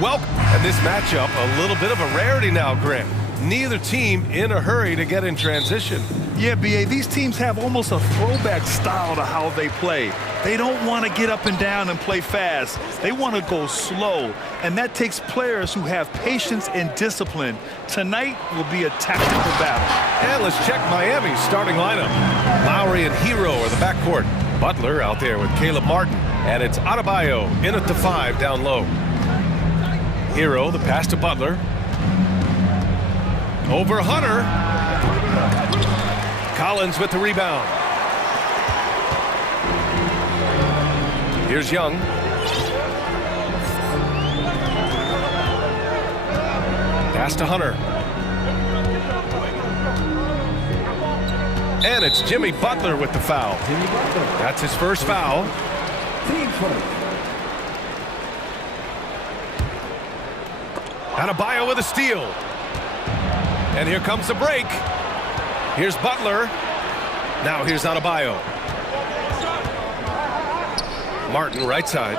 welcome. And this matchup, a little bit of a rarity now, Grant. Neither team in a hurry to get in transition. Yeah, B.A., these teams have almost a throwback style to how they play. They don't want to get up and down and play fast. They want to go slow, and that takes players who have patience and discipline. Tonight will be a tactical battle. And let's check Miami's starting lineup. Lowry and Hero are the backcourt. Butler out there with Caleb Martin. And it's Adebayo in at the 5 down low. Hero, the pass to Butler. Over Hunter. Collins with the rebound. Here's Young. Pass to Hunter. And it's Jimmy Butler with the foul. That's his first foul. Adebayo with a steal. And here comes the break. Here's Butler. Now here's Adebayo. Martin right side.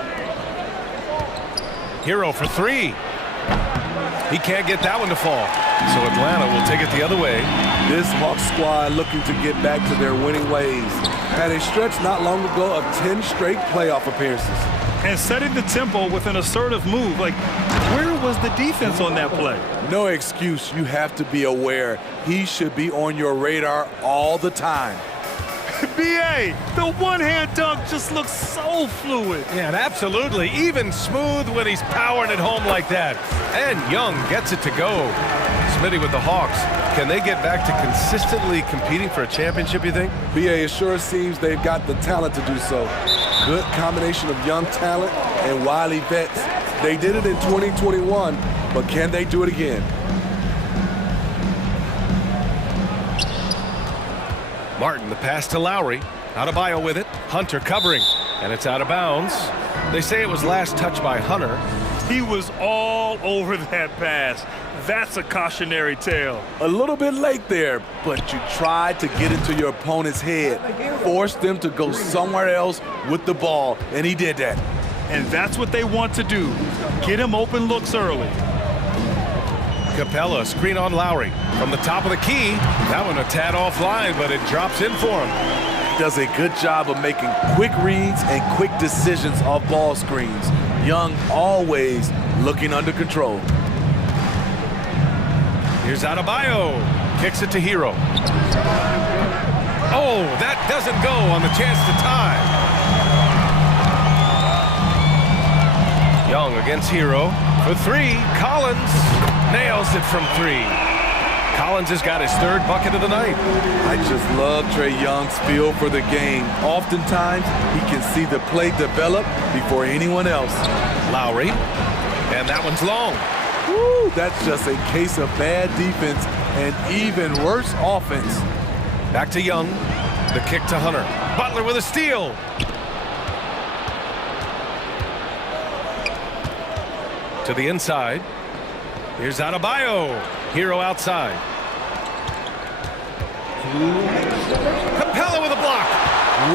Hero for 3. He can't get that one to fall. So Atlanta will take it the other way. This Hawks squad looking to get back to their winning ways. Had a stretch not long ago of 10 straight playoff appearances. And setting the tempo with an assertive move. Like, where was the defense on that play? No excuse. You have to be aware. He should be on your radar all the time. B.A., the one-hand dunk just looks so fluid. Yeah, and absolutely. Even smooth when he's powering it home like that. And Young gets it to go. Smitty with the Hawks. Can they get back to consistently competing for a championship, you think? B.A., it sure seems they've got the talent to do so. Good combination of young talent and wily vets. They did it in 2021, but can they do it again? Martin, the pass to Lowry. Adebayo with it. Hunter covering. And it's out of bounds. They say it was last touched by Hunter. He was all over that pass. That's a cautionary tale. A little bit late there, but you tried to get into your opponent's head. Force them to go somewhere else with the ball, and he did that. And that's what they want to do. Get him open looks early. Capella, screen on Lowry. From the top of the key. That one a tad offline, but it drops in for him. Does a good job of making quick reads and quick decisions off ball screens. Young always looking under control. Here's Adebayo. Kicks it to Hero. Oh, that doesn't go on the chance to tie. Young against Hero for 3. Collins nails it from 3. Collins has got his 3rd bucket of the night. I just love Trae Young's feel for the game. Oftentimes, he can see the play develop before anyone else. Lowry, and that one's long. Woo, that's just a case of bad defense and even worse offense. Back to Young. The kick to Hunter. Butler with a steal. To the inside. Here's Adebayo. Hero outside. Capella with a block.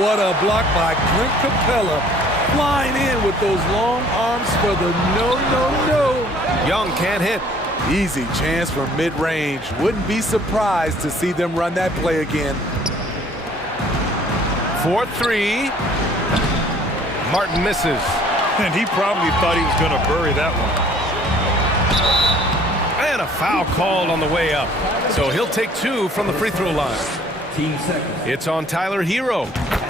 What a block by Clint Capella. Flying in with those long arms for the no. Young can't hit. Easy chance from mid-range. Wouldn't be surprised to see them run that play again. 4-3. Martin misses. And he probably thought he was going to bury that one. And a foul called on the way up. So he'll take 2 from the free throw line. It's on Tyler Hero.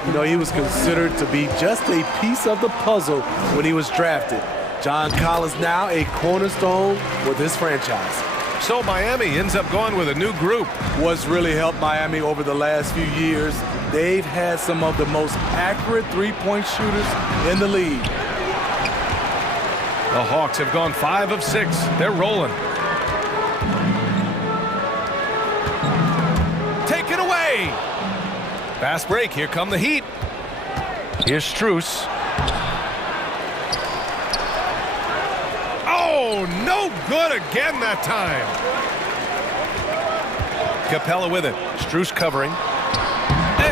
You know, he was considered to be just a piece of the puzzle when he was drafted. John Collins now a cornerstone with his franchise. So Miami ends up going with a new group. What's really helped Miami over the last few years, they've had some of the most accurate three-point shooters in the league. The Hawks have gone 5 of 6. They're rolling. Take it away. Fast break. Here come the Heat. Here's Strus. Oh, no good again that time. Capella with it. Strus covering.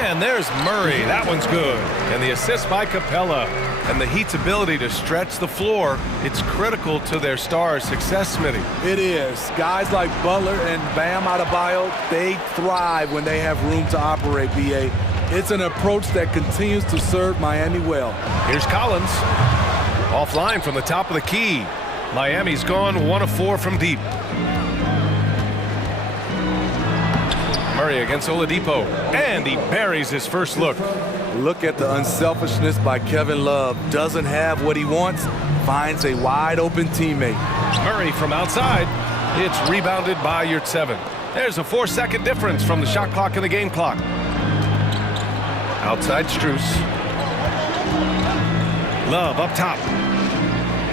And And there's Murray. That one's good. And the assist by Capella. And the Heat's ability to stretch the floor, it's critical to their stars' success, Smitty. It is. Guys like Butler and Bam Adebayo, they thrive when they have room to operate, BA. It's an approach that continues to serve Miami well. Here's Collins. Offline from the top of the key. Miami's gone 1 of 4 from deep. Murray against Oladipo. And he buries his first look. Look at the unselfishness by Kevin Love. Doesn't have what he wants, finds a wide open teammate. Murray from outside. It's rebounded by Yurtseven. There's a 4-second difference from the shot clock and the game clock. Outside Strus. Love up top.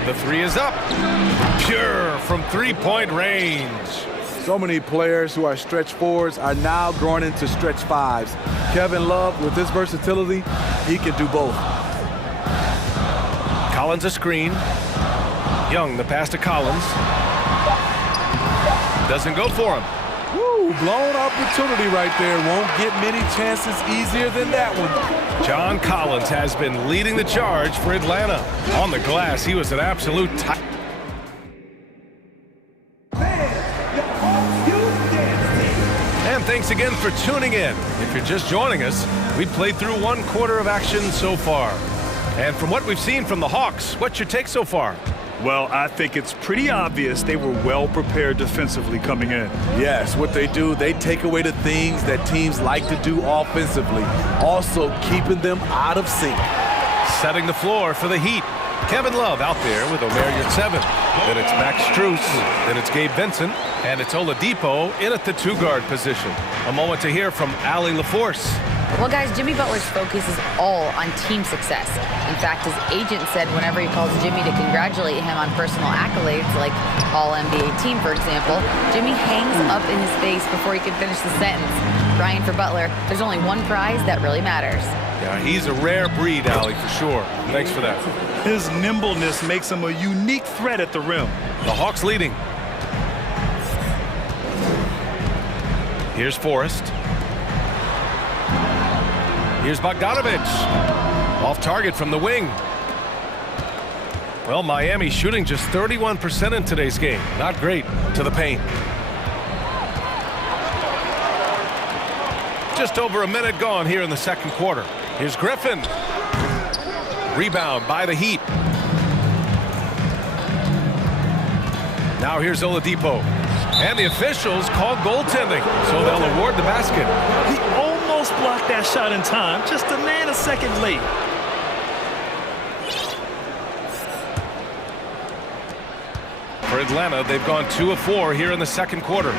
The three is up. Pure from three-point range. So many players who are stretch fours are now growing into stretch fives. Kevin Love, with his versatility, he can do both. Collins a screen. Young, the pass to Collins. Doesn't go for him. Woo, blown opportunity right there. Won't get many chances easier than that one. John Collins has been leading the charge for Atlanta. On the glass, he was an absolute tight. And thanks again for tuning in. If you're just joining us, we've played through 1/4 of action so far. And from what we've seen from the Hawks, what's your take so far? Well, I think it's pretty obvious they were well prepared defensively coming in. Yes, what they do, they take away the things that teams like to do offensively, also keeping them out of sync. Setting the floor for the Heat. Kevin Love out there with Omer Yurtseven. Then it's Max Strus. Then it's Gabe Vincent. And it's Oladipo in at the 2-guard position. A moment to hear from Allie LaForce. Well, guys, Jimmy Butler's focus is all on team success. In fact, his agent said whenever he calls Jimmy to congratulate him on personal accolades, like All-NBA team, for example, Jimmy hangs up in his face before he can finish the sentence. Ryan, for Butler, there's only one prize that really matters. Yeah, he's a rare breed, Allie, for sure. Thanks for that. His nimbleness makes him a unique threat at the rim. The Hawks leading. Here's Forrest. Here's Bogdanovic. Off target from the wing. Well, Miami shooting just 31% in today's game. Not great to the paint. Just over a minute gone here in the second quarter. Here's Griffin. Rebound by the Heat. Now here's Oladipo. And the officials call goaltending, so they'll award the basket. He almost blocked that shot in time, just a nanosecond late. For Atlanta, they've gone 2 of 4 here in the second quarter.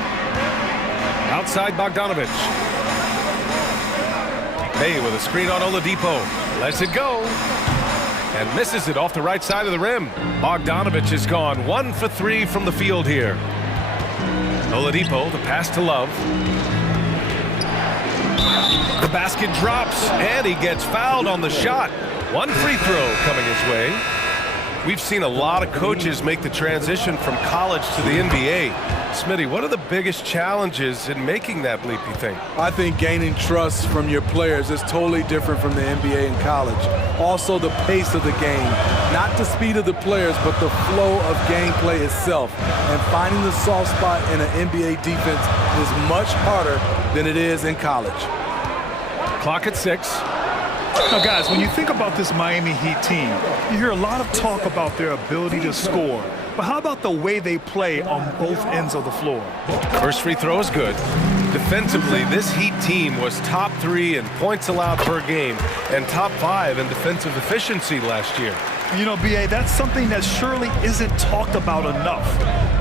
Outside Bogdanovic. Bay with a screen on Oladipo. Lets it go. And misses it off the right side of the rim. Bogdanovic is gone 1 for 3 from the field here. Oladipo, the pass to Love. The basket drops, and he gets fouled on the shot. 1 free throw coming his way. We've seen a lot of coaches make the transition from college to the NBA. Smitty, what are the biggest challenges in making that leap, you think? I think gaining trust from your players is totally different from the NBA and college. Also, the pace of the game. Not the speed of the players, but the flow of gameplay itself. And finding the soft spot in an NBA defense is much harder than it is in college. Clock at 6. Now, guys, when you think about this Miami Heat team, you hear a lot of talk about their ability to score. But how about the way they play on both ends of the floor? First free throw is good. Defensively, this Heat team was top 3 in points allowed per game and top 5 in defensive efficiency last year. You know, B.A., that's something that surely isn't talked about enough.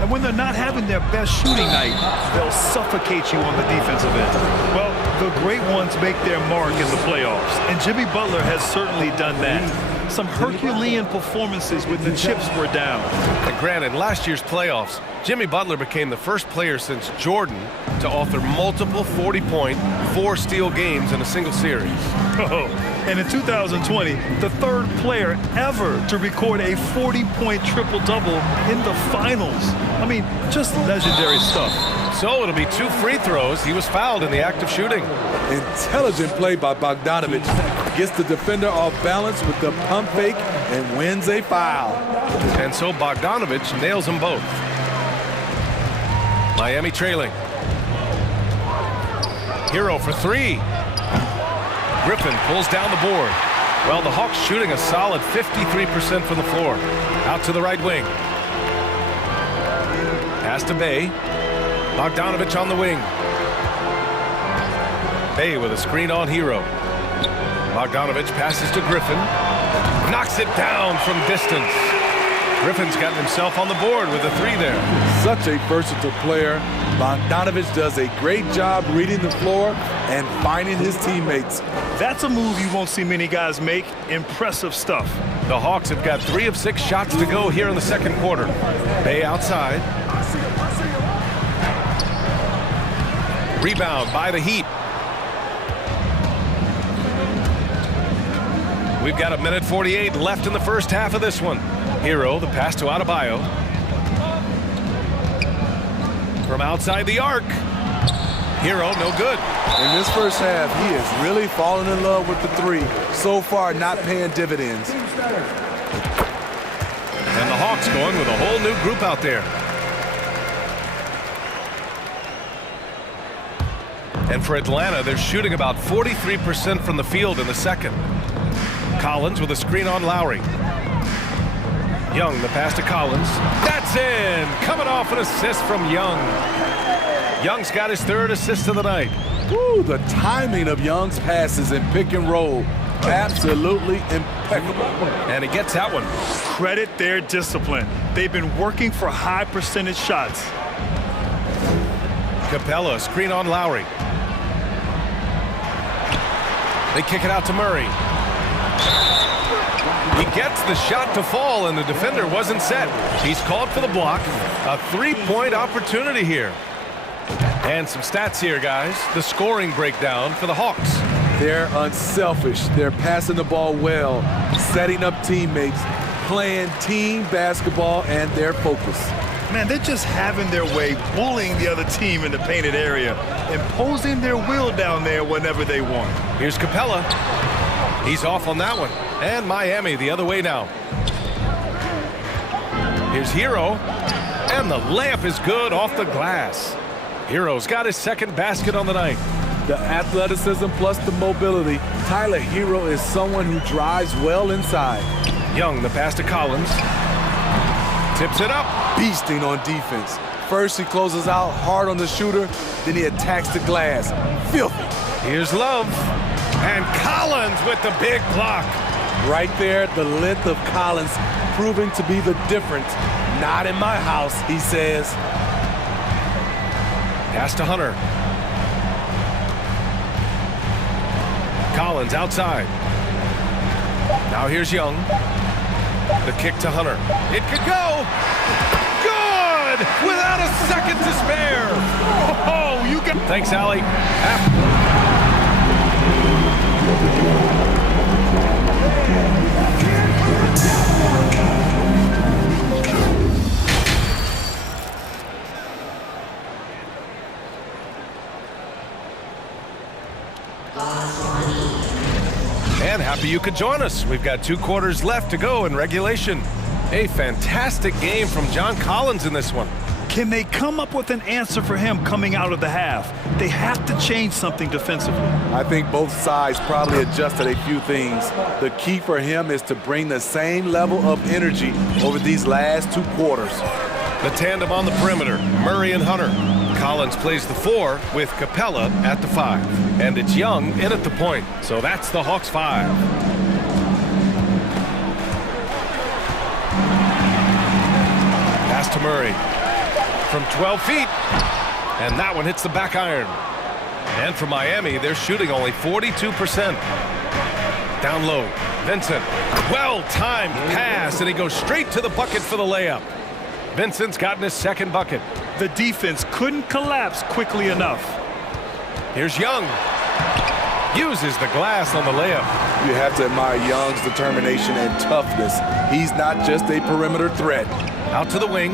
And when they're not having their best shooting night, they'll suffocate you on the defensive end. Well, the great ones make their mark in the playoffs, and Jimmy Butler has certainly done that. Some Herculean performances when the chips were down. And granted, last year's playoffs, Jimmy Butler became the first player since Jordan to author multiple 40-point, 4-steal games in a single series. Oh, and in 2020, the third player ever to record a 40-point triple-double in the finals. I mean, just legendary stuff. So it'll be 2 free throws. He was fouled in the act of shooting. Intelligent play by Bogdanovic. Gets the defender off balance with the pump fake and wins a foul. And so Bogdanovic nails them both. Miami trailing. Hero for 3. Griffin pulls down the board. Well, the Hawks shooting a solid 53% from the floor. Out to the right wing. Pass to Bay. Bogdanovic on the wing. Bay with a screen on Hero. Bogdanovic passes to Griffin. Knocks it down from distance. Griffin's gotten himself on the board with a 3 there. Such a versatile player. Bogdanovic does a great job reading the floor and finding his teammates. That's a move you won't see many guys make. Impressive stuff. The Hawks have got 3 of 6 shots to go here in the second quarter. Bay outside. Rebound by the Heat. We've got 1:48 left in the first half of this one. Hero, the pass to Adebayo. From outside the arc. Hero, no good. In this first half, he is really falling in love with the 3. So far, not paying dividends. And the Hawks going with a whole new group out there. And for Atlanta, they're shooting about 43% from the field in the second. Collins with a screen on Lowry. Young, the pass to Collins. That's in! Coming off an assist from Young. Young's got his 3rd assist of the night. Woo, the timing of Young's passes in pick and roll, absolutely impeccable. And he gets that one. Credit their discipline. They've been working for high percentage shots. Capella, screen on Lowry. They kick it out to Murray. He gets the shot to fall, and the defender wasn't set. He's called for the block. A 3-point opportunity here. And some stats here, guys. The scoring breakdown for the Hawks. They're unselfish. They're passing the ball well, setting up teammates, playing team basketball, and their focus. Man, they're just having their way, bullying the other team in the painted area, imposing their will down there whenever they want. Here's Capella. He's off on that one. And Miami the other way now. Here's Hero. And the layup is good off the glass. Hero's got his 2nd basket on the night. The athleticism plus the mobility. Tyler Hero is someone who drives well inside. Young, the pass to Collins. Tips it up. Beasting on defense. First he closes out hard on the shooter, then he attacks the glass. Filthy. Here's Love. And Collins with the big block. Right there, the length of Collins proving to be the difference. Not in my house, he says. Pass to Hunter. Collins outside. Now here's Young. The kick to Hunter. It could go. Good! Without a second to spare. Oh, you got... Thanks, Allie. And happy you could join us. We've got 2 quarters left to go in regulation. A fantastic game from John Collins in this one. Can they come up with an answer for him coming out of the half? They have to change something defensively. I think both sides probably adjusted a few things. The key for him is to bring the same level of energy over these last 2 quarters. The tandem on the perimeter, Murray and Hunter. Collins plays the 4 with Capella at the 5. And it's Young in at the point. So that's the Hawks 5. Pass to Murray. From 12 feet. And that one hits the back iron. And for Miami, they're shooting only 42%. Down low. Vincent. Well-timed pass, and he goes straight to the bucket for the layup. Vincent's gotten his 2nd bucket. The defense couldn't collapse quickly enough. Here's Young. Uses the glass on the layup. You have to admire Young's determination and toughness. He's not just a perimeter threat. Out to the wing.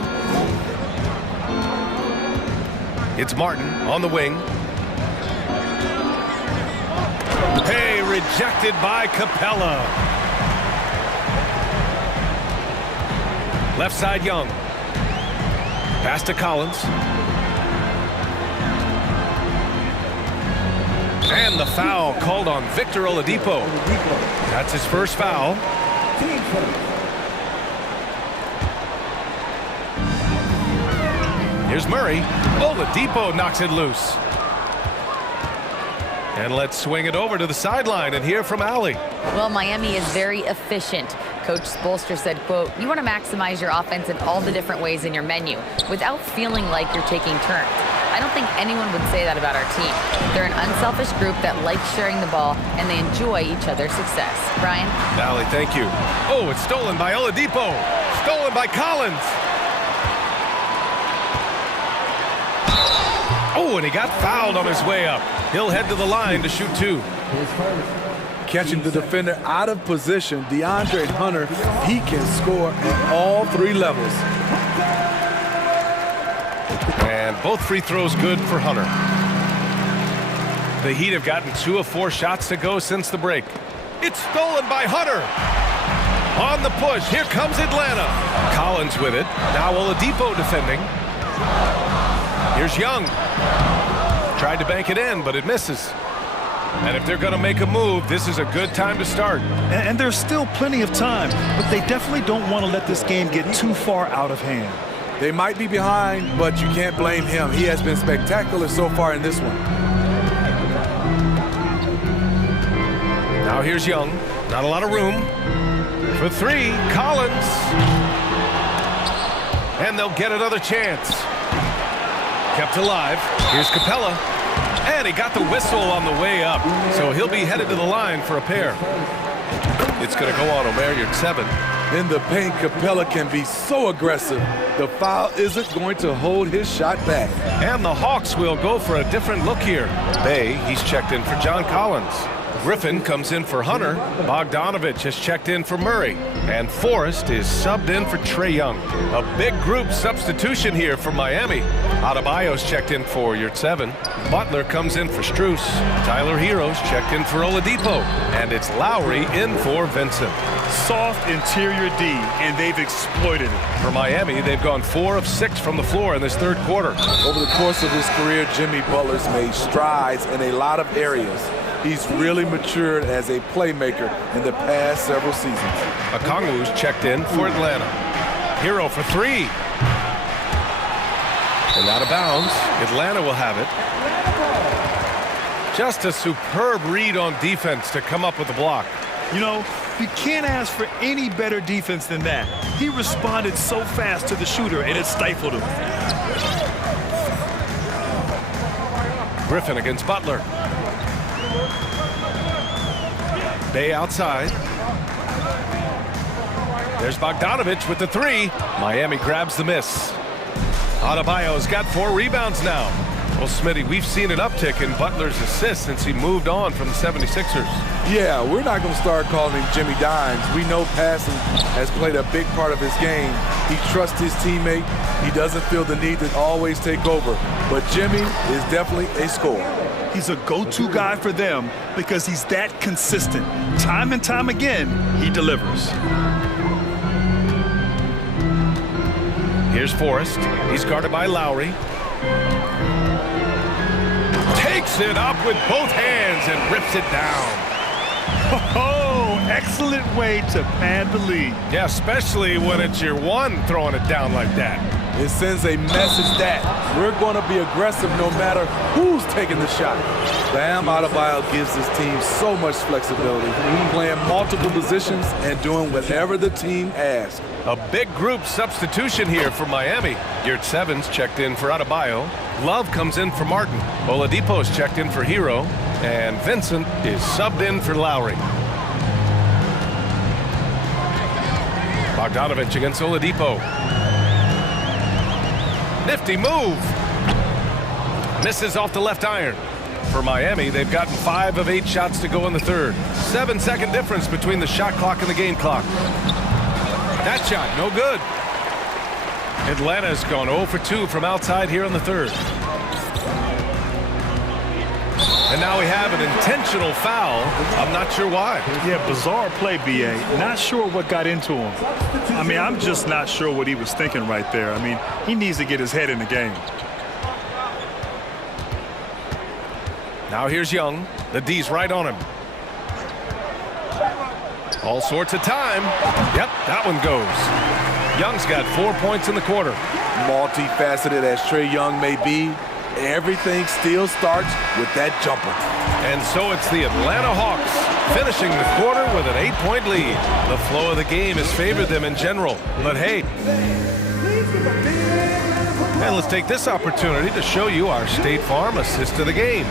It's Martin on the wing. Hey, rejected by Capella. Left side, Young. Pass to Collins. And the foul called on Victor Oladipo. That's his first foul. Here's Murray. Oladipo knocks it loose. And let's swing it over to the sideline and hear from Allie. Well, Miami is very efficient. Coach Spoelstra said, quote, "You want to maximize your offense in all the different ways in your menu without feeling like you're taking turns." I don't think anyone would say that about our team. They're an unselfish group that likes sharing the ball, and they enjoy each other's success. Brian? Allie, thank you. Oh, it's stolen by Oladipo. Stolen by Collins. Oh, and he got fouled on his way up. He'll head to the line to shoot two. Catching the defender out of position, DeAndre Hunter, he can score at all three levels. And both free throws good for Hunter. The Heat have gotten 2 of 4 shots to go since the break. It's stolen by Hunter. On the push, here comes Atlanta. Collins with it. Now Oladipo defending. Here's Young. Tried to bank it in, but it misses. And if they're going to make a move, this is a good time to start. And there's still plenty of time, but they definitely don't want to let this game get too far out of hand. They might be behind, but you can't blame him. He has been spectacular so far in this one. Now here's Young. Not a lot of room. For 3, Collins. And they'll get another chance. Kept alive. Here's Capella. And he got the whistle on the way up. So he'll be headed to the line for a pair. It's going to go on Omer, you're 7. In the paint, Capella can be so aggressive. The foul isn't going to hold his shot back. And the Hawks will go for a different look here. Bay, he's checked in for John Collins. Griffin comes in for Hunter. Bogdanovich has checked in for Murray. And Forrest is subbed in for Trae Young. A big group substitution here for Miami. Adebayo's checked in for Yurtseven. Butler comes in for Strus. Tyler Hero's checked in for Oladipo. And it's Lowry in for Vincent. Soft interior D, and they've exploited it. For Miami, they've gone 4 of 6 from the floor in this third quarter. Over the course of his career, Jimmy Butler's made strides in a lot of areas. He's really matured as a playmaker in the past several seasons. Okongwu's checked in for Atlanta. Hero for 3. And out of bounds. Atlanta will have it. Just a superb read on defense to come up with the block. You know, you can't ask for any better defense than that. He responded so fast to the shooter, and it stifled him. Griffin against Butler. Bay outside. There's Bogdanovich with the 3. Miami grabs the miss. Adebayo's got 4 rebounds now. Well, Smitty, we've seen an uptick in Butler's assists since he moved on from the 76ers. Yeah, we're not going to start calling him Jimmy Dimes. We know passing has played a big part of his game. He trusts his teammate. He doesn't feel the need to always take over. But Jimmy is definitely a scorer. He's a go-to guy for them because he's that consistent. Time and time again, he delivers. Here's Forrest. He's guarded by Lowry. Takes it up with both hands and rips it down. Oh, excellent way to pad the lead. Yeah, especially when it's your 1 throwing it down like that. It sends a message that we're going to be aggressive no matter who's taking the shot. Bam Adebayo gives his team so much flexibility, playing multiple positions and doing whatever the team asks. A big group substitution here for Miami. Yurtseven's checked in for Adebayo. Love comes in for Martin. Oladipo's checked in for Hero. And Vincent is subbed in for Lowry. Bogdanovich against Oladipo. Nifty move. Misses off the left iron. For Miami, they've gotten 5 of 8 shots to go in the third. 7-second difference between the shot clock and the game clock. That shot, no good. Atlanta's gone 0 for 2 from outside here in the third. And now we have an intentional foul. I'm not sure why. Yeah, bizarre play, B.A. Not sure what got into him. I mean, I'm just not sure what he was thinking right there. I mean, he needs to get his head in the game. Now here's Young. The D's right on him. All sorts of time. Yep, that one goes. Young's got 4 points in the quarter. Multifaceted as Trae Young may be, everything still starts with that jumper. And so it's the Atlanta Hawks finishing the quarter with an 8-point lead. The flow of the game has favored them in general. But hey, and let's take this opportunity to show you our State Farm assist of the game.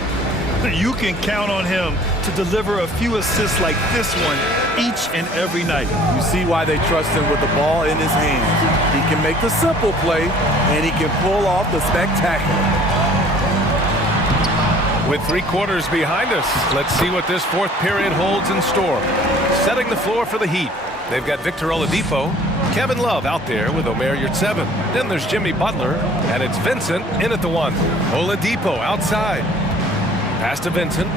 You can count on him to deliver a few assists like this one each and every night. You see why they trust him with the ball in his hands. He can make the simple play, and he can pull off the spectacular. With 3 quarters behind us, let's see what this fourth period holds in store. Setting the floor for the Heat, they've got Victor Oladipo, Kevin Love out there with Omer Yurtseven. Then there's Jimmy Butler, and it's Vincent in at the 1. Oladipo outside. Pass to Vincent.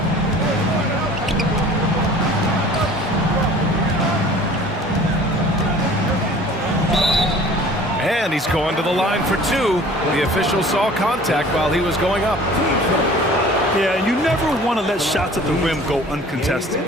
And he's going to the line for 2. The official saw contact while he was going up. Yeah, you never want to let shots at the rim go uncontested.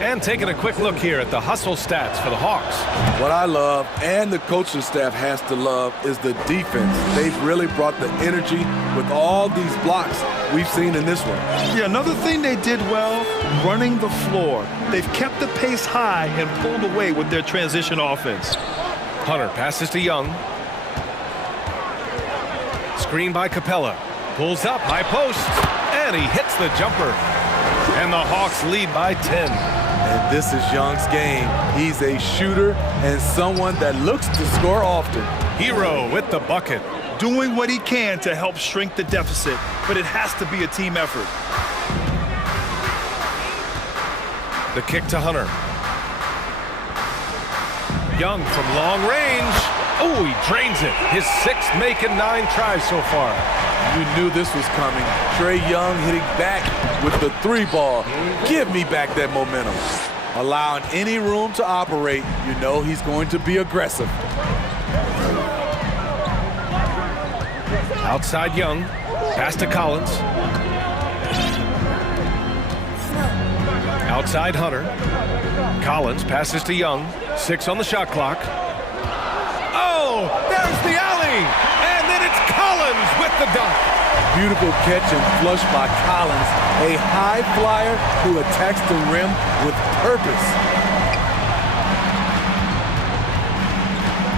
And taking a quick look here at the hustle stats for the Hawks. What I love, and the coaching staff has to love, is the defense. They've really brought the energy with all these blocks we've seen in this one. Yeah, another thing they did well, running the floor. They've kept the pace high and pulled away with their transition offense. Hunter passes to Young. Screen by Capella. Pulls up, high post, and he hits the jumper. And the Hawks lead by 10. And this is Young's game. He's a shooter and someone that looks to score often. Hero with the bucket. Doing what he can to help shrink the deficit, but it has to be a team effort. The kick to Hunter. Young from long range. Oh, he drains it. His 6th make in 9 tries so far. You knew this was coming. Trae Young hitting back with the 3 ball. Give me back that momentum. Allowing any room to operate, you know he's going to be aggressive. Outside Young. Pass to Collins. Outside Hunter. Collins passes to Young. 6 on the shot clock. Oh, there's the alley. And then it's Collins with the dunk. Beautiful catch and flush by Collins. A high flyer who attacks the rim with purpose.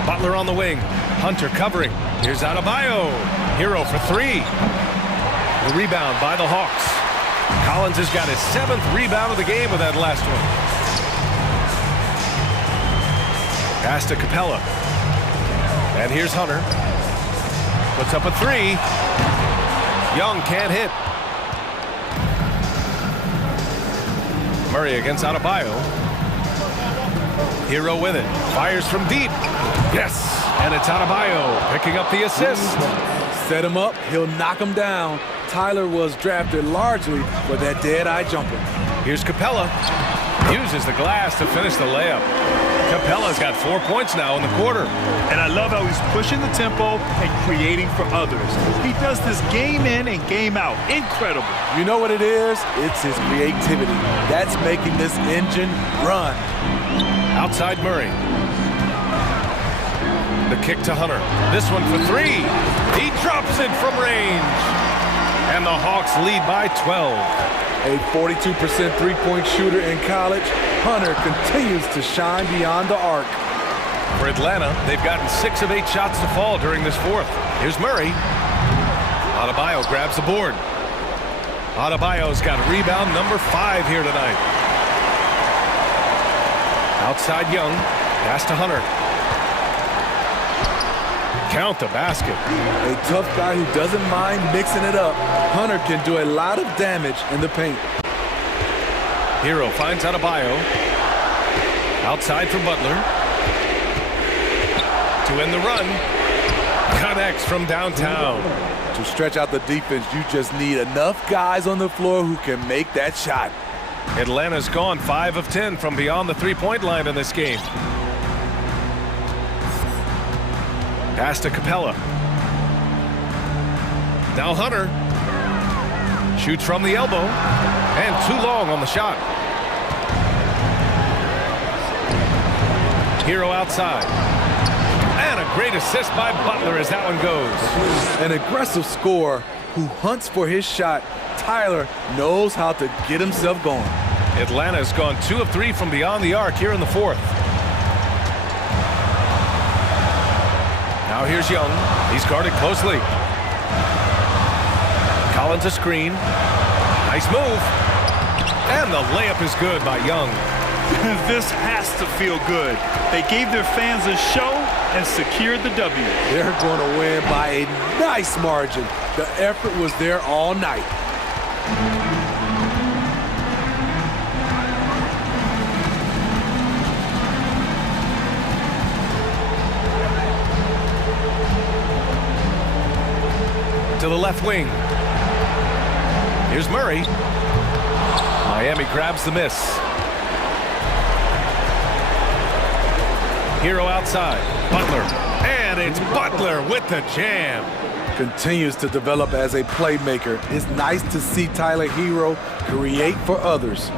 Butler on the wing. Hunter covering. Here's Adebayo. Hero for 3. The rebound by the Hawks. Collins has got his 7th rebound of the game with that last one. Pass to Capella. And here's Hunter. Puts up a 3. Young can't hit. Murray against Adebayo. Hero with it. Fires from deep. Yes. And it's Adebayo picking up the assist. Set him up. He'll knock him down. Tyler was drafted largely for that dead-eye jumper. Here's Capella. Uses the glass to finish the layup. Capella's got 4 points now in the quarter. And I love how he's pushing the tempo and creating for others. He does this game in and game out. Incredible. You know what it is? It's his creativity. That's making this engine run. Outside Murray. The kick to Hunter. This one for 3. He drops it from range. And the Hawks lead by 12. A 42% three-point shooter in college, Hunter continues to shine beyond the arc. For Atlanta, they've gotten 6 of 8 shots to fall during this fourth. Here's Murray. Adebayo grabs the board. Adebayo's got rebound number 5 here tonight. Outside Young. Pass to Hunter. Count the basket. A tough guy who doesn't mind mixing it up. Hunter can do a lot of damage in the paint. Hero finds Adebayo. Outside for Butler. To end the run. connects from downtown. To stretch out the defense, you just need enough guys on the floor who can make that shot. Atlanta's gone 5 of 10 from beyond the three-point line in this game. Pass to Capella. Now Hunter. Shoots from the elbow. And too long on the shot. Hero outside. And a great assist by Butler as that one goes. An aggressive scorer who hunts for his shot. Tyler knows how to get himself going. Atlanta's gone 2 of 3 from beyond the arc here in the fourth. Now here's Young. He's guarded closely. Collins a screen. Nice move. And the layup is good by Young. This has to feel good. They gave their fans a show and secured the W. They're going to win by a nice margin. The effort was there all night. To the left wing. Here's Murray. Miami grabs the miss. Hero outside. Butler. And it's Butler with the jam. Continues to develop as a playmaker. It's nice to see Tyler Hero create for others.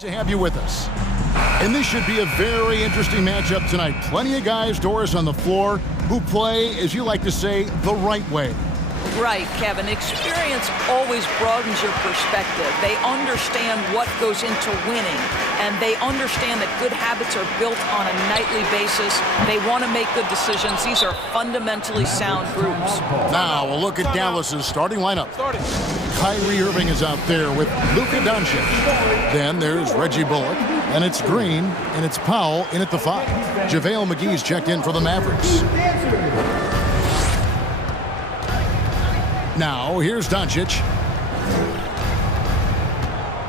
To have you with us. And this should be a very interesting matchup tonight. Plenty of guys, Doris, on the floor who play, as you like to say, the right way. Right, Kevin. Experience always broadens your perspective. They understand what goes into winning, and they understand that good habits are built on a nightly basis. They want to make good decisions. These are fundamentally sound groups. Now we'll look at Dallas's starting lineup. Kyrie Irving is out there with Luka Doncic. Then there's Reggie Bullock, and it's Green, and it's Powell in at the 5. JaVale McGee's checked in for the Mavericks. Now, here's Doncic.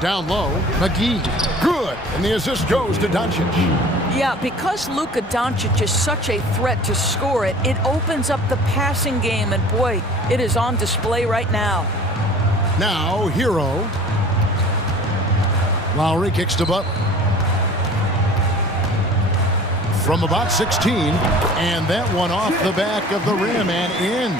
Down low, McGee. Good. And the assist goes to Doncic. Yeah, because Luka Doncic is such a threat to score it, it opens up the passing game, and boy, it is on display right now. Now, Hero. Lowry kicks to Butler. From about 16, and that one off the back of the rim and in.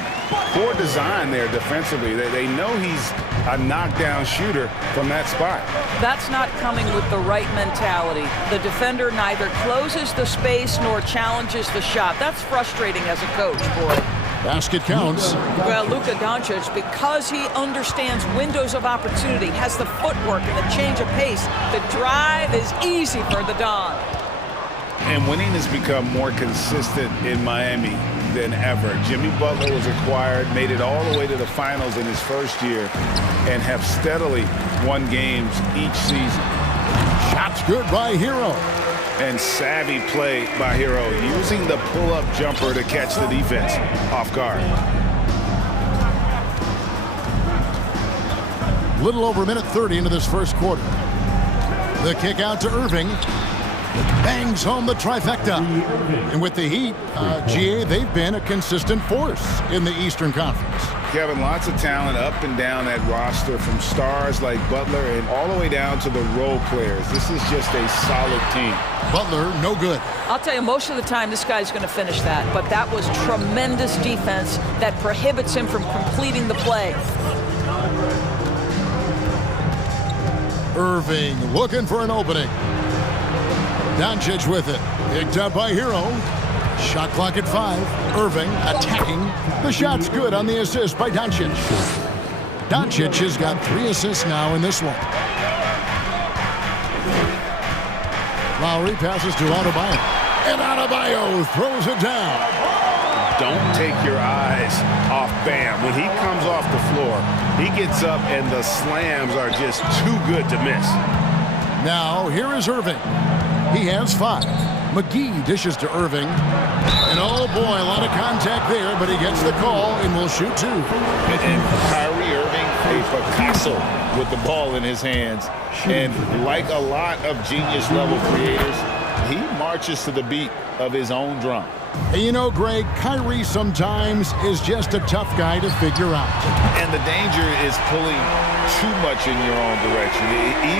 Poor design there defensively. They know he's a knockdown shooter from that spot. That's not coming with the right mentality. The defender neither closes the space nor challenges the shot. That's frustrating as a coach, boy. Basket counts. Well, Luka Doncic, because he understands windows of opportunity, has the footwork and the change of pace, the drive is easy for the Don. And winning has become more consistent in Miami than ever. Jimmy Butler was acquired, made it all the way to the finals in his first year, and have steadily won games each season. Shots good by Hero. And savvy play by Hero, using the pull-up jumper to catch the defense off guard. Little over a minute 30 into this first quarter. The kick out to Irving. Bangs home the trifecta. And with the Heat, GA, they've been a consistent force in the Eastern Conference. Kevin, lots of talent up and down that roster, from stars like Butler and all the way down to the role players. This is just a solid team. Butler, no good. I'll tell you, most of the time this guy's going to finish that, but that was tremendous defense that prohibits him from completing the play. Irving looking for an opening. Doncic with it. Picked up by Hero. Shot clock at 5. Irving attacking. The shot's good on the assist by Doncic. Doncic has got 3 assists now in this one. Lowry passes to Adebayo. And Adebayo throws it down. Don't take your eyes off Bam. When he comes off the floor, he gets up and the slams are just too good to miss. Now, here is Irving. He has 5. McGee dishes to Irving. And oh boy, a lot of contact there, but he gets the call and will shoot 2. And Kyrie Irving, a Picasso with the ball in his hands. And like a lot of genius-level creators, he marches to the beat of his own drum. And you know, Greg, Kyrie sometimes is just a tough guy to figure out. And the danger is pulling too much in your own direction.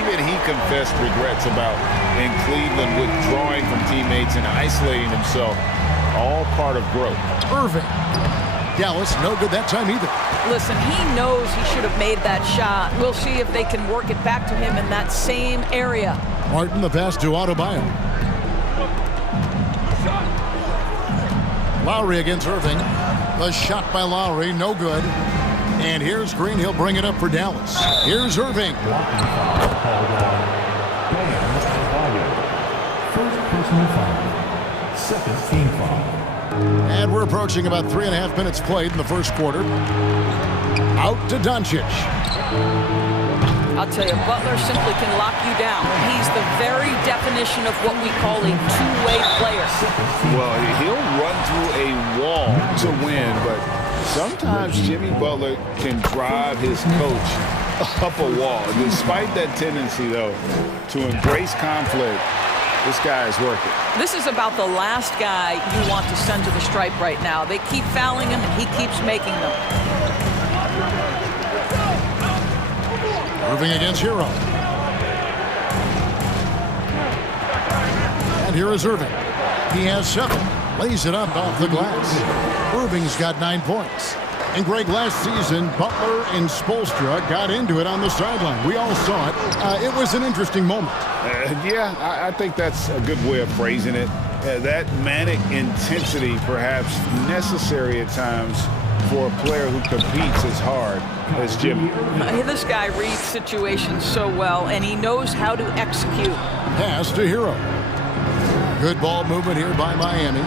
Even he confessed regrets about in Cleveland withdrawing from teammates and isolating himself. All part of growth. Irving. Dallas, no good that time either. Listen, he knows he should have made that shot. We'll see if they can work it back to him in that same area. Martin, the pass to Adebayo. Lowry against Irving. The shot by Lowry, no good. And here's Green. He'll bring it up for Dallas. Here's Irving. First personal foul. Second team foul. And we're approaching about 3.5 minutes played in the first quarter. Out to Doncic. I'll tell you, Butler simply can lock you down. He's the very definition of what we call a two-way player. Well, he'll run through a wall to win, but sometimes Jimmy Butler can drive his coach up a wall. Despite that tendency, though, to embrace conflict, this guy is working. This is about the last guy you want to send to the stripe right now. They keep fouling him, and he keeps making them. Irving against Hero. And here is Irving. He has 7. Lays it up off the glass. Irving's got 9 points. And Greg, last season, Butler and Spoelstra got into it on the sideline. We all saw it. It was an interesting moment. Yeah, I think that's a good way of phrasing it. That manic intensity perhaps necessary at times for a player who competes as hard as Jimmy. This guy reads situations so well, and he knows how to execute. Pass to Hero. Good ball movement here by Miami.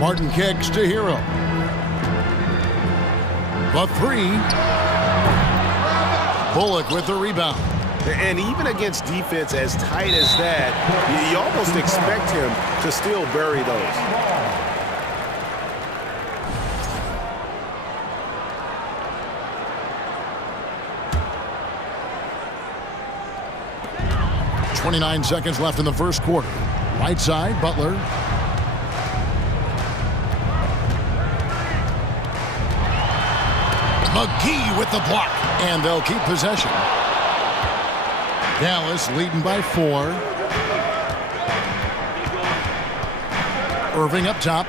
Martin kicks to Hero. The three. Bullock with the rebound. And even against defense as tight as that, you almost expect him to still bury those. .29 seconds left in the first quarter. Right side, Butler. McGee with the block. And they'll keep possession. Dallas leading by 4. Irving up top.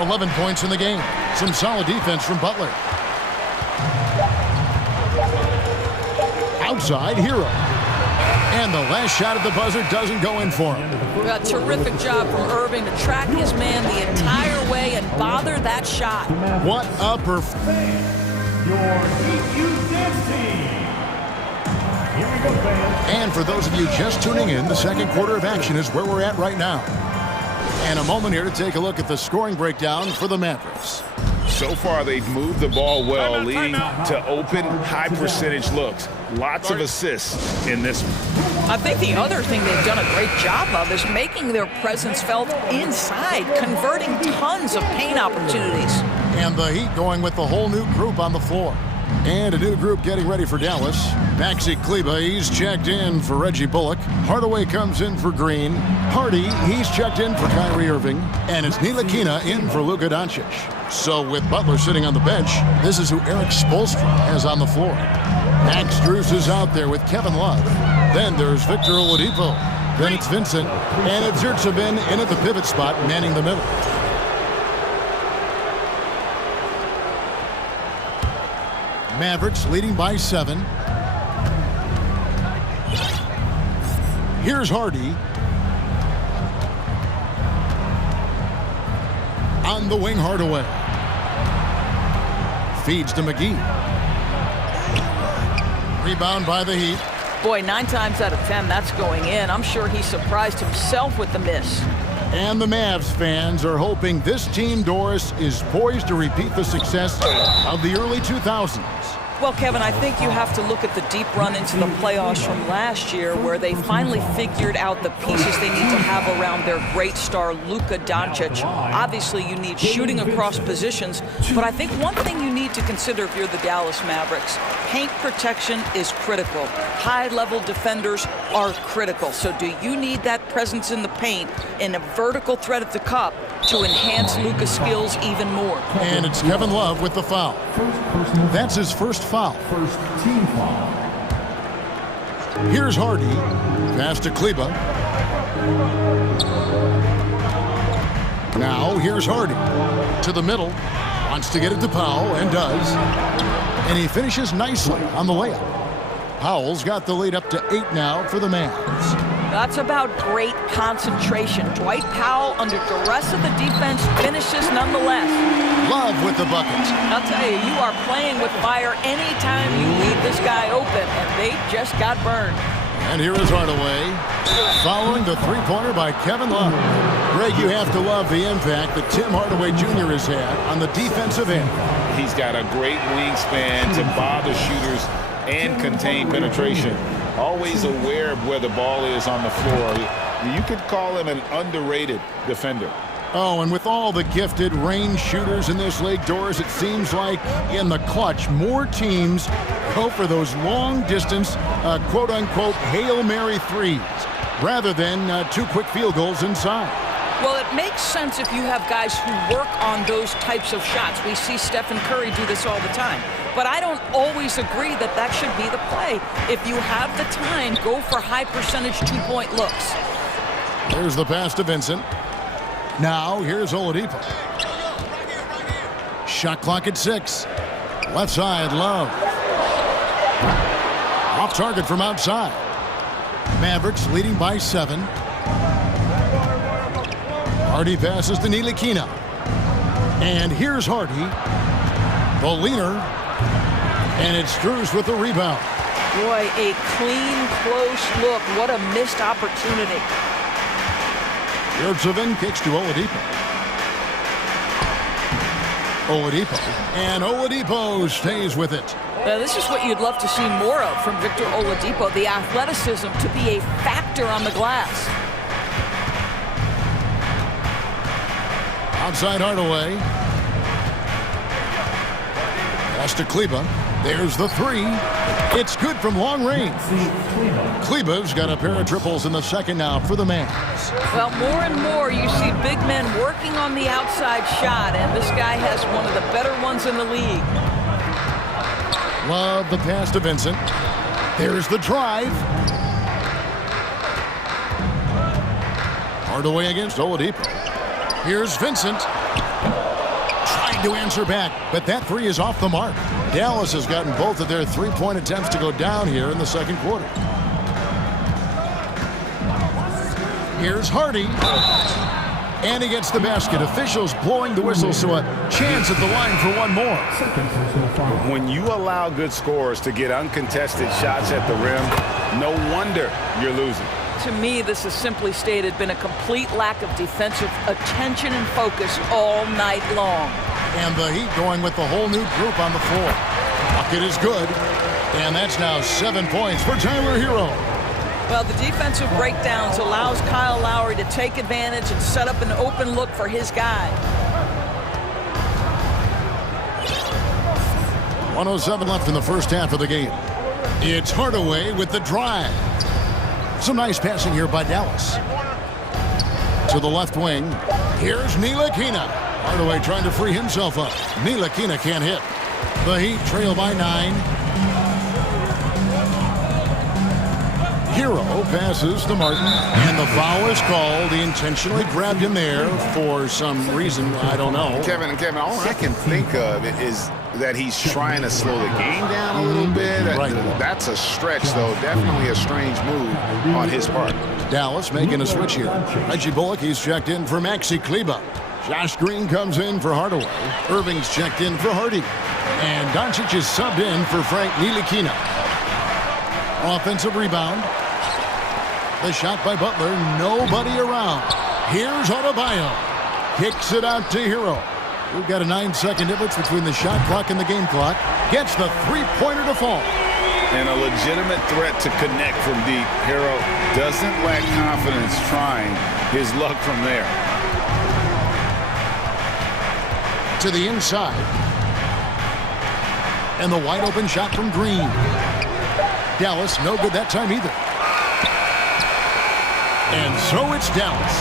11 points in the game. Some solid defense from Butler. Outside, Hero. And the last shot at the buzzer doesn't go in for him. A terrific job from Irving to track his man the entire way and bother that shot. What a Your EQ dance team. Here we go, fans. And for those of you just tuning in, the second quarter of action is where we're at right now. And a moment here to take a look at the scoring breakdown for the Mavericks. So far, they've moved the ball well, leading to open, high-percentage looks. Lots of assists in this one. I think the other thing they've done a great job of is making their presence felt inside, converting tons of paint opportunities. And the Heat going with the whole new group on the floor. And a new group getting ready for Dallas. Maxi Kleba, he's checked in for Reggie Bullock. Hardaway comes in for Green. Hardy, he's checked in for Kyrie Irving. And it's Ntilikina in for Luka Doncic. So with Butler sitting on the bench, this is who Eric Spoelstra has on the floor. Max Strus is out there with Kevin Love. Then there's Victor Oladipo. Then it's Vincent. And it's Zertsevin in at the pivot spot, manning the middle. Mavericks leading by 7. Here's Hardy. On the wing, Hardaway. Feeds to McGee. Rebound by the Heat. Boy, 9 times out of 10, that's going in. I'm sure he surprised himself with the miss. And the Mavs fans are hoping this team, Doris, is poised to repeat the success of the early 2000s. Well, Kevin, I think you have to look at the deep run into the playoffs from last year where they finally figured out the pieces they need to have around their great star, Luka Doncic. Obviously, you need shooting across positions, but I think one thing you need to consider if you're the Dallas Mavericks, paint protection is critical. High-level defenders are critical. So do you need that presence in the paint in a vertical threat at the cup to enhance Luka's skills even more? And it's Kevin Love with the foul. That's his first foul. First team foul. Here's Hardy. Pass to Kleba. Now here's Hardy. To the middle. Wants to get it to Powell, and does. And he finishes nicely on the layup. Powell's got the lead up to 8 now for the Mavs. That's about great concentration. Dwight Powell, under duress of the defense, finishes nonetheless. Love with the buckets. I'll tell you, you are playing with fire anytime you leave this guy open, and they just got burned. And here is Hardaway, following the three-pointer by Kevin Love. Greg, you have to love the impact that Tim Hardaway Jr. has had on the defensive end. He's got a great wingspan to bother shooters and contain penetration. Always aware of where the ball is on the floor. You could call him an underrated defender. Oh, and with all the gifted range shooters in this league, Doris, it seems like in the clutch, more teams go for those long-distance, quote-unquote, Hail Mary threes, rather than 2 quick field goals inside. Well, it makes sense if you have guys who work on those types of shots. We see Stephen Curry do this all the time. But I don't always agree that that should be the play. If you have the time, go for high-percentage 2-point looks. There's the pass to Vincent. Now, here's Oladipo. Shot clock at 6. Left side, Love. Off target from outside. Mavericks leading by 7. Hardy passes to Ntilikina. And here's Hardy. The leaner. And it's Strus with the rebound. Boy, a clean, close look. What a missed opportunity. Yurtsevin kicks to Oladipo. And Oladipo stays with it. Now, this is what you'd love to see more of from Victor Oladipo, the athleticism to be a factor on the glass. Outside Hardaway. Pass to Kleba. There's the 3. It's good from long range. Kleba's got a pair of triples in the second now for the Mavs. Well, more and more you see big men working on the outside shot, and this guy has one of the better ones in the league. Love the pass to Vincent. There's the drive. Hardaway against Oladipo. Here's Vincent. Trying to answer back, but that 3 is off the mark. Dallas has gotten both of their 3-point attempts to go down here in the second quarter. Here's Hardy. And he gets the basket. Officials blowing the whistle, so a chance at the line for one more. When you allow good scorers to get uncontested shots at the rim, no wonder you're losing. To me, this has simply stated been a complete lack of defensive attention and focus all night long. And the Heat going with the whole new group on the floor. Bucket is good. And that's now 7 points for Tyler Hero. Well, the defensive breakdowns allows Kyle Lowry to take advantage and set up an open look for his guy. 1:07 left in the first half of the game. It's Hardaway with the drive. Some nice passing here by Dallas. To the left wing. Here's Ntilikina. Hardaway trying to free himself up. Ntilikina can't hit. The Heat trail by 9. Hero passes to Martin. And the foul is called. He intentionally grabbed him there for some reason. I don't know. Kevin, all I can think of is that he's trying to slow the game down a little bit. Right. That's a stretch, though. Definitely a strange move on his part. Dallas making a switch here. Reggie Bullock, he's checked in for Maxi Kleba. Josh Green comes in for Hardaway. Irving's checked in for Hardy. And Doncic is subbed in for Frank Ntilikina. Offensive rebound. The shot by Butler. Nobody around. Here's Adebayo. Kicks it out to Hero. We've got a 9-second difference between the shot clock and the game clock. Gets the three-pointer to fall. And a legitimate threat to connect from deep. Hero doesn't lack confidence trying his luck from there. To the inside. And the wide open shot from Green. Dallas no good that time either. And so it's Dallas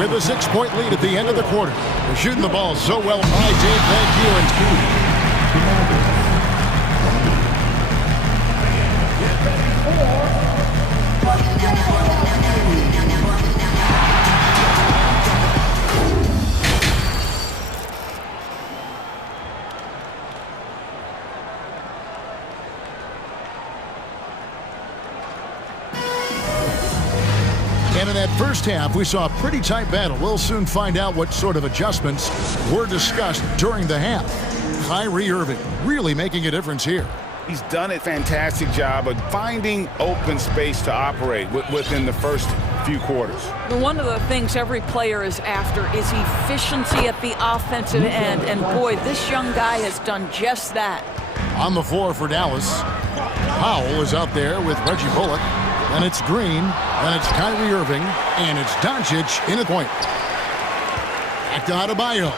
with a 6-point lead at the end of the quarter. They're shooting the ball so well. All right, Dave, thank you. And in that first half, we saw a pretty tight battle. We'll soon find out what sort of adjustments were discussed during the half. Kyrie Irving really making a difference here. He's done a fantastic job of finding open space to operate within the first few quarters. One of the things every player is after is efficiency at the offensive end. And boy, this young guy has done just that. On the floor for Dallas, Powell is out there with Reggie Bullock. And it's Green, and it's Kyrie Irving, and it's Doncic in the point. Back to Adebayo,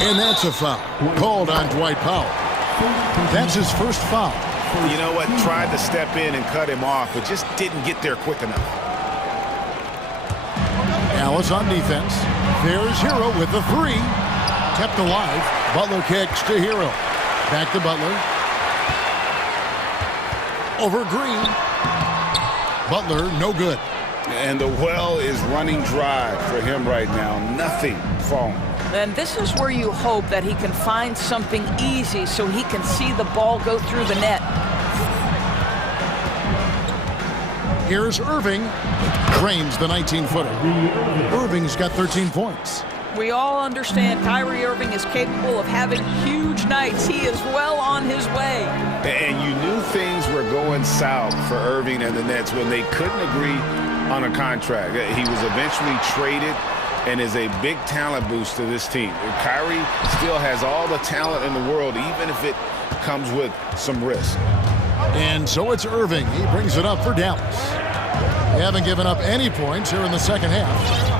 and that's a foul. Called on Dwight Powell. That's his first foul. You know what? Tried to step in and cut him off, but just didn't get there quick enough. Dallas on defense. There's Hero with the 3. Kept alive. Butler kicks to Hero. Back to Butler. Over Green. Butler, no good. And the well is running dry for him right now. Nothing falling. And this is where you hope that he can find something easy so he can see the ball go through the net. Here's Irving. Drains the 19-footer. Irving's got 13 points. We all understand Kyrie Irving is capable of having huge nights. He is well on his way. And you knew things were going south for Irving and the Nets when they couldn't agree on a contract. He was eventually traded and is a big talent boost to this team. Kyrie still has all the talent in the world, even if it comes with some risk. And so it's Irving. He brings it up for Dallas. They haven't given up any points here in the second half.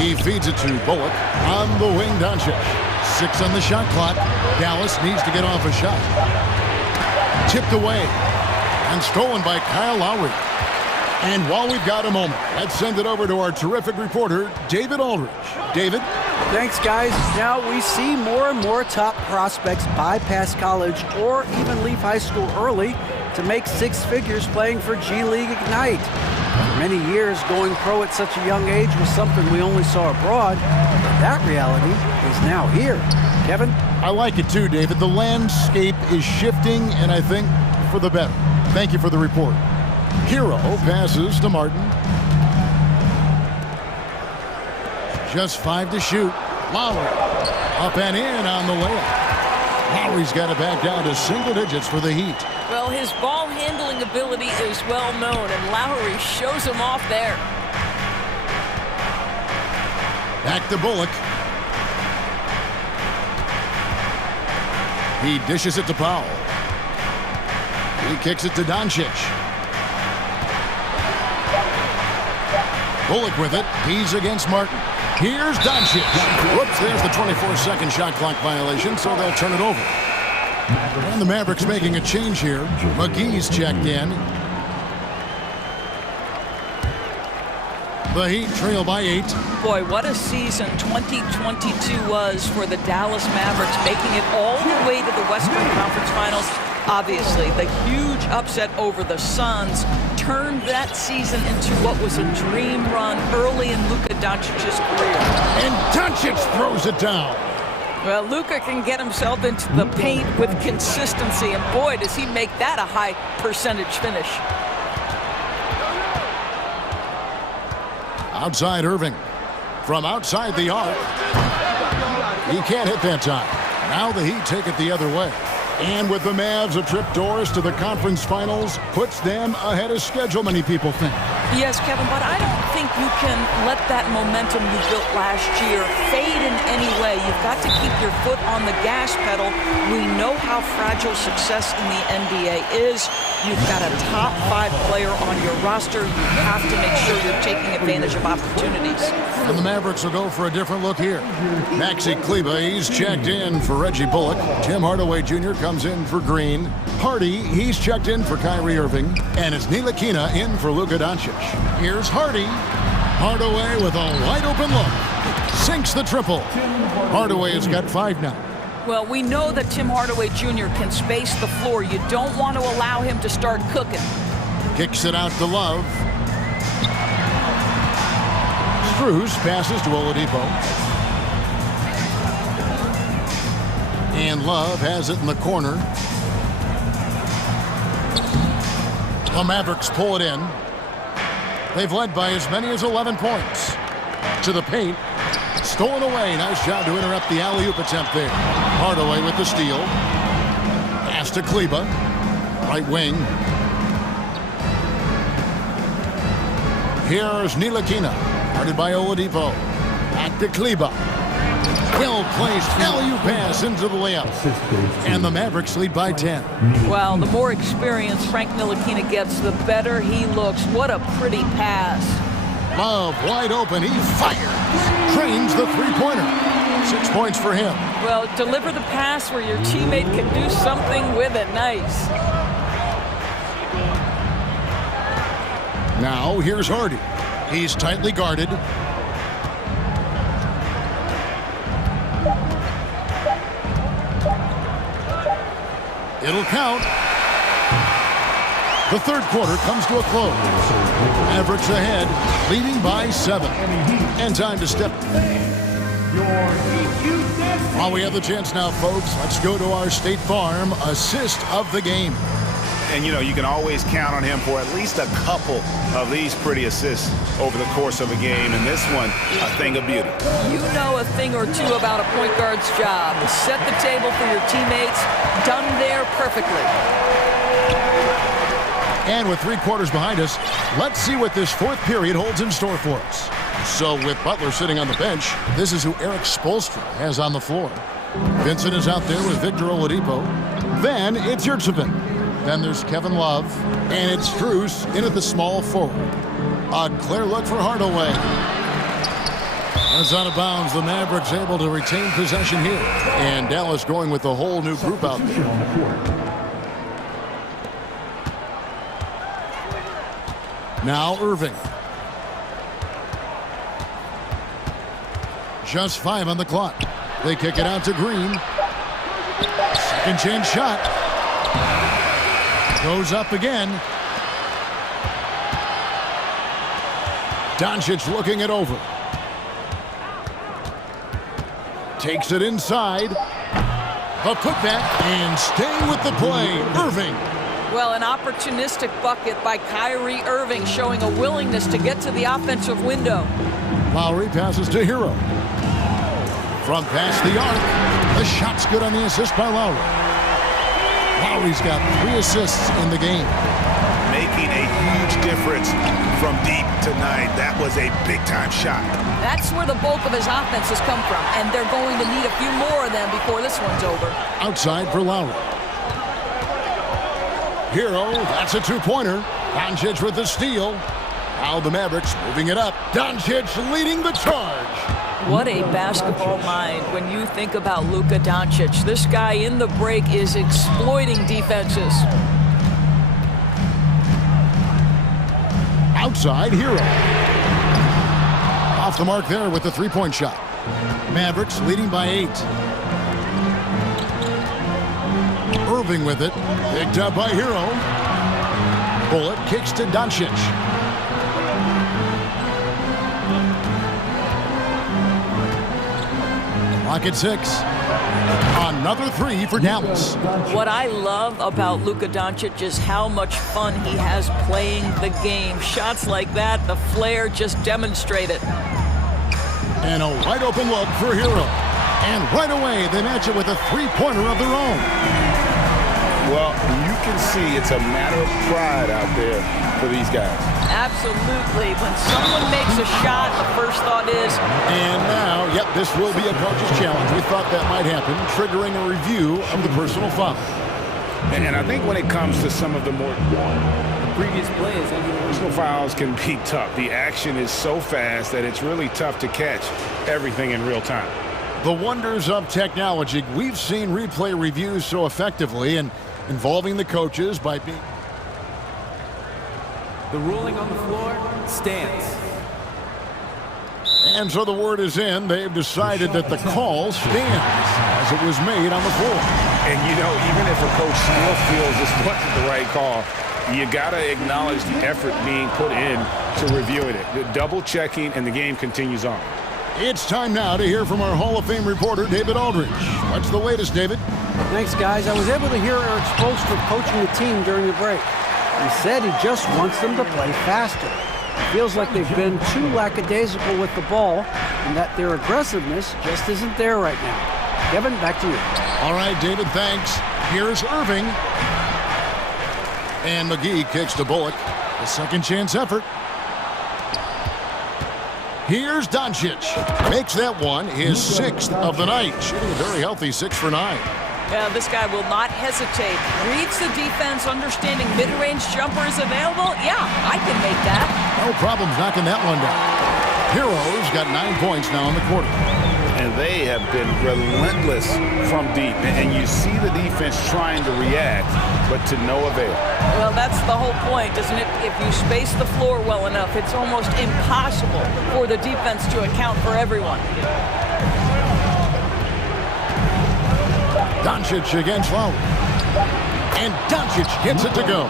He feeds it to Bullock. On the wing, Doncic. 6 on the shot clock. Dallas needs to get off a shot. Tipped away. And stolen by Kyle Lowry. And while we've got a moment, let's send it over to our terrific reporter, David Aldridge. David? Thanks, guys. Now we see more and more top prospects bypass college or even leave high school early to make 6 figures playing for G League Ignite. For many years, going pro at such a young age was something we only saw abroad. But that reality is now here. Kevin? I like it too, David. The landscape is shifting, and I think for the better. Thank you for the report. Hero passes to Martin. Just 5 to shoot. Lowry up and in on the layup. Lowry's got it back down to single digits for the Heat. Well, his ball handling ability is well known, and Lowry shows him off there. Back to Bullock. He dishes it to Powell. He kicks it to Doncic. Bullock with it. He's against Martin. Here's Doncic. Whoops, there's the 24-second shot clock violation, so they'll turn it over. And the Mavericks making a change here. McGee's checked in. The Heat trail by 8. Boy, what a season 2022 was for the Dallas Mavericks, making it all the way to the Western Conference Finals. Obviously, the huge upset over the Suns turned that season into what was a dream run early in Luka Doncic's career. And Doncic throws it down. Well, Luka can get himself into the paint with consistency, and boy, does he make that a high percentage finish. Outside Irving. From outside the arc. He can't hit that time. Now the Heat take it the other way. And with the Mavs, a trip doors to the conference finals puts them ahead of schedule, many people think. Yes, Kevin, but I don't think you can let that momentum you built last year fade in any way. You've got to keep your foot on the gas pedal. We know how fragile success in the NBA is. You've got a top 5 player on your roster. You have to make sure you're taking advantage of opportunities. And the Mavericks will go for a different look here. Maxi Kleber, he's checked in for Reggie Bullock. Tim Hardaway Jr. comes in for Green. Hardy, he's checked in for Kyrie Irving. And it's Ntilikina in for Luka Doncic. Here's Hardy. Hardaway with a wide open look. Sinks the triple. Hardaway has got 5 now. Well, we know that Tim Hardaway Jr. can space the floor. You don't want to allow him to start cooking. Kicks it out to Love. Strus passes to Oladipo. And Love has it in the corner. The Mavericks pull it in. They've led by as many as 11 points. To the paint. Stolen away. Nice job to interrupt the alley-oop attempt there. Hardaway with the steal. Pass to Kleber. Right wing. Here's Ntilikina. Guarded by Oladipo. Back to Kleber. Well-placed alley-oop pass into the layup. And the Mavericks lead by 10. Well, the more experience Frank Ntilikina gets, the better he looks. What a pretty pass. Love wide open. He fires. Trains the three-pointer. 6 points for him. Well, deliver the pass where your teammate can do something with it. Nice. Now here's Hardy. He's tightly guarded. It'll count. The third quarter comes to a close. Mavericks ahead, leading by 7. And time to step. While we have the chance now, folks, let's go to our State Farm assist of the game. And, you know, you can always count on him for at least a couple of these pretty assists over the course of a game. And this one, a thing of beauty. You know a thing or two about a point guard's job. Set the table for your teammates. Done there perfectly. And with 3 quarters behind us, let's see what this fourth period holds in store for us. So with Butler sitting on the bench, this is who Eric Spoelstra has on the floor. Vincent is out there with Victor Oladipo. Then it's Yurtsevin. Then there's Kevin Love. And it's Strus in at the small forward. A clear look for Hardaway. That's out of bounds. The Mavericks able to retain possession here. And Dallas going with the whole new group out there. Now Irving. Just 5 on the clock. They kick it out to Green. Second chance shot. Goes up again. Doncic looking it over. Takes it inside. A putback and staying with the play. Irving. Well, an opportunistic bucket by Kyrie Irving showing a willingness to get to the offensive window. Lowry passes to Hero. From past the arc. The shot's good on the assist by Lowry. Lowry's got 3 assists in the game. Making a huge difference from deep tonight. That was a big-time shot. That's where the bulk of his offense has come from, and they're going to need a few more of them before this one's over. Outside for Lowry. Hero, that's a 2-pointer. Doncic with the steal. Now the Mavericks moving it up. Doncic leading the charge. What a basketball mind when you think about Luka Doncic. This guy in the break is exploiting defenses. Outside, Hero. Off the mark there with the 3-point shot. Mavericks leading by 8. Irving with it. Picked up by Hero. Bullet kicks to Doncic. Rocket 6. Another 3 for Dallas. What I love about Luka Doncic is how much fun he has playing the game. Shots like that, the flair just demonstrate it. And a wide open look for Hero. And right away, they match it with a 3-pointer of their own. Well, you can see it's a matter of pride out there for these guys. Absolutely. When someone makes a shot, the first thought is... And now, yep, this will be a coach's challenge. We thought that might happen, triggering a review of the personal foul. And I think when it comes to some of the more previous plays, personal fouls can be tough. The action is so fast that it's really tough to catch everything in real time. The wonders of technology. We've seen replay reviews so effectively and involving the coaches by being... The ruling on the floor stands. And so the word is in. They've decided that the call stands as it was made on the floor. And, you know, even if a coach still feels this wasn't the right call, you got to acknowledge the effort being put in to reviewing it. The double checking, and the game continues on. It's time now to hear from our Hall of Fame reporter, David Aldridge. What's the latest, David? Thanks, guys. I was able to hear Eric Spoelstra coaching the team during the break. He said he just wants them to play faster. It feels like they've been too lackadaisical with the ball and that their aggressiveness just isn't there right now. Kevin, back to you. All right, David, thanks. Here's Irving. And McGee kicks to Bullock. A second chance effort. Here's Doncic. Makes that one his 6th of the night. Shooting a very healthy 6 for 9. Yeah, this guy will not hesitate. Reads the defense, understanding mid-range jumper is available. Yeah, I can make that. No problems knocking that one down. Heroes got 9 points now in the quarter. And they have been relentless from deep. And you see the defense trying to react, but to no avail. Well, that's the whole point, isn't it? If you space the floor well enough, it's almost impossible for the defense to account for everyone. Doncic against Lowry. And Doncic gets it to go.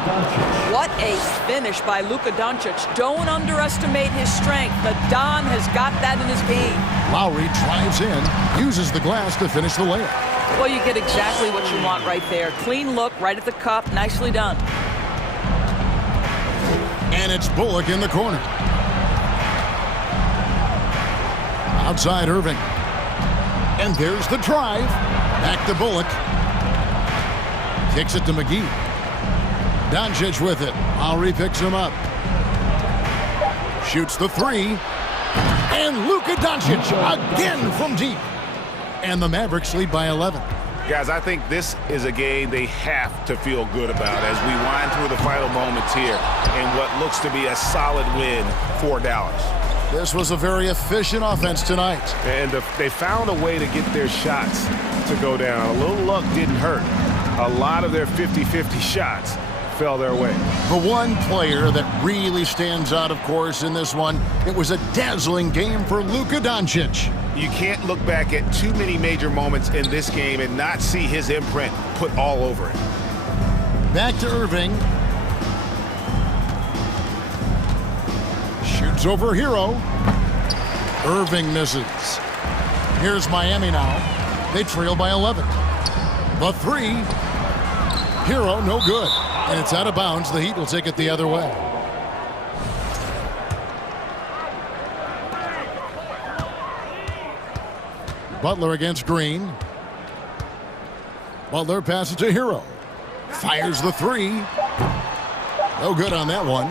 What a finish by Luka Doncic. Don't underestimate his strength. The Don has got that in his game. Lowry drives in, uses the glass to finish the layup. Well, you get exactly what you want right there. Clean look, right at the cup. Nicely done. And it's Bullock in the corner. Outside Irving. And there's the drive. Back to Bullock. Kicks it to McGee. Doncic with it. Lowry picks him up. Shoots the three. And Luka Doncic again from deep. And the Mavericks lead by 11. Guys, I think this is a game they have to feel good about as we wind through the final moments here in what looks to be a solid win for Dallas. This was a very efficient offense tonight. And they found a way to get their shots to go down. A little luck didn't hurt. A lot of their 50-50 shots fell their way. The one player that really stands out, of course, in this one, it was a dazzling game for Luka Doncic. You can't look back at too many major moments in this game and not see his imprint put all over it. Back to Irving. Shoots over Hero. Irving misses. Here's Miami now. They trail by 11. The three. Hero, no good. And it's out of bounds. The Heat will take it the other way. Butler against Green. Butler passes to Hero. Fires the three. No good on that one.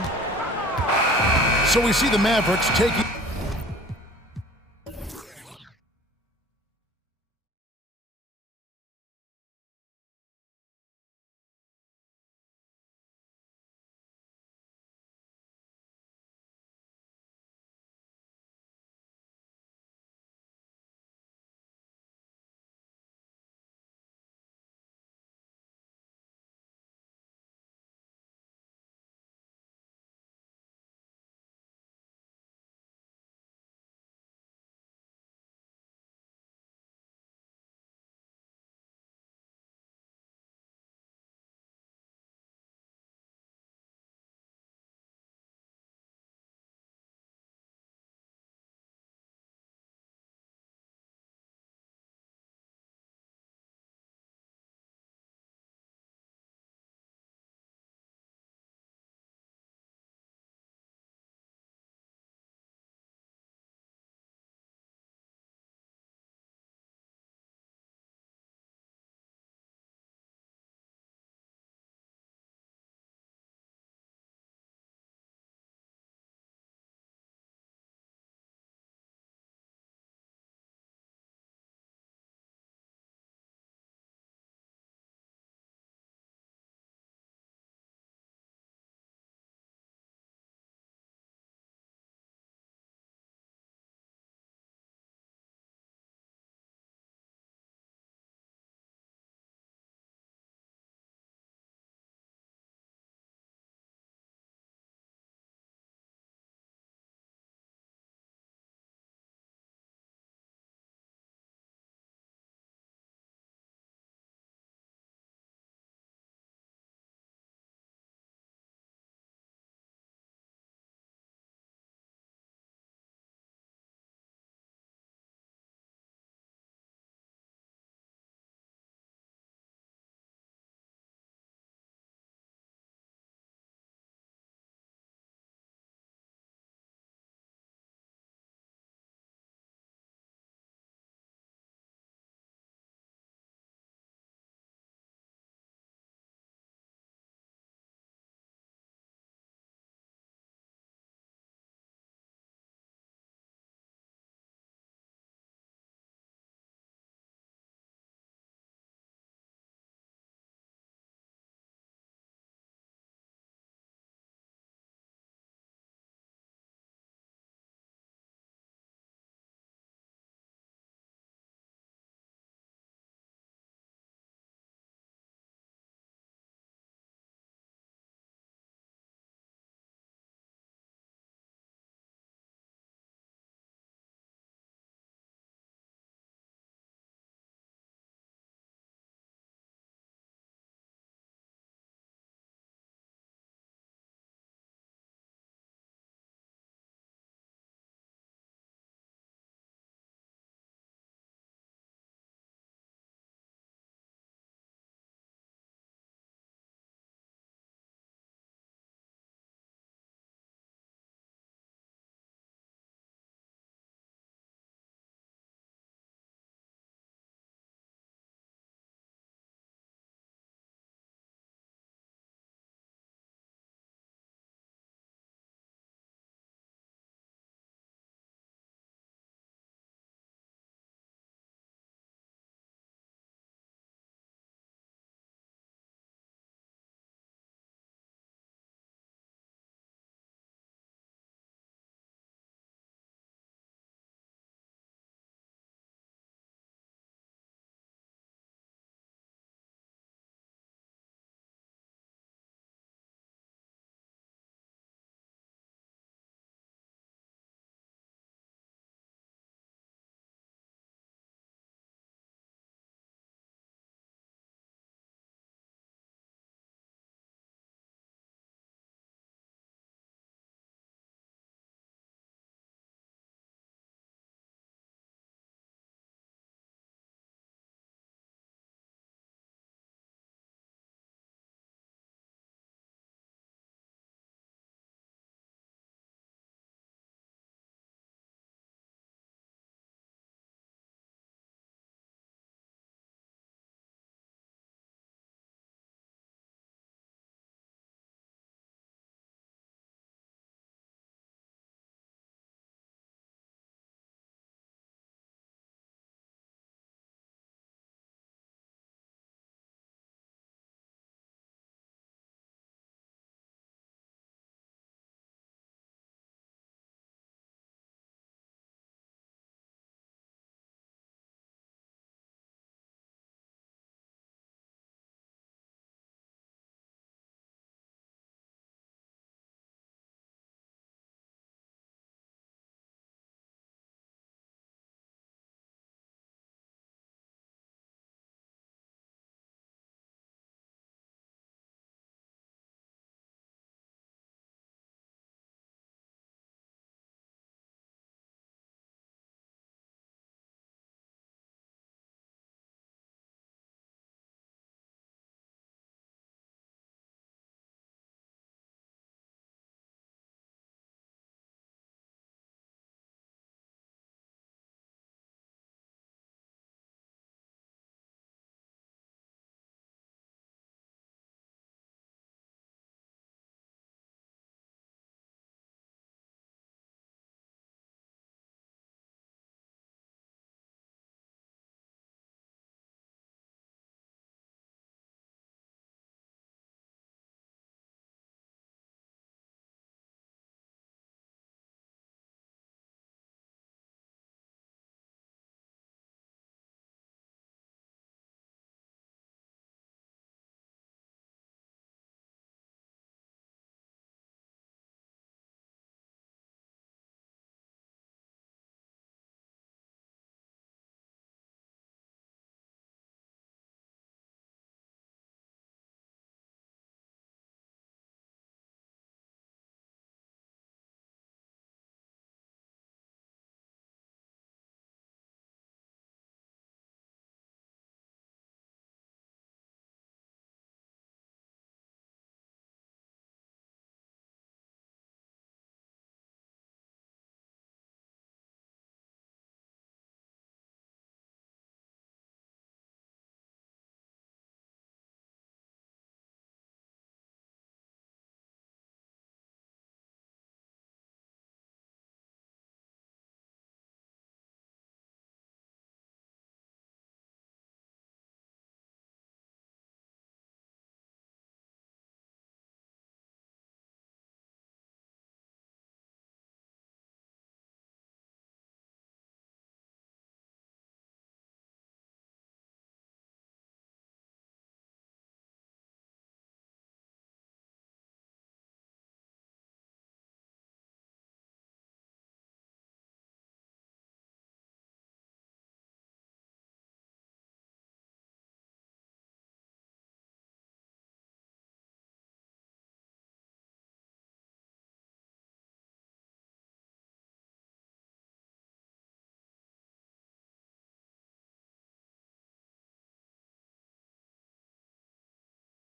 So we see the Mavericks taking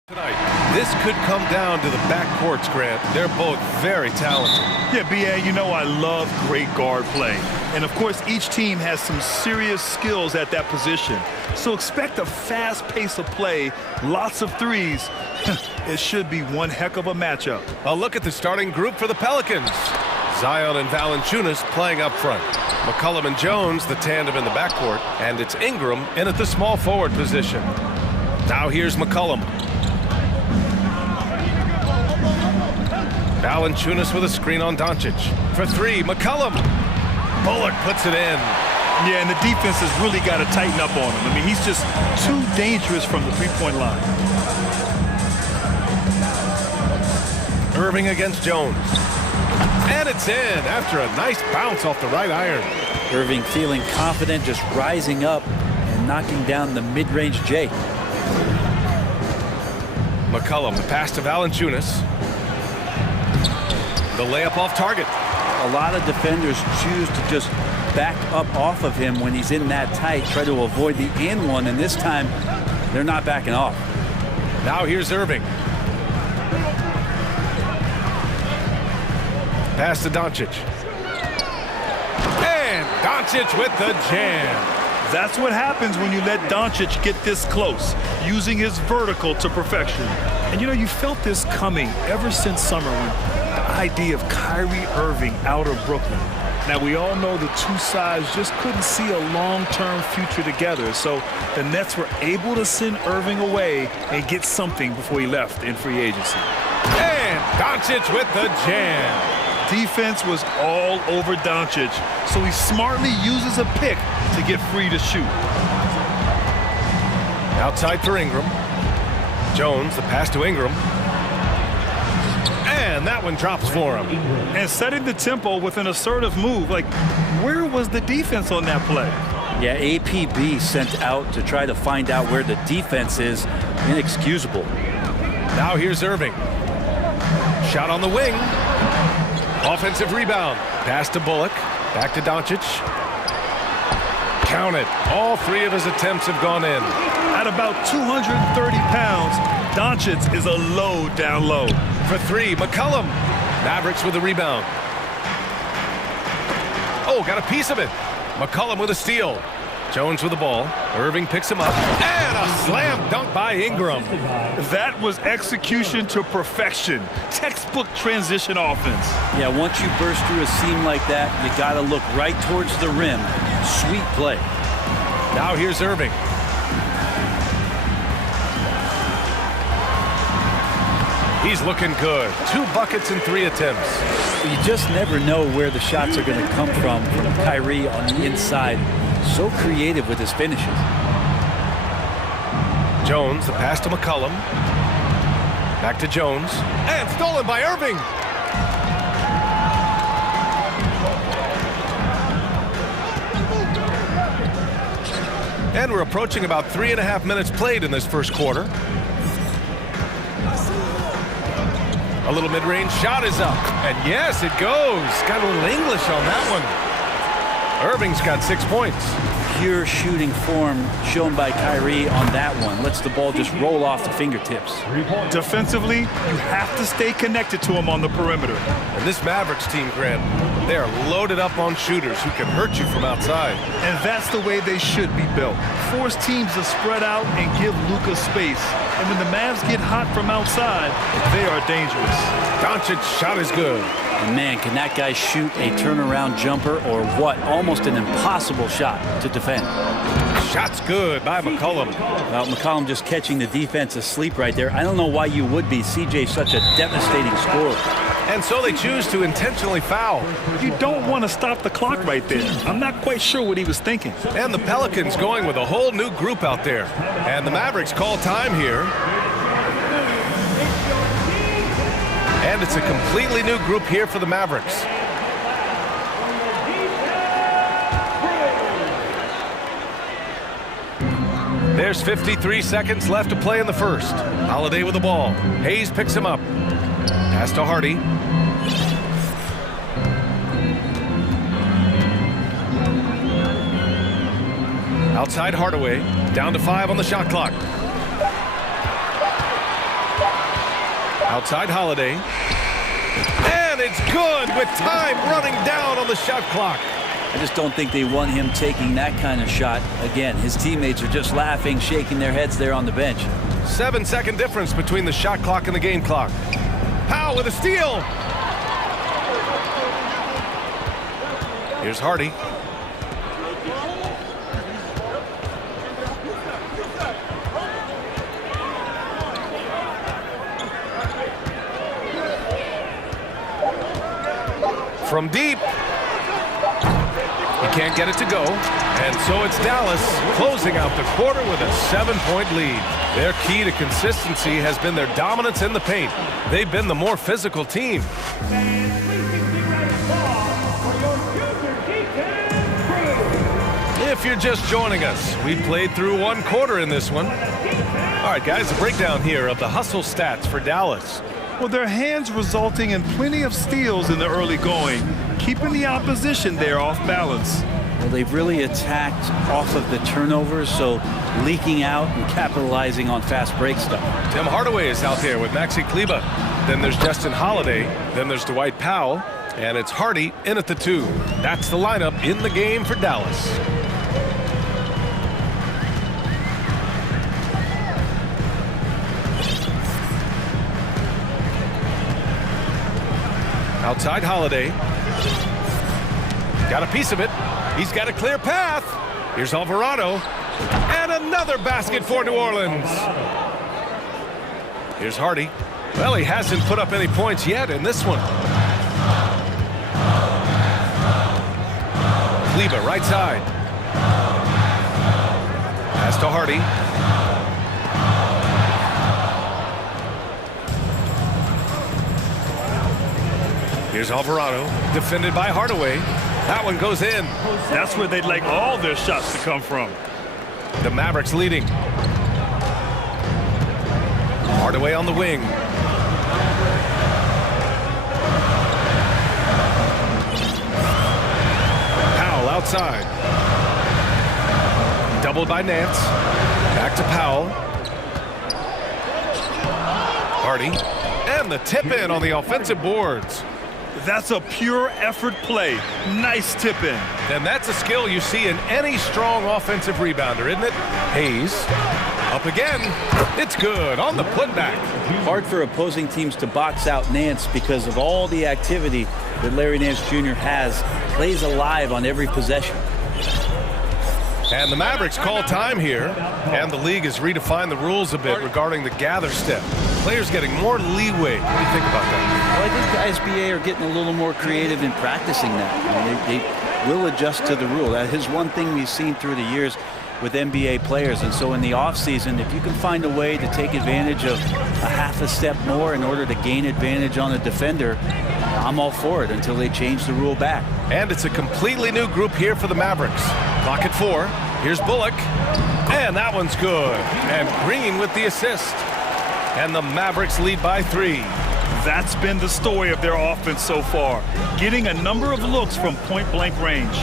Tonight, this could come down to the backcourts, Grant. They're both very talented. Yeah, B.A., you know I love great guard play. And, of course, each team has some serious skills at that position. So expect a fast pace of play, lots of threes. It should be one heck of a matchup. A look at the starting group for the Pelicans. Zion and Valanciunas playing up front. McCollum and Jones, the tandem in the backcourt. And it's Ingram in at the small forward position. Now here's McCollum. Valanciunas with a screen on Doncic. For three, McCollum. Bullock puts it in. Yeah, and the defense has really got to tighten up on him. I mean, he's just too dangerous from the three-point line. Irving against Jones. And it's in after a nice bounce off the right iron. Irving feeling confident, just rising up and knocking down the mid-range J. McCollum, the pass to Valanciunas. The layup off target. A lot of defenders choose to just back up off of him when he's in that tight, try to avoid the and one, and this time they're not backing off. Now here's Irving. Pass to Doncic. And Doncic with the jam. That's what happens when you let Doncic get this close, using his vertical to perfection. And you know, you felt this coming ever since summer when the idea of Kyrie Irving out of Brooklyn. Now, we all know the two sides just couldn't see a long-term future together, so the Nets were able to send Irving away and get something before he left in free agency. And Doncic with the jam. Defense was all over Doncic, so he smartly uses a pick to get free to shoot. Outside for Ingram. Jones, the pass to Ingram. And that one drops for him. And setting the tempo with an assertive move. Like, where was the defense on that play? Yeah, APB sent out to try to find out where the defense is. Inexcusable. Now here's Irving. Shot on the wing. Offensive rebound. Pass to Bullock. Back to Doncic. Count it. All three of his attempts have gone in. At about 230 pounds, Doncic is a load down low. For three, McCollum. Mavericks with the rebound. Oh, got a piece of it. McCollum with a steal. Jones with the ball. Irving picks him up. And a slam dunk by Ingram. That was execution to perfection. Textbook transition offense. Yeah, once you burst through a seam like that, you got to look right towards the rim. Sweet play. Now here's Irving. He's looking good. 2 buckets in 3 attempts. You just never know where the shots are going to come from Kyrie on the inside. So creative with his finishes. Jones, the pass to McCollum. Back to Jones. And stolen by Irving. And we're approaching about 3.5 minutes played in this first quarter. A little mid-range shot is up. And yes, it goes. Got a little English on that one. Irving's got 6 points. Pure shooting form shown by Kyrie on that one. Lets the ball just roll off the fingertips. Defensively, you have to stay connected to him on the perimeter. And this Mavericks team, Grant, they are loaded up on shooters who can hurt you from outside. And that's the way they should be built. Force teams to spread out and give Luka space. And when the Mavs get hot from outside, they are dangerous. Doncic's shot is good. And man, can that guy shoot a turnaround jumper or what? Almost an impossible shot to defend. Shot's good by McCollum. Well, McCollum just catching the defense asleep right there. I don't know why you would be. CJ's such a devastating scorer. And so they choose to intentionally foul. You don't want to stop the clock right there. I'm not quite sure what he was thinking. And the Pelicans going with a whole new group out there. And the Mavericks call time here. And it's a completely new group here for the Mavericks. There's 53 seconds left to play in the first. Holiday with the ball. Hayes picks him up. Pass to Hardy. Outside Hardaway. Down to 5 on the shot clock. Outside Holiday. And it's good with time running down on the shot clock. I just don't think they want him taking that kind of shot again. His teammates are just laughing, shaking their heads there on the bench. 7-second difference between the shot clock and the game clock. Powell with a steal. Here's Hardy. From deep. He can't get it to go. And so it's Dallas closing out the quarter with a 7-point lead. Their key to consistency has been their dominance in the paint. They've been the more physical team. If you're just joining us, we played through one quarter in this one. All right, guys, a breakdown here of the hustle stats for Dallas. Well, their hands resulting in plenty of steals in the early going, keeping the opposition there off balance. Well, they've really attacked off of the turnovers, so leaking out and capitalizing on fast break stuff. Tim Hardaway is out there with Maxi Kleber. Then there's Justin Holiday. Then there's Dwight Powell. And it's Hardy in at the 2. That's the lineup in the game for Dallas. Outside Holiday. Got a piece of it. He's got a clear path. Here's Alvarado. And another basket for New Orleans. Here's Hardy. Well, he hasn't put up any points yet in this one. Kleber, right side. Pass to Hardy. Here's Alvarado, defended by Hardaway. That one goes in. That's where they'd like all their shots to come from. The Mavericks leading. Hardaway on the wing. Powell outside. Doubled by Nance. Back to Powell. Hardy. And the tip in on the offensive boards. That's a pure effort play. Nice tip in. And that's a skill you see in any strong offensive rebounder, isn't it? Hayes. Up again. It's good on the putback. Hard for opposing teams to box out Nance because of all the activity that Larry Nance Jr. has. Plays alive on every possession. And the Mavericks call time here. And the league has redefined the rules a bit regarding the gather step. Players getting more leeway. What do you think about that? Well, I think the SBA are getting a little more creative in practicing that. I mean, they will adjust to the rule. That is one thing we've seen through the years with NBA players. And so in the offseason, if you can find a way to take advantage of a half a step more in order to gain advantage on a defender, I'm all for it until they change the rule back. And it's a completely new group here for the Mavericks. Clock at 4. Here's Bullock. And that one's good. And Green with the assist. And the Mavericks lead by 3. That's been the story of their offense so far, getting a number of looks from point-blank range.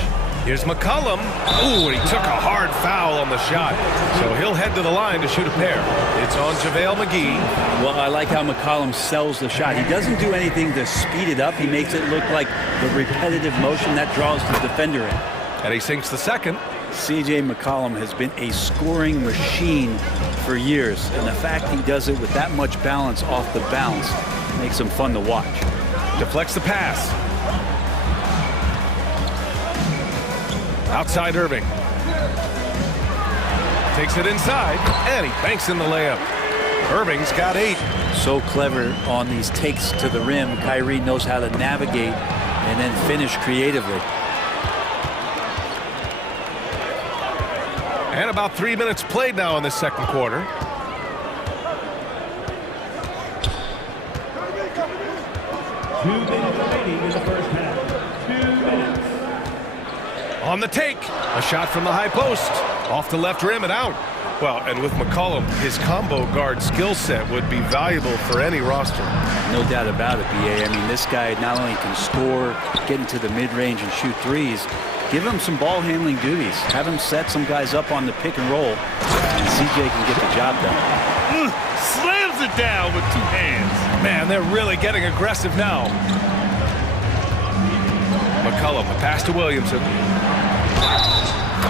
Here's McCollum. Ooh, and he took a hard foul on the shot. So he'll head to the line to shoot a pair. It's on JaVale McGee. Well, I like how McCollum sells the shot. He doesn't do anything to speed it up. He makes it look like the repetitive motion that draws the defender in. And he sinks the second. C.J. McCollum has been a scoring machine for years, and the fact he does it with that much balance off the bounce makes him fun to watch. Deflects the pass. Outside Irving. Takes it inside, and he banks in the layup. Irving's got 8. So clever on these takes to the rim. Kyrie knows how to navigate and then finish creatively. And about 3 minutes played now in the second quarter. On the take, a shot from the high post, off the left rim and out. Well, and with McCollum, his combo guard skill set would be valuable for any roster. No doubt about it, B.A. I mean, this guy not only can score, get into the mid-range and shoot threes, Give him some ball handling duties. Have him set some guys up on the pick and roll, and CJ can get the job done. Slams it down with 2 hands. Man, they're really getting aggressive now. McCullum, a pass to Williamson.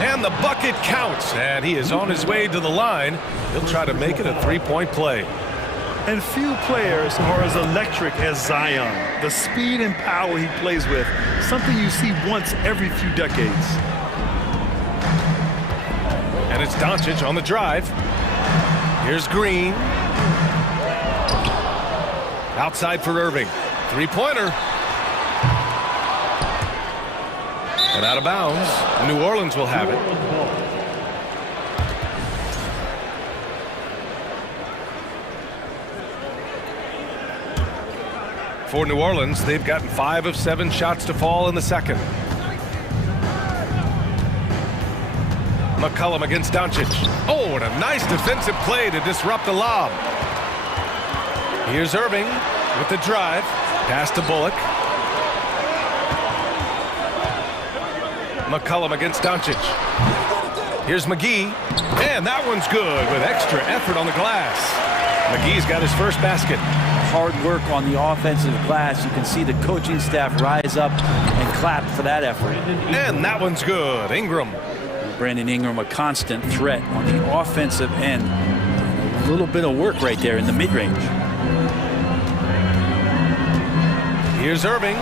And the bucket counts, and he is on his way to the line. He'll try to make it a 3-point play. And few players are as electric as Zion. The speed and power he plays with, something you see once every few decades. And it's Doncic on the drive. Here's Green. Outside for Irving. 3-pointer. And out of bounds. New Orleans will have it. For New Orleans, they've gotten 5 of 7 shots to fall in the second. McCullum against Doncic. Oh, and a nice defensive play to disrupt the lob. Here's Irving with the drive. Pass to Bullock. McCullum against Doncic. Here's McGee. And that one's good with extra effort on the glass. McGee's got his first basket. Hard work on the offensive glass. You can see the coaching staff rise up and clap for that effort. And that one's good. Ingram. Brandon Ingram, a constant threat on the offensive end. A little bit of work right there in the mid-range. Here's Irving.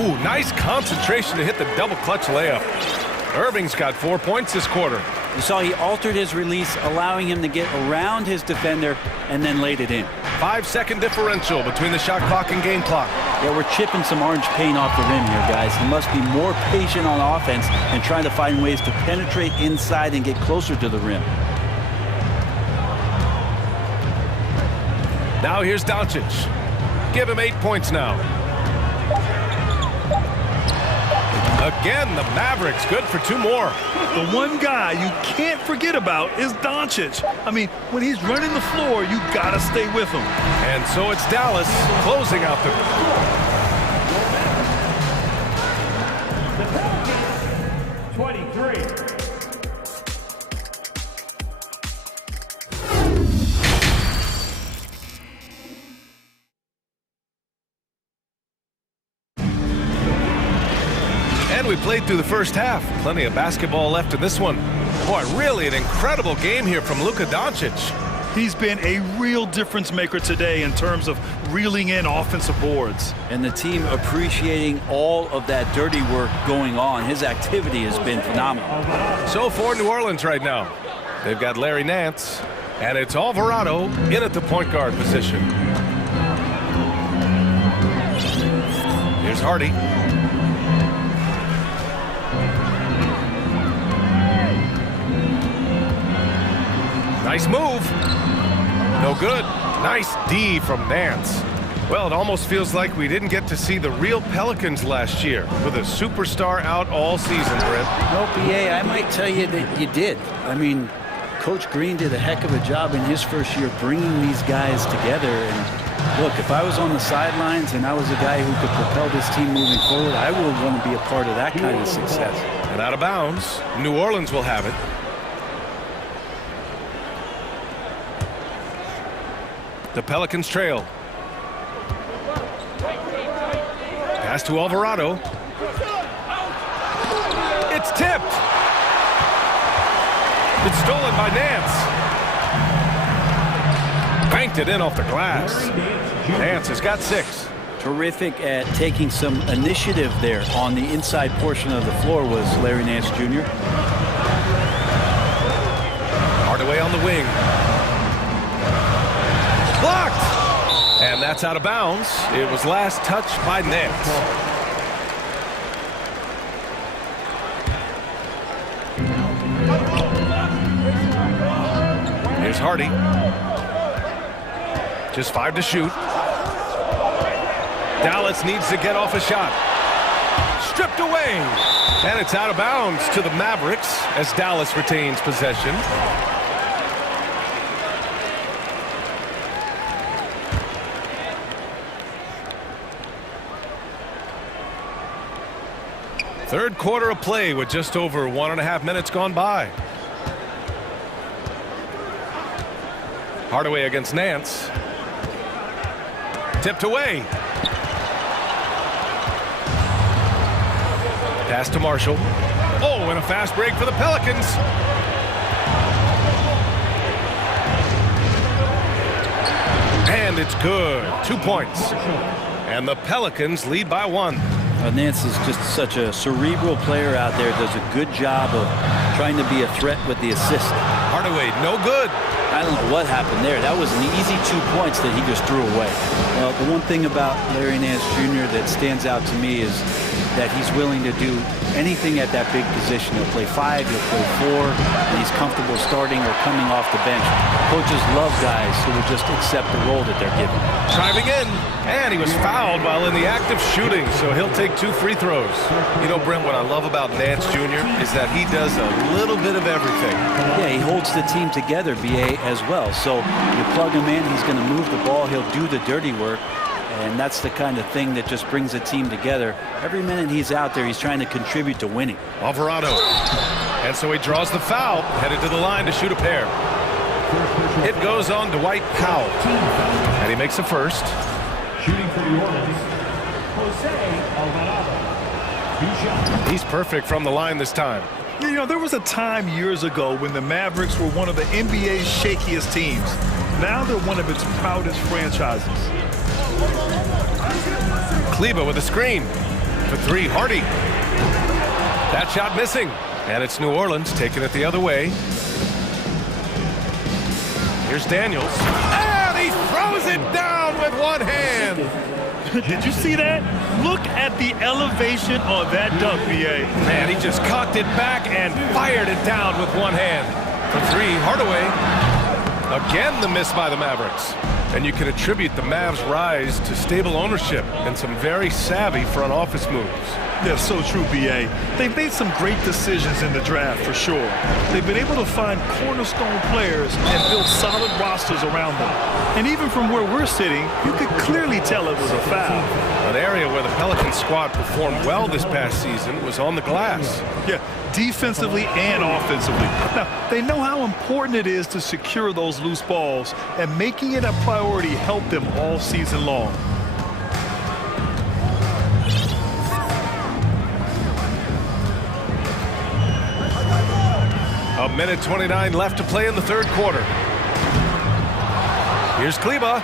Ooh, nice concentration to hit the double clutch layup. Irving's got 4 points this quarter. You saw he altered his release, allowing him to get around his defender and then laid it in. 5-second differential between the shot clock and game clock. Yeah, we're chipping some orange paint off the rim here, guys. He must be more patient on offense and trying to find ways to penetrate inside and get closer to the rim. Now here's Doncic. Give him 8 points now. Again, the Mavericks good for 2 more. The one guy you can't forget about is Doncic. I mean, when he's running the floor, you gotta stay with him. And so it's Dallas closing out the... 23. We played through the first half. Plenty of basketball left in this one. Boy, really an incredible game here from Luka Doncic. He's been a real difference maker today in terms of reeling in offensive boards. And the team appreciating all of that dirty work going on. His activity has been phenomenal. So for New Orleans right now, they've got Larry Nance, and it's Alvarado in at the point guard position. Here's Hardy. Nice move. No good. Nice D from Nance. Well, it almost feels like we didn't get to see the real Pelicans last year with a superstar out all season, Brent. No, BA, I might tell you that you did. I mean, Coach Green did a heck of a job in his first year bringing these guys together. And look, if I was on the sidelines and I was a guy who could propel this team moving forward, I would want to be a part of that kind of success. And out of bounds, New Orleans will have it. The Pelicans trail. Pass to Alvarado. It's tipped. It's stolen by Nance. Banked it in off the glass. Nance has got 6. Terrific at taking some initiative there on the inside portion of the floor was Larry Nance Jr. Hardaway on the wing. Blocked! And that's out of bounds. It was last touched by Nance. Here's Hardy. Just 5 to shoot. Dallas needs to get off a shot. Stripped away. And it's out of bounds to the Mavericks as Dallas retains possession. Third quarter of play with just over 1.5 minutes gone by. Hardaway against Nance. Tipped away. Pass to Marshall. Oh, and a fast break for the Pelicans. And it's good. 2 points. And the Pelicans lead by 1. Nance is just such a cerebral player out there. Does a good job of trying to be a threat with the assist. Hardaway, no good. I don't know what happened there. That was an easy 2 points that he just threw away. Well, the one thing about Larry Nance Jr. that stands out to me is that he's willing to do anything at that big position. He'll play 5, he'll play 4, and he's comfortable starting or coming off the bench. Coaches love guys who will just accept the role that they're given. Driving in, and he was fouled while in the act of shooting, so he'll take 2 free throws. You know, Brent, what I love about Nance Jr. is that he does a little bit of everything. Yeah, he holds the team together, BA, as well. So you plug him in, he's going to move the ball, he'll do the dirty work. And that's the kind of thing that just brings a team together. Every minute he's out there, he's trying to contribute to winning. Alvarado. And so he draws the foul, headed to the line to shoot a pair. It goes on Dwight Powell. And he makes a first. Shooting for the Orleans, Jose Alvarado. He's perfect from the line this time. You know, there was a time years ago when the Mavericks were one of the NBA's shakiest teams. Now they're one of its proudest franchises. Kleba with a screen. For 3, Hardy. That shot missing. And it's New Orleans taking it the other way. Here's Daniels. And he throws it down with one hand. Did you see that? Look at the elevation on that dunk, B.A. Man, he just cocked it back and fired it down with one hand. For 3, Hardaway. Again, the miss by the Mavericks. And you can attribute the Mavs' rise to stable ownership and some very savvy front office moves. That's so true, B.A. They've made some great decisions in the draft, for sure. They've been able to find cornerstone players and build solid rosters around them. And even from where we're sitting, you could clearly tell it was a foul. An area where the Pelican squad performed well this past season was on the glass. Yeah, defensively and offensively. Now, they know how important it is to secure those loose balls, and making it a priority helped them all season long. A minute 29 left to play in the third quarter. Here's Kleba.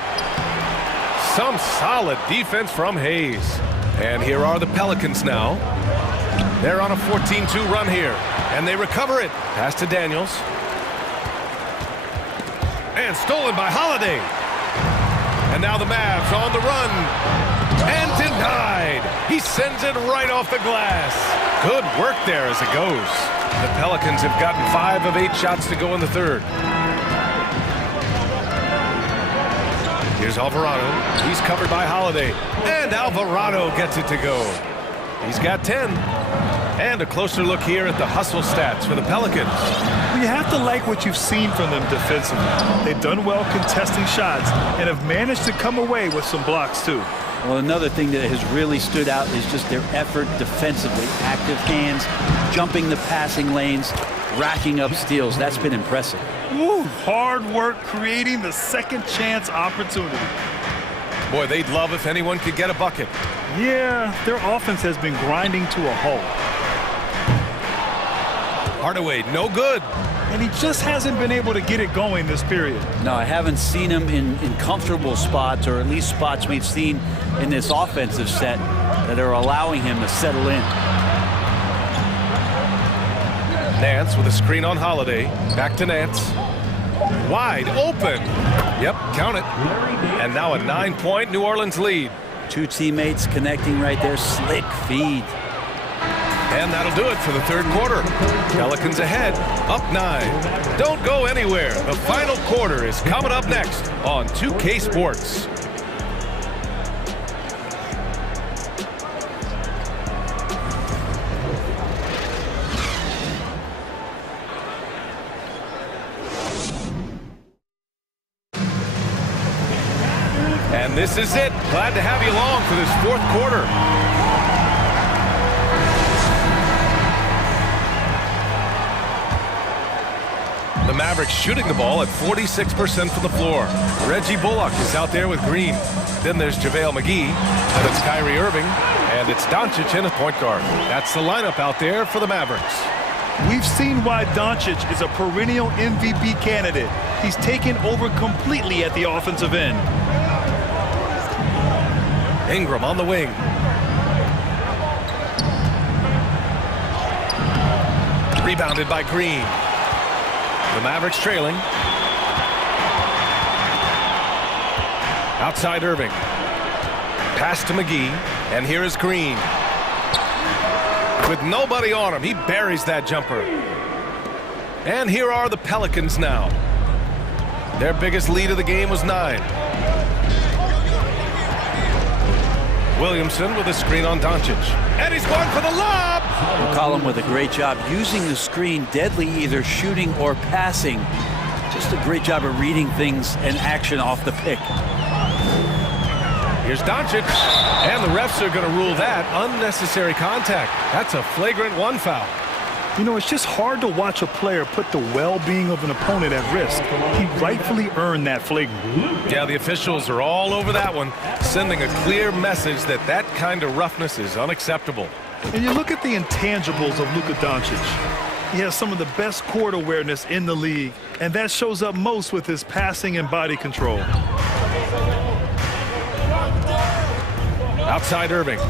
Some solid defense from Hayes. And here are the Pelicans now. They're on a 14-2 run here. And they recover it. Pass to Daniels. And stolen by Holiday. And now the Mavs on the run. And denied. He sends it right off the glass. Good work there as it goes. The Pelicans have gotten 5 of 8 shots to go in the third. Here's Alvarado. He's covered by Holiday. And Alvarado gets it to go. He's got 10. And a closer look here at the hustle stats for the Pelicans. Well, you have to like what you've seen from them defensively. They've done well contesting shots and have managed to come away with some blocks too. Well, another thing that has really stood out is just their effort defensively. Active hands, jumping the passing lanes, racking up steals. That's been impressive. Woo, hard work creating the second chance opportunity. Boy, they'd love if anyone could get a bucket. Yeah, their offense has been grinding to a halt. Hardaway, no good. And he just hasn't been able to get it going this period. No, I haven't seen him in comfortable spots, or at least spots we've seen in this offensive set that are allowing him to settle in. Nance with a screen on Holiday. Back to Nance. Wide open. Yep, count it. And now a 9-point New Orleans lead. 2 teammates connecting right there. Slick feed. And that'll do it for the third quarter. Pelicans ahead, up 9. Don't go anywhere. The final quarter is coming up next on 2K Sports. And this is it. Glad to have you along for this fourth quarter. The Mavericks shooting the ball at 46% from the floor. Reggie Bullock is out there with Green. Then there's JaVale McGee. Then it's Kyrie Irving. And it's Doncic in at point guard. That's the lineup out there for the Mavericks. We've seen why Doncic is a perennial MVP candidate. He's taken over completely at the offensive end. Ingram on the wing. Rebounded by Green. The Mavericks trailing. Outside Irving. Pass to McGee. And here is Green. With nobody on him, he buries that jumper. And here are the Pelicans now. Their biggest lead of the game was 9. Williamson with a screen on Doncic. And he's going for the lob! McCollum with a great job using the screen, deadly either shooting or passing. Just a great job of reading things and action off the pick. Here's Doncic, and the refs are going to rule that unnecessary contact. That's a flagrant 1 foul. You know, it's just hard to watch a player put the well-being of an opponent at risk. He rightfully earned that flagrant. Yeah, the officials are all over that one, sending a clear message that that kind of roughness is unacceptable. And you look at the intangibles of Luka Doncic. He has some of the best court awareness in the league, and that shows up most with his passing and body control. Outside Irving.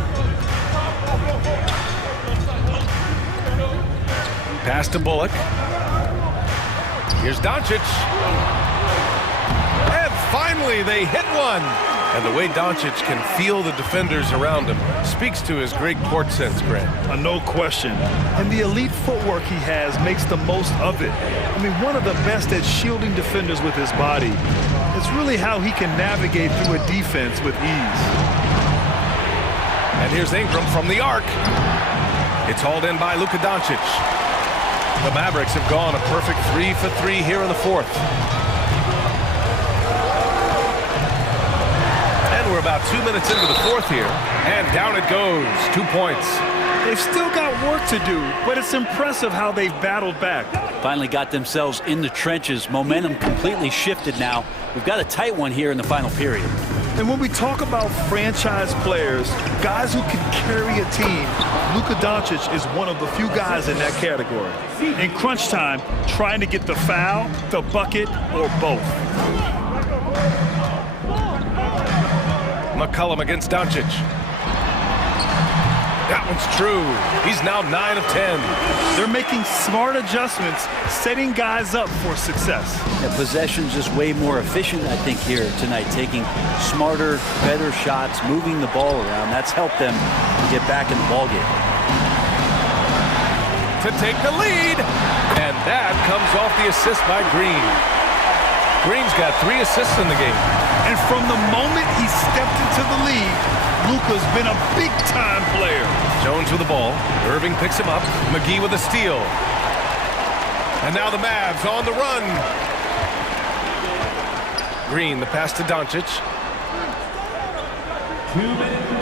Pass to Bullock. Here's Doncic. And finally they hit one. And the way Doncic can feel the defenders around him speaks to his great court sense, Grant. No question. And the elite footwork he has makes the most of it. I mean, one of the best at shielding defenders with his body. It's really how he can navigate through a defense with ease. And here's Ingram from the arc. It's hauled in by Luka Doncic. The Mavericks have gone a perfect 3 for 3 here in the 4th. And we're about 2 minutes into the 4th here. And down it goes. 2 points. They've still got work to do, but it's impressive how they've battled back. Finally got themselves in the trenches. Momentum completely shifted now. We've got a tight one here in the final period. And when we talk about franchise players, guys who can carry a team, Luka Doncic is one of the few guys in that category. In crunch time, trying to get the foul, the bucket, or both. McCollum against Doncic. That one's true. He's now 9 of 10. They're making smart adjustments, setting guys up for success. The possession's just way more efficient, I think, here tonight. Taking smarter, better shots, moving the ball around. That's helped them get back in the ballgame. To take the lead. And that comes off the assist by Green. Green's got 3 assists in the game. And from the moment he stepped into the league, Luka's been a big-time player. Jones with the ball. Irving picks him up. McGee with a steal. And now the Mavs on the run. Green, the pass to Doncic.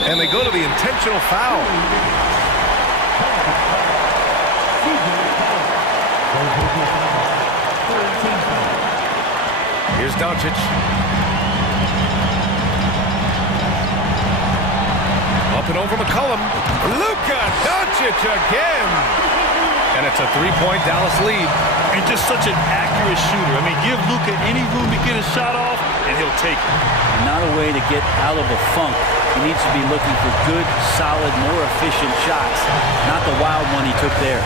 And they go to the intentional foul. Here's Doncic. Up and over McCollum. Luka Doncic again. And it's a 3-point Dallas lead. And just such an accurate shooter. I mean, give Luka any room to get his shot off, and he'll take it. Not a way to get out of a funk. He needs to be looking for good, solid, more efficient shots. Not the wild one he took there.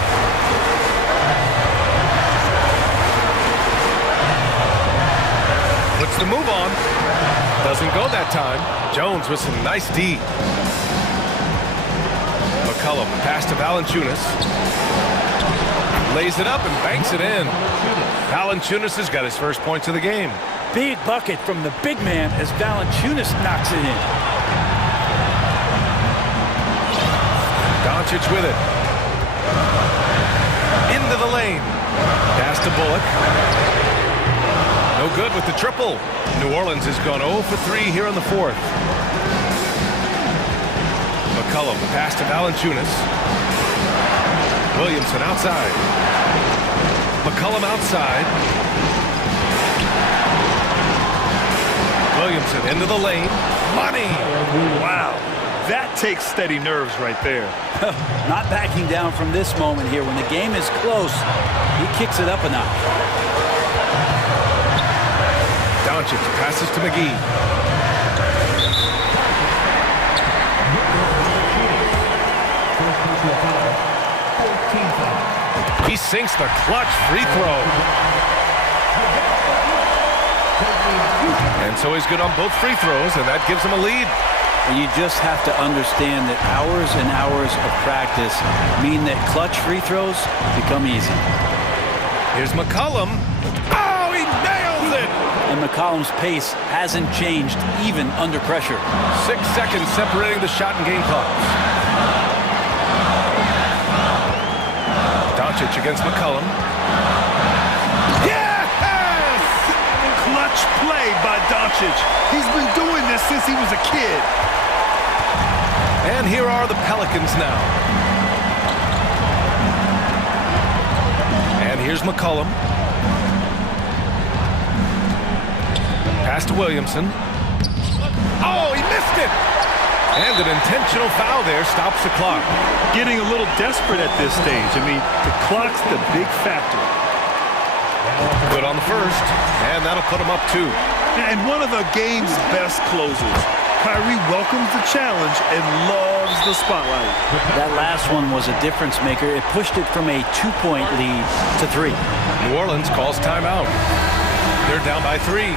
Puts the move on. Doesn't go that time. Jones with some nice D. McCollum, pass to Valanciunas. Lays it up and banks it in. Valanciunas has got his first points of the game. Big bucket from the big man as Valanciunas knocks it in. Doncic with it. Into the lane. Pass to Bullock. No good with the triple. New Orleans has gone 0 for 3 here in the 4th. McCollum, pass to Valanciunas. Williamson outside. McCollum outside. Williamson into the lane. Money! Wow. That takes steady nerves right there. Not backing down from this moment here. When the game is close, he kicks it up a notch. Doncic passes to McGee. He sinks the clutch free throw. And so he's good on both free throws, and that gives him a lead. And you just have to understand that hours and hours of practice mean that clutch free throws become easy. Here's McCollum. Oh, he nails it! And McCollum's pace hasn't changed even under pressure. 6 seconds separating the shot and game clocks. Doncic against McCollum. Yes! Clutch play by Doncic. He's been doing this since he was a kid. And here are the Pelicans now. And here's McCollum. Pass to Williamson. Oh, he missed it! And an intentional foul there stops the clock. Getting a little desperate at this stage. I mean, the clock's the big factor. Good on the first, and that'll put him up 2. And one of the game's best closers. Kyrie welcomes the challenge and loves the spotlight. That last one was a difference maker. It pushed it from a 2-point lead to 3. New Orleans calls timeout. They're down by 3.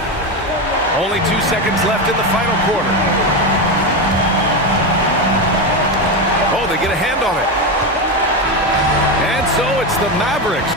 Only 2 seconds left in the final quarter. Oh, they get a hand on it. And so it's the Mavericks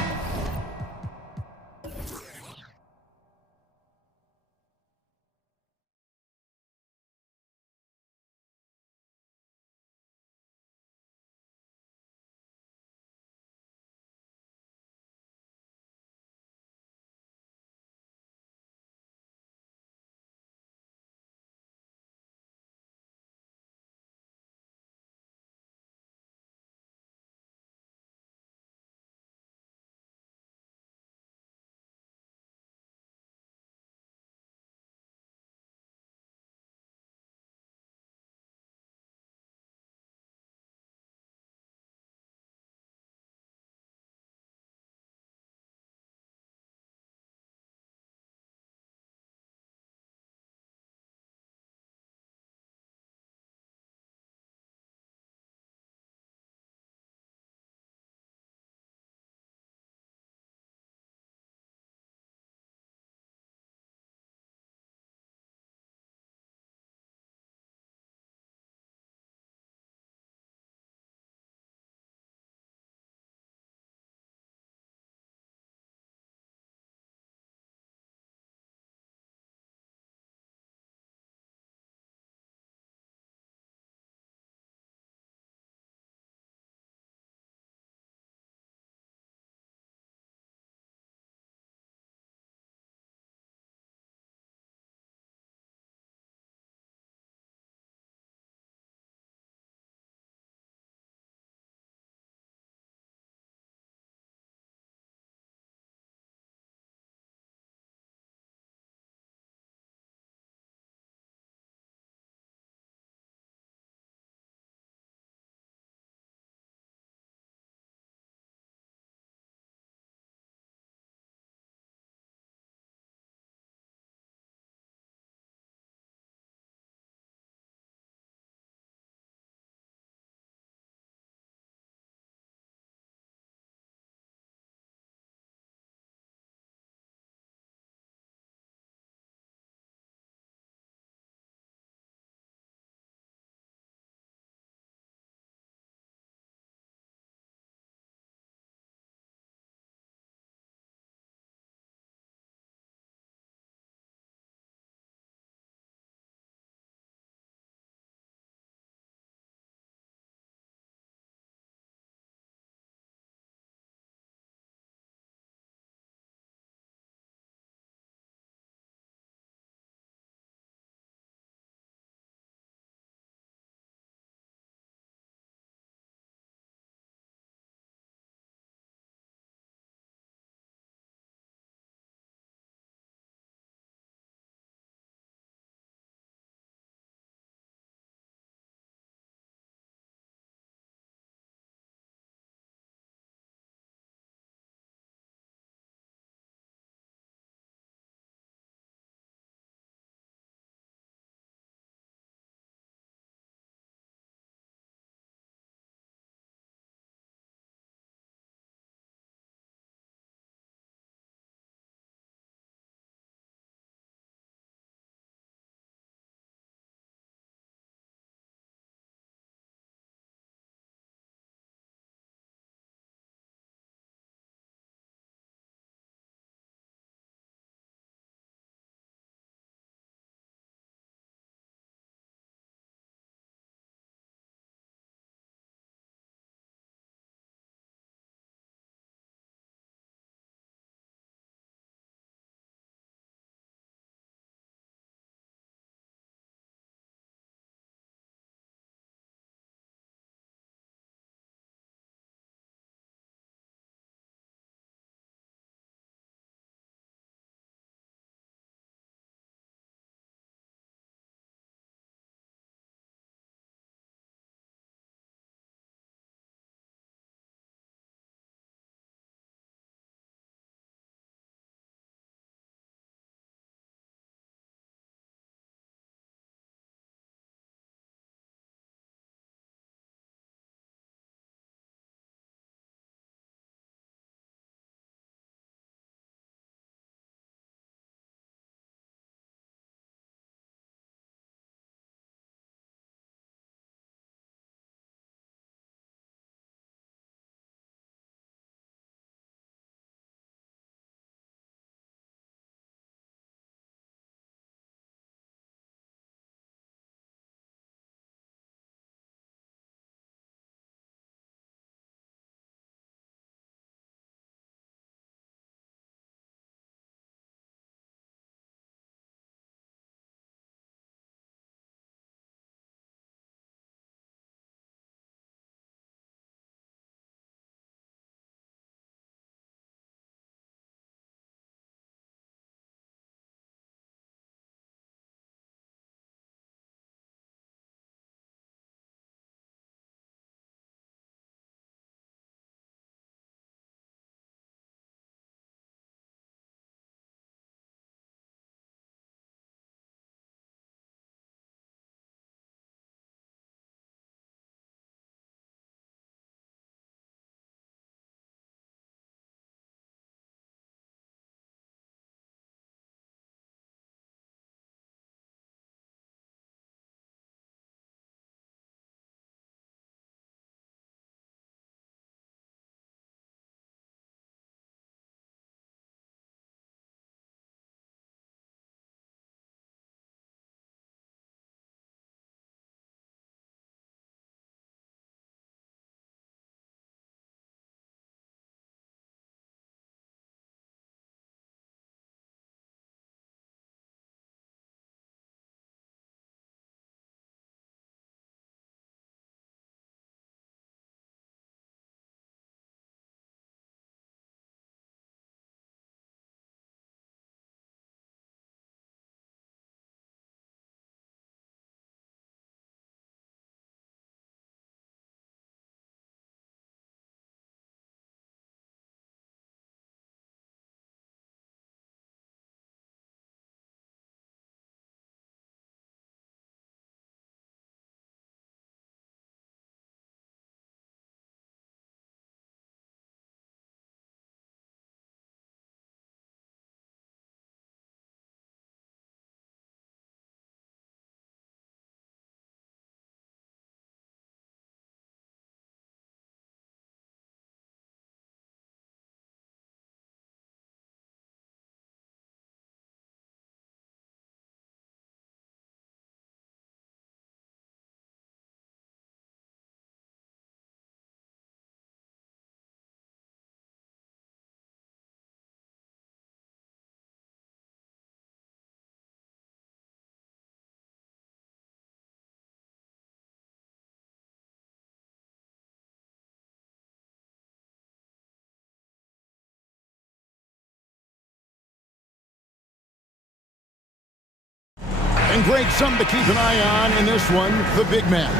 And Greg, something to keep an eye on in this one, the big man.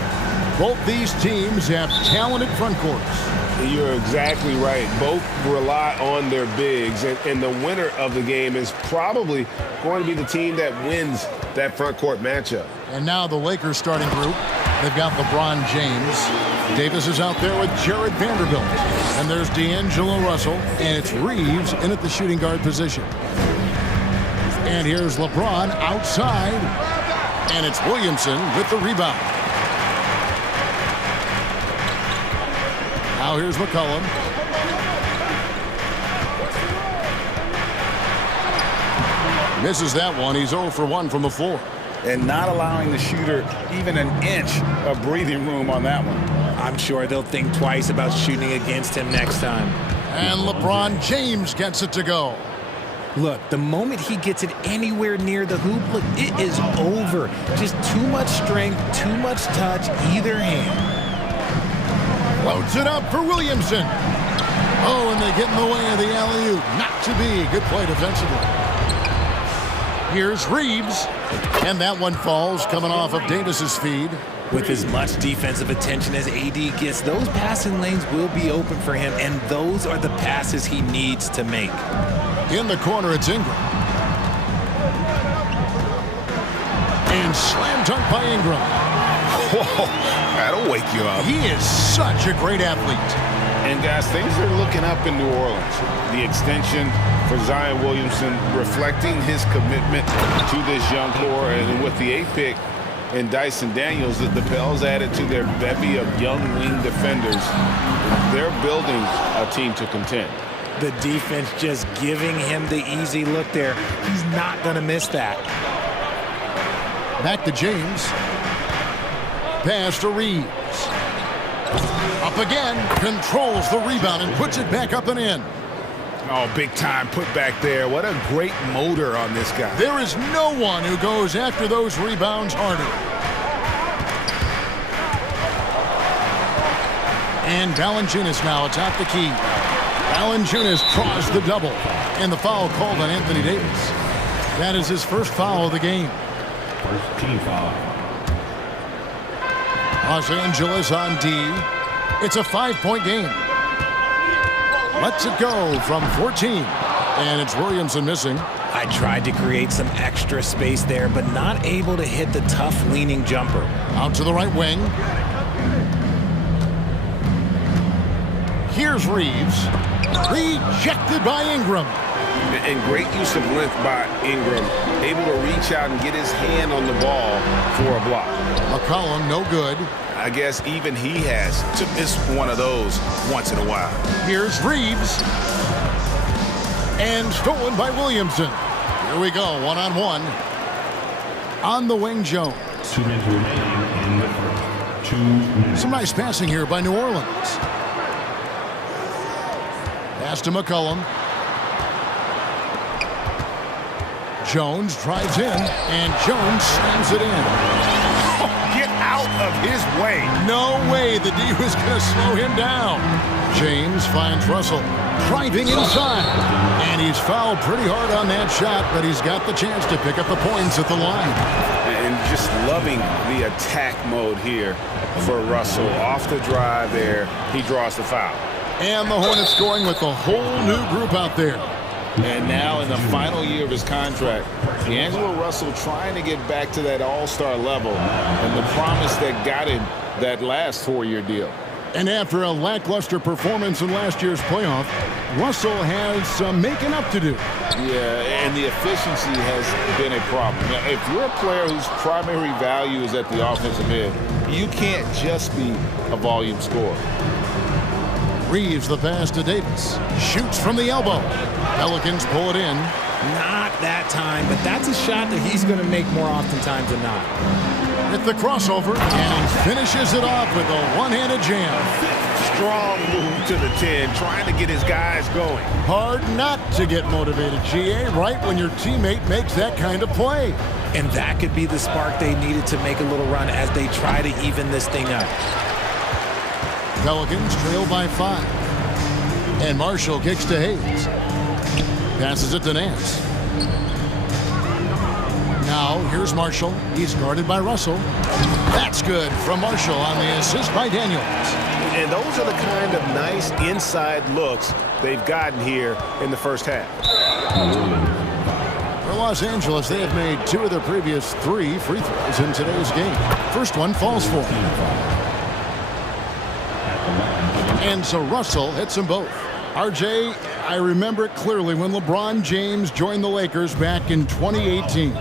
Both these teams have talented front courts. You're exactly right. Both rely on their bigs, and the winner of the game is probably going to be the team that wins that front court matchup. And now the Lakers starting group. They've got LeBron James. Davis is out there with Jared Vanderbilt. And there's D'Angelo Russell, and it's Reeves in at the shooting guard position. And here's LeBron outside, and it's Williamson with the rebound. Now here's McCollum. Misses that one. He's 0 for 1 from the floor. And not allowing the shooter even an inch of breathing room on that one. I'm sure they'll think twice about shooting against him next time. And LeBron James gets it to go. Look, the moment he gets it anywhere near the hoop, look, it is over. Just too much strength, too much touch, either hand. Loads it up for Williamson. Oh, and they get in the way of the alley-oop. Not to be. Good play defensively. Here's Reeves. And that one falls, coming off of Davis's feed. With as much defensive attention as AD gets, those passing lanes will be open for him, and those are the passes he needs to make. In the corner, it's Ingram. And slam dunk by Ingram. Whoa, that'll wake you up. He is such a great athlete. And guys, things are looking up in New Orleans. The extension for Zion Williamson reflecting his commitment to this young core, and with the 8th pick and Dyson Daniels, the Pels added to their bevy of young wing defenders. They're building a team to contend. The defense just giving him the easy look there. He's not going to miss that. Back to James. Pass to Reeves. Up again, controls the rebound and puts it back up and in. Oh, big time put back there. What a great motor on this guy. There is no one who goes after those rebounds harder. And Valanciunas now atop the key. Valanciunas draws the double. And the foul called on Anthony Davis. That is his first foul of the game. First team foul. Los Angeles on D. It's a 5-point game. Lets it go from 14. And it's Williamson missing. I tried to create some extra space there, but not able to hit the tough leaning jumper. Out to the right wing. Here's Reeves. Rejected by Ingram. And great use of length by Ingram. Able to reach out and get his hand on the ball for a block. McCollum, no good. I guess even he has to miss one of those once in a while. Here's Reeves. And stolen by Williamson. Here we go, one-on-one. On the wing, Jones. 2 minutes remaining in the first. 2 minutes. Some nice passing here by New Orleans. Pass to McCollum. Jones drives in, and Jones slams it in. Get out of his way. No way the D was going to slow him down. James finds Russell driving inside. And he's fouled pretty hard on that shot, but he's got the chance to pick up the points at the line. And just loving the attack mode here for Russell. Off the drive there, he draws the foul. And the Hornets going with a whole new group out there. And now in the final year of his contract, D'Angelo Russell trying to get back to that all-star level and the promise that got him that last 4-year deal. And after a lackluster performance in last year's playoff, Russell has some making up to do. Yeah, and the efficiency has been a problem. Now, if you're a player whose primary value is at the offensive end, you can't just be a volume scorer. Reeves the pass to Davis. Shoots from the elbow. Pelicans pull it in. Not that time, but that's a shot that he's going to make more oftentimes than not. At the crossover, and finishes it off with a one-handed jam. Strong move to the 10, trying to get his guys going. Hard not to get motivated, GA, right when your teammate makes that kind of play. And that could be the spark they needed to make a little run as they try to even this thing up. Pelicans trail by 5. And Marshall kicks to Hayes. Passes it to Nance. Now foul. Here's Marshall. He's guarded by Russell. That's good from Marshall on the assist by Daniels. And those are the kind of nice inside looks they've gotten here in the first half. For Los Angeles, they have made 2 of their previous 3 free throws in today's game. First one falls for them. And so Russell hits them both. RJ, I remember it clearly when LeBron James joined the Lakers back in 2018.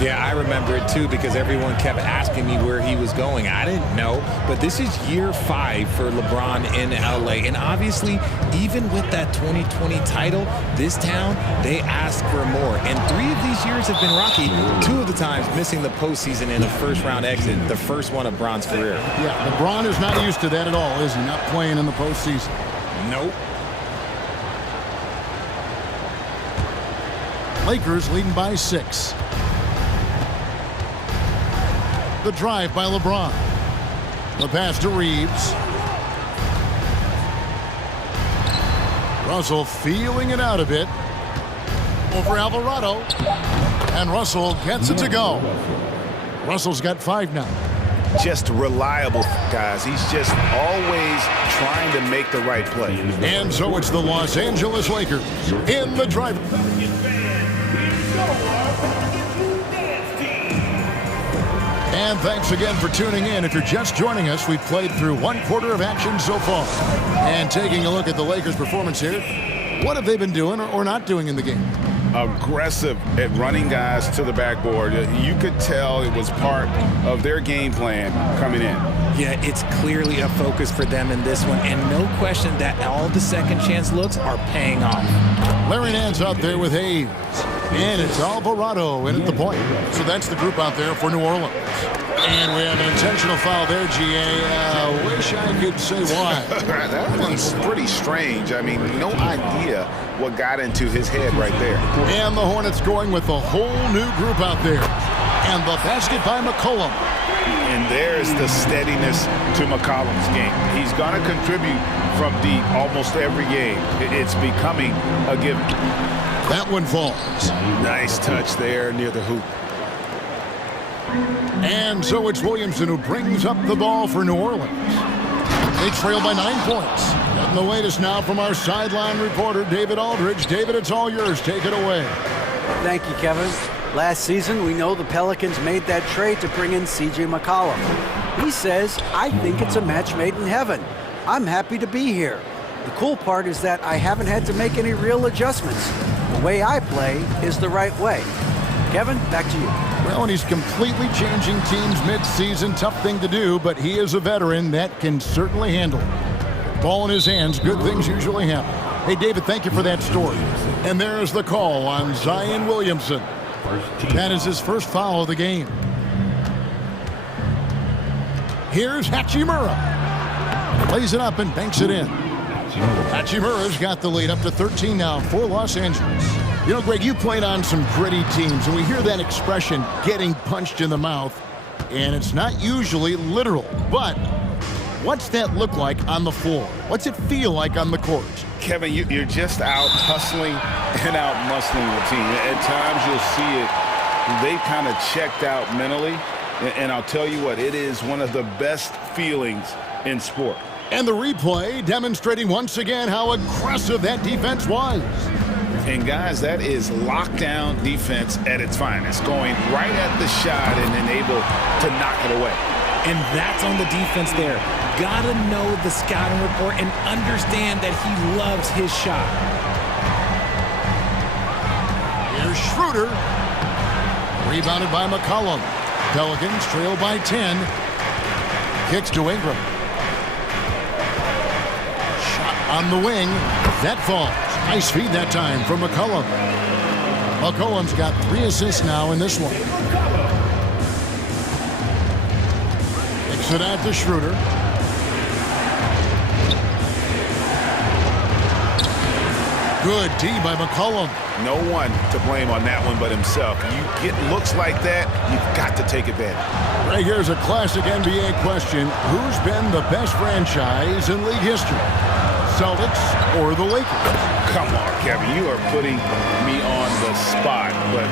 Yeah, I remember it too because everyone kept asking me where he was going. I didn't know, but this is year 5 for LeBron in LA. And obviously, even with that 2020 title, this town, they asked for more. And 3 of these years have been rocky. 2 of the times missing the postseason in a first-round exit, the first one of Bron's career. Yeah, LeBron is not used to that at all, is he? Not playing in the postseason. Nope. Lakers leading by 6. The drive by LeBron. The pass to Reeves. Russell feeling it out a bit. Over Alvarado. And Russell gets it to go. Russell's got 5 now. Just reliable, guys. He's just always trying to make the right play. And so it's the Los Angeles Lakers in the drive. And thanks again for tuning in. If you're just joining us, we've played through 1 quarter of action so far. And taking a look at the Lakers' performance here, what have they been doing or not doing in the game? Aggressive at running guys to the backboard. You could tell it was part of their game plan coming in. Yeah, it's clearly a focus for them in this one, and no question that all the second chance looks are paying off. Larry Nance out there with Hayes. And it's Alvarado in at the point. So that's the group out there for New Orleans. And we have an intentional foul there, GA. Wish I could say why. That one's pretty strange. I mean, no idea what got into his head right there. And the Hornets going with a whole new group out there. And the basket by McCollum. And there's the steadiness to McCollum's game. He's going to contribute from deep almost every game. It's becoming a given. That one falls. Nice touch there near the hoop. And so it's Williamson who brings up the ball for New Orleans. They trail by 9 points. And the latest now from our sideline reporter, David Aldridge. David, it's all yours. Take it away. Thank you, Kevin. Last season, we know the Pelicans made that trade to bring in C.J. McCollum. He says, I think it's a match made in heaven. I'm happy to be here. The cool part is that I haven't had to make any real adjustments. The way I play is the right way. Kevin, back to you. Well, and he's completely changing teams mid-season. Tough thing to do, but he is a veteran that can certainly handle it. Ball in his hands, good things usually happen. Hey, David, thank you for that story. And there's the call on Zion Williamson. That is his first foul of the game. Here's Hachimura. Lays it up and banks it in. Hachimura's got the lead up to 13 now for Los Angeles. You know, Greg, you played on some gritty teams, and we hear that expression, getting punched in the mouth, and it's not usually literal. But what's that look like on the floor? What's it feel like on the court? Kevin, you're just out hustling and out muscling the team. At times you'll see it. They kind of checked out mentally, and I'll tell you what, it is one of the best feelings in sport. And the replay demonstrating once again how aggressive that defense was. And guys, that is lockdown defense at its finest, going right at the shot and then able to knock it away. And that's on the defense there. Gotta know the scouting report and understand that he loves his shot. Here's Schroeder. Rebounded by McCollum. Pelicans trail by 10. Kicks to Ingram. Shot on the wing. That falls. Nice feed that time from McCollum. McCollum's got 3 assists now in this one. Kicks it out to Schroeder. Good D by McCollum. No one to blame on that one but himself. You get looks like that, you've got to take advantage. Right here's a classic NBA question. Who's been the best franchise in league history? Celtics or the Lakers? Come on, Kevin, you are putting me on the spot, but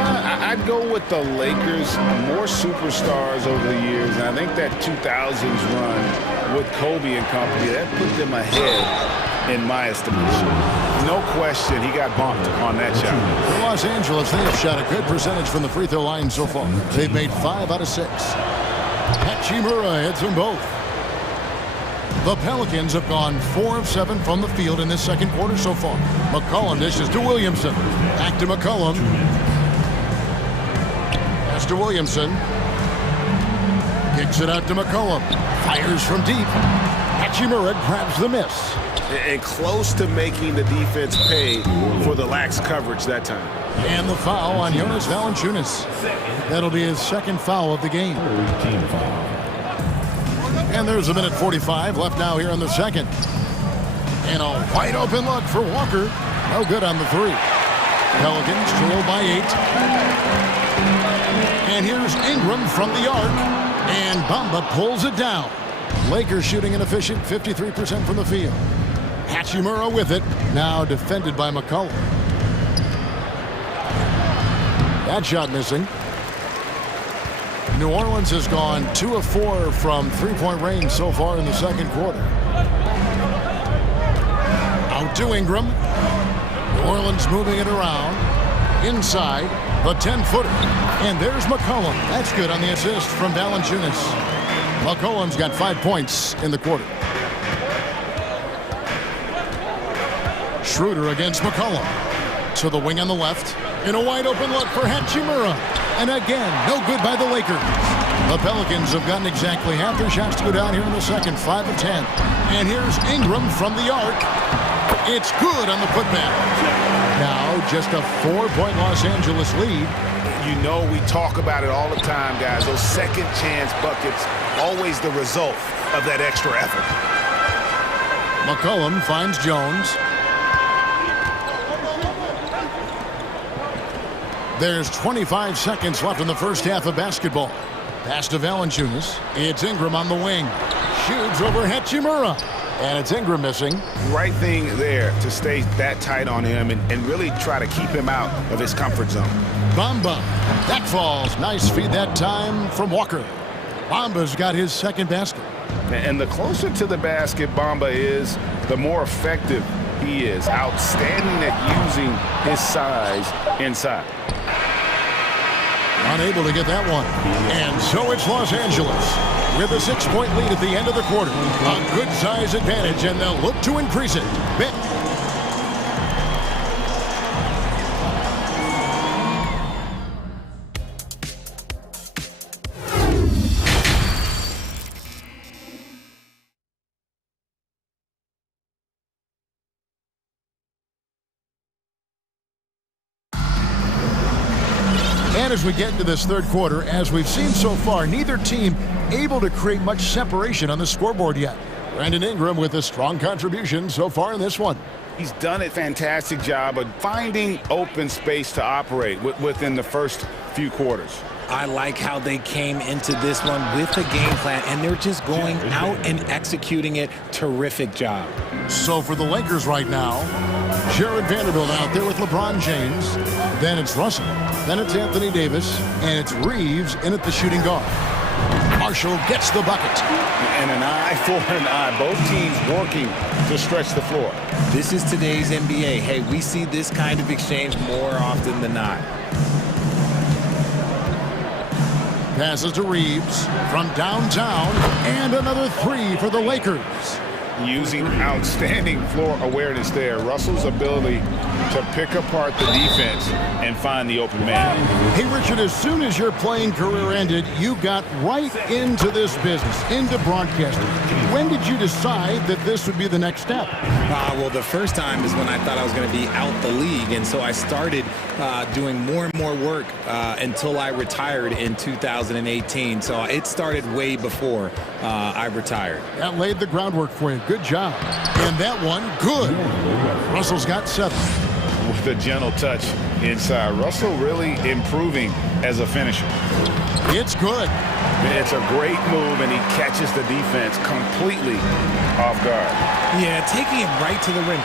I I'd go with the Lakers. More superstars over the years, and I think that 2000s run with Kobe and company, that put them ahead in my estimation. No question, he got bumped on that shot. For Los Angeles, they have shot a good percentage from the free throw line so far. They've made 5 out of 6. Hachimura hits them both. The Pelicans have gone 4 of 7 from the field in this second quarter so far. McCollum dishes to Williamson. Back to McCollum. Pass to Williamson. Kicks it out to McCollum. Fires from deep. Hachimura grabs the miss. And close to making the defense pay for the lax coverage that time. And the foul on Jonas Valanciunas. That'll be his second foul of the game. And there's a minute 45 left now here in the second. And a wide open look for Walker. No good on the 3. Pelicans trail by 8. And here's Ingram from the arc. And Bamba pulls it down. Lakers shooting an efficient 53% from the field. Hachimura with it. Now defended by McCollum. That shot missing. New Orleans has gone 2 of 4 from three-point range so far in the second quarter. Out to Ingram. New Orleans moving it around. Inside, the 10-footer. And there's McCollum. That's good on the assist from Valanciunas. McCollum's got 5 points in the quarter. Schroeder against McCollum. To the wing on the left. In a wide open look for Hachimura. And again, no good by the Lakers. The Pelicans have gotten exactly half their shots to go down here in the second, 5 of 10. And here's Ingram from the arc. It's good on the putback. Now just a 4-point Los Angeles lead. You know we talk about it all the time, guys. Those second chance buckets, always the result of that extra effort. McCollum finds Jones. There's 25 seconds left in the first half of basketball. Pass to Valanciunas. It's Ingram on the wing. Shoots over Hachimura. And it's Ingram missing. Right thing there to stay that tight on him and really try to keep him out of his comfort zone. Bamba. That falls. Nice feed that time from Walker. Bamba's got his second basket. And the closer to the basket Bamba is, the more effective he is. Outstanding at using his size inside. Unable to get that one. And so it's Los Angeles with a 6-point lead at the end of the quarter. A good size advantage, and they'll look to increase it. And as we get into this third quarter, as we've seen so far, neither team able to create much separation on the scoreboard yet. Brandon Ingram with a strong contribution so far in this one. He's done a fantastic job of finding open space to operate within the first few quarters. I like how they came into this one with a game plan, and they're just going out and executing it. Terrific job. So for the Lakers right now, Jared Vanderbilt out there with LeBron James. Then it's Russell. Then it's Anthony Davis. And it's Reeves in at the shooting guard. Marshall gets the bucket. And an eye for an eye. Both teams working to stretch the floor. This is today's NBA. Hey, we see this kind of exchange more often than not. Passes to Reeves from downtown, and another 3 for the Lakers. Using outstanding floor awareness there. Russell's ability to pick apart the defense and find the open man. Hey, Richard, as soon as your playing career ended, you got right into this business, into broadcasting. When did you decide that this would be the next step? Well, the first time is when I thought I was going to be out the league, and so I started doing more and more work until I retired in 2018. So it started way before I retired. That laid the groundwork for you. Good job. And that one, good. Russell's got 7. With a gentle touch inside. Russell really improving as a finisher. It's good. It's a great move, and he catches the defense completely off guard. Yeah, taking it right to the rim.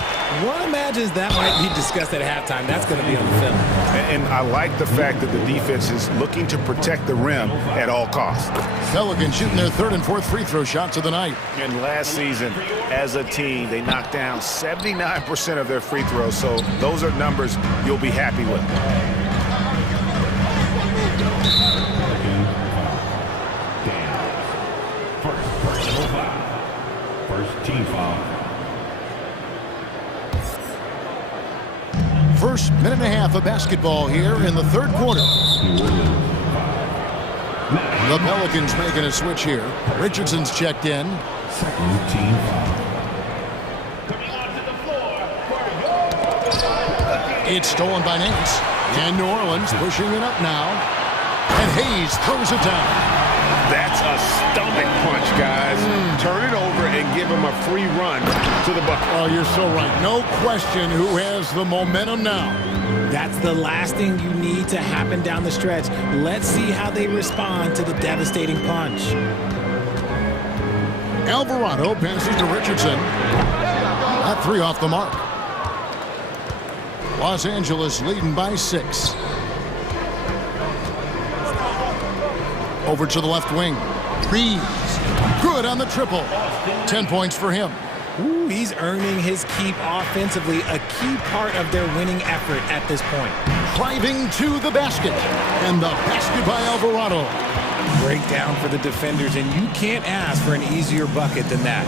One imagines that might be discussed at halftime. That's going to be on the film. And I like the fact that the defense is looking to protect the rim at all costs. Pelicans shooting their third and fourth free throw shots of the night. And last season, as a team, they knocked down 79% of their free throws, so those are numbers you'll be happy with. First team foul. First minute and a half of basketball here in the third quarter. The Pelicans making a switch here. Richardson's checked in. Second team foul. It's stolen by Nance. And New Orleans pushing it up now. And Hayes throws it down. That's a stomach punch, guys. Turn it over and give him a free run to the bucket. Oh, you're so right. No question who has the momentum now. That's the last thing you need to happen down the stretch. Let's see how they respond to the devastating punch. Alvarado passes to Richardson. That three off the mark. Los Angeles leading by 6. Over to the left wing. Reeves. Good on the triple. 10 points for him. Ooh, he's earning his keep offensively, a key part of their winning effort at this point. Driving to the basket. And the basket by Alvarado. Breakdown for the defenders, and you can't ask for an easier bucket than that.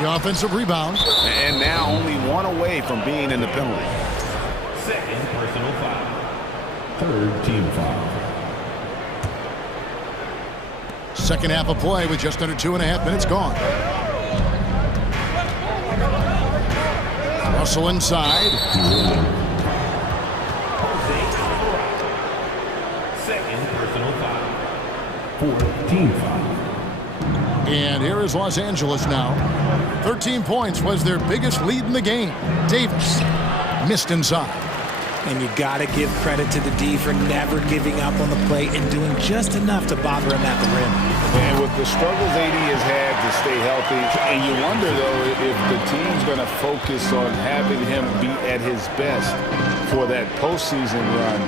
The offensive rebound. And now only one away from being in the penalty. Second personal foul. Third team foul. Second half of play with just under 2.5 minutes gone. Russell inside. Second personal foul. Fourth team foul. And here is Los Angeles now. 13 points was their biggest lead in the game. Davis missed inside. And you got to give credit to the D for never giving up on the play and doing just enough to bother him at the rim. And with the struggles AD has had to stay healthy, and you wonder, though, if the team's going to focus on having him be at his best for that postseason run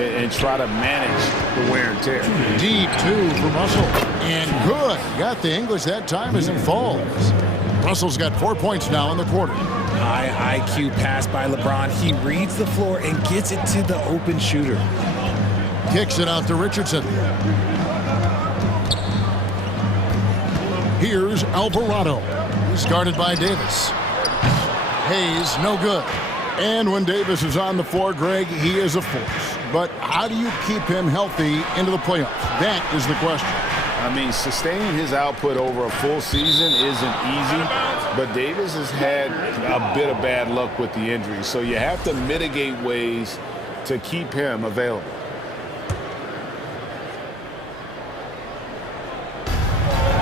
and try to manage the wear and tear. Deep, too, for Russell. And good. Got the English that time as it falls. Russell's got 4 points now in the quarter. High IQ pass by LeBron. He reads the floor and gets it to the open shooter. Kicks it out to Richardson. Here's Alvarado. He's guarded by Davis. Hayes, no good. And when Davis is on the floor, Greg, he is a force. But how do you keep him healthy into the playoffs? That is the question. I mean, sustaining his output over a full season isn't easy, but Davis has had a bit of bad luck with the injury, so you have to mitigate ways to keep him available.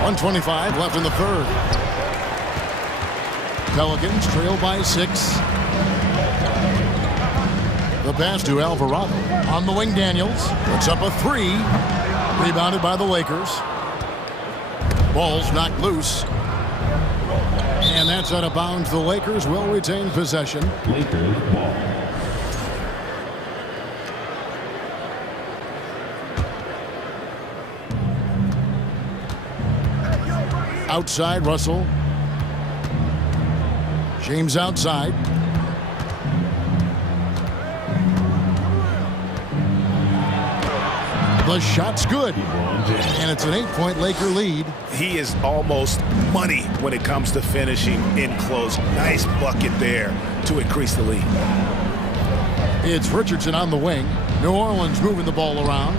.125 left in the third. Pelicans trail by 6. The pass to Alvarado. On the wing, Daniels. Puts up a 3. Rebounded by the Lakers. Ball's knocked loose. And that's out of bounds. The Lakers will retain possession. Lakers ball. Outside, Russell. James outside. The shot's good. And it's an 8-point Laker lead. He is almost money when it comes to finishing in close. Nice bucket there to increase the lead. It's Richardson on the wing. New Orleans moving the ball around.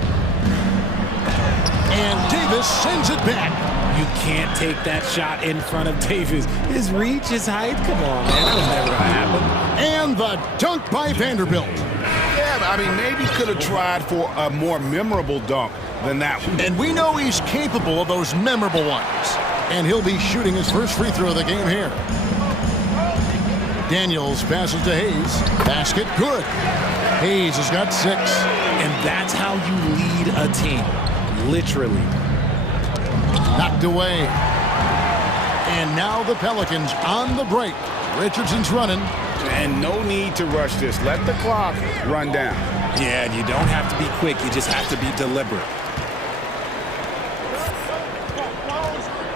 And Davis sends it back. You can't take that shot in front of Davis. His reach, his height, come on, man. That was never going to happen. And the dunk by Vanderbilt. Yeah, I mean, maybe could have tried for a more memorable dunk than that one. And we know he's capable of those memorable ones. And he'll be shooting his first free throw of the game here. Daniels passes to Hayes. Basket, good. Hayes has got 6. And that's how you lead a team, literally. Knocked away. And now the Pelicans on the break. Richardson's running. And no need to rush this. Let the clock run down. Yeah, and you don't have to be quick. You just have to be deliberate.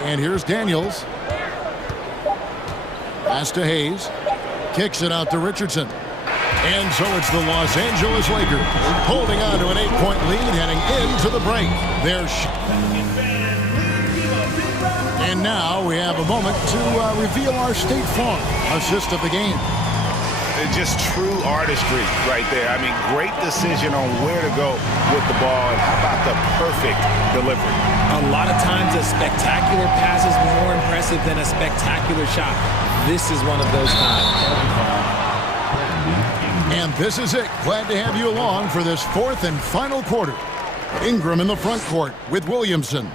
And here's Daniels. Pass to Hayes. Kicks it out to Richardson. And so it's the Los Angeles Lakers holding on to an 8-point lead heading into the break. And now we have a moment to reveal our State Farm assist of the game. Just true artistry right there. I mean, great decision on where to go with the ball. And how about the perfect delivery? A lot of times a spectacular pass is more impressive than a spectacular shot. This is one of those times. And this is it. Glad to have you along for this fourth and final quarter. Ingram in the front court with Williamson.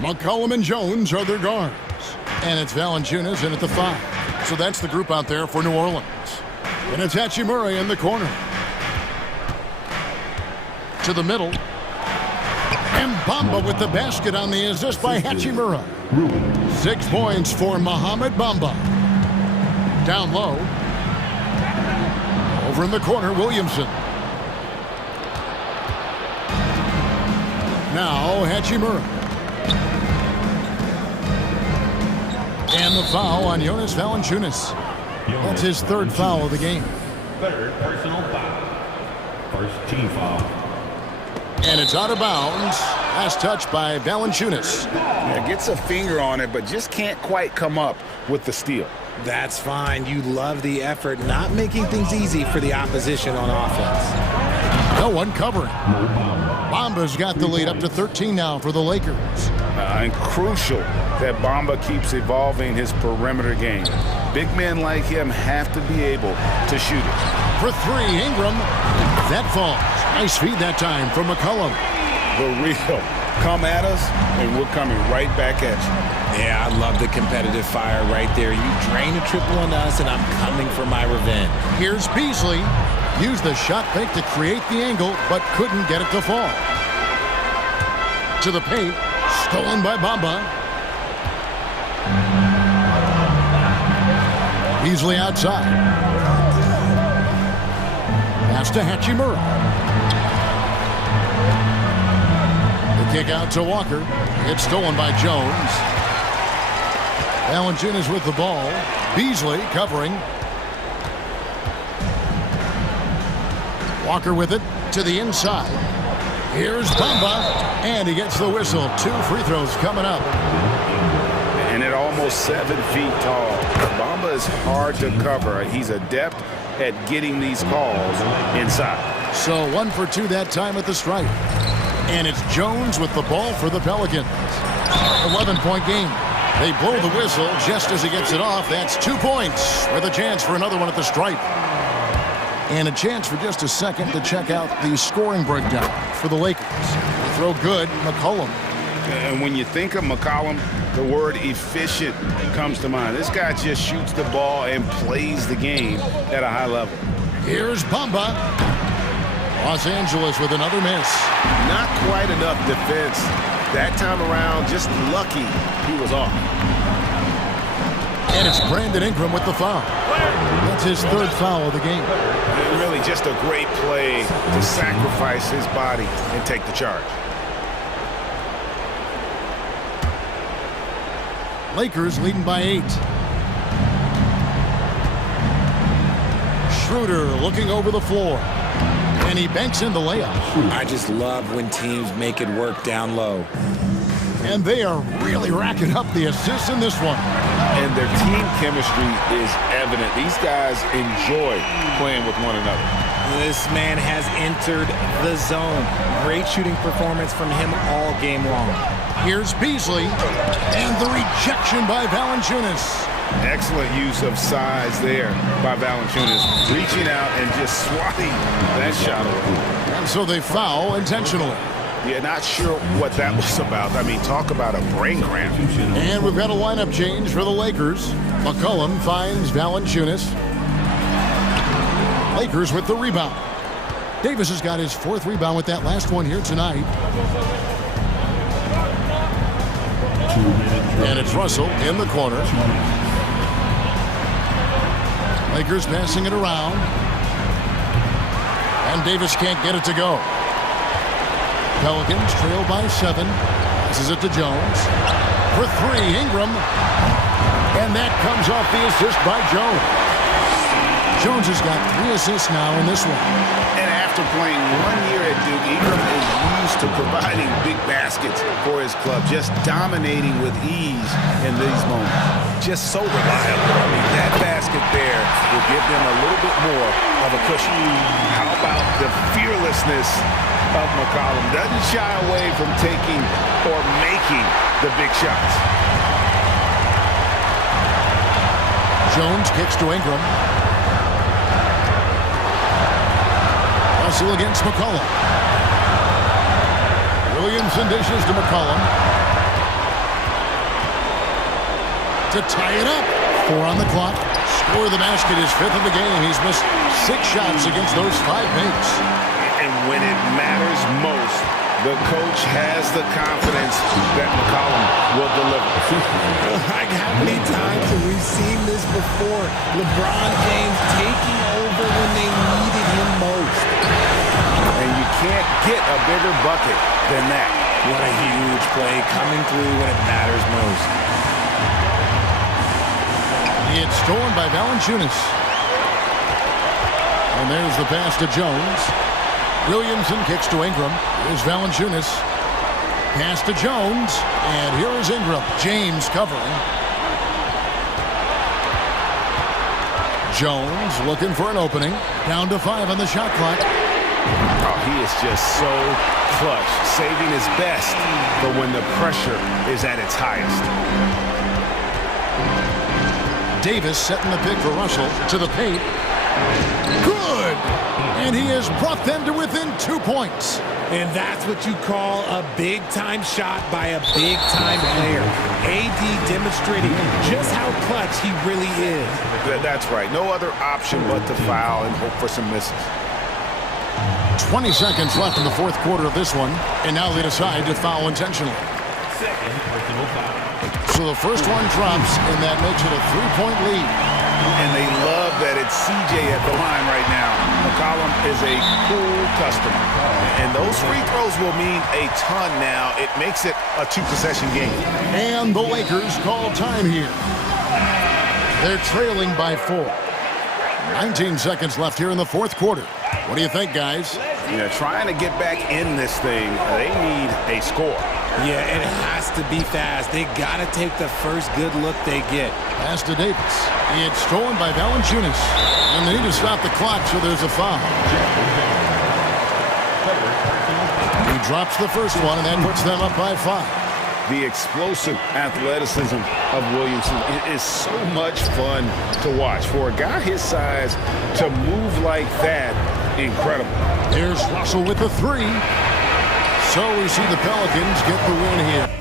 McCollum and Jones are their guards. And it's Valanciunas in at the 5. So that's the group out there for New Orleans. And it's Hachimura in the corner. To the middle. And Bamba with the basket on the assist by Hachimura. 6 points for Mohamed Bamba. Down low. Over in the corner, Williamson. Now Hachimura. And the foul on Jonas Valanciunas. That's his 3rd foul of the game. 3rd personal foul. 1st team foul. And it's out of bounds. Last touch by Valanciunas. Yeah, gets a finger on it, but just can't quite come up with the steal. That's fine. You love the effort, not making things easy for the opposition on offense. No one covering. Bamba's got the lead up to 13 now for the Lakers. And crucial that Bamba keeps evolving his perimeter game. Big men like him have to be able to shoot it. For 3, Ingram. That falls. Nice feed that time from McCollum. The real. Come at us, and we're coming right back at you. Yeah, I love the competitive fire right there. You drain a triple on us, and I'm coming for my revenge. Here's Beasley. Used the shot fake to create the angle, but couldn't get it to fall. To the paint. Stolen by Bamba. Beasley outside. Pass to Hachimura. The kick out to Walker. It's stolen by Jones. Valanciunas with the ball. Beasley covering. Walker with it to the inside. Here's Bamba, and he gets the whistle. 2 free throws coming up. And at almost 7 feet tall, Bamba is hard to cover. He's adept at getting these calls inside. So 1 for 2 that time at the stripe. And it's Jones with the ball for the Pelicans. 11-point game. They blow the whistle just as he gets it off. That's 2 points with a chance for another one at the stripe. And a chance for just a second to check out the scoring breakdown for the Lakers. They throw good, McCollum. And when you think of McCollum, the word efficient comes to mind. This guy just shoots the ball and plays the game at a high level. Here's Bamba. Los Angeles with another miss. Not quite enough defense. That time around, just lucky he was off. And it's Brandon Ingram with the foul. That's his 3rd foul of the game. And really just a great play to sacrifice his body and take the charge. Lakers leading by 8. Schroeder looking over the floor. And he banks in the layup. I just love when teams make it work down low. And they are really racking up the assists in this one. And their team chemistry is evident. These guys enjoy playing with one another. This man has entered the zone. Great shooting performance from him all game long. Here's Beasley. And the rejection by Valanciunas. Excellent use of size there by Valanciunas. Reaching out and just swatting that shot away. And so they foul intentionally. Yeah, not sure what that was about. I mean, talk about a brain cramp. And we've got a lineup change for the Lakers. McCollum finds Valanciunas. Lakers with the rebound. Davis has got his 4th rebound with that last one here tonight. And it's Russell in the corner. Lakers passing it around. And Davis can't get it to go. Pelicans trail by 7. Passes it to Jones. For 3, Ingram. And that comes off the assist by Jones. Jones has got 3 assists now in this one. And after playing 1 year at Duke, Ingram is used to providing big baskets for his club, just dominating with ease in these moments. Just so reliable. I mean, that basket there will give them a little bit more of a cushion. How about the fearlessness of McCollum? Doesn't shy away from taking or making the big shots. Jones kicks to Ingram. Russell against McCollum. Williamson dishes to McCollum. To tie it up. 4 on the clock. Score the basket, his 5th of the game. He's missed 6 shots against those 5 mates. And when it matters most, the coach has the confidence that McCollum will deliver. Like, how many times have we seen this before? LeBron James taking over when they needed him most. And you can't get a bigger bucket than that. What a huge play coming through when it matters most. It's stolen by Valanciunas. And there's the pass to Jones. Williamson kicks to Ingram. Here's Valanciunas. Pass to Jones. And here is Ingram. James covering. Jones looking for an opening. Down to 5 on the shot clock. Oh, he is just so clutch, saving his best, but when the pressure is at its highest. Davis setting the pick for Russell to the paint. Good! And he has brought them to within 2 points. And that's what you call a big-time shot by a big-time player. AD demonstrating just how clutch he really is. That's right. No other option but to foul and hope for some misses. 20 seconds left in the 4th quarter of this one. And now they decide to foul intentionally. So the first one drops, and that makes it a 3-point lead. And they love that it's CJ at the line right now. McCollum is a cool customer. And those free throws will mean a ton now. It makes it a 2-possession game. And the Lakers call time here. They're trailing by 4. 19 seconds left here in the 4th quarter. What do you think, guys? You know, trying to get back in this thing, they need a score. Yeah, and it has to be fast. They got to take the first good look they get. Pass to Davis. It's stolen by Valanciunas. And they need to stop the clock, so there's a foul. He drops the first one, and that puts them up by 5. The explosive athleticism of Williamson, it is so much fun to watch. For a guy his size to move like that, incredible. Here's Russell with the 3. So we see the Pelicans get the win here.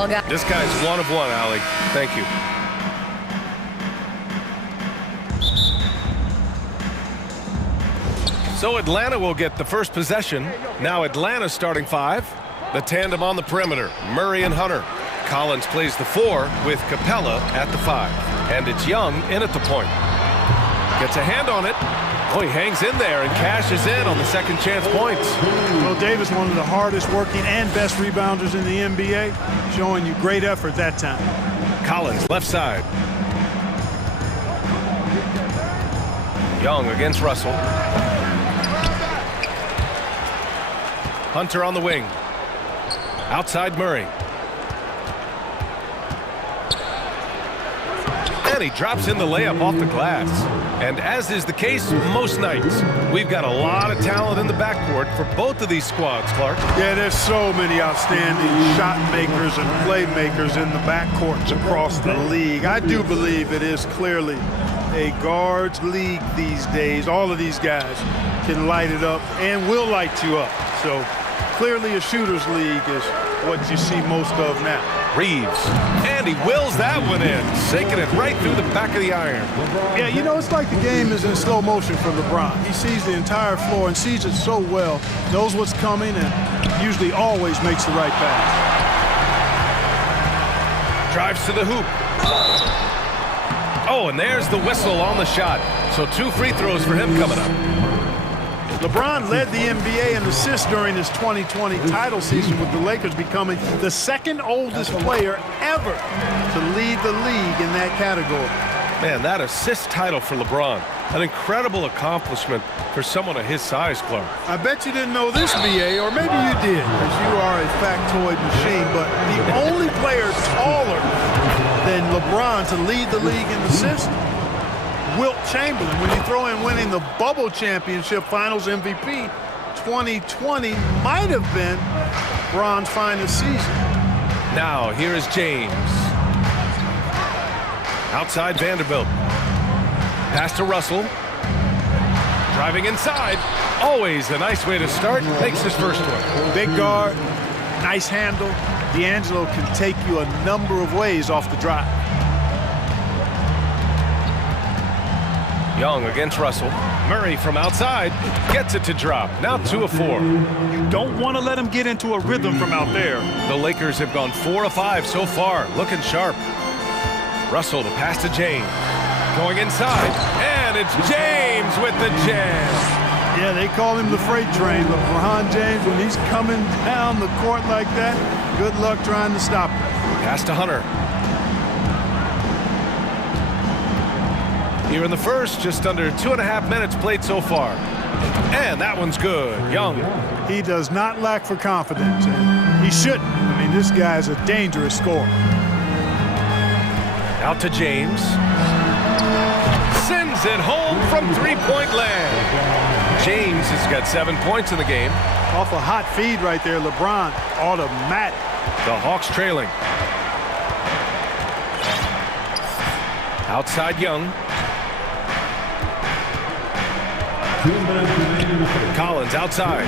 Well, guys. This guy's 1 of 1, Allie. Thank you. So Atlanta will get the first possession. Now Atlanta's starting 5. The tandem on the perimeter, Murray and Hunter. Collins plays the 4 with Capella at the 5. And it's Young in at the point. Gets a hand on it. Oh, he hangs in there and cashes in on the second chance points. Well, Davis, one of the hardest working and best rebounders in the NBA, showing you great effort that time. Collins, left side. Young against Russell. Hunter on the wing. Outside Murray. And he drops in the layup off the glass. And as is the case most nights, we've got a lot of talent in the backcourt for both of these squads, Clark. Yeah, there's so many outstanding shot makers and playmakers in the backcourts across the league. I do believe it is clearly a guards league these days. All of these guys can light it up and will light you up. So clearly a shooter's league is what you see most of now. Reeves, and he wills that one in, sinking it right through the back of the iron. Yeah, you know, it's like the game is in slow motion for LeBron. He sees the entire floor and sees it so well, knows what's coming, and usually always makes the right pass. Drives to the hoop. Oh, and there's the whistle on the shot. So 2 free throws for him coming up. LeBron led the NBA in assists during his 2020 title season, with the Lakers becoming the second oldest player ever to lead the league in that category. Man, that assist title for LeBron, an incredible accomplishment for someone of his size, Clark. I bet you didn't know this, BA, or maybe you did, because you are a factoid machine, but the only player taller than LeBron to lead the league in assists, Wilt Chamberlain. When you throw in winning the Bubble Championship Finals MVP, 2020 might have been LeBron's finest season. Now, here is James. Outside Vanderbilt. Pass to Russell. Driving inside. Always a nice way to start. Makes his first one. Big guard, nice handle. D'Angelo can take you a number of ways off the drive. Young against Russell. Murray from outside gets it to drop. Now 2 of 4. You don't want to let him get into a rhythm from out there. The Lakers have gone 4 of 5 so far, looking sharp. Russell, the pass to James. Going inside, and it's James with the jam. Yeah, they call him the freight train. LeBron James, when he's coming down the court like that, good luck trying to stop him. Pass to Hunter. Here in the first, just under 2.5 minutes played so far. And that one's good. Young. He does not lack for confidence, and he shouldn't. I mean, this guy's a dangerous scorer. Out to James. Sends it home from three-point land. James has got 7 points in the game. Off a hot feed right there, LeBron, automatic. The Hawks trailing. Outside Young. Collins outside.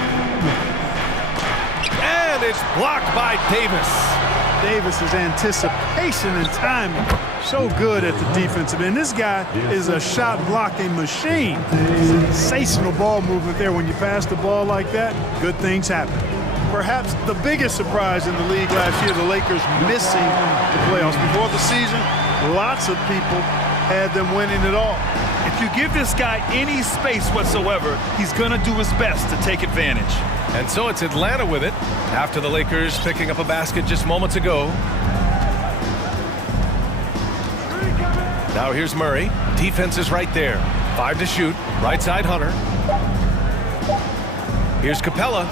And it's blocked by Davis. Davis's anticipation and timing, so good at the defensive end. This guy is a shot blocking machine. Sensational ball movement there. When you pass the ball like that, good things happen. Perhaps the biggest surprise in the league last year, the Lakers missing the playoffs. Before the season, lots of people had them winning it all. If you give this guy any space whatsoever, he's going to do his best to take advantage. And so it's Atlanta with it, after the Lakers picking up a basket just moments ago. Now here's Murray. Defense is right there. 5 to shoot. Right side Hunter. Here's Capella.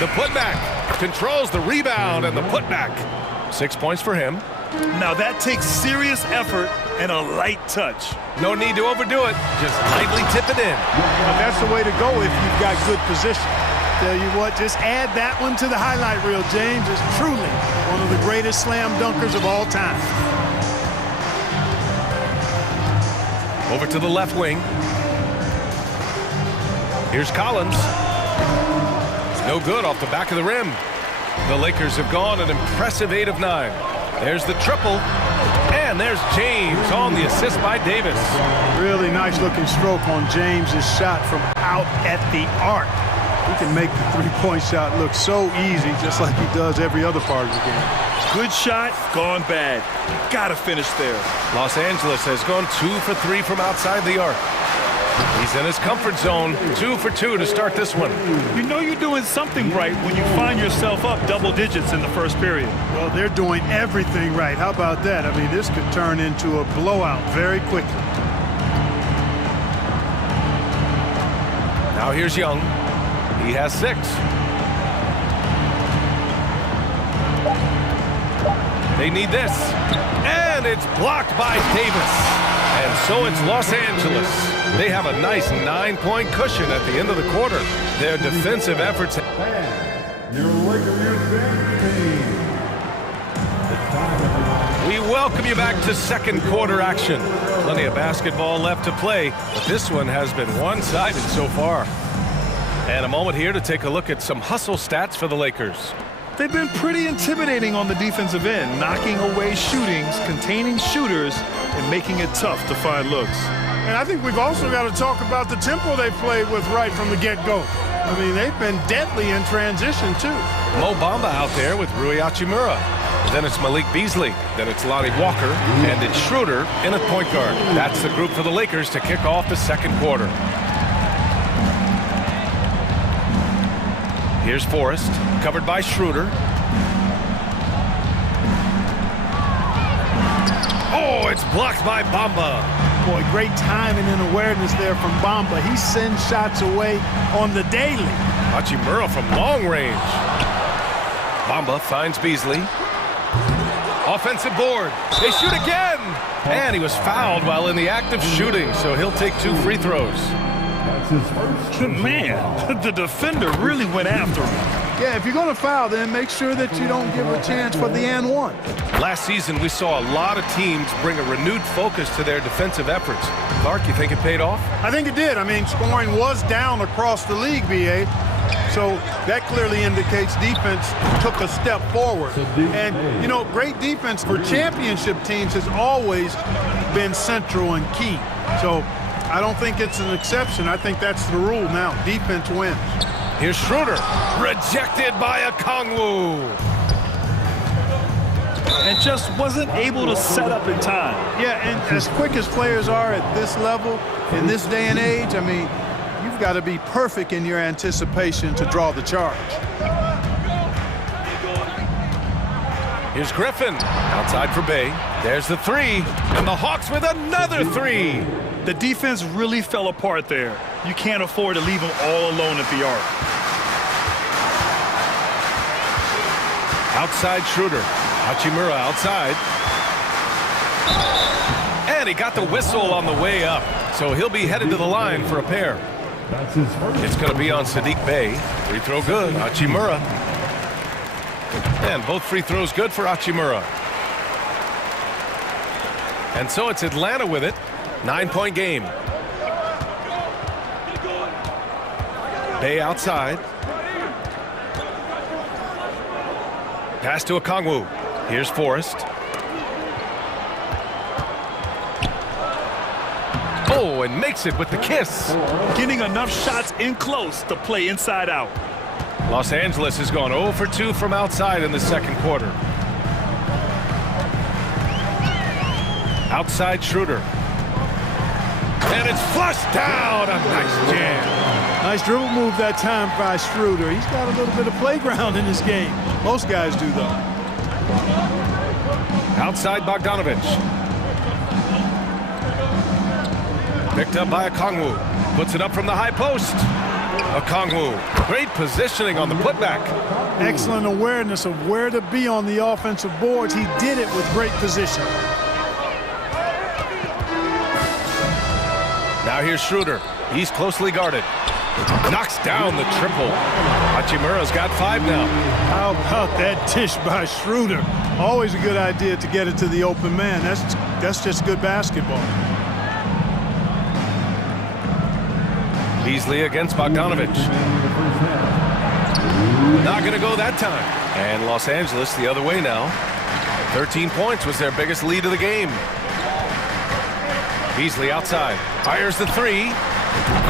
The putback. Controls the rebound and the putback. 6 points for him. Now that takes serious effort and a light touch. No need to overdo it. Just lightly tip it in. But that's the way to go if you've got good position. Tell you what, just add that one to the highlight reel. James is truly one of the greatest slam dunkers of all time. Over to the left wing. Here's Collins. No good off the back of the rim. The Lakers have gone an impressive 8 of 9. There's the triple. And there's James on the assist by Davis. Really nice looking stroke on James's shot from out at the arc. He can make the three-point shot look so easy, just like he does every other part of the game. Good shot, gone bad. Gotta finish there. Los Angeles has gone 2 for 3 from outside the arc. He's in his comfort zone, 2 for 2 to start this one. You know you're doing something right when you find yourself up double digits in the first period. Well, they're doing everything right. How about that? I mean, this could turn into a blowout very quickly. Now here's Young. He has 6. They need this. And it's blocked by Davis. And so it's Los Angeles. They have a nice 9-point cushion at the end of the quarter. Their defensive efforts. We welcome you back to second quarter action. Plenty of basketball left to play, but this one has been one-sided so far. And a moment here to take a look at some hustle stats for the Lakers. They've been pretty intimidating on the defensive end, knocking away shootings, containing shooters, and making it tough to find looks. And I think we've also got to talk about the tempo they played with right from the get-go. I mean, they've been deadly in transition, too. Mo Bamba out there with Rui Hachimura. Then it's Malik Beasley. Then it's Lonnie Walker. And it's Schroeder in at point guard. That's the group for the Lakers to kick off the second quarter. Here's Forrest, covered by Schroeder. Oh, it's blocked by Bamba. Boy, great timing and awareness there from Bamba. He sends shots away on the daily. Hachimura from long range. Bamba finds Beasley. Offensive board. They shoot again. And he was fouled while in the act of shooting, so he'll take 2 free throws. Man, the defender really went after him. Yeah, if you're going to foul, then make sure that you don't give a chance for the and one. Last season, we saw a lot of teams bring a renewed focus to their defensive efforts. Clark, you think it paid off? I think it did. I mean, scoring was down across the league, B.A., so that clearly indicates defense took a step forward. And, you know, great defense for championship teams has always been central and key. So I don't think it's an exception. I think that's the rule now. Defense wins. Here's Schroeder, rejected by Okongwu. And just wasn't able to set up in time. Yeah, and as quick as players are at this level, in this day and age, I mean, you've got to be perfect in your anticipation to draw the charge. Here's Griffin, outside for Bay. There's the 3, and the Hawks with another 3. The defense really fell apart there. You can't afford to leave them all alone at the arc. Outside Schroeder. Hachimura outside. And he got the whistle on the way up, so he'll be headed to the line for a pair. It's going to be on Sadiq Bey. Free throw good. Hachimura. And both free throws good for Hachimura. And so it's Atlanta with it. 9-point game. Bey outside. Pass to Okongwu. Here's Forrest. Oh, and makes it with the kiss. Getting enough shots in close to play inside out. Los Angeles has gone 0 for 2 from outside in the second quarter. Outside Schroeder. And it's flushed down. A nice jam. Nice dribble move that time by Schroeder. He's got a little bit of playground in this game. Most guys do, though. Outside Bogdanovich. Picked up by Okongwu. Puts it up from the high post. Okongwu. Great positioning on the putback. Excellent awareness of where to be on the offensive boards. He did it with great position. Now here's Schroeder. He's closely guarded. Knocks down the triple. Hachimura's got 5 now. How about that dish by Schroeder? Always a good idea to get it to the open man. That's just good basketball. Beasley against Bogdanovich. Not going to go that time. And Los Angeles the other way now. 13 points was their biggest lead of the game. Beasley outside. Fires the three.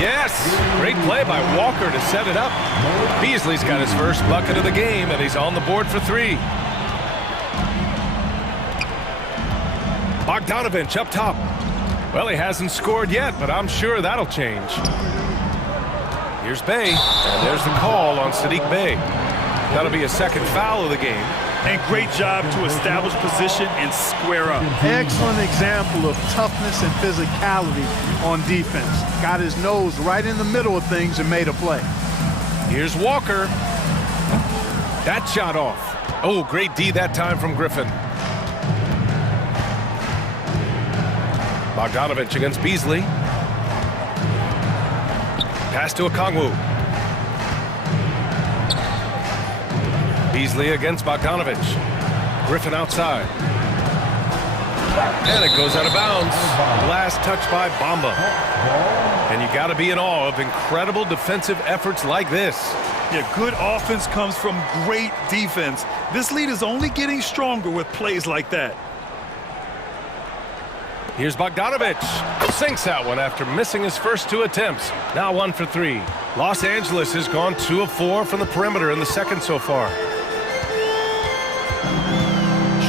Yes! Great play by Walker to set it up. Beasley's got his first bucket of the game, and he's on the board for three. Bogdanovich up top. Well, he hasn't scored yet, but I'm sure that'll change. Here's Bey, and there's the call on Sadiq Bey. That'll be a second foul of the game. And great job to establish position and square up. Excellent example of toughness and physicality on defense. Got his nose right in the middle of things and made a play. Here's Walker. That shot off. Oh, great D that time from Griffin. Bogdanovich against Beasley. Pass to Okongwu. Beasley against Bogdanovich. Griffin outside. And it goes out of bounds. Last touch by Bamba. And you got to be in awe of incredible defensive efforts like this. Yeah, good offense comes from great defense. This lead is only getting stronger with plays like that. Here's Bogdanovich. Sinks that one after missing his first two attempts. Now 1 for 3. Los Angeles has gone 2 of 4 from the perimeter in the second so far.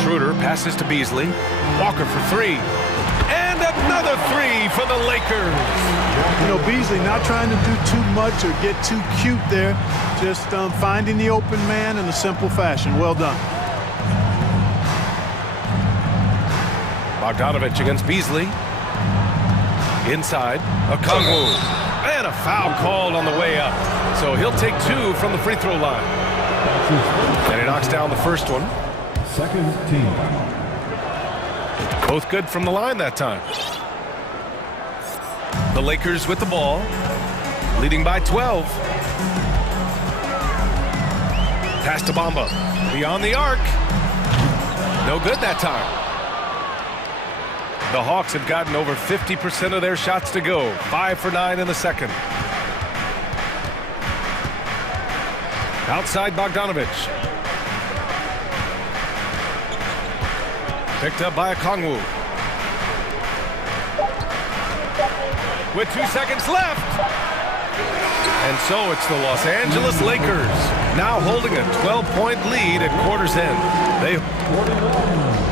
Schroeder passes to Beasley. Walker for 3. And another 3 for the Lakers. You know, Beasley not trying to do too much or get too cute there. Just finding the open man in a simple fashion. Well done. Bogdanovich against Beasley. Inside. Okongwu. And a foul called on the way up. So he'll take 2 from the free throw line. And he knocks down the first one. Second team. Both good from the line that time. The Lakers with the ball, leading by 12. Pass to Bamba. Beyond the arc. No good that time. The Hawks have gotten over 50% of their shots to go. 5 for 9 in the second. Outside Bogdanovich. Picked up by Okongwu. With 2 seconds left. And so it's the Los Angeles Lakers now holding a 12-point lead at quarter's end. They 29.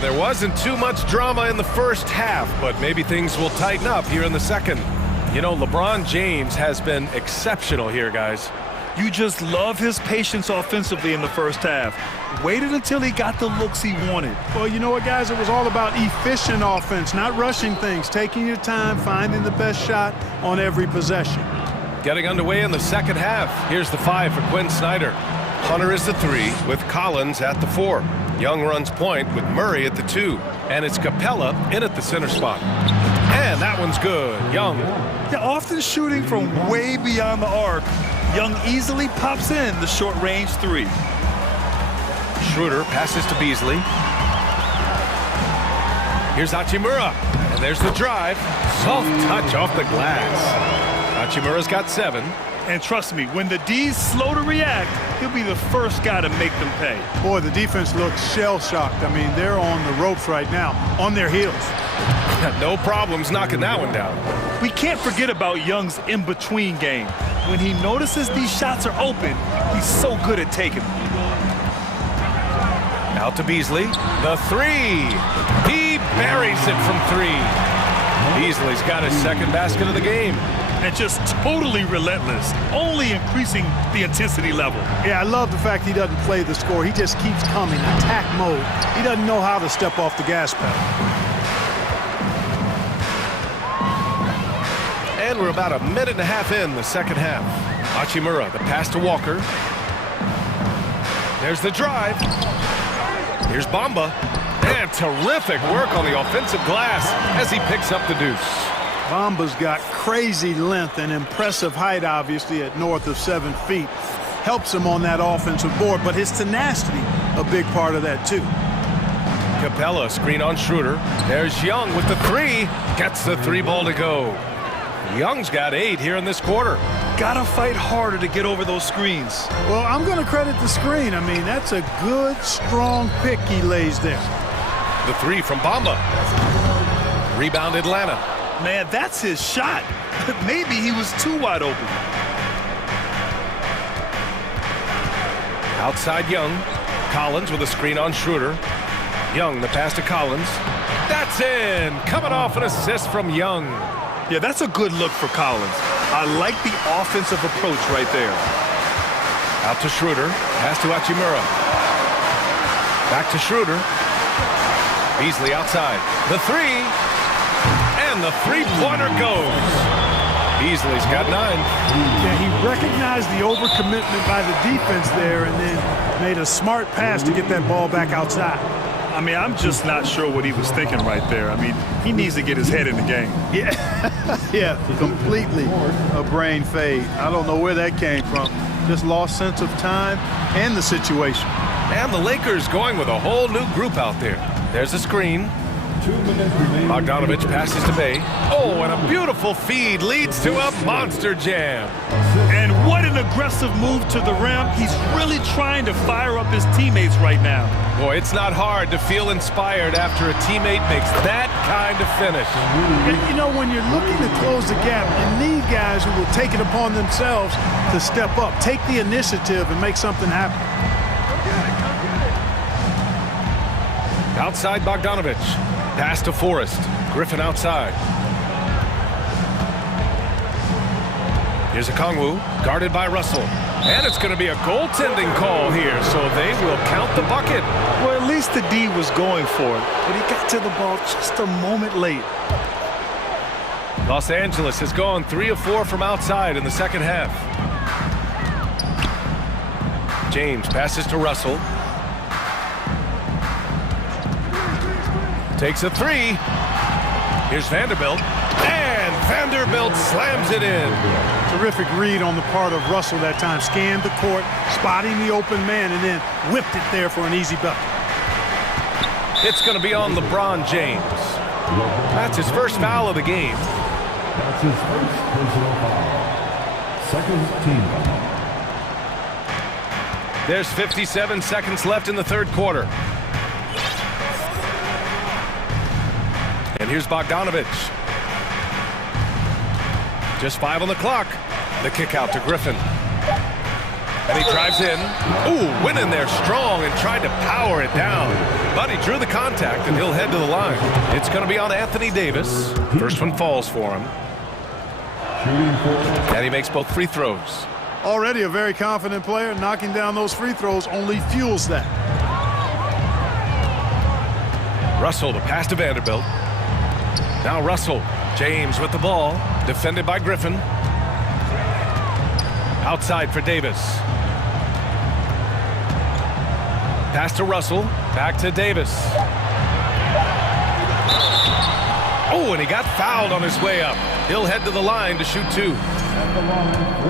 There wasn't too much drama in the first half, but maybe things will tighten up here in the second. You know, LeBron James has been exceptional here, guys. You just love his patience offensively in the first half. Waited until he got the looks he wanted. Well, you know what, guys? It was all about efficient offense, not rushing things, taking your time, finding the best shot on every possession. Getting underway in the second half. Here's the 5 for Quinn Snyder. Hunter is the 3 with Collins at the 4. Young runs point with Murray at the 2. And it's Capella in at the center spot. And that one's good. Young. Yeah, often shooting from way beyond the arc. Young easily pops in the short-range 3. Schroeder passes to Beasley. Here's Hachimura. And there's the drive. Soft touch off the glass. Hachimura's got 7. And trust me, when the D's slow to react, he'll be the first guy to make them pay. Boy, the defense looks shell-shocked. I mean, they're on the ropes right now, on their heels. No problems knocking that one down. We can't forget about Young's in-between game. When he notices these shots are open, he's so good at taking them. Out to Beasley. The 3. He buries it from 3. Beasley's got his second basket of the game. And just totally relentless, only increasing the intensity level. Yeah, I love the fact he doesn't play the score. He just keeps coming, attack mode. He doesn't know how to step off the gas pedal. And we're about a minute and a half in the second half. Hachimura, the pass to Walker. There's the drive. Here's Bamba. And terrific work on the offensive glass as he picks up the deuce. Bamba's got crazy length and impressive height, obviously, at north of 7 feet. Helps him on that offensive board, but his tenacity, a big part of that, too. Capella, screen on Schroeder. There's Young with the three. Gets the three ball to go. Young's got 8 here in this quarter. Gotta fight harder to get over those screens. Well, I'm going to credit the screen. I mean, that's a good, strong pick he lays there. The three from Bamba. Rebound Atlanta. Man, that's his shot. Maybe he was too wide open. Outside Young. Collins with a screen on Schroeder. Young, the pass to Collins. That's in. Coming off an assist from Young. Yeah, that's a good look for Collins. I like the offensive approach right there. Out to Schroeder. Pass to Achimura. Back to Schroeder. Beasley outside. The three. And the three-pointer goes. Beasley's got 9. Yeah, he recognized the overcommitment by the defense there and then made a smart pass to get that ball back outside. I mean, I'm just not sure what he was thinking right there. I mean, he needs to get his head in the game. Yeah, yeah, completely a brain fade. I don't know where that came from. Just lost sense of time and the situation. And the Lakers going with a whole new group out there. There's a screen. Bogdanovich passes to Bay. Oh, and a beautiful feed leads to a monster jam. And what an aggressive move to the rim. He's really trying to fire up his teammates right now. Boy, it's not hard to feel inspired after a teammate makes that kind of finish. And, you know, when you're looking to close the gap, you need guys who will take it upon themselves to step up, take the initiative, and make something happen. Outside Bogdanovich. Pass to Forrest. Griffin outside. Here's a Kongwu, guarded by Russell. And it's going to be a goaltending call here, so they will count the bucket. Well, at least the D was going for it, but he got to the ball just a moment late. Los Angeles has gone 3 of 4 from outside in the second half. James passes to Russell. Takes a three. Here's Vanderbilt. And Vanderbilt slams it in. Terrific read on the part of Russell that time. Scanned the court, spotting the open man, and then whipped it there for an easy bucket. It's going to be on LeBron James. That's his first foul of the game. That's his first personal foul. Second team foul. There's 57 seconds left in the third quarter. And here's Bogdanovich. Just 5 on the clock. The kick out to Griffin. And he drives in. Ooh, went in there strong and tried to power it down. But he drew the contact and he'll head to the line. It's going to be on Anthony Davis. First one falls for him. And he makes both free throws. Already a very confident player. Knocking down those free throws only fuels that. Russell, the pass to Vanderbilt. Now Russell. James with the ball. Defended by Griffin. Outside for Davis. Pass to Russell. Back to Davis. Oh, and he got fouled on his way up. He'll head to the line to shoot 2.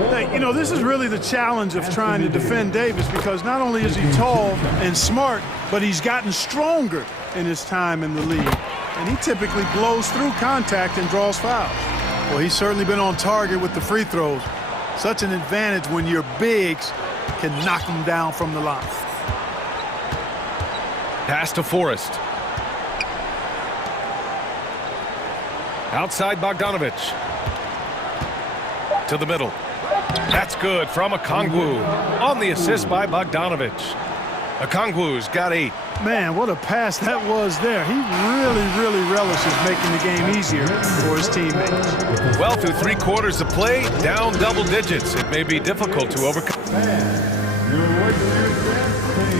Hey, you know, this is really the challenge of trying to defend Davis because not only is he tall and smart, but he's gotten stronger in his time in the league. And he typically blows through contact and draws fouls. Well, he's certainly been on target with the free throws. Such an advantage when your bigs can knock them down from the line. Pass to Forrest. Outside Bogdanovich. To the middle. That's good from Okongwu. On the assist by Bogdanovich. Okongwu's got 8. Man, what a pass that was there. He really relishes making the game easier for his teammates. Well, through 3 quarters of play, down double digits. It may be difficult to overcome.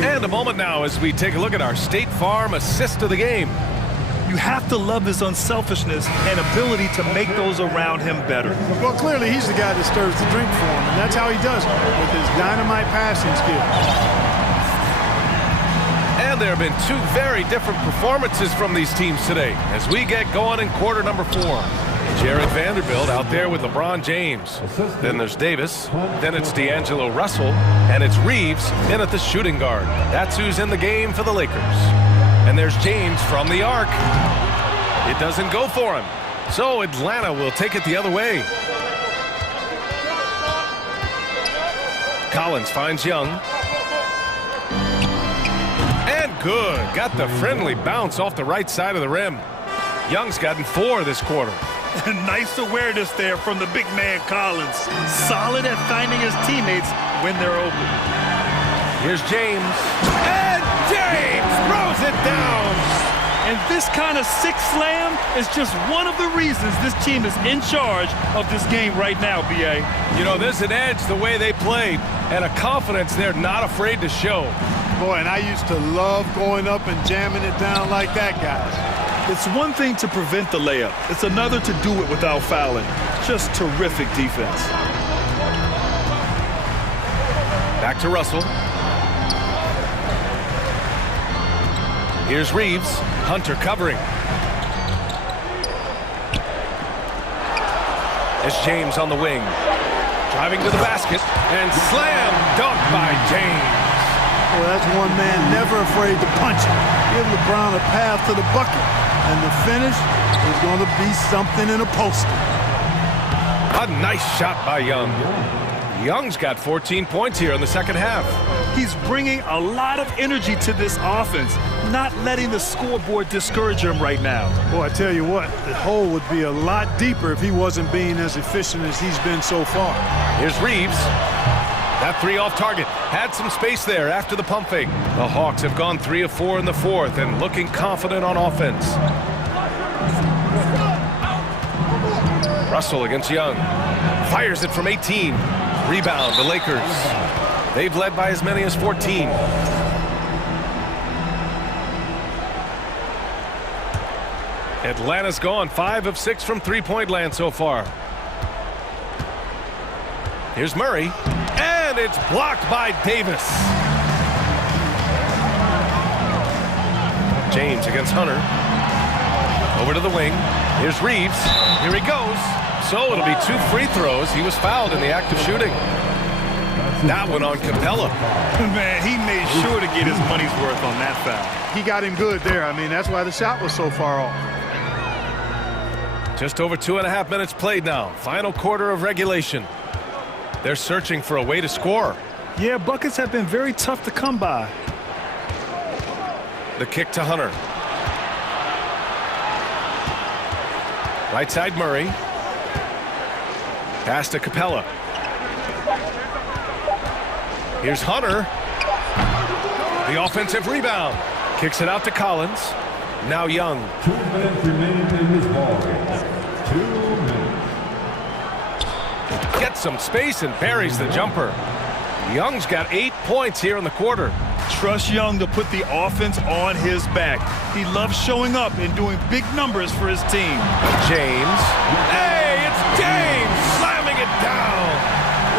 And a moment now as we take a look at our State Farm assist of the game. You have to love his unselfishness and ability to make those around him better. Well, clearly he's the guy that stirs the drink for him, and that's how he does it, with his dynamite passing skills. And there have been 2 very different performances from these teams today as we get going in quarter number 4. Jared Vanderbilt out there with LeBron James. Then there's Davis. Then it's D'Angelo Russell. And it's Reeves in at the shooting guard. That's who's in the game for the Lakers. And there's James from the arc. It doesn't go for him. So Atlanta will take it the other way. Collins finds Young. And good. Got the friendly bounce off the right side of the rim. Young's gotten 4 this quarter. Nice awareness there from the big man Collins. Solid at finding his teammates when they're open. Here's James. And James throws it down. And this kind of six slam is just one of the reasons this team is in charge of this game right now, B.A. You know, there's an edge the way they played and a confidence they're not afraid to show. Boy, and I used to love going up and jamming it down like that, guys. It's one thing to prevent the layup. It's another to do it without fouling. Just terrific defense. Back to Russell. Here's Reeves. Hunter covering. It's James on the wing. Driving to the basket. And slam dunk by James. Well, that's one man never afraid to punch it. Give LeBron a path to the bucket. And the finish is going to be something in a poster. A nice shot by Young. Young's got 14 points here in the second half. He's bringing a lot of energy to this offense, not letting the scoreboard discourage him right now. Boy, I tell you what, the hole would be a lot deeper if he wasn't being as efficient as he's been so far. Here's Reeves. That 3 off target. Had some space there after the pump fake. The Hawks have gone 3 of 4 in the fourth and looking confident on offense. Russell against Young. Fires it from 18. Rebound, the Lakers. They've led by as many as 14. Atlanta's gone 5 of 6 from three-point land so far. Here's Murray. And it's blocked by Davis. James against Hunter. Over to the wing. Here's Reeves. Here he goes. So it'll be 2 free throws. He was fouled in the act of shooting. That one on Capella. Man, he made sure to get his money's worth on that foul. He got him good there. I mean, that's why the shot was so far off. Just over 2.5 minutes played now. Final quarter of regulation. They're searching for a way to score. Yeah, buckets have been very tough to come by. The kick to Hunter. Right side Murray. Pass to Capella. Here's Hunter. The offensive rebound. Kicks it out to Collins. Now Young. 2 minutes remaining in this ball game. 2 minutes. Gets some space and buries the jumper. Young's got 8 points here in the quarter. Trust Young to put the offense on his back. He loves showing up and doing big numbers for his team. James. Hey, it's James slamming it down.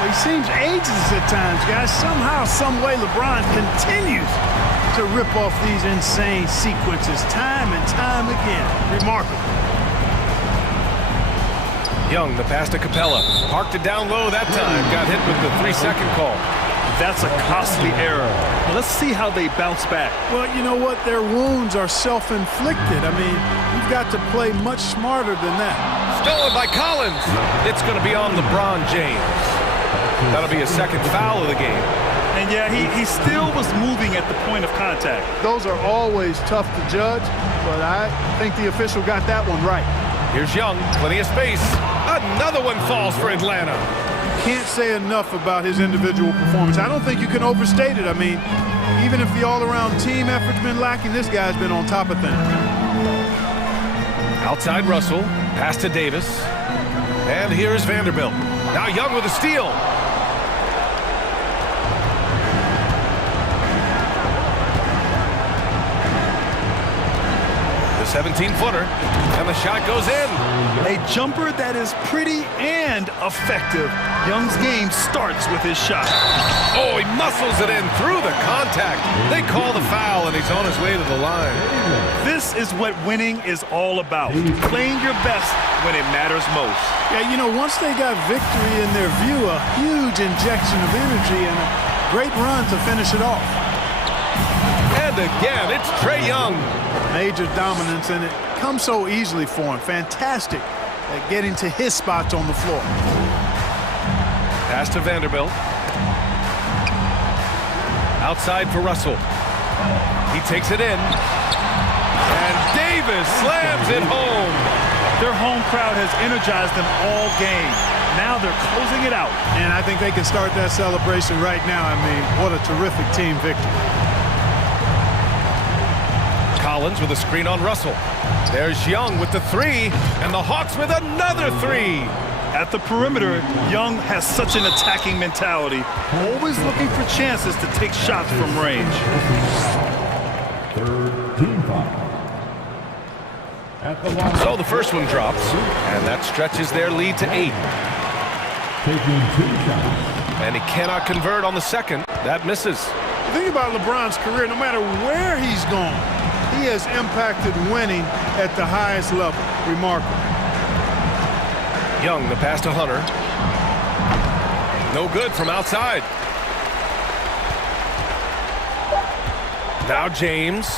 Well, he seems ageless at times, guys. Somehow, some way, LeBron continues to rip off these insane sequences time and time again. Remarkable. Young, the pass to Capella. Parked it down low that time. Got hit with the 3-second call. That's a costly error. Let's see how they bounce back. Well, you know what? Their wounds are self-inflicted. I mean, you've got to play much smarter than that. Stolen by Collins. It's going to be on LeBron James. That'll be a second foul of the game. And yeah, he still was moving at the point of contact. Those are always tough to judge, but I think the official got that one right. Here's Young, plenty of space. Another one falls for Atlanta. Can't say enough about his individual performance. I don't think you can overstate it. I mean, even if the all-around team effort's been lacking, this guy's been on top of things. Outside Russell, pass to Davis. And here's Vanderbilt. Now Young with a steal. The 17-footer, and the shot goes in. A jumper that is pretty and effective. Young's game starts with his shot. Oh, he muscles it in through the contact. They call the foul, and he's on his way to the line. This is what winning is all about. Playing your best when it matters most. Yeah, you know, once they got victory in their view, a huge injection of energy and a great run to finish it off. And again, it's Trae Young. Major dominance, and it comes so easily for him. Fantastic at getting to his spots on the floor. Pass to Vanderbilt. Outside for Russell. He takes it in. And Davis slams it home. Their home crowd has energized them all game. Now they're closing it out. And I think they can start that celebration right now. I mean, what a terrific team victory. Collins with a screen on Russell. There's Young with the three, and the Hawks with another three. At the perimeter, Young has such an attacking mentality, always looking for chances to take shots from range. Third team foul. At the line. So the first one drops, and that stretches their lead to 8. Taking 2 shots. And he cannot convert on the second. That misses. The thing about LeBron's career, no matter where he's gone, he has impacted winning at the highest level. Remarkable. Young, the pass to Hunter. No good from outside. Now James.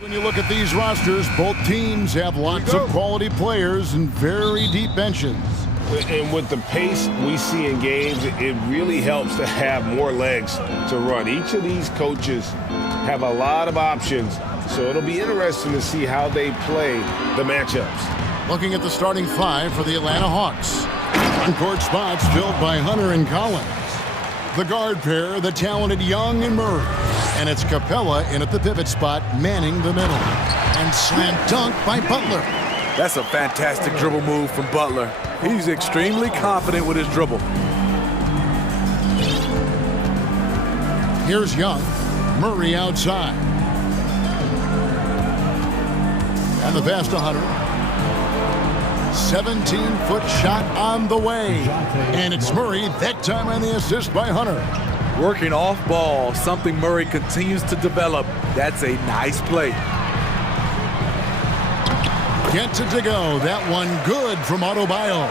When you look at these rosters, both teams have lots of quality players and very deep benches. And with the pace we see in games, it really helps to have more legs to run. Each of these coaches have a lot of options, so it'll be interesting to see how they play the matchups. Looking at the starting five for the Atlanta Hawks. On-court spots filled by Hunter and Collins. The guard pair, the talented Young and Murray. And it's Capella in at the pivot spot, manning the middle. And slam dunk by Butler. That's a fantastic dribble move from Butler. He's extremely confident with his dribble. Here's Young. Murray outside. And the pass to Hunter. 17-foot shot on the way. And it's Murray, that time on the assist by Hunter. Working off ball, something Murray continues to develop. That's a nice play. Gets it to go. That one good from Adebayo.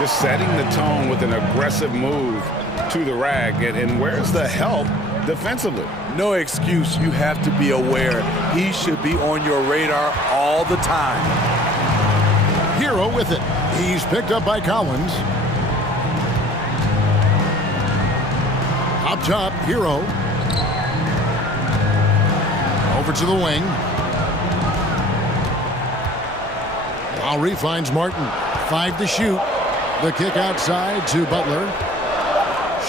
Just setting the tone with an aggressive move to the rack. And where's the help defensively? No excuse. You have to be aware. He should be on your radar all the time. Hero with it. He's picked up by Collins. Up top, Hero. Over to the wing. Lowry finds Martin. 5 to shoot. The kick outside to Butler.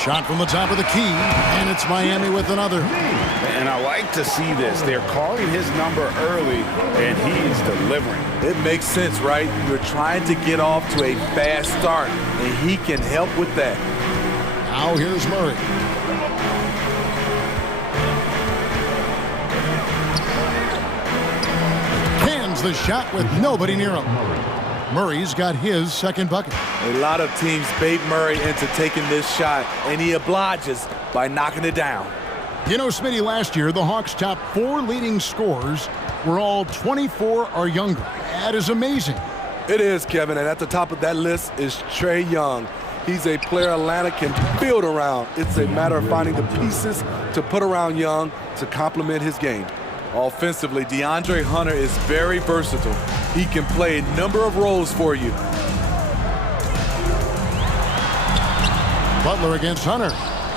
Shot from the top of the key, and it's Miami with another. And I like to see this. They're calling his number early, and he's delivering. It makes sense, right? You're trying to get off to a fast start, and he can help with that. Now here's Murray. Cans the shot with nobody near him. Murray's got his second bucket. A lot of teams bait Murray into taking this shot, and he obliges by knocking it down. You know, Smitty, last year, the Hawks' top 4 leading scorers were all 24 or younger. That is amazing. It is, Kevin, and at the top of that list is Trae Young. He's a player Atlanta can build around. It's a matter of finding the pieces to put around Young to complement his game. Offensively, DeAndre Hunter is very versatile. He can play a number of roles for you. Butler against Hunter.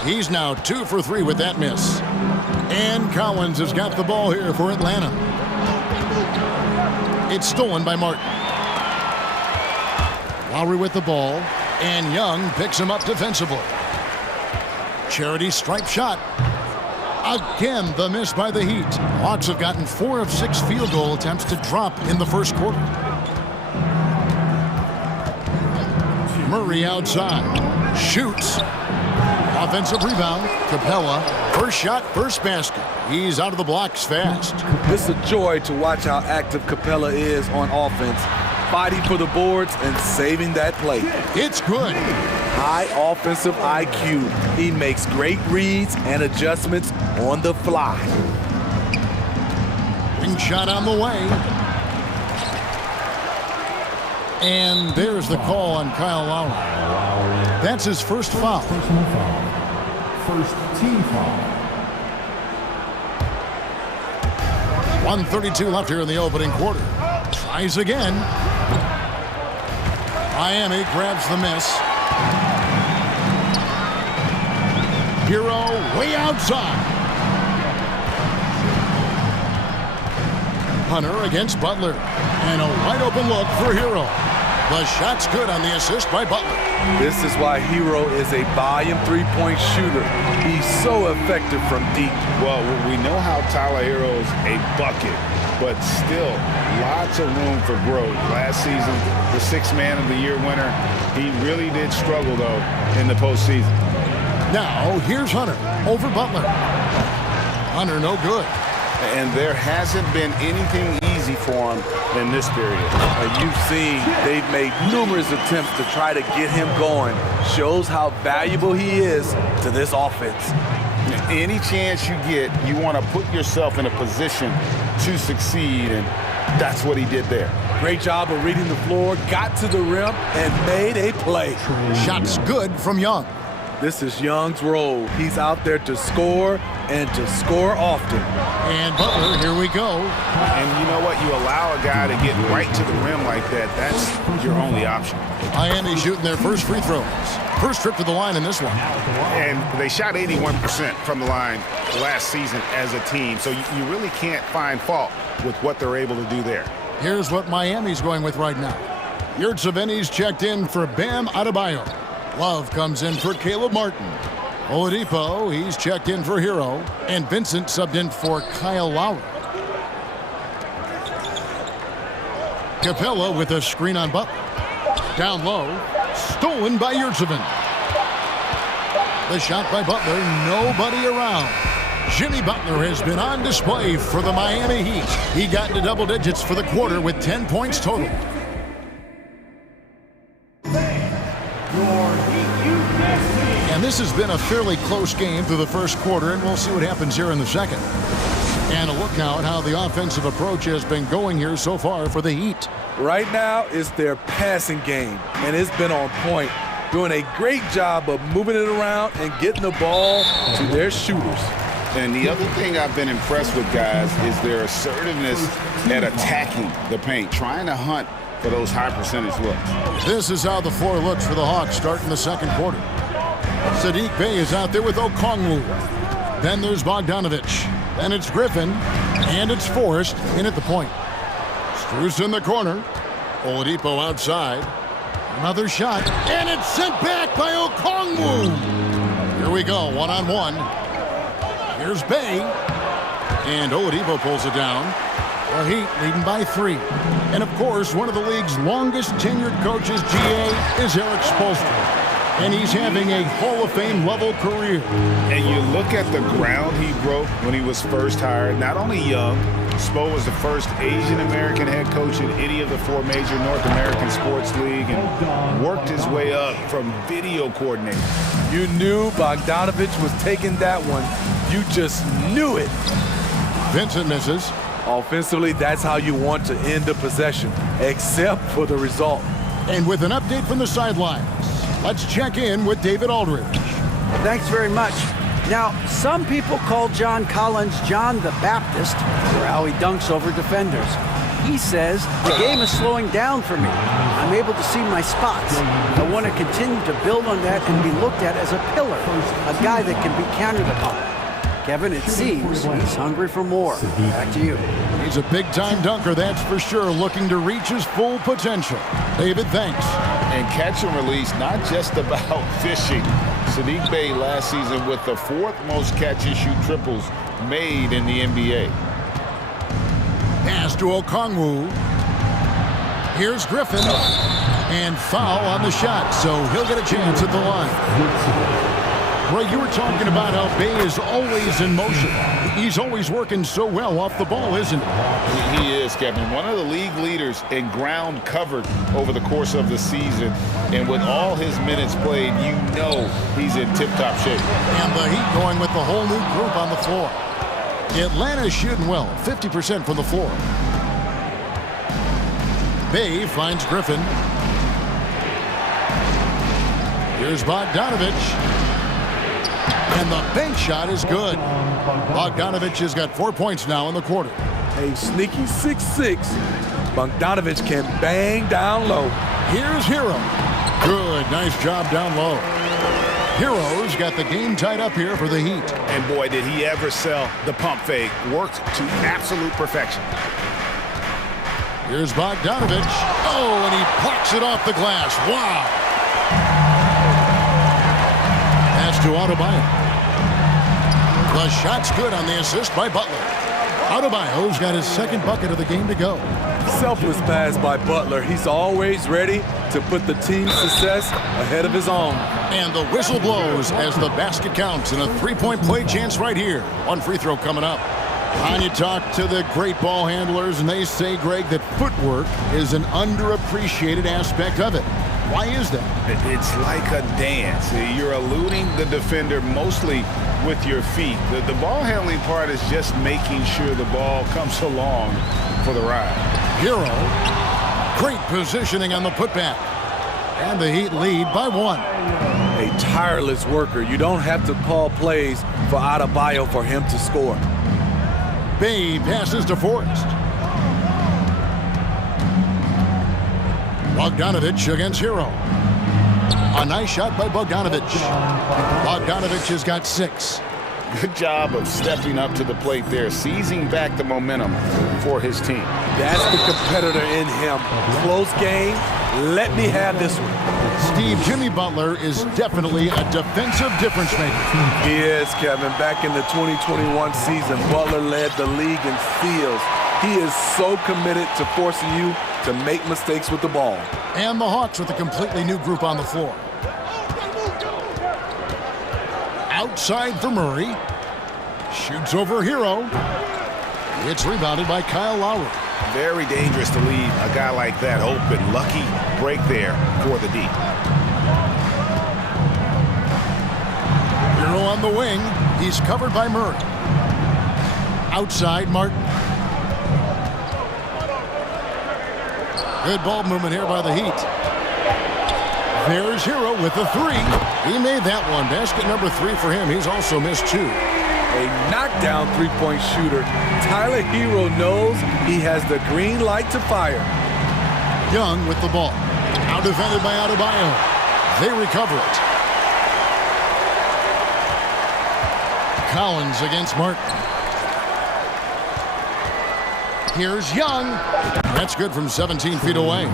He's now 2 for 3 with that miss. And Collins has got the ball here for Atlanta. It's stolen by Martin. Lowry with the ball. And Young picks him up defensively. Charity stripe shot. Again, the miss by the Heat. Hawks have gotten 4 of 6 field goal attempts to drop in the first quarter. Murray outside. Shoots. Offensive rebound. Capella. First shot, first basket. He's out of the blocks fast. It's a joy to watch how active Capella is on offense. Fighting for the boards and saving that play. It's good. High offensive IQ. He makes great reads and adjustments on the fly. Ring shot on the way. And there's the call on Kyle Lowry. That's his first foul. Personal foul. First team foul. 1:32 left here in the opening quarter. Tries again. Miami grabs the miss. Hero way outside. Hunter against Butler. And a wide open look for Hero. The shot's good on the assist by Butler. This is why Hero is a volume three-point shooter. He's so effective from deep. Well, we know how Tyler Hero's a bucket, but still lots of room for growth. Last season, the 6th Man of the Year winner, he really did struggle, though, in the postseason. Now, here's Hunter over Butler. Hunter no good. And there hasn't been anything easy for him in this period. You've seen they've made numerous attempts to try to get him going. Shows how valuable he is to this offense. Any chance you get, you want to put yourself in a position to succeed, and that's what he did there. Great job of reading the floor, got to the rim, and made a play. Shots good from Young. This is Young's role. He's out there to score and to score often. And Butler, here we go. And you know what? You allow a guy to get right to the rim like that. That's your only option. Miami shooting their first free throws. First trip to the line in this one. And they shot 81% from the line last season as a team. So you really can't find fault with what they're able to do there. Here's what Miami's going with right now. Yurtseveni's checked in for Bam Adebayo. Love comes in for Caleb Martin. Oladipo, he's checked in for Hero. And Vincent subbed in for Kyle Lowry. Capella with a screen on Butler. Down low, stolen by Yurtseven. The shot by Butler, nobody around. Jimmy Butler has been on display for the Miami Heat. He got into double digits for the quarter with 10 points total. And this has been a fairly close game through the first quarter, and we'll see what happens here in the second. And a look now at how the offensive approach has been going here so far for the Heat. Right now, it's their passing game, and it's been on point. Doing a great job of moving it around and getting the ball to their shooters. And the other thing I've been impressed with, guys, is their assertiveness at attacking the paint, trying to hunt for those high percentage looks. This is how the floor looks for the Hawks starting the second quarter. Saddiq Bey is out there with Okongwu. Then there's Bogdanovich. Then it's Griffin. And it's Forrest in at the point. Strus in the corner. Oladipo outside. Another shot. And it's sent back by Okongwu. Here we go, one-on-one. Here's Bey. And Oladipo pulls it down. The Heat leading by 3. And, of course, one of the league's longest tenured coaches, GA, is Eric Spoelstra. And he's having a Hall of Fame level career. And you look at the ground he broke when he was first hired. Not only young, Spo was the first Asian American head coach in any of the 4 major North American sports league and worked his way up from video coordinator. You knew Bogdanovich was taking that one. You just knew it. Vincent misses. Offensively, that's how you want to end the possession, except for the result. And with an update from the sidelines, let's check in with David Aldridge. Thanks very much. Now, some people call John Collins John the Baptist for how he dunks over defenders. He says, the game is slowing down for me. I'm able to see my spots. I want to continue to build on that and be looked at as a pillar, a guy that can be counted upon. Kevin, it seems he's hungry for more. Back to you. He's a big-time dunker, that's for sure, looking to reach his full potential. David, thanks. And catch and release, not just about fishing. Saddiq Bey last season with the 4th most catch-and-shoot triples made in the NBA. Pass to Okongwu. Here's Griffin. And foul on the shot, so he'll get a chance at the line. Ray, you were talking about how Bey is always in motion. He's always working so well off the ball, isn't he? He is, Kevin. One of the league leaders in ground covered over the course of the season. And with all his minutes played, you know he's in tip-top shape. And the Heat going with the whole new group on the floor. Atlanta's shooting well, 50% from the floor. Bey finds Griffin. Here's Bogdanovich. And the bank shot is good. Bogdanovich has got 4 points now in the quarter. A sneaky 6'6". Bogdanovich can bang down low. Here's Hero. Good, nice job down low. Hero's got the game tied up here for the Heat. And boy, did he ever sell the pump fake. Worked to absolute perfection. Here's Bogdanovich. Oh, and he plucks it off the glass. Wow. Pass to Adebayo. The shot's good on the assist by Butler. Adebayo's got his 2nd bucket of the game to go. Selfless pass by Butler. He's always ready to put the team's success ahead of his own. And the whistle blows as the basket counts, and a 3-point play chance right here. 1 free throw coming up. And you talk to the great ball handlers, and they say, Greg, that footwork is an underappreciated aspect of it. Why is that? It's like a dance. You're eluding the defender mostly with your feet. The ball handling part is just making sure the ball comes along for the ride. Hero, great positioning on the putback. And the Heat lead by 1. a tireless worker. You don't have to call plays for Adebayo for him to score. Bay passes to Forrest. Bogdanovich against Hero. A nice shot by Bogdanovich. Bogdanovich has got 6. Good job of stepping up to the plate there, seizing back the momentum for his team. That's the competitor in him. Close game. Let me have this one. Steve, Jimmy Butler is definitely a defensive difference maker. He is, Kevin. Back in the 2021 season, Butler led the league in steals. He is so committed to forcing you to make mistakes with the ball. And the Hawks with a completely new group on the floor. Outside for Murray. Shoots over Hero. It's rebounded by Kyle Lowry. Very dangerous to leave a guy like that open. Lucky break there for the D. Hero on the wing. He's covered by Murray. Outside, Martin. Good ball movement here by the Heat. There's Hero with the 3. He made that one. Basket number 3 for him. He's also missed 2. A knockdown three-point shooter. Tyler Hero knows he has the green light to fire. Young with the ball. Out defended by Adebayo. They recover it. Collins against Martin. Here's Young. That's good from 17 feet away.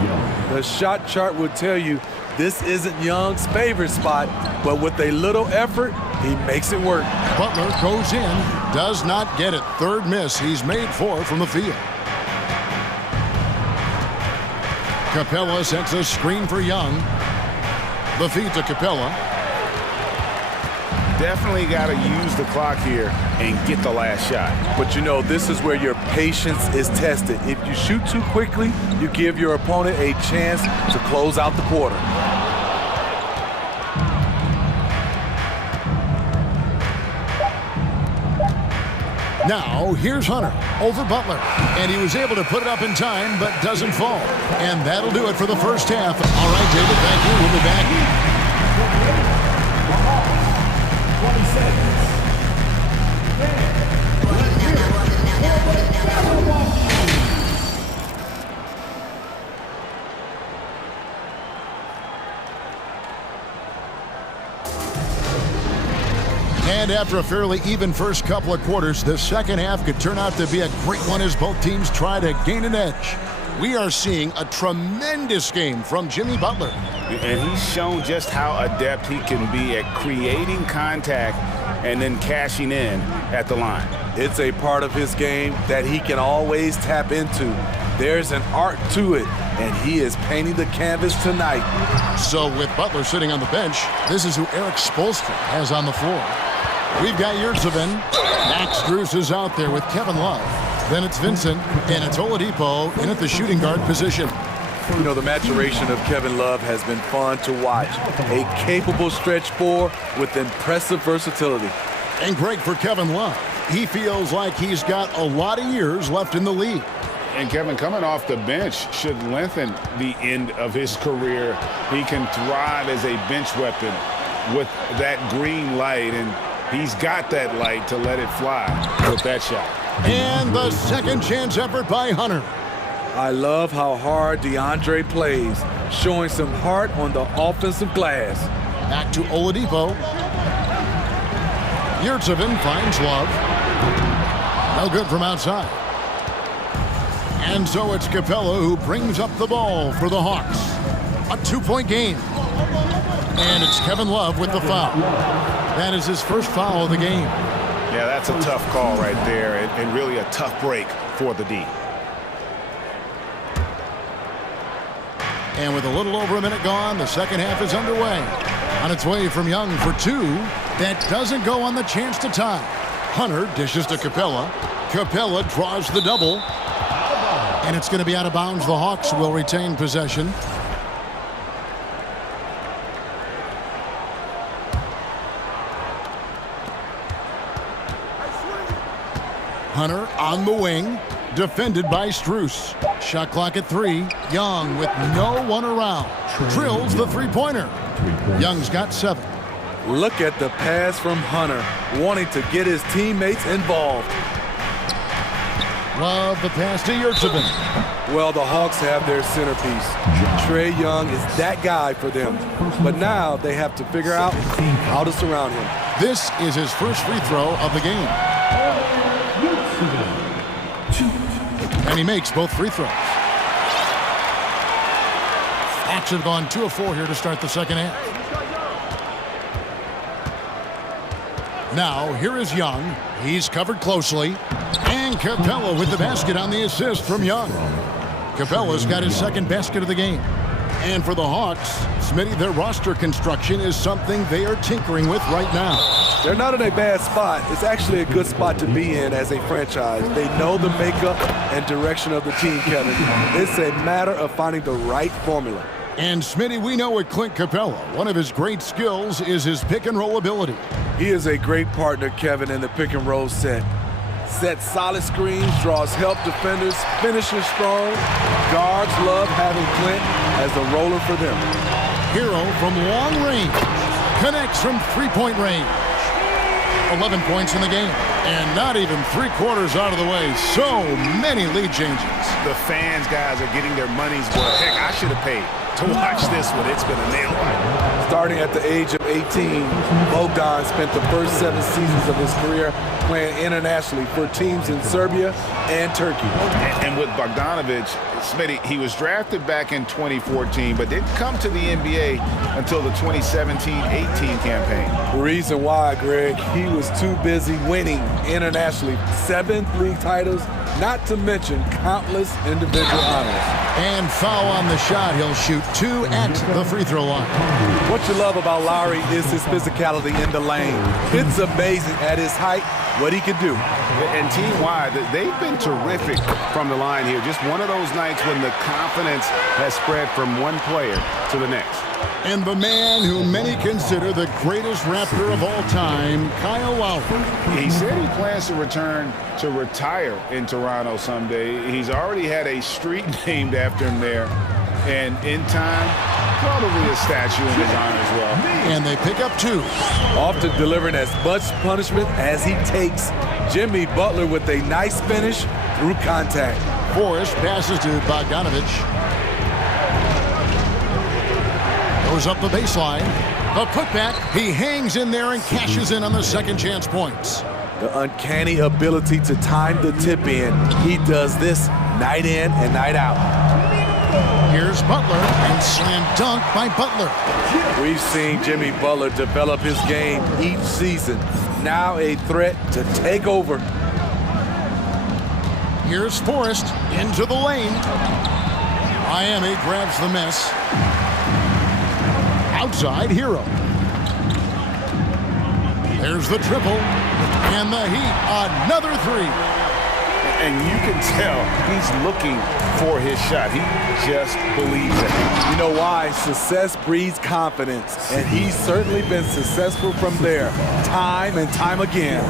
The shot chart would tell you this isn't Young's favorite spot, but with a little effort, he makes it work. Butler goes in, does not get it. Third miss. He's made 4 from the field. Capella sets a screen for Young. The feed to Capella. Definitely got to use the clock here and get the last shot. But you know, this is where your patience is tested. If you shoot too quickly, you give your opponent a chance to close out the quarter. Now, here's Hunter over Butler. And he was able to put it up in time, but doesn't fall. And that'll do it for the first half. All right, David, thank you. We'll be back. 20 seconds. And after a fairly even first couple of quarters, the second half could turn out to be a great one as both teams try to gain an edge. We are seeing a tremendous game from Jimmy Butler. And he's shown just how adept he can be at creating contact and then cashing in at the line. It's a part of his game that he can always tap into. There's an art to it, and he is painting the canvas tonight. So with Butler sitting on the bench, this is who Eric Spoelstra has on the floor. We've got Yurtsevin. Max Strus is out there with Kevin Love. Then it's Vincent, and it's Oladipo in at the shooting guard position. You know, the maturation of Kevin Love has been fun to watch. A capable stretch four with impressive versatility. And great for Kevin Love. He feels like he's got a lot of years left in the league. And Kevin, coming off the bench should lengthen the end of his career. He can thrive as a bench weapon with that green light, and he's got that light to let it fly with that shot. And the second chance effort by Hunter. I love how hard DeAndre plays, showing some heart on the offensive glass. Back to Oladipo. Yurtsevin finds Love. No good from outside. And so it's Capella who brings up the ball for the Hawks. A 2-point game. And it's Kevin Love with the foul. That is his first foul of the game. Yeah, that's a tough call right there, and really a tough break for the D. And with a little over a minute gone, the second half is underway. On its way from Young for 2. That doesn't go on the chance to tie. Hunter dishes to Capella. Capella draws the double. And it's going to be out of bounds. The Hawks will retain possession. Hunter on the wing, defended by Strus. Shot clock at 3. Young with no one around. Drills the three-pointer. Young's got 7. Look at the pass from Hunter, wanting to get his teammates involved. Love the pass to Yurtsevin. Well, the Hawks have their centerpiece. Trae Young is that guy for them. But now they have to figure out how to surround him. This is his first free throw of the game. And he makes both free throws. Hawks have gone 2 of 4 here to start the second half. Now, here is Young. He's covered closely. And Capella with the basket on the assist from Young. Capella's got his second basket of the game. And for the Hawks, Smitty, their roster construction is something they are tinkering with right now. They're not in a bad spot. It's actually a good spot to be in as a franchise. They know the makeup and direction of the team, Kevin. It's a matter of finding the right formula. And Smitty, we know with Clint Capella, one of his great skills is his pick and roll ability. He is a great partner, Kevin, in the pick and roll set. Sets solid screens, draws help defenders, finishes strong. Guards love having Clint as a roller for them. Hero from long range. Connects from three-point range. 11 points in the game. And not even 3/4 out of the way. So many lead changes. The fans, guys, are getting their money's worth. Heck, I should have paid to watch this one. It's been a nail biter. Starting at the age of 18, Bogdan spent the first 7 seasons of his career playing internationally for teams in Serbia and Turkey. And with Bogdanovic, Smitty, he was drafted back in 2014, but didn't come to the NBA until the 2017-18 campaign. The reason why, Greg, he was too busy winning internationally. 7 league titles, not to mention countless individual honors. And foul on the shot. He'll shoot 2 at the free throw line. What you love about Lowry is his physicality in the lane. It's amazing at his height what he can do. And team-wide, they've been terrific from the line here. Just one of those nights when the confidence has spread from one player to the next. And the man who many consider the greatest Raptor of all time, Kyle Lowry. He said he plans to return to retire in Toronto someday. He's already had a street named after him there. And in time, probably a statue in his honor as well. And they pick up 2. Often delivering as much punishment as he takes. Jimmy Butler with a nice finish through contact. Forrest passes to Bogdanovic. Goes up the baseline. The putback. He hangs in there and cashes in on the second chance points. The uncanny ability to time the tip in. He does this night in and night out. Here's Butler, and slam dunk by Butler. We've seen Jimmy Butler develop his game each season. Now a threat to take over. Here's Forrest into the lane. Miami grabs the miss. Outside, Hero. There's the triple. And the Heat, another 3. And you can tell he's looking for his shot. He just believes it. You know why? Success breeds confidence. And he's certainly been successful from there, time and time again.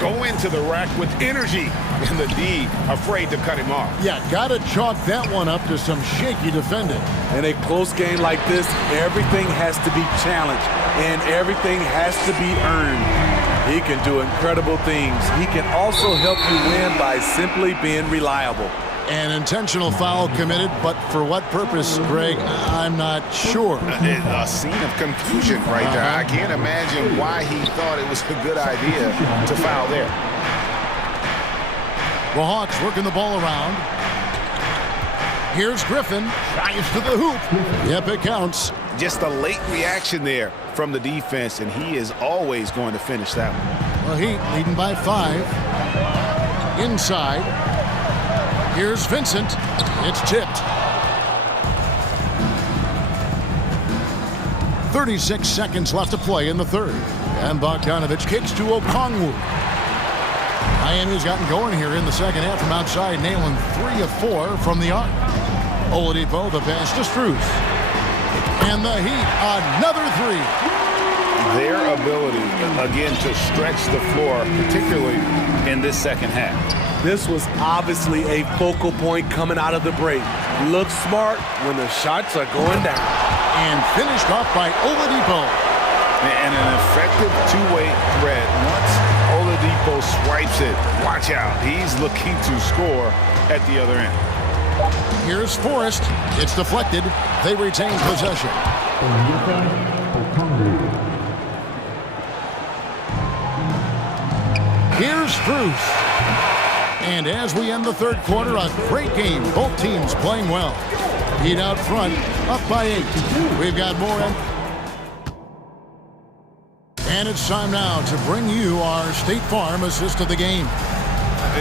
Go into the rack with energy. And the D afraid to cut him off. Yeah, gotta chalk that one up to some shaky defending. In a close game like this, everything has to be challenged. And everything has to be earned. He can do incredible things. He can also help you win by simply being reliable. An intentional foul committed, but for what purpose, Greg? I'm not sure. A scene of confusion right there. I can't imagine why he thought it was a good idea to foul there. The Hawks working the ball around. Here's Griffin. Drives to the hoop. Yep, it counts. Just a late reaction there from the defense, and he is always going to finish that one. The Heat leading by 5. Inside. Here's Vincent. It's tipped. 36 seconds left to play in the third. And Bogdanovic kicks to Okongwu. Miami's gotten going here in the second half from outside, nailing 3 of 4 from the arc. Oladipo, the pass to Strus. And the Heat, another 3. Their ability, again, to stretch the floor, particularly in this second half. This was obviously a focal point coming out of the break. Looks smart when the shots are going down. And finished off by Oladipo. and an effective two-way threat. Once Oladipo swipes it, watch out. He's looking to score at the other end. Here's Forrest. It's deflected. They retain possession. Here's Bruce. And as we end the third quarter, a great game. Both teams playing well. Heat out front, up by 8. We've got more. And it's time now to bring you our State Farm assist of the game.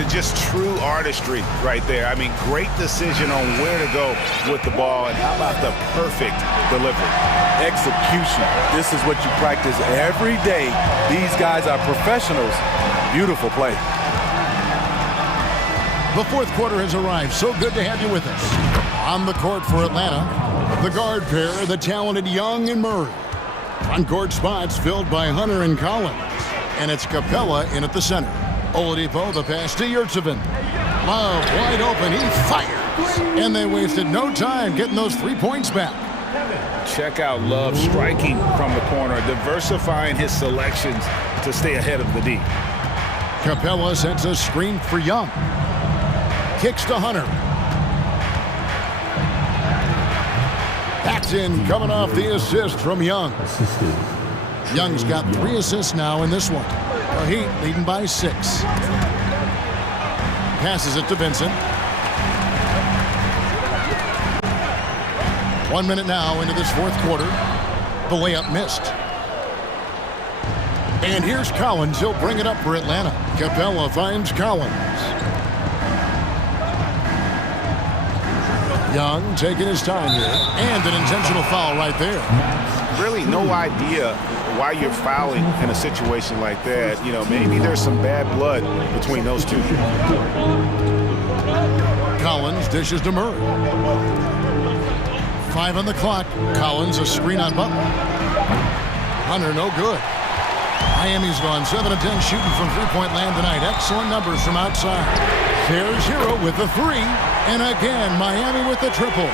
Just true artistry right there. I mean, great decision on where to go with the ball, and how about the perfect delivery? Execution. This is what you practice every day. These guys are professionals. Beautiful play. The fourth quarter has arrived. So good to have you with us. On the court for Atlanta, the guard pair, the talented Young and Murray. Front court spots filled by Hunter and Collins. And it's Capella in at the center. Oladipo, the pass to Yurtsevin. Love, wide open, he fires. And they wasted no time getting those 3 points back. Check out Love striking from the corner, diversifying his selections to stay ahead of the D. Capella sends a screen for Young. Kicks to Hunter. Paxton coming off the assist from Young. Young's got 3 assists now in this one. The Heat leading by 6. Passes it to Vincent. 1 minute now into this fourth quarter. The layup missed. And here's Collins. He'll bring it up for Atlanta. Capella finds Collins. Young taking his time here. And an intentional foul right there. Really no idea why you're fouling in a situation like that. You know, maybe there's some bad blood between those two. Collins dishes to Murray. 5 on the clock. Collins a screen on Butler. Hunter no good. Miami's gone 7 of 10 shooting from three-point land tonight. Excellent numbers from outside. There's Hero with the 3. And again, Miami with the triple.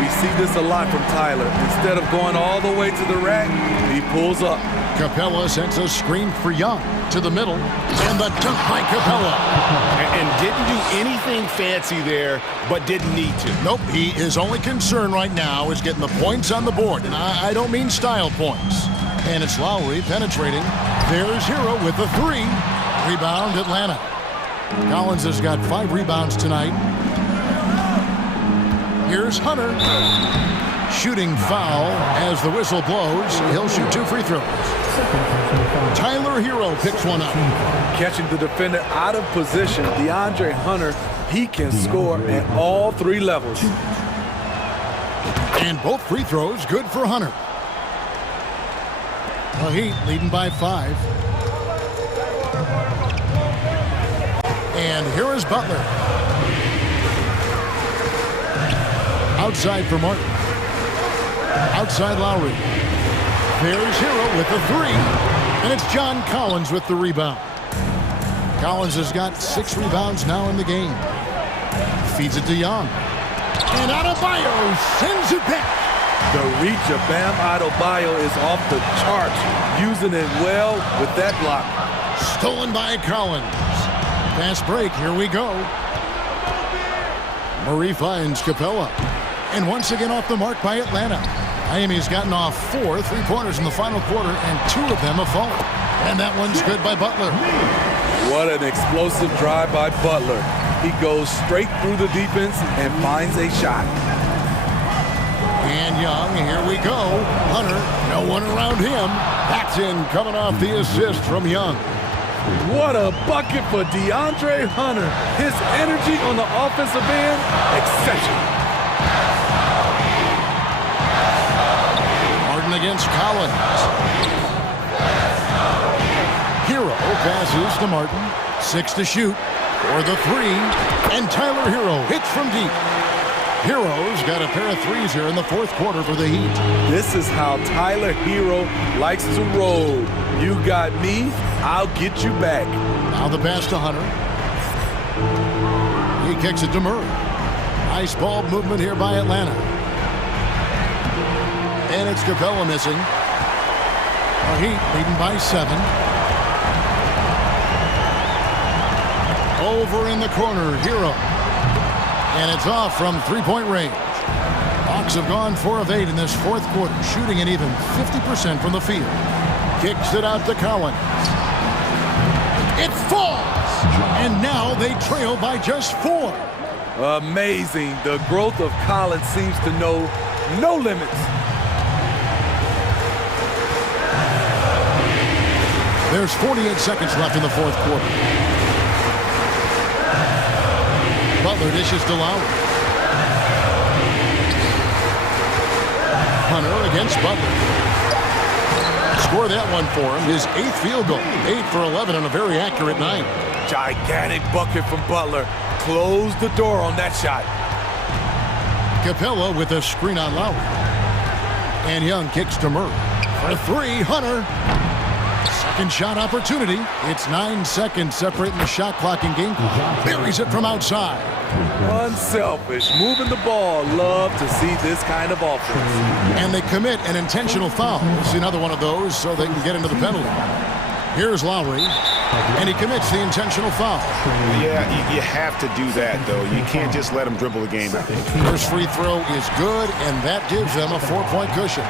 We see this a lot from Tyler. Instead of going all the way to the rack, he pulls up. Capella sends a screen for Young to the middle. And the dunk by Capella. And didn't do anything fancy there, but didn't need to. Nope, his only concern right now is getting the points on the board. And I don't mean style points. And it's Lowry penetrating. There's Hero with the 3. Rebound, Atlanta. Collins has got 5 rebounds tonight. Here's Hunter. Shooting foul as the whistle blows. He'll shoot 2 free throws. Tyler Hero picks one up. Catching the defender out of position, DeAndre Hunter, he can score at all 3 levels. And both free throws good for Hunter. The Heat leading by 5. And here is Butler. Outside for Martin. Outside Lowry. There's Hero with the 3. And it's John Collins with the rebound. Collins has got 6 rebounds now in the game. Feeds it to Young. And Adebayo sends it back. The reach of Bam Adebayo is off the charts. Using it well with that block. Stolen by Collins. Fast break. Here we go. Murray finds Capella. And once again off the mark by Atlanta. Miami's gotten off 4 3-pointers in the final quarter, and 2 of them have fallen. And that one's good by Butler. What an explosive drive by Butler. He goes straight through the defense and finds a shot. And Young, here we go. Hunter, no one around him. Paxton coming off the assist from Young. What a bucket for DeAndre Hunter. His energy on the offensive end, exceptional. Against Collins. Hero passes to Martin. 6 to shoot for the 3. And Tyler Hero hits from deep. Hero's got a pair of 3s here in the fourth quarter for the Heat. This is how Tyler Hero likes to roll. You got me, I'll get you back. Now the pass to Hunter. He kicks it to Murray. Nice ball movement here by Atlanta. And it's Capella missing. The Heat leading by 7. Over in the corner, Hero. And it's off from three-point range. Hawks have gone 4 of 8 in this fourth quarter, shooting an even 50% from the field. Kicks it out to Collins. It falls! And now they trail by just 4. Amazing. The growth of Collins seems to know no limits. There's 48 seconds left in the fourth quarter. Butler dishes to Lowry. Hunter against Butler. Score that one for him. His 8th field goal. 8 for 11 on a very accurate night. Gigantic bucket from Butler. Close the door on that shot. Capella with a screen on Lowry. And Young kicks to Murray. For 3, Hunter. Second shot opportunity. It's 9 seconds separating the shot clock and game clock. Buries it from outside. Unselfish. Moving the ball. Love to see this kind of offense. And they commit an intentional foul. We'll see another one of those so they can get into the penalty. Here's Lowry. And he commits the intentional foul. Yeah, you have to do that, though. You can't just let him dribble the game out. First free throw is good, and that gives them a 4-point cushion.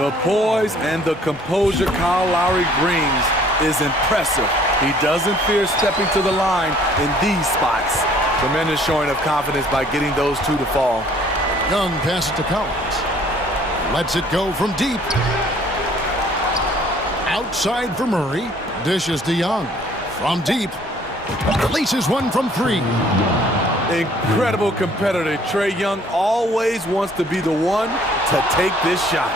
The poise and the composure Kyle Lowry brings is impressive. He doesn't fear stepping to the line in these spots. Tremendous showing of confidence by getting those 2 to fall. Young passes to Collins. Lets it go from deep. Outside for Murray. Dishes to Young. From deep. Releases one from 3. Incredible competitor. Trae Young always wants to be the one to take this shot.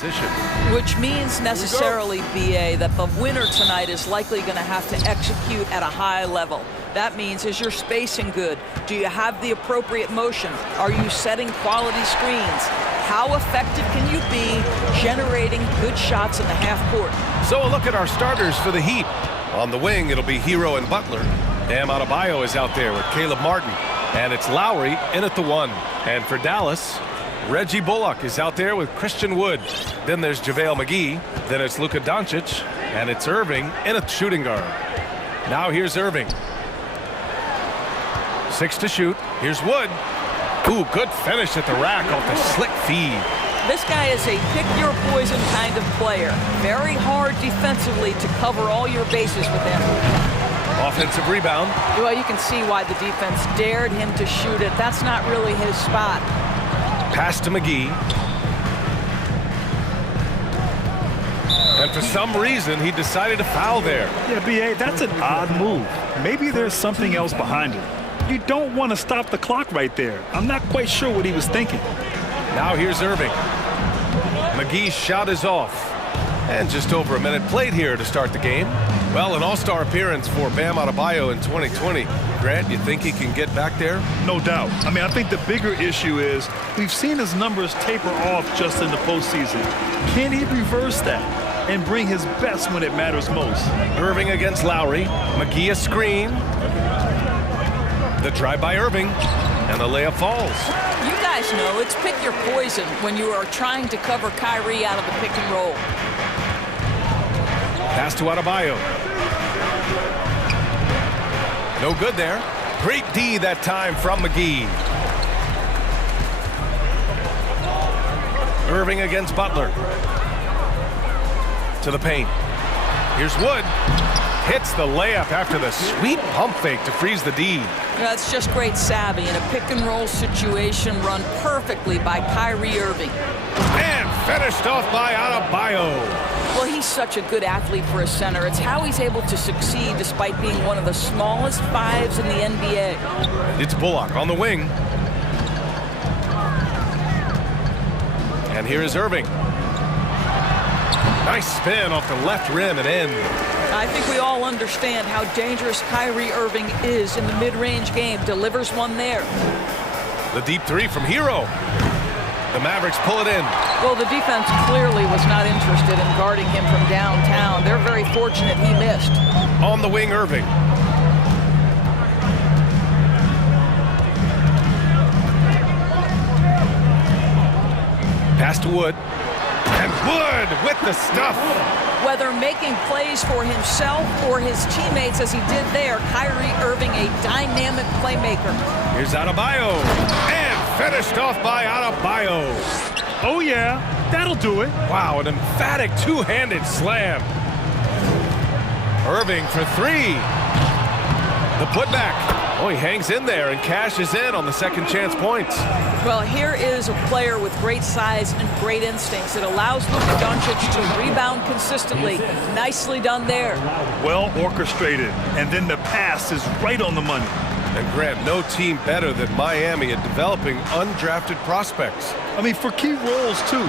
position. Which means necessarily, BA, that the winner tonight is likely going to have to execute at a high level. That means, is your spacing good? Do you have the appropriate motion? Are you setting quality screens? How effective can you be generating good shots in the half court? So a look at our starters for the Heat. On the wing, it'll be Hero and Butler. Bam Adebayo is out there with Caleb Martin. And it's Lowry in at the 1. And for Dallas, Reggie Bullock is out there with Christian Wood. Then there's JaVale McGee. Then it's Luka Doncic. And it's Irving in at shooting guard. Now here's Irving. 6 to shoot. Here's Wood. Ooh, good finish at the rack off the slick feed. This guy is a pick-your-poison kind of player. Very hard defensively to cover all your bases with him. Offensive rebound. Well, you can see why the defense dared him to shoot it. That's not really his spot. Pass to McGee. And for some reason, he decided to foul there. Yeah, BA, that's an odd move. Maybe there's something else behind it. You don't want to stop the clock right there. I'm not quite sure what he was thinking. Now here's Irving. McGee's shot is off. And just over a minute played here to start the game. Well, an all-star appearance for Bam Adebayo in 2020. Grant, you think he can get back there? No doubt. I mean, I think the bigger issue is we've seen his numbers taper off just in the postseason. Can he reverse that and bring his best when it matters most? Irving against Lowry. McGee a screen. The drive by Irving. And the layup falls. You guys know it's pick your poison when you are trying to cover Kyrie out of the pick and roll. Pass to Adebayo. No good there. Great D that time from McGee. Irving against Butler. To the paint. Here's Wood. Hits the layup after the sweet pump fake to freeze the D. That's just great savvy in a pick and roll situation run perfectly by Kyrie Irving. And finished off by Adebayo. Well, he's such a good athlete for a center. It's how he's able to succeed despite being one of the smallest fives in the NBA. It's Bullock on the wing. And here is Irving. Nice spin off the left rim and in. I think we all understand how dangerous Kyrie Irving is in the mid-range game. Delivers one there. The deep three from Hero. The Mavericks pull it in. Well, the defense clearly was not interested in guarding him from downtown. They're very fortunate he missed. On the wing, Irving. Pass to Wood. And Wood with the stuff. Whether making plays for himself or his teammates as he did there, Kyrie Irving, a dynamic playmaker. Here's Adebayo. And finished off by Adebayo. Oh, yeah, that'll do it. Wow, an emphatic two-handed slam. Irving for 3. The putback. Oh, he hangs in there and cashes in on the second chance points. Well, here is a player with great size and great instincts. It allows Luka Doncic to rebound consistently. Nicely done there. Well orchestrated. And then the pass is right on the money. And Grant, no team better than Miami at developing undrafted prospects. I mean, for key roles, too.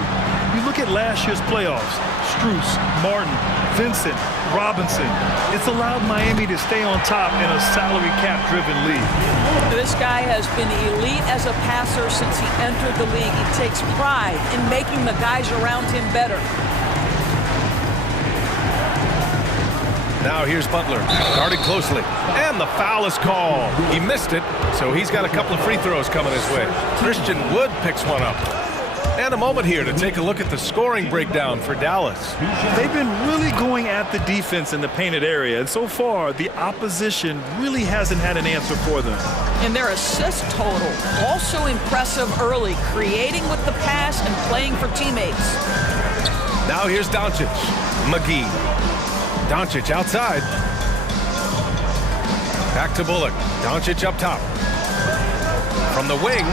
You look at last year's playoffs. Strus, Martin, Vincent, Robinson. It's allowed Miami to stay on top in a salary cap-driven league. This guy has been elite as a passer since he entered the league. He takes pride in making the guys around him better. Now here's Butler, guarded closely, and the foul is called. He missed it, so he's got a couple of free throws coming his way. Christian Wood picks one up. And a moment here to take a look at the scoring breakdown for Dallas. They've been really going at the defense in the painted area, and so far, the opposition really hasn't had an answer for them. And their assist total, also impressive early, creating with the pass and playing for teammates. Now here's Doncic, McGee. Doncic outside. Back to Bullock. Doncic up top. From the wing,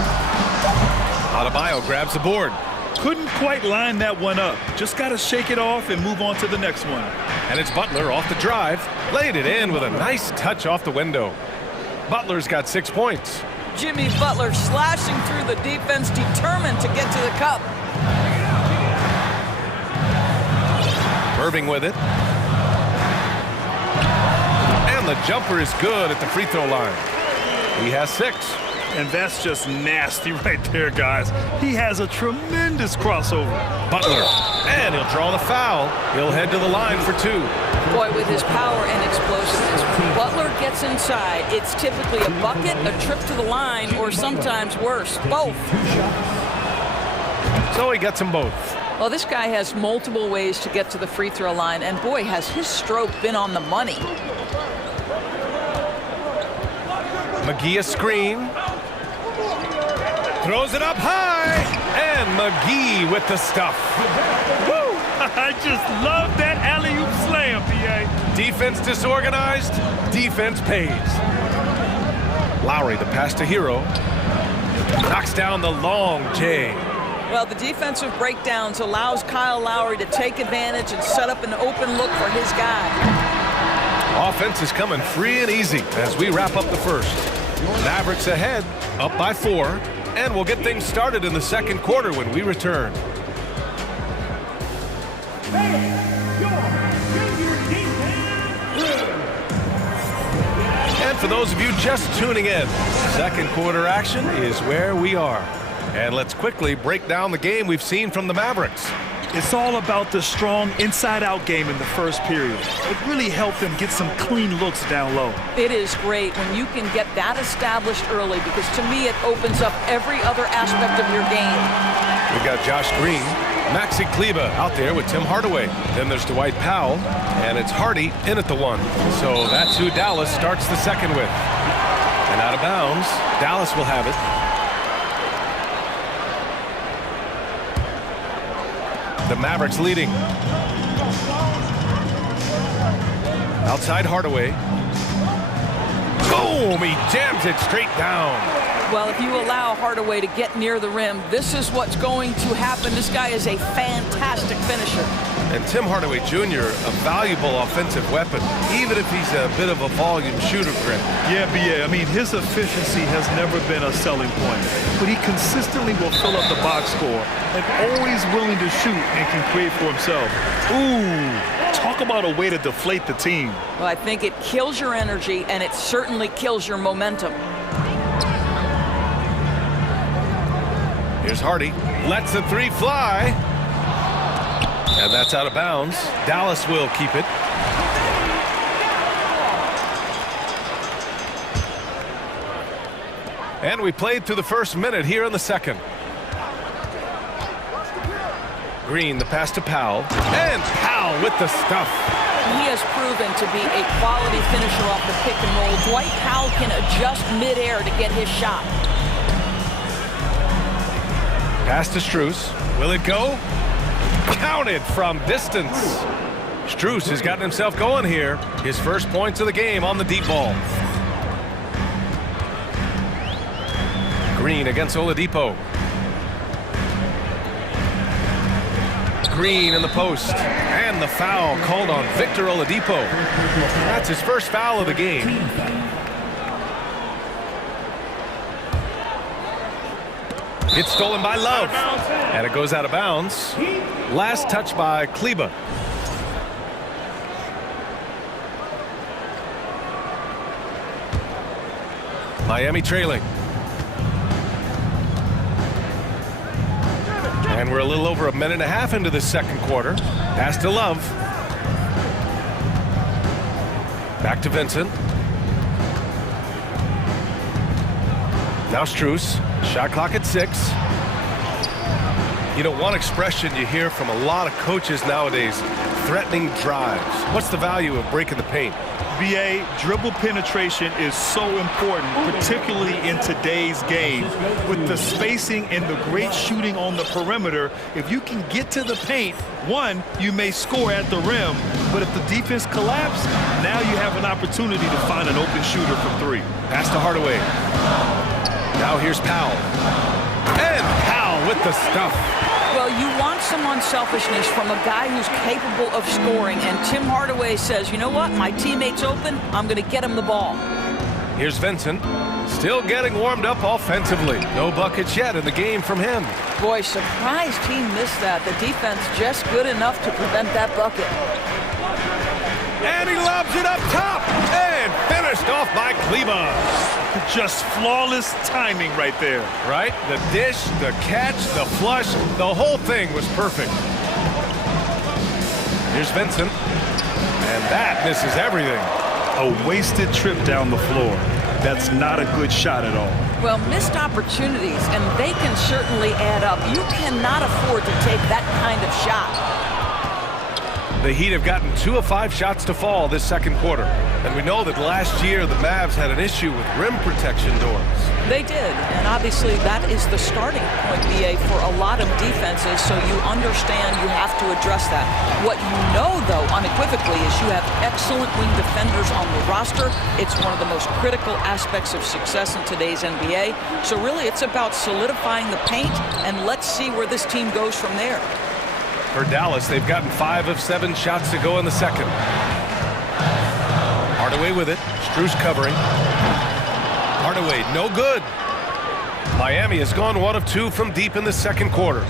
Adebayo grabs the board. Couldn't quite line that one up. Just got to shake it off and move on to the next one. And it's Butler off the drive. Laid it in with a nice touch off the window. Butler's got 6 points. Jimmy Butler slashing through the defense, determined to get to the cup. Irving with it. And the jumper is good at the free throw line. He has 6. And that's just nasty right there, guys. He has a tremendous crossover. Butler, and he'll draw the foul. He'll head to the line for 2. Boy, with his power and explosiveness, when Butler gets inside, it's typically a bucket, a trip to the line, or sometimes worse, both. So he gets them both. Well, this guy has multiple ways to get to the free throw line, and boy, has his stroke been on the money. McGee a screen. Throws it up high. And McGee with the stuff. Woo! I just love that alley-oop slam, PA. Defense disorganized. Defense pays. Lowry, the pass to Hero. Knocks down the long J. Well, the defensive breakdowns allows Kyle Lowry to take advantage and set up an open look for his guy. Offense is coming free and easy as we wrap up the first. Mavericks ahead, up by 4, and we'll get things started in the second quarter when we return. And for those of you just tuning in, second quarter action is where we are. And let's quickly break down the game we've seen from the Mavericks. It's all about the strong inside-out game in the first period. It really helped them get some clean looks down low. It is great when you can get that established early because to me it opens up every other aspect of your game. We've got Josh Green, Maxi Kleba out there with Tim Hardaway. Then there's Dwight Powell, and it's Hardy in at the 1. So that's who Dallas starts the second with. And out of bounds, Dallas will have it. The Mavericks leading. Outside Hardaway. Boom! He jams it straight down. Well, if you allow Hardaway to get near the rim, this is what's going to happen. This guy is a fantastic finisher. And Tim Hardaway Jr., a valuable offensive weapon, even if he's a bit of a volume shooter, Grant. Yeah, I mean, his efficiency has never been a selling point, but he consistently will fill up the box score and always willing to shoot and can create for himself. Ooh, talk about a way to deflate the team. Well, I think it kills your energy, and it certainly kills your momentum. Here's Hardy. Lets the 3 fly. And that's out of bounds. Dallas will keep it. And we played through the first minute here in the second. Green, the pass to Powell. And Powell with the stuff. He has proven to be a quality finisher off the pick and roll. Dwight Powell can adjust midair to get his shot. Pass to Strus. Will it go? Counted from distance. Strus has gotten himself going here. His first points of the game on the deep ball. Green against Oladipo. Green in the post. And the foul called on Victor Oladipo. That's his first foul of the game. It's stolen by Love. And it goes out of bounds. Last touch by Kleba. Miami trailing. And we're a little over a minute and a half into the second quarter. Pass to Love. Back to Vincent. Now Strus. Shot clock at 6. You know, one expression you hear from a lot of coaches nowadays, threatening drives. What's the value of breaking the paint? BA, dribble penetration is so important, particularly in today's game. With the spacing and the great shooting on the perimeter, if you can get to the paint, one, you may score at the rim, but if the defense collapses, now you have an opportunity to find an open shooter from 3. Pass to Hardaway. Now here's Powell. And Powell with the stuff. Well, you want some unselfishness from a guy who's capable of scoring, and Tim Hardaway says, you know what, my teammate's open, I'm going to get him the ball. Here's Vincent, still getting warmed up offensively. No buckets yet in the game from him. Boy, surprised he missed that. The defense just good enough to prevent that bucket. And he lobs it up top and finished off by Kleba. Just flawless timing right there. Right? The dish, the catch, the flush, the whole thing was perfect. Here's Vincent, and that misses everything. A wasted trip down the floor. That's not a good shot at all. Well, missed opportunities, and they can certainly add up. You cannot afford to take that kind of shot. The Heat have gotten 2 of 5 shots to fall this second quarter. And we know that last year the Mavs had an issue with rim protection doors. They did, and obviously that is the starting point, BA, for a lot of defenses, so you understand you have to address that. What you know, though, unequivocally, is you have excellent wing defenders on the roster. It's one of the most critical aspects of success in today's NBA. So really, it's about solidifying the paint, and let's see where this team goes from there. For Dallas, they've gotten 5 of 7 shots to go in the second. Hardaway with it. Strus covering. Hardaway, no good. Miami has gone 1 of 2 from deep in the second quarter.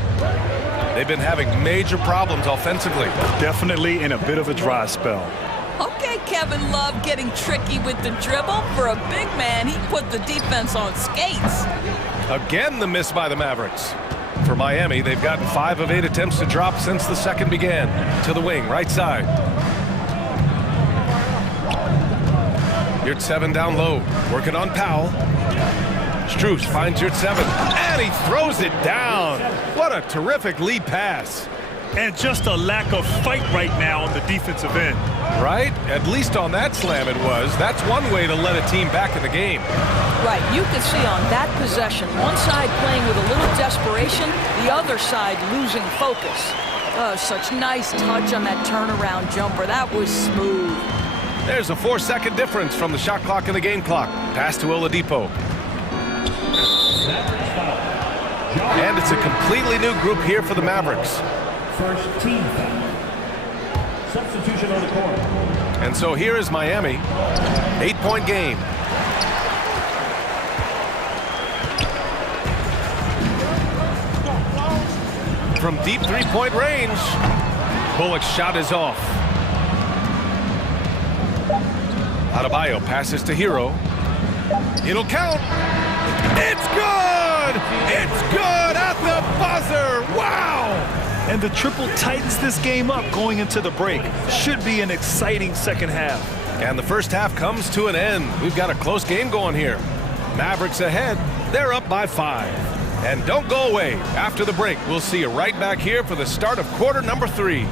They've been having major problems offensively. Definitely in a bit of a dry spell. Okay, Kevin Love getting tricky with the dribble. For a big man, he put the defense on skates. Again, the miss by the Mavericks. For Miami, they've gotten 5 of 8 attempts to drop since the second began. To the wing, right side. Yurt-7 down low, working on Powell. Strus finds Yurt-7, and he throws it down. What a terrific lead pass. And just a lack of fight right now on the defensive end. Right? At least on that slam it was. That's one way to let a team back in the game. Right, you can see on that possession, one side playing with a little desperation, the other side losing focus. Oh, such nice touch on that turnaround jumper. That was smooth. There's a 4-second difference from the shot clock and the game clock. Pass to Oladipo. And it's a completely new group here for the Mavericks. First team foul. Substitution on the court. And so here is Miami. 8-point game. From deep 3-point range, Bullock's shot is off. Adebayo passes to Hero. It'll count. It's good! It's good at the buzzer! Wow! And the triple tightens this game up going into the break. Should be an exciting second half. And the first half comes to an end. We've got a close game going here. Mavericks ahead. They're up by 5. And don't go away. After the break, we'll see you right back here for the start of quarter number 3.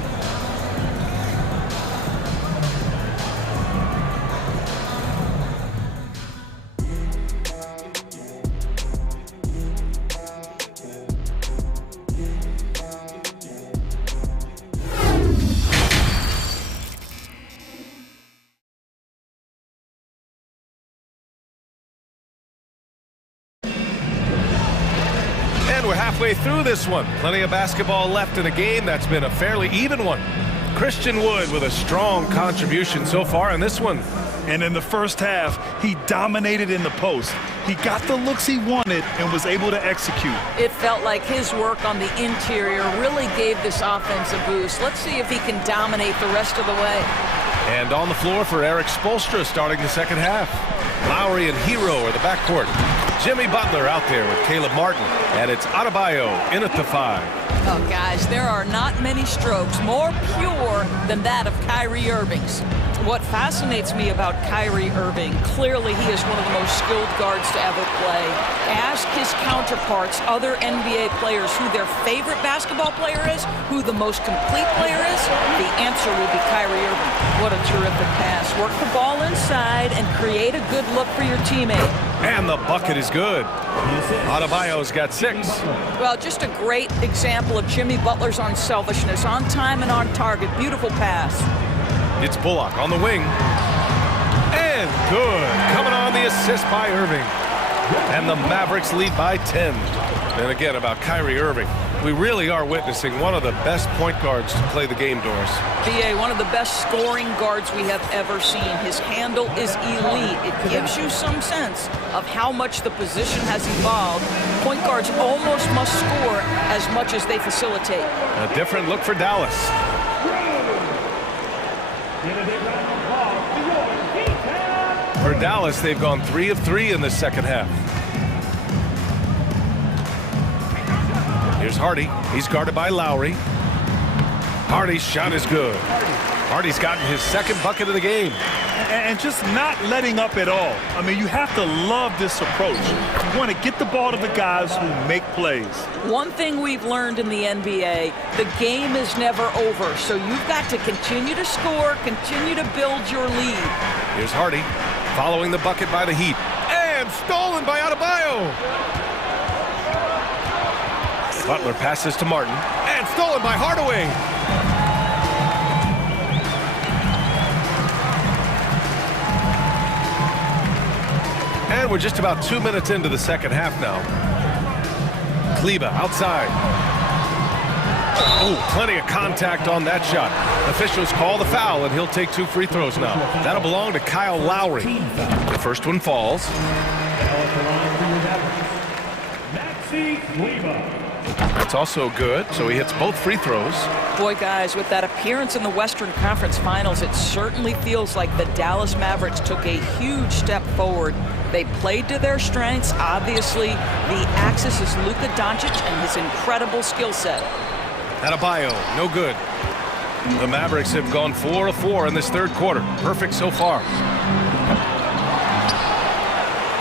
We're halfway through this one. Plenty of basketball left in a game that's been a fairly even one. Christian Wood with a strong contribution so far in this one. And in the first half, he dominated in the post. He got the looks he wanted and was able to execute. It felt like his work on the interior really gave this offense a boost. Let's see if he can dominate the rest of the way. And on the floor for Eric Spoelstra starting the second half. Lowry and Hero are the backcourt. Jimmy Butler out there with Caleb Martin. And it's Adebayo in at the 5. Oh, guys, there are not many strokes more pure than that of Kyrie Irving's. What fascinates me about Kyrie Irving, clearly he is one of the most skilled guards to ever play. Ask his counterparts, other NBA players, who their favorite basketball player is, who the most complete player is. The answer will be Kyrie Irving. What a terrific pass. Work the ball inside and create a good look for your teammate. And the bucket is good. Adebayo's got 6. Well, just a great example of Jimmy Butler's unselfishness, on time and on target. Beautiful pass. It's Bullock on the wing. And good. Coming on the assist by Irving. And the Mavericks lead by 10. And again, about Kyrie Irving. We really are witnessing one of the best point guards to play the game, Doris. BA, one of the best scoring guards we have ever seen. His handle is elite. It gives you some sense of how much the position has evolved. Point guards almost must score as much as they facilitate. A different look for Dallas. For Dallas, they've gone 3 of 3 in the second half. Here's Hardy. He's guarded by Lowry. Hardy's shot is good. Hardy's gotten his second bucket of the game. And just not letting up at all. I mean, you have to love this approach. You want to get the ball to the guys who make plays. One thing we've learned in the NBA, the game is never over. So you've got to continue to score, continue to build your lead. Here's Hardy following the bucket by the Heat. And stolen by Adebayo. Butler passes to Martin. And stolen by Hardaway. And we're just about 2 minutes into the second half now. Kleber outside. Oh, plenty of contact on that shot. Officials call the foul, and he'll take 2 free throws now. That'll belong to Kyle Lowry. The first one falls. That's also good, so he hits both free throws. Boy, guys, with that appearance in the Western Conference Finals, it certainly feels like the Dallas Mavericks took a huge step forward. They played to their strengths. Obviously, the axis is Luka Doncic and his incredible skill set. Adebayo, no good. The Mavericks have gone 4 of 4 in this third quarter. Perfect so far.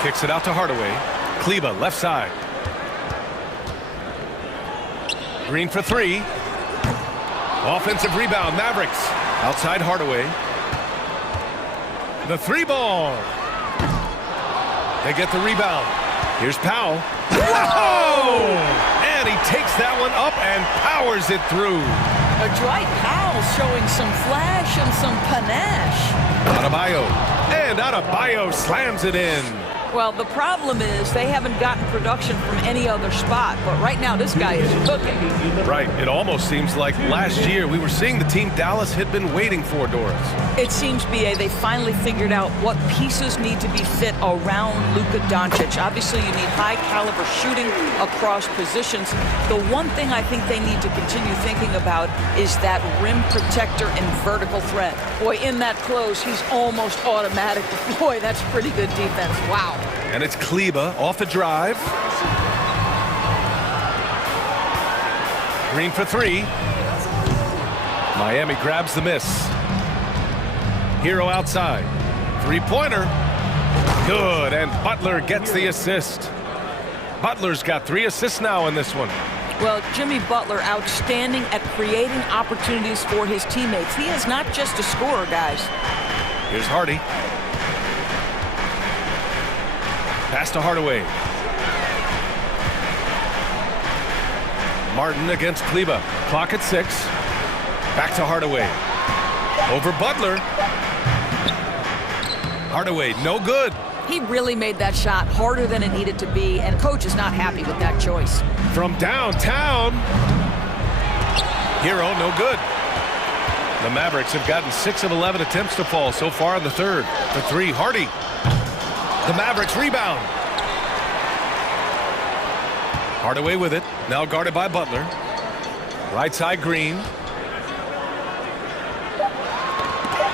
Kicks it out to Hardaway. Kleber, left side. Green for 3. Offensive rebound, Mavericks. Outside Hardaway. The 3 ball. They get the rebound. Here's Powell. Whoa! And he takes that one up and powers it through. Dwight Powell showing some flash and some panache. Adebayo. And Adebayo slams it in. Well, the problem is they haven't gotten production from any other spot, but right now this guy is cooking. Right. It almost seems like last year we were seeing the team Dallas had been waiting for, Doris. It seems, BA, they finally figured out what pieces need to be fit around Luka Doncic. Obviously, you need high-caliber shooting across positions. The one thing I think they need to continue thinking about is that rim protector and vertical threat. Boy, in that close, he's almost automatic. Boy, that's pretty good defense. Wow. And it's Kleber off the drive. Green for 3. Miami grabs the miss. Hero outside. 3-pointer. Good, and Butler gets the assist. Butler's got 3 assists now in this one. Well, Jimmy Butler, outstanding at creating opportunities for his teammates. He is not just a scorer, guys. Here's Hardy. Pass to Hardaway. Martin against Kleber. Clock at 6. Back to Hardaway. Over Butler. Hardaway, no good. He really made that shot harder than it needed to be, and coach is not happy with that choice. From downtown. Hero, no good. The Mavericks have gotten 6 of 11 attempts to fall so far in the third. For 3, Hardy. The Mavericks rebound. Hardaway with it. Now guarded by Butler. Right side Green.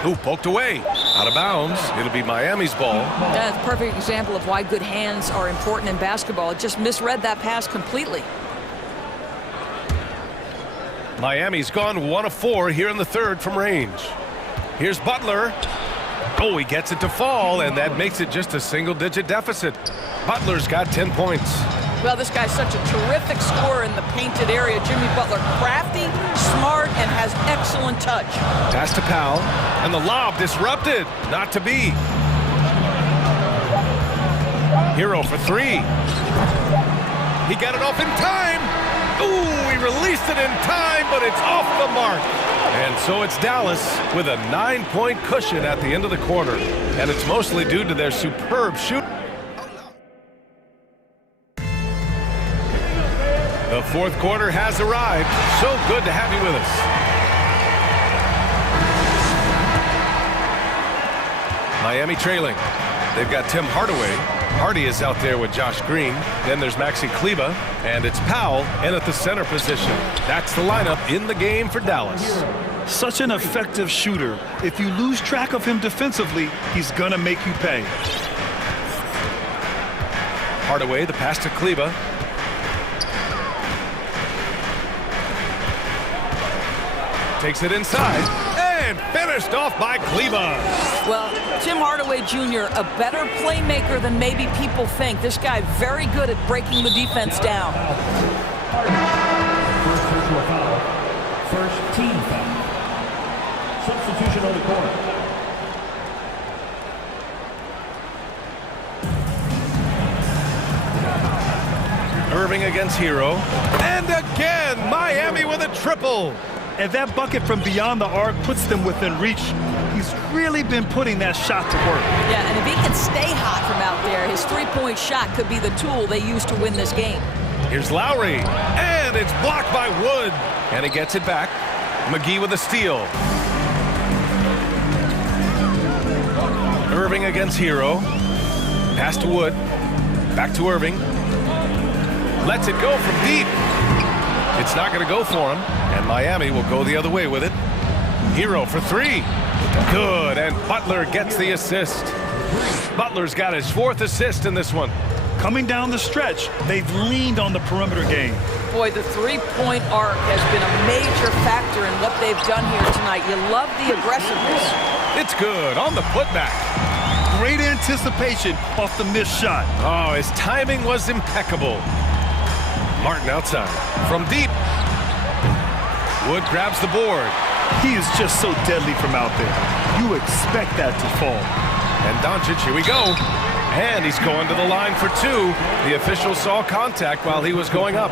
Ooh, poked away. Out of bounds. It'll be Miami's ball. That's a perfect example of why good hands are important in basketball. It just misread that pass completely. Miami's gone 1 of 4 here in the third from range. Here's Butler. Oh, he gets it to fall, and that makes it just a single-digit deficit. Butler's got 10 points. Well, this guy's such a terrific scorer in the painted area. Jimmy Butler, crafty, smart, and has excellent touch. Pass to Powell, and the lob disrupted. Not to be. Hero for 3. He got it off in time. Ooh, he released it in time, but it's off the mark. And so it's Dallas with a 9-point cushion at the end of the quarter. And it's mostly due to their superb shooting. The fourth quarter has arrived. So good to have you with us. Miami trailing. They've got Tim Hardaway. Hardy is out there with Josh Green. Then there's Maxi Kleber, and it's Powell in at the center position. That's the lineup in the game for Dallas. Such an effective shooter. If you lose track of him defensively, he's gonna make you pay. Hardaway, the pass to Kleber. Takes it inside and finished off by Kleber. Well, Tim Hardaway Jr., a better playmaker than maybe people think. This guy very good at breaking the defense down. First team foul. Substitution on the court. Irving against Hero. And again, Miami with a triple. And that bucket from beyond the arc puts them within reach. He's really been putting that shot to work. Yeah, and if he can stay hot from out there, his three-point shot could be the tool they use to win this game. Here's Lowry, and it's blocked by Wood. And he gets it back. McGee with a steal. Irving against Hero. Pass to Wood. Back to Irving. Lets it go from deep. It's not going to go for him, and Miami will go the other way with it. Hero for three. Good, and Butler gets the assist. Butler's got his fourth assist in this one. Coming down the stretch, they've leaned on the perimeter game. Boy, the three-point arc has been a major factor in what they've done here tonight. You love the aggressiveness. It's good on the putback. Great anticipation off the missed shot. Oh, his timing was impeccable. Martin outside. From deep. Wood grabs the board. He is just so deadly from out there. You expect that to fall. And Doncic, here we go. And he's going to the line for two. The official saw contact while he was going up.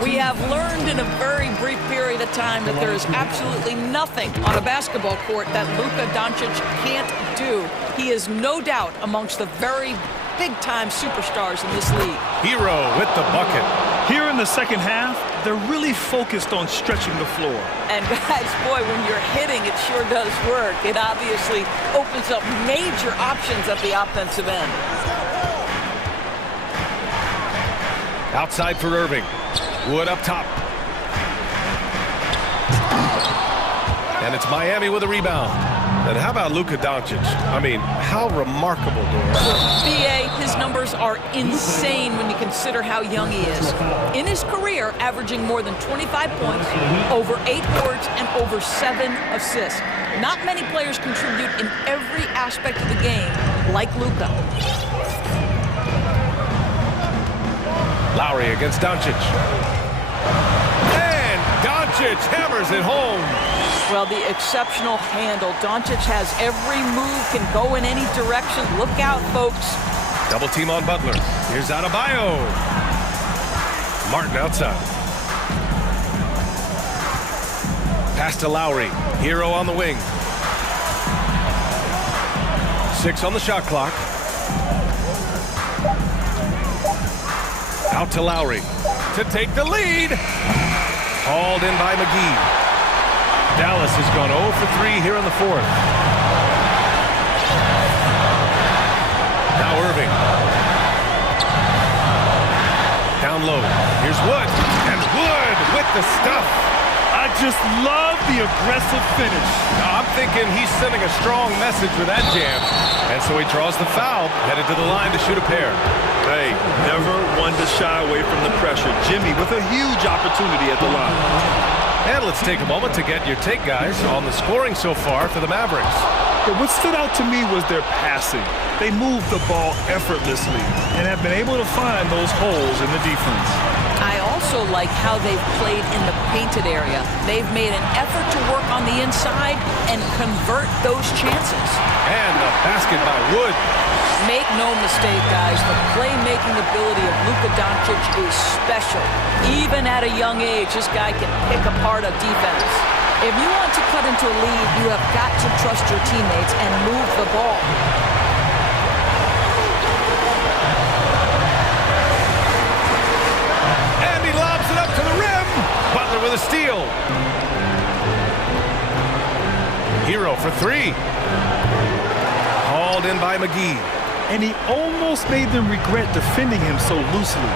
We have learned in a very brief period of time that there is absolutely nothing on a basketball court that Luka Doncic can't do. He is no doubt amongst the very big-time superstars in this league. Hero with the bucket. Here in the second half, they're really focused on stretching the floor. And guys, boy, when you're hitting, it sure does work. It obviously opens up major options at the offensive end. Outside for Irving. Wood up top. And it's Miami with a rebound. And how about Luka Doncic? I mean, how remarkable, Doris. BA, his numbers are insane when you consider how young he is. In his career, averaging more than 25 points, over 8 boards, and over 7 assists. Not many players contribute in every aspect of the game like Luka. Lowry against Doncic. And Doncic hammers it home. Well, the exceptional handle. Doncic has every move, can go in any direction. Look out, folks. Double team on Butler. Here's Adebayo. Martin outside. Pass to Lowry. Hero on the wing. 6 on the shot clock. Out to Lowry to take the lead. Hauled in by McGee. Dallas has gone 0 for 3 here in the fourth. Now Irving. Down low. Here's Wood. And Wood with the stuff. I just love the aggressive finish. Now, I'm thinking he's sending a strong message with that jam. And so he draws the foul, headed to the line to shoot a pair. Hey, never one to shy away from the pressure. Jimmy with a huge opportunity at the line. And let's take a moment to get your take, guys, on the scoring so far for the Mavericks. But what stood out to me was their passing. They moved the ball effortlessly and have been able to find those holes in the defense. I also like how they've played in the painted area. They've made an effort to work on the inside and convert those chances. And the basket by Wood. Make no mistake, guys, the playmaking ability of Luka Doncic is special. Even at a young age, this guy can pick apart a defense. If you want to cut into a lead, you have got to trust your teammates and move the ball. And he for three. Hauled in by McGee. And he almost made them regret defending him so loosely.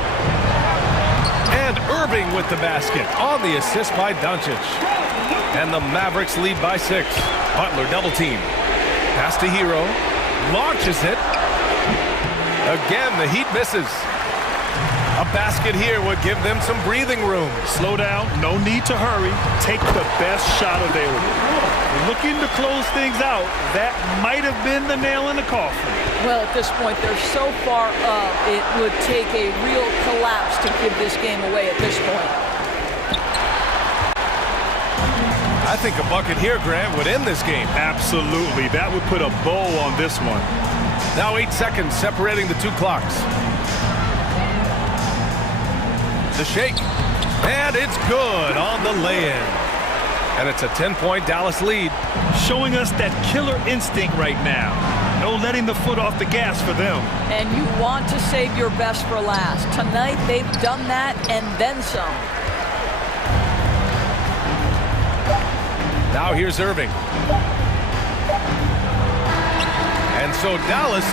And Irving with the basket on the assist by Doncic. And the Mavericks lead by 6. Butler double team. Pass to Hero. Launches it. Again, the Heat misses. A basket here would give them some breathing room. Slow down, no need to hurry. Take the best shot available. Looking to close things out, that might have been the nail in the coffin. Well, at this point, they're so far up, it would take a real collapse to give this game away at this point. I think a bucket here, Grant, would end this game. Absolutely. That would put a bow on this one. Now 8 seconds separating the two clocks. The shake. And it's good on the lay-in. And it's a 10-point Dallas lead. Showing us that killer instinct right now. No letting the foot off the gas for them. And you want to save your best for last. Tonight, they've done that and then some. Now here's Irving. And so Dallas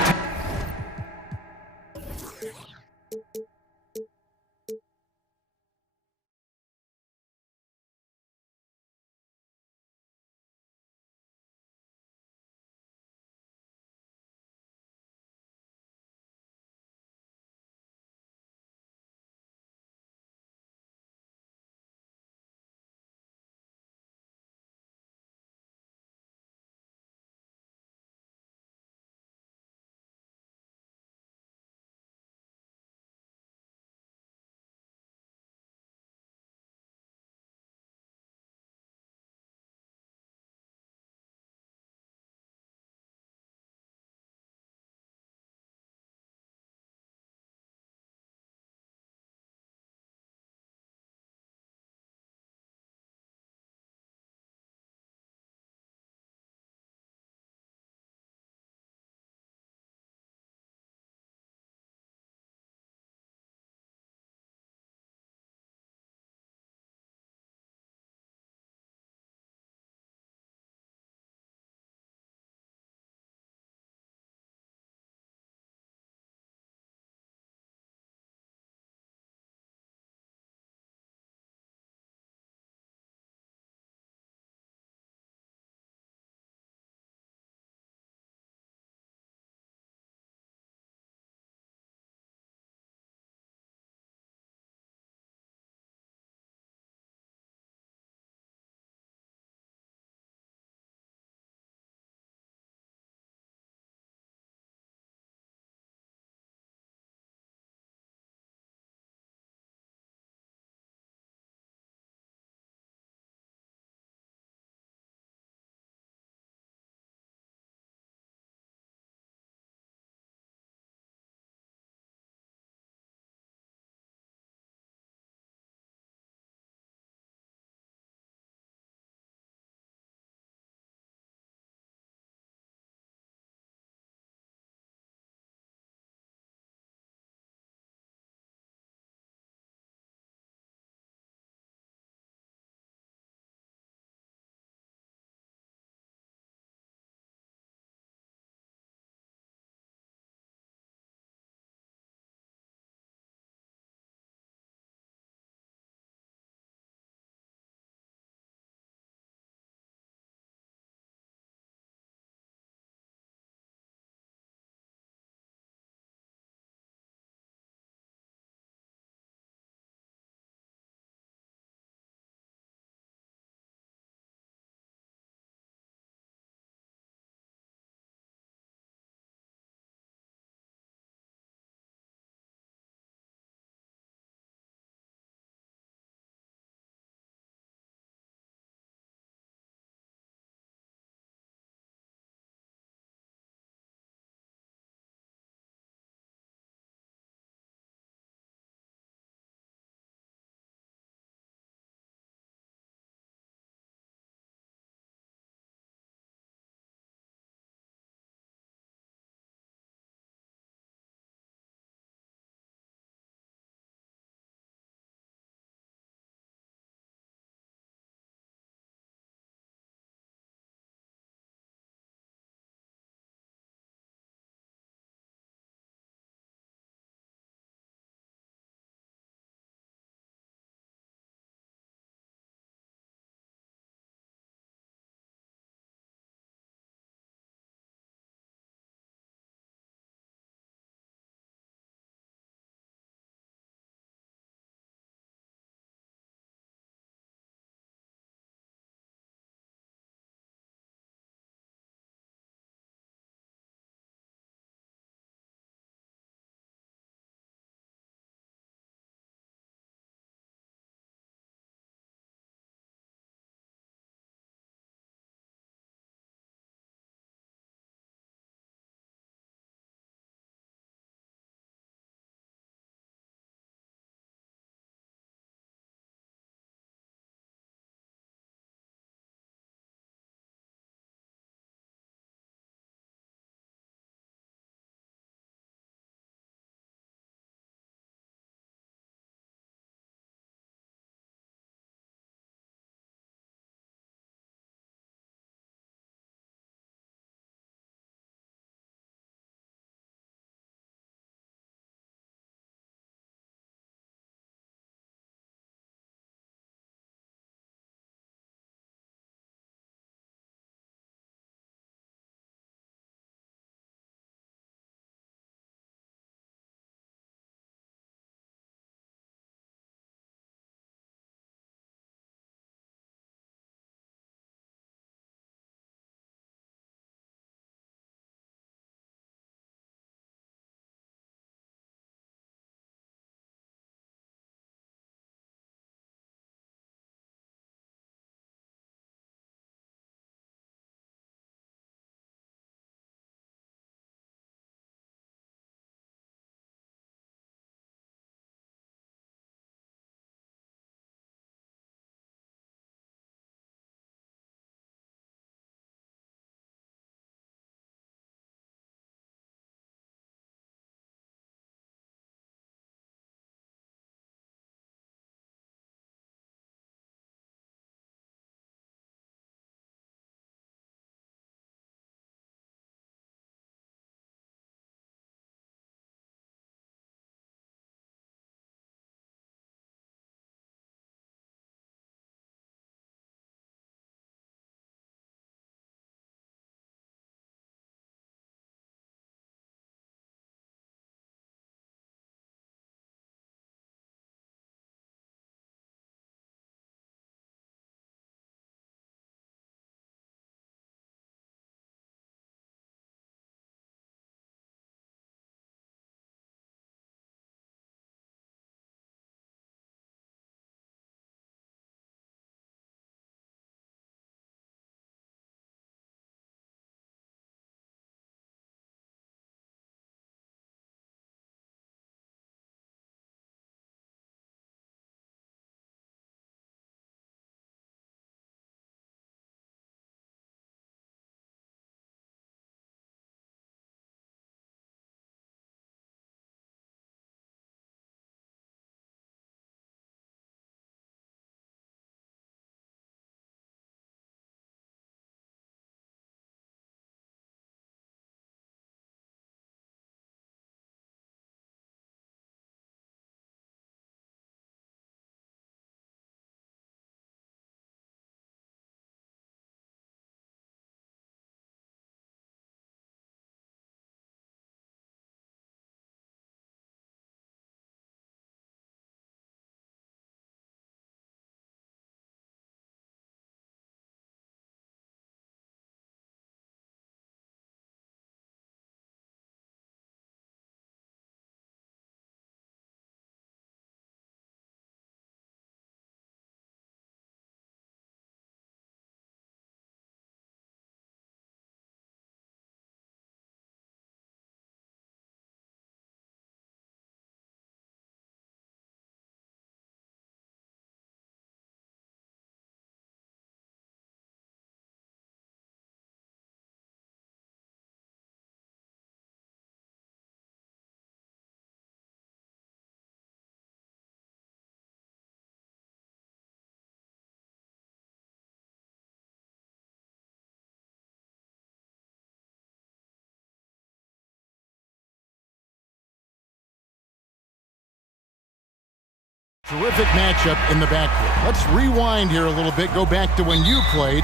Terrific matchup in the backcourt. Let's rewind here a little bit, go back to when you played.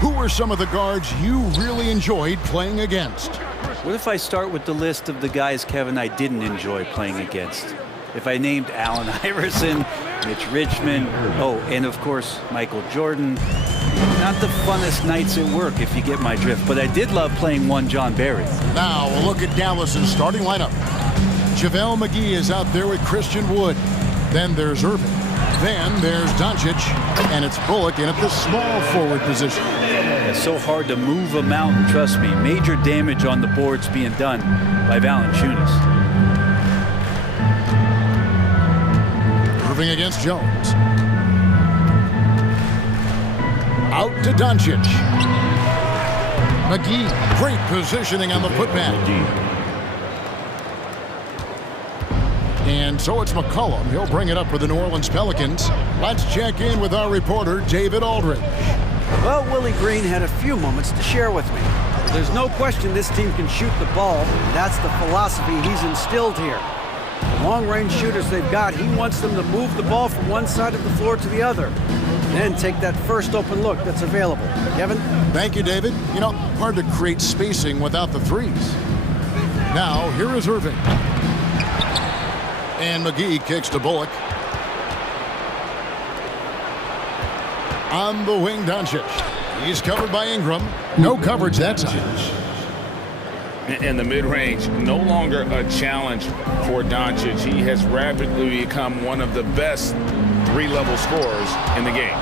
Who were some of the guards you really enjoyed playing against? What if I start with the list of the guys, Kevin, I didn't enjoy playing against? If I named Allen Iverson, Mitch Richmond, and of course, Michael Jordan. Not the funnest nights at work, if you get my drift, but I did love playing one John Barry. Now, we'll look at Dallas's starting lineup. JaVale McGee is out there with Christian Wood. Then there's Irving. Then there's Doncic, and it's Bullock in at the small forward position. It's so hard to move a mountain, trust me. Major damage on the boards being done by Valanciunas. Irving against Jones. Out to Doncic. McGee, great positioning on the putback. And so it's McCollum. He'll bring it up for the New Orleans Pelicans. Let's check in with our reporter, David Aldridge. Well, Willie Green had a few moments to share with me. There's no question this team can shoot the ball. That's the philosophy he's instilled here. The long-range shooters they've got, he wants them to move the ball from one side of the floor to the other. Then take that first open look that's available. Kevin? Thank you, David. You know, hard to create spacing without the threes. Now, here is Irving. And McGee kicks to Bullock. On the wing, Doncic. He's covered by Ingram. No coverage that time. In the mid-range, no longer a challenge for Doncic. He has rapidly become one of the best three-level scorers in the game.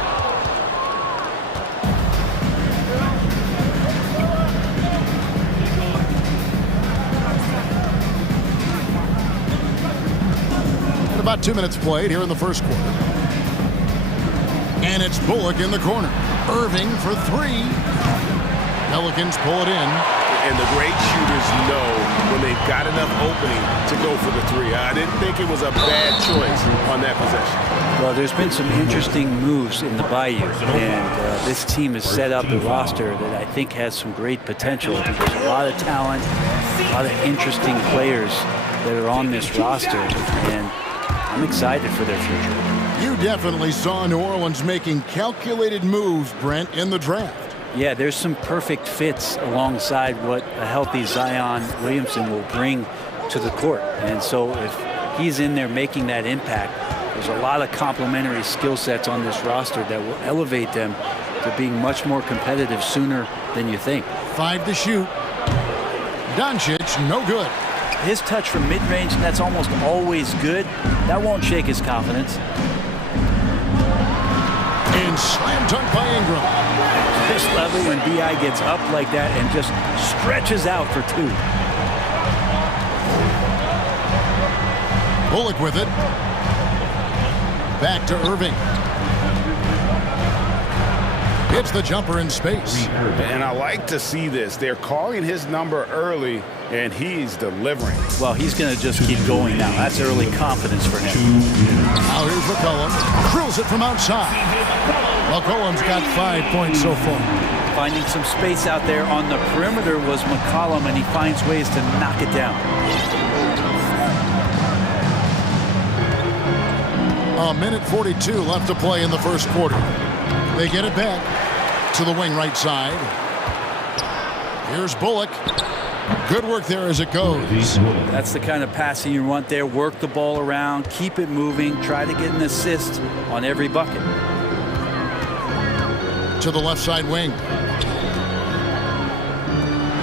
About 2 minutes played here in the first quarter. And it's Bullock in the corner. Irving for three. Pelicans pull it in. And the great shooters know when they've got enough opening to go for the three. I didn't think it was a bad choice on that possession. Well, there's been some interesting moves in the Bayou, and this team has set up a roster that I think has some great potential. There's a lot of talent, a lot of interesting players that are on this roster, and I'm excited for their future. You definitely saw New Orleans making calculated moves, Brent, in the draft. Yeah, there's some perfect fits alongside what a healthy Zion Williamson will bring to the court. And so if he's in there making that impact, there's a lot of complementary skill sets on this roster that will elevate them to being much more competitive sooner than you think. 5 to shoot. Doncic, no good. His touch from mid-range, that's almost always good. That won't shake his confidence. And slam dunk by Ingram. This level when B.I. gets up like that and just stretches out for two. Bullock with it. Back to Irving. Hits the jumper in space. And I like to see this. They're calling his number early, and he's delivering. Well, he's going to just keep going now. That's early confidence for him. Now here's McCollum. Drills it from outside. McCollum's got 5 points so far. Finding some space out there on the perimeter was McCollum, and he finds ways to knock it down. A minute 42 left to play in the first quarter. They get it back to the wing right side. Here's Bullock. Good work there as it goes. That's the kind of passing you want there. Work the ball around, keep it moving, try to get an assist on every bucket. To the left side wing.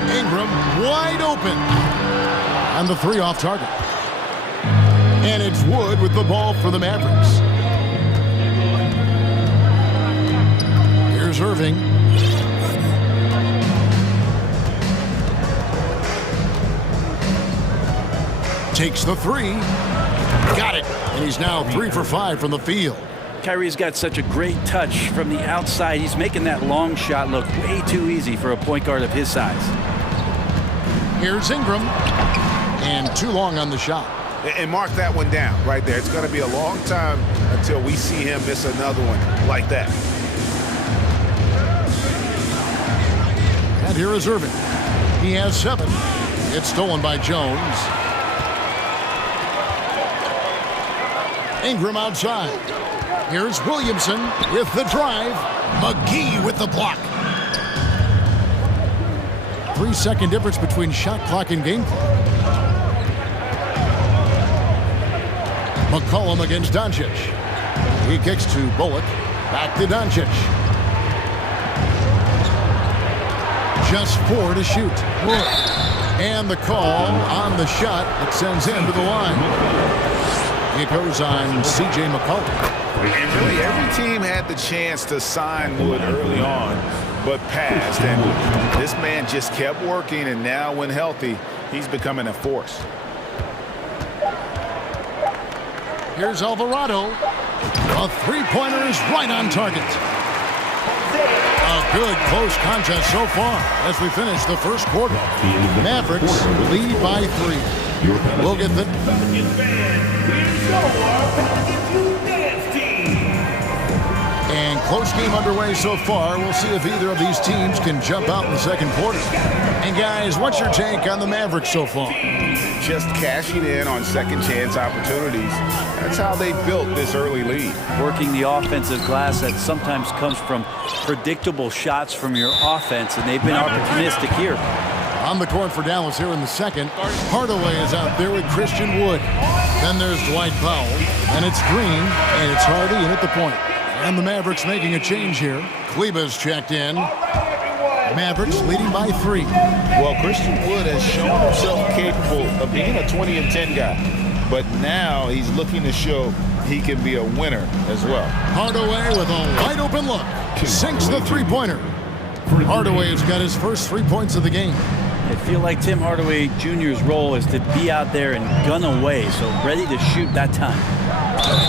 Ingram wide open. And the three off target. And it's Wood with the ball for the Mavericks. Here's Irving. Takes the three. Got it. And he's now 3 for 5 from the field. Kyrie's got such a great touch from the outside. He's making that long shot look way too easy for a point guard of his size. Here's Ingram. And too long on the shot. And mark that one down right there. It's going to be a long time until we see him miss another one like that. And here is Irving. He has 7. It's stolen by Jones. Ingram outside. Here's Williamson with the drive. McGee with the block. 3-second difference between shot clock and game clock. McCollum against Doncic. He kicks to Bullock. Back to Doncic. Just 4 to shoot. Wood. And the call on the shot that sends him to the line. It goes on C.J. McCollum. And really, every team had the chance to sign Wood early on, but passed. And this man just kept working, and now when healthy, he's becoming a force. Here's Alvarado. A three-pointer is right on target. A good close contest so far as we finish the first quarter. Mavericks lead by 3. We'll get the... And close game underway so far. We'll see if either of these teams can jump out in the second quarter. And guys, what's your take on the Mavericks so far? Just cashing in on second chance opportunities. That's how they built this early lead. Working the offensive glass that sometimes comes from predictable shots from your offense, and they've been opportunistic here. On the court for Dallas here in the second. Hardaway is out there with Christian Wood. Then there's Dwight Powell, and it's Green, and it's Hardy in at the point. And the Mavericks making a change here. Kleba's checked in. Mavericks leading by 3. Well, Christian Wood has shown himself capable of being a 20-10 guy, but now he's looking to show he can be a winner as well. Hardaway with a wide open look. Sinks the three-pointer. Hardaway has got his first 3 points of the game. I feel like Tim Hardaway Jr.'s role is to be out there and gun away, so ready to shoot that time.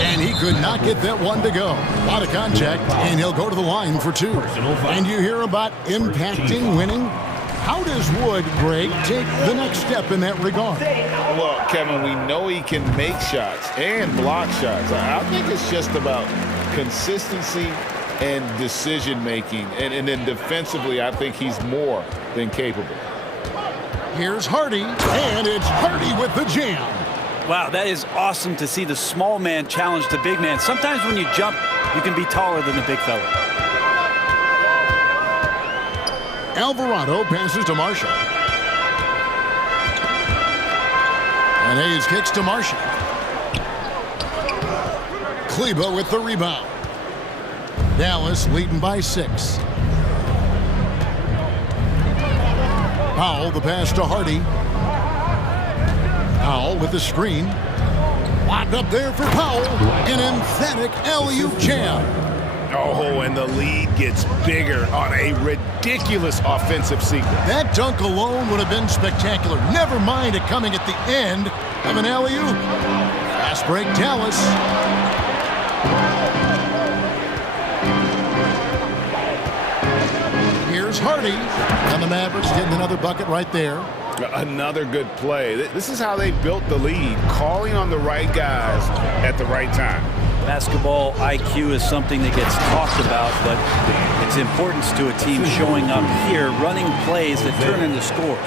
And he could not get that one to go. A lot of contact, and he'll go to the line for 2. And you hear about impacting winning? How does Wood, Greg, take the next step in that regard? Well, Kevin, we know he can make shots and block shots. I think it's just about consistency and decision-making. And then defensively, I think he's more than capable. Here's Hardy, and it's Hardy with the jam. Wow, that is awesome to see the small man challenge the big man. Sometimes when you jump, you can be taller than the big fella. Alvarado passes to Marshall. And Hayes kicks to Marshall. Kleba with the rebound. Dallas leading by 6. Powell, the pass to Hardy. Powell with the screen. Locked up there for Powell. An emphatic alley-oop jam. Oh, and the lead gets bigger on a ridiculous offensive sequence. That dunk alone would have been spectacular. Never mind it coming at the end of an alley-oop. Fast break, Dallas. Here's Hardy. And the Mavericks getting another bucket right there. Another good play. This is how they built the lead, calling on the right guys at the right time. Basketball IQ is something that gets talked about, but its importance to a team showing up here, running plays that turn into scores.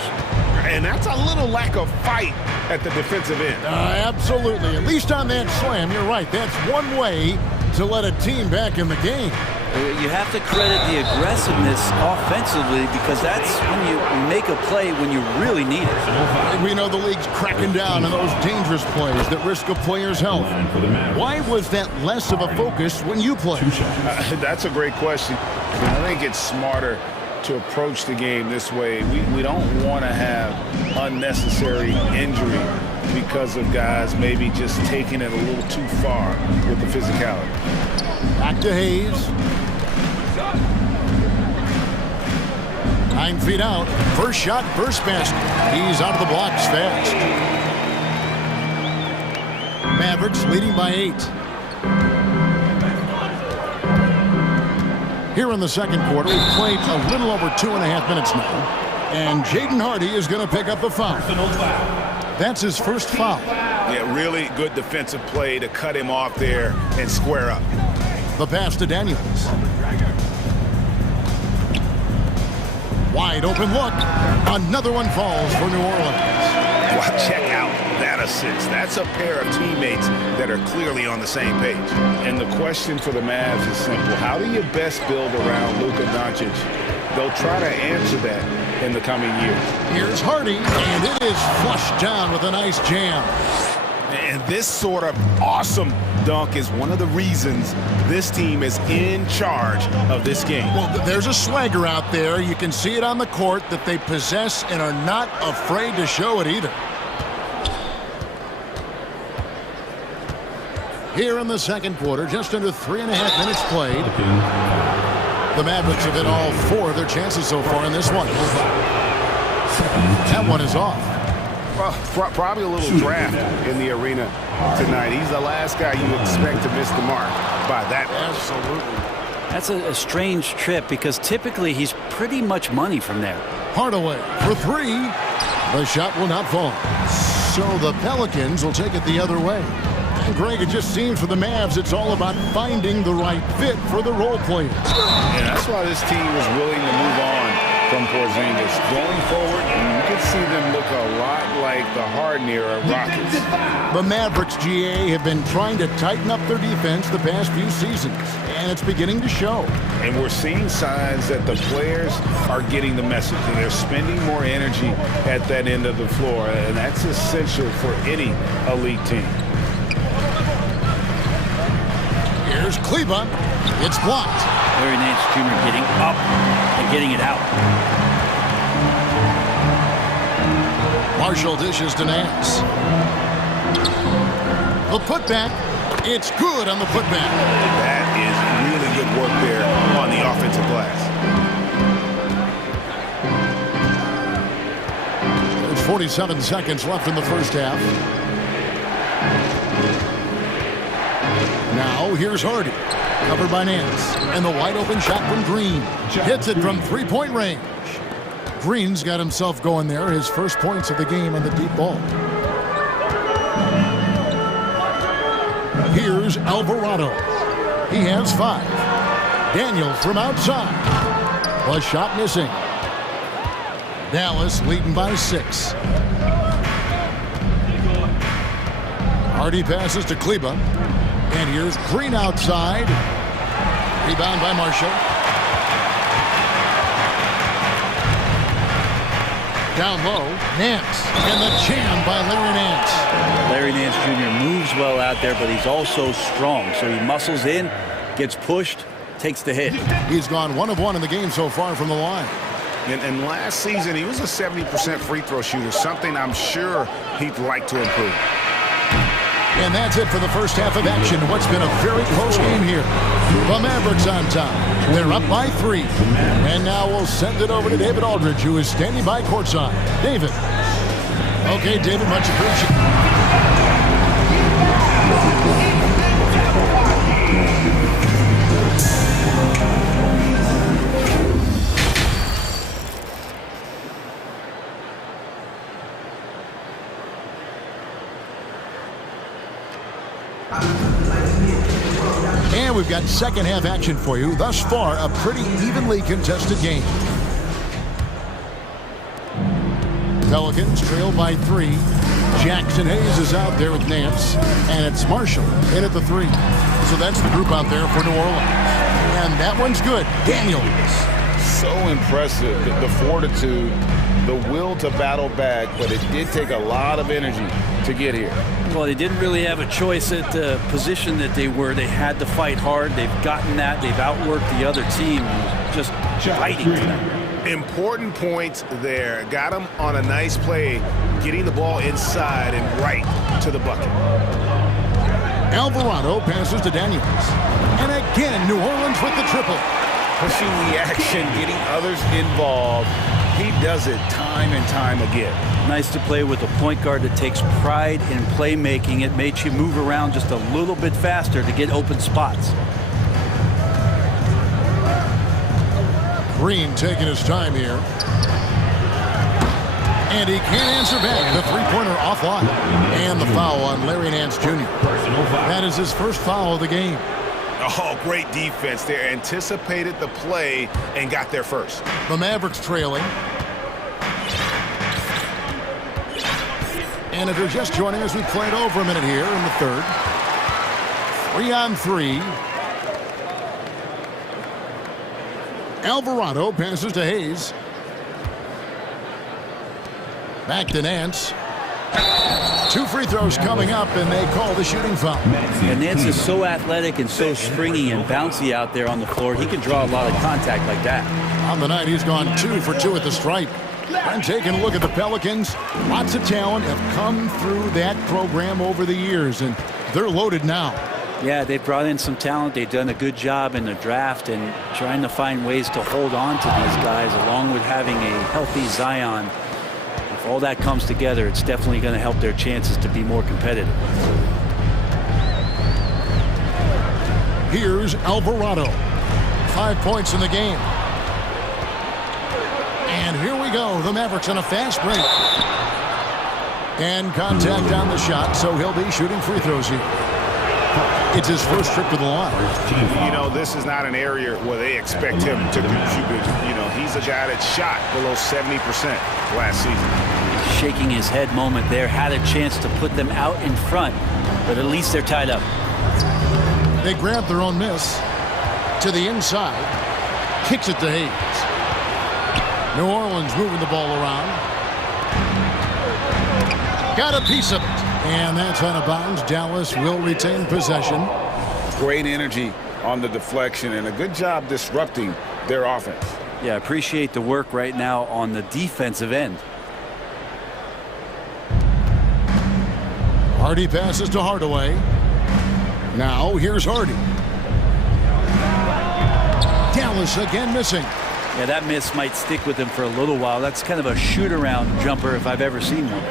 And that's a little lack of fight at the defensive end. Absolutely. At least on that slam, you're right. That's one way to let a team back in the game. You have to credit the aggressiveness offensively because that's when you make a play when you really need it. We know the league's cracking down on those dangerous plays that risk a player's health. Why was that less of a focus when you play? That's a great question. I think it's smarter to approach the game this way. We don't want to have unnecessary injury because of guys maybe just taking it a little too far with the physicality. Back to Hayes. 9 feet out. First shot, first basket. He's out of the blocks fast. Mavericks leading by 8. Here in the second quarter, we've played a little over 2.5 minutes now. And Jaden Hardy is going to pick up the foul. That's his first foul. Yeah, really good defensive play to cut him off there and square up. The pass to Daniels. Wide open look. Another one falls for New Orleans. Well, check out that assists. That's a pair of teammates that are clearly on the same page. And the question for the Mavs is simple. How do you best build around Luka Doncic? They'll try to answer that in the coming years. Here's Hardy, and it is flushed down with a nice jam. And this sort of awesome dunk is one of the reasons this team is in charge of this game. Well, there's a swagger out there. You can see it on the court that they possess and are not afraid to show it either. Here in the second quarter, just under 3.5 minutes played. The Mavericks have hit all 4 of their chances so far in this one. That one is off. Probably a little draft in the arena tonight. He's the last guy you expect to miss the mark by that. Absolutely. That's a strange trip because typically he's pretty much money from there. Hardaway for 3. The shot will not fall. So the Pelicans will take it the other way. And Greg, it just seems for the Mavs it's all about finding the right fit for the role players. And that's why this team was willing to move on from Porzingis. Going forward, you can see them look a lot like the Harden-era Rockets. The Mavericks, GA, have been trying to tighten up their defense the past few seasons, and it's beginning to show. And we're seeing signs that the players are getting the message, and they're spending more energy at that end of the floor, and that's essential for any elite team. Here's Kleba. It's blocked. Larry Nance Jr. getting up and getting it out. Marshall dishes to Nance. The putback. It's good on the putback. That is really good work there on the offensive glass. There's 47 seconds left in the first half. Now here's Hardy. Covered by Nance. And the wide open shot from Green. Hits it from 3-point range. Green's got himself going there. His first points of the game on the deep ball. Here's Alvarado. He has 5. Daniel from outside. A shot missing. Dallas leading by 6. Hardy passes to Kleba. And here's Green outside. Rebound by Marshall. Down low, Nance. And the jam by Larry Nance. Larry Nance Jr. moves well out there, but he's also strong. So he muscles in, gets pushed, takes the hit. He's gone 1 of 1 in the game so far from the line. And last season, he was a 70% free throw shooter, something I'm sure he'd like to improve. And that's it for the first half of action. What's been a very close game here. The Mavericks on top. They're up by 3. And now we'll send it over to David Aldridge, who is standing by courtside. David. Okay, David, much appreciated. And we've got second half action for you. Thus far, a pretty evenly contested game. Pelicans trail by 3. Jackson Hayes is out there with Nance. And it's Marshall in at the 3. So that's the group out there for New Orleans. And that one's good. Daniels. So impressive. The fortitude, the will to battle back, but it did take a lot of energy to get here. Well, they didn't really have a choice at the position that they were. They had to fight hard. They've gotten that. They've outworked the other team. Just fighting tonight. Important points there. Got him on a nice play, getting the ball inside and right to the bucket. Alvarado passes to Daniels. And again, New Orleans with the triple. Pushing the action, getting others involved. He does it time and time again. Nice to play with a point guard that takes pride in playmaking. It makes you move around just a little bit faster to get open spots. Green taking his time here. And he can't answer back. The three-pointer offline. And the foul on Larry Nance Jr. That is his first foul of the game. Oh, great defense there. Anticipated the play and got there first. The Mavericks trailing. And if you're just joining us, we played over a minute here in the third. 3-on-3. Alvarado passes to Hayes. Back to Nance. 2 free throws coming up, and they call the shooting foul. And Nance is so athletic and so springy and bouncy out there on the floor. He can draw a lot of contact like that. On the night, he's gone 2 for 2 at the stripe. And taking a look at the Pelicans, lots of talent have come through that program over the years, and they're loaded now. Yeah, they brought in some talent. They've done a good job in the draft and trying to find ways to hold on to these guys, along with having a healthy Zion. If all that comes together, it's definitely going to help their chances to be more competitive. Here's Alvarado. 5 points in the game. And here we go. The Mavericks on a fast break. And contact on the shot, so he'll be shooting free throws here. It's his first trip to the line. You know, this is not an area where they expect him to contribute. You know, he's a guy that shot below 70% last season. Shaking his head moment there. Had a chance to put them out in front, but at least they're tied up. They grab their own miss to the inside. Kicks it to Hayes. New Orleans moving the ball around. Got a piece of it. And that's out of bounds. Dallas will retain possession. Great energy on the deflection and a good job disrupting their offense. Yeah, appreciate the work right now on the defensive end. Hardy passes to Hardaway. Now here's Hardy. Dallas again missing. Yeah, that miss might stick with him for a little while. That's kind of a shoot-around jumper if I've ever seen one.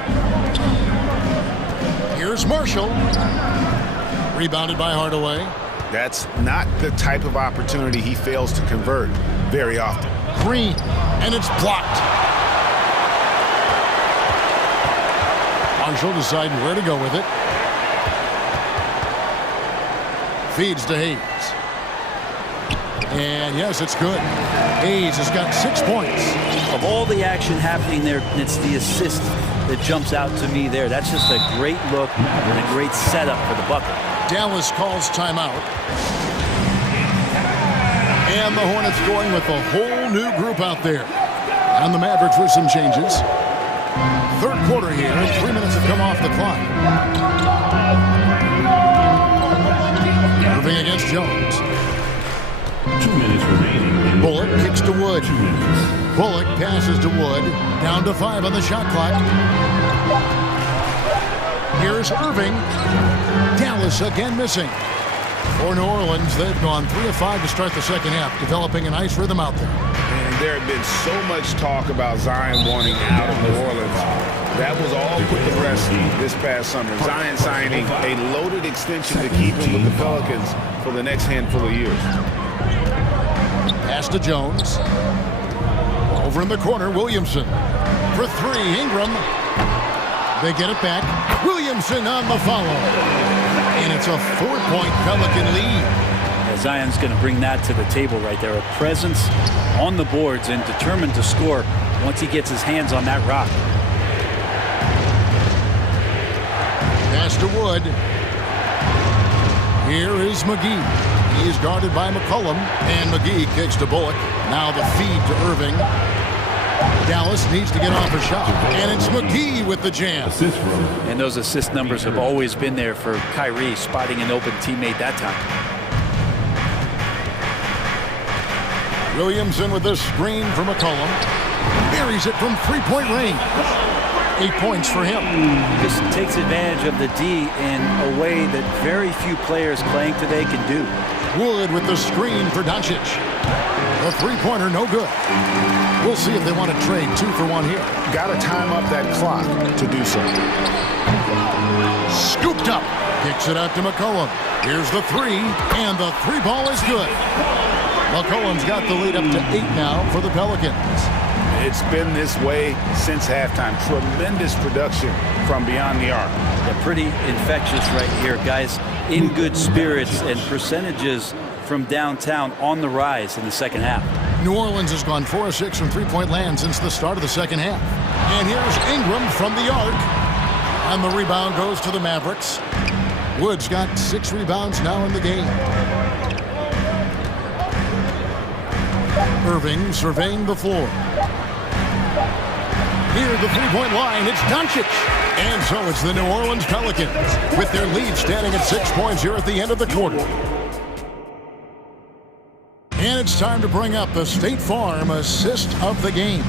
Here's Marshall. Rebounded by Hardaway. That's not the type of opportunity he fails to convert very often. Green, and it's blocked. Marshall deciding where to go with it. Feeds to Hayes. And yes, it's good. Hayes has got 6 points. Of all the action happening there, it's the assist that jumps out to me there. That's just a great look and a great setup for the bucket. Dallas calls timeout. And the Hornets going with a whole new group out there. And the Mavericks with some changes. Third quarter here, and 3 minutes have come off the clock. Moving against Jones. 2 minutes remaining. Bullock kicks to Wood. Bullock passes to Wood. Down to 5 on the shot clock. Here's Irving. Dallas again missing. For New Orleans, they've gone 3 of 5 to start the second half, developing a nice rhythm out there. And there had been so much talk about Zion wanting out of New Orleans. That was all put to rest this past summer. Zion signing a loaded extension to keep him with the Pelicans for the next handful of years. Pass to Jones. Over in the corner, Williamson. For 3, Ingram. They get it back. Williamson on the follow. And it's a 4-point Pelican lead. Yeah, Zion's going to bring that to the table right there. A presence on the boards and determined to score once he gets his hands on that rock. Pass to Wood. Here is McGee. He is guarded by McCollum, and McGee kicks to Bullock. Now the feed to Irving. Dallas needs to get off a shot, and it's McGee with the jam. And those assist numbers have always been there for Kyrie, spotting an open teammate that time. Williamson with the screen for McCollum. Buries it from 3-point range. 8 points for him. Just takes advantage of the D in a way that very few players playing today can do. Wood with the screen for Doncic. The three-pointer, no good. We'll see if they want to trade 2 for 1 here. Got to time up that clock to do so. Scooped up. Kicks it out to McCollum. Here's the 3, and the 3 ball is good. McCollum's got the lead up to 8 now for the Pelicans. It's been this way since halftime. Tremendous production from beyond the arc. They're pretty infectious right here, guys. In good spirits and percentages from downtown on the rise in the second half. New Orleans has gone 4 of 6 from 3-point land since the start of the second half. And here's Ingram from the arc. And the rebound goes to the Mavericks. Wood's got 6 rebounds now in the game. Irving surveying the floor. Near the three-point line, it's Doncic. And so it's the New Orleans Pelicans with their lead standing at 6 points here at the end of the quarter. And it's time to bring up the State Farm assist of the game.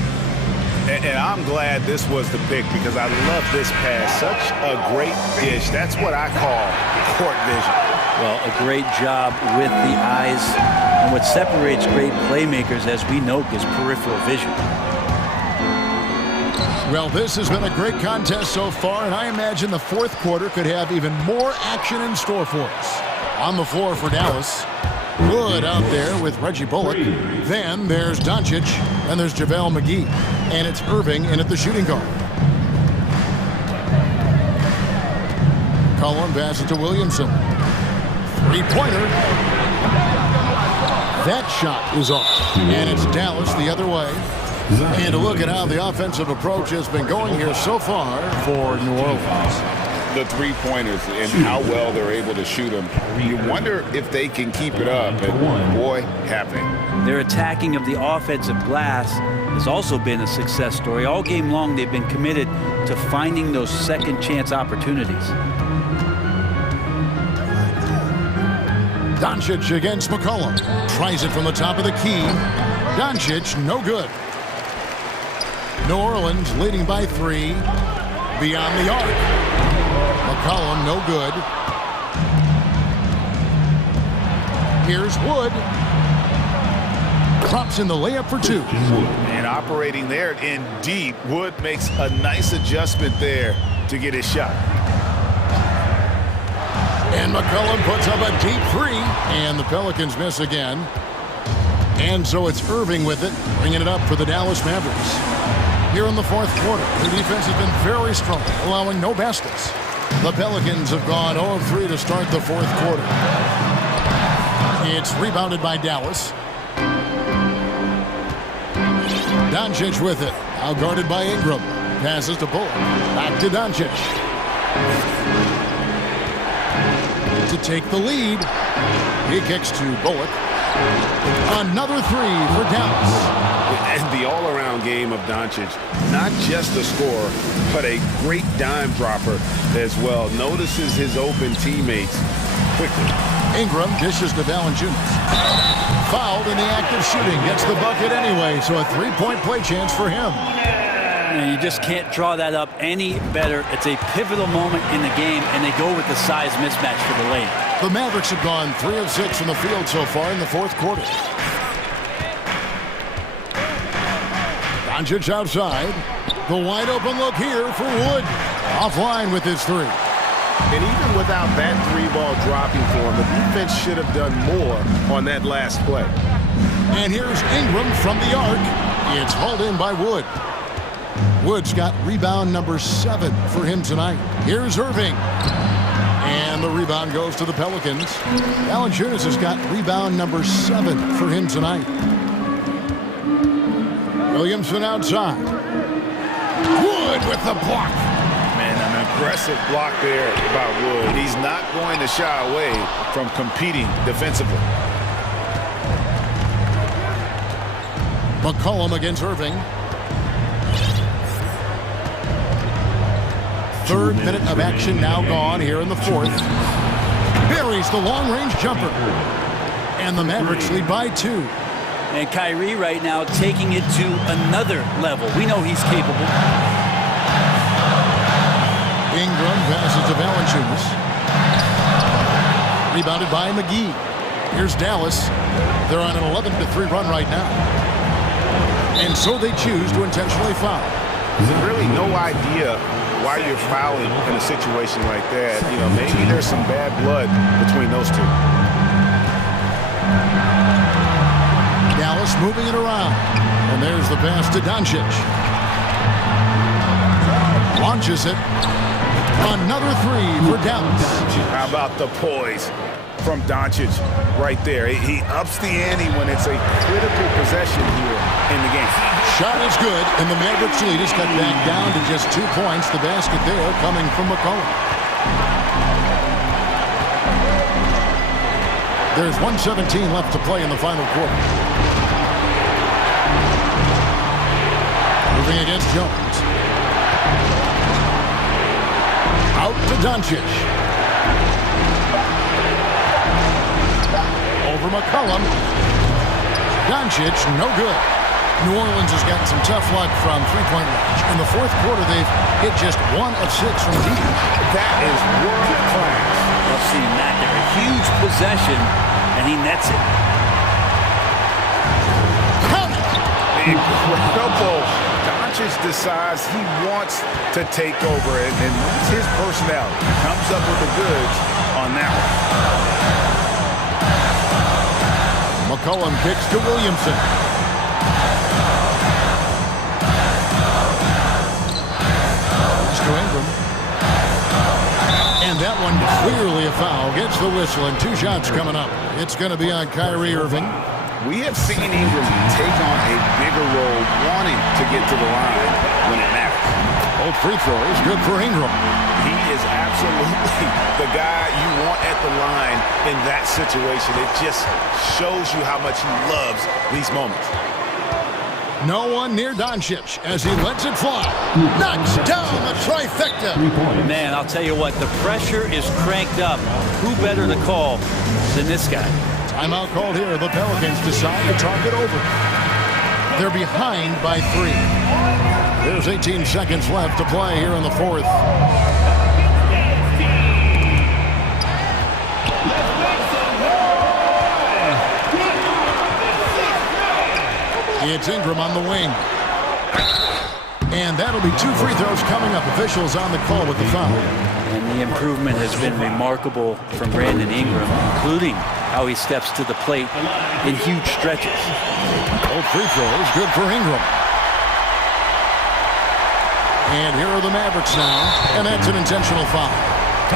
And I'm glad this was the pick because I love this pass. Such a great dish. That's what I call court vision. Well, a great job with the eyes. And what separates great playmakers, as we know, is peripheral vision. Well, this has been a great contest so far, and I imagine the fourth quarter could have even more action in store for us. On the floor for Dallas, Wood out there with Reggie Bullock. Then there's Doncic, and there's JaVale McGee. And it's Irving in at the shooting guard. Cullen passes to Williamson. Three-pointer. That shot is off. And it's Dallas the other way. And a look at how the offensive approach has been going here so far for New Orleans. The three-pointers and how well they're able to shoot them. You wonder if they can keep it up, and boy, have they. Their attacking of the offensive glass has also been a success story. All game long, they've been committed to finding those second chance opportunities. Doncic against McCollum. Tries it from the top of the key. Doncic, no good. New Orleans leading by 3. Beyond the arc. McCollum, no good. Here's Wood. Drops in the layup for 2. And operating there in deep, Wood makes a nice adjustment there to get his shot. And McCollum puts up a deep 3. And the Pelicans miss again. And so it's Irving with it, bringing it up for the Dallas Mavericks. Here in the fourth quarter, the defense has been very strong, allowing no baskets. The Pelicans have gone 0 of 3 to start the fourth quarter. It's rebounded by Dallas. Doncic with it. Now guarded by Ingram. Passes to Bullock. Back to Doncic. To take the lead. He kicks to Bullock. Another 3 for Dallas. And the all-around game of Doncic, not just a scorer, but a great dime dropper as well. Notices his open teammates quickly. Ingram dishes to Valanciunas. Fouled in the act of shooting. Gets the bucket anyway, so a 3-point play chance for him. And you just can't draw that up any better. It's a pivotal moment in the game, and they go with the size mismatch for the lane. The Mavericks have gone 3 of 6 from the field so far in the fourth quarter. Doncic outside. The wide open look here for Wood. Offline with his 3. And even without that 3-ball dropping for him, the defense should have done more on that last play. And here's Ingram from the arc. It's hauled in by Wood. Wood's got rebound number 7 for him tonight. Here's Irving. And the rebound goes to the Pelicans. Valanciunas has got rebound number 7 for him tonight. Williamson outside. Wood with the block. Man, an aggressive block there by Wood. He's not going to shy away from competing defensively. McCollum against Irving. Third minute of action now gone here in the fourth. Buries the long-range jumper. And the Mavericks lead by 2. And Kyrie right now taking it to another level. We know he's capable. Ingram passes to Valanciunas. Rebounded by McGee. Here's Dallas. They're on an 11-3 run right now. And so they choose to intentionally foul. There's really no idea why you're fouling in a situation like that. You know, maybe there's some bad blood between those two. Dallas moving it around. And there's the pass to Doncic. Launches it. Another 3 for Dallas. How about the poise from Doncic right there? He ups the ante when it's a critical possession here in the game. shot is good, and the Mavericks lead is cut back down to just 2 points. The basket there coming from McCollum. There's 1:17 left to play in the final quarter. Moving against Jones. Out to Doncic. Over McCollum. Doncic, no good. New Orleans has gotten some tough luck from three-point range. In the fourth quarter, they've hit just 1 of 6 from deep. That is world class. Love seeing that there. A huge possession, and he nets it. Incredible. Doncic decides he wants to take over, and that's his personality. Comes up with the goods on that one. McCollum kicks to Williamson. To Ingram. And that one clearly a foul. Gets the whistle, and 2 shots coming up. It's going to be on Kyrie Irving. We have seen Ingram take on a bigger role, wanting to get to the line when it matters. Both free throws, good for Ingram. He is absolutely the guy you want at the line in that situation. It just shows you how much he loves these moments. No one near Doncic as he lets it fly. Knocks down the trifecta. Man, I'll tell you what, the pressure is cranked up. Who better to call than this guy? Timeout called here. The Pelicans decide to talk it over. They're behind by 3. There's 18 seconds left to play here in the fourth. It's Ingram on the wing. And that'll be 2 free throws coming up. Officials on the call with the foul. And the improvement has been remarkable from Brandon Ingram, including how he steps to the plate in huge stretches. Both free throws, good for Ingram. And here are the Mavericks now, and that's an intentional foul.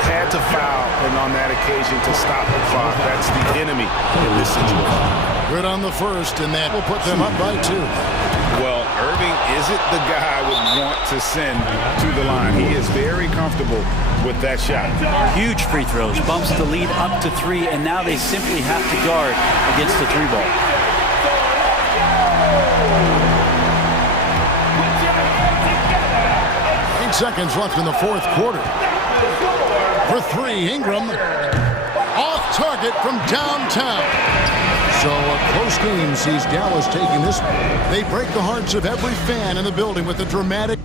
Had to foul, and on that occasion to stop the clock. That's the enemy in this situation. Good on the first, and that will put them up by 2. Well, Irving isn't the guy I would want to send to the line. He is very comfortable with that shot. Huge free throws, bumps the lead up to 3, and now they simply have to guard against the 3 ball. Seconds left in the fourth quarter. For 3, Ingram off target from downtown. So a close game sees Dallas taking this. They break the hearts of every fan in the building with a dramatic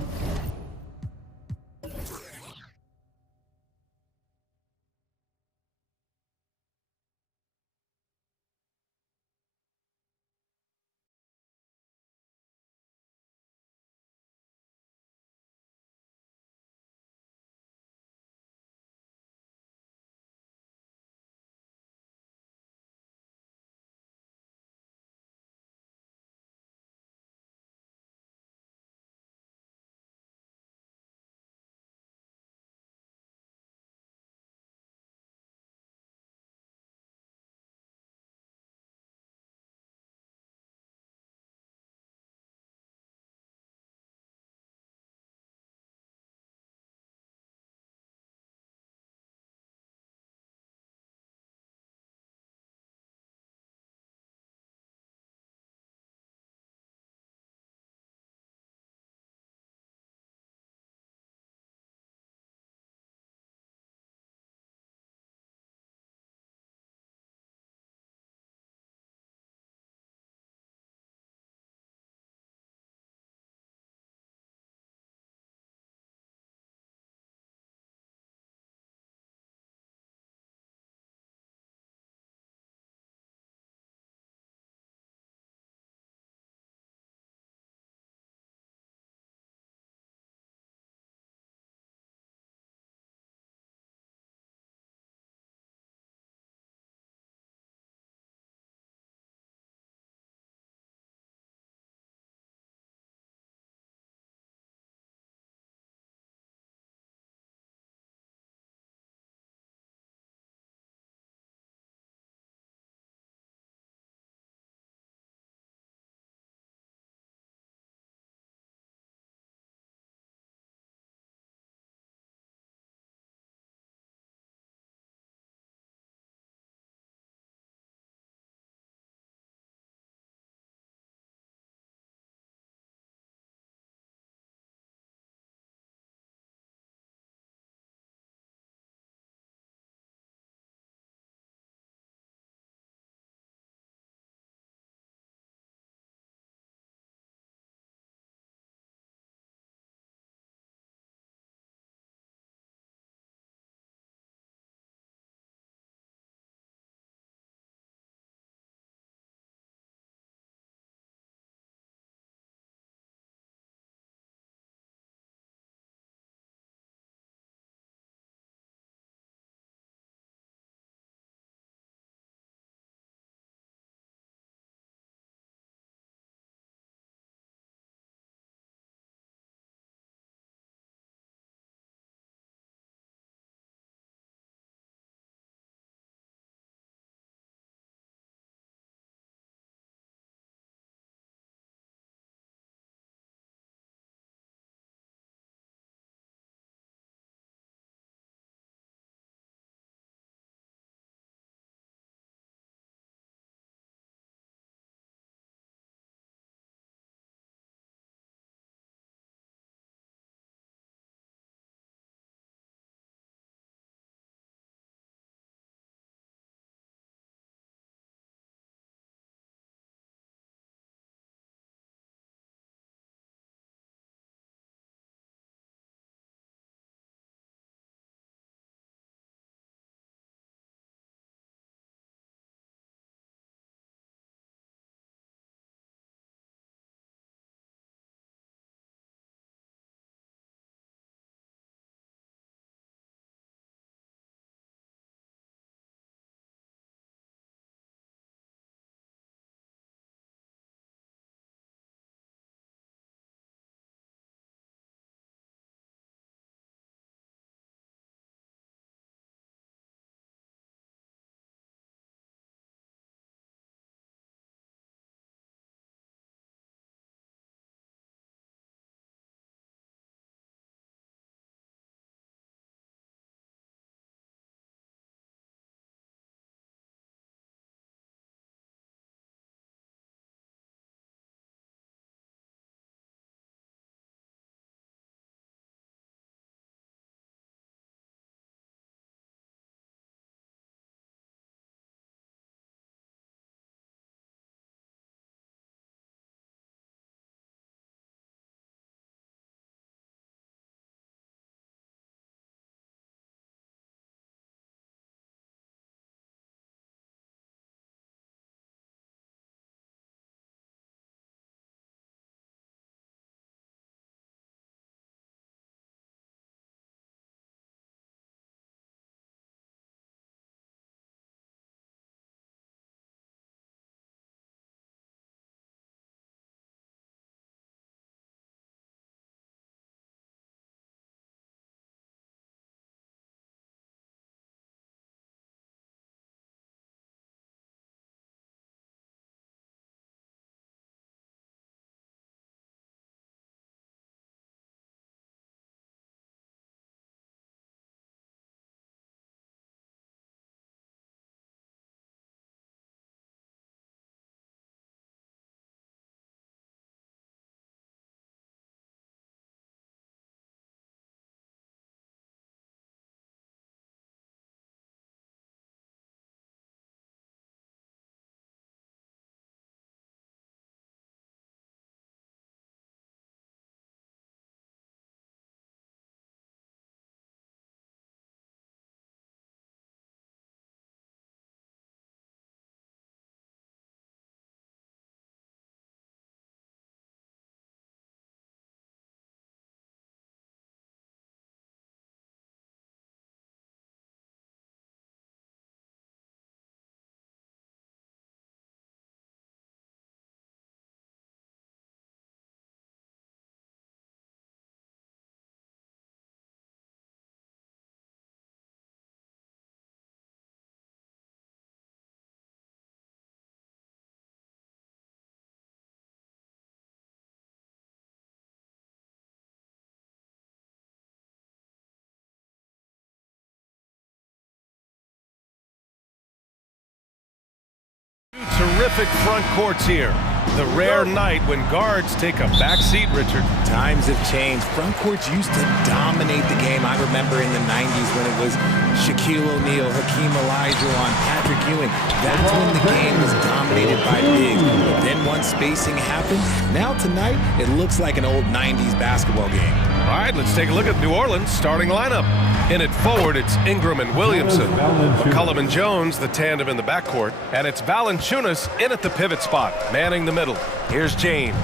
terrific front courts here. The rare night when guards take a back seat, Richard. Times have changed. Front courts used to dominate the game. I remember in the 90s when it was Shaquille O'Neal, Hakeem Olajuwon, Patrick Ewing. That's when the game was dominated by bigs. But then once spacing happened, now tonight it looks like an old 90s basketball game. All right, let's take a look at New Orleans' starting lineup. In it forward, it's Ingram and Williamson. McCollum and Jones, the tandem in the backcourt. And it's Valanciunas in at the pivot spot, manning the middle. Here's James.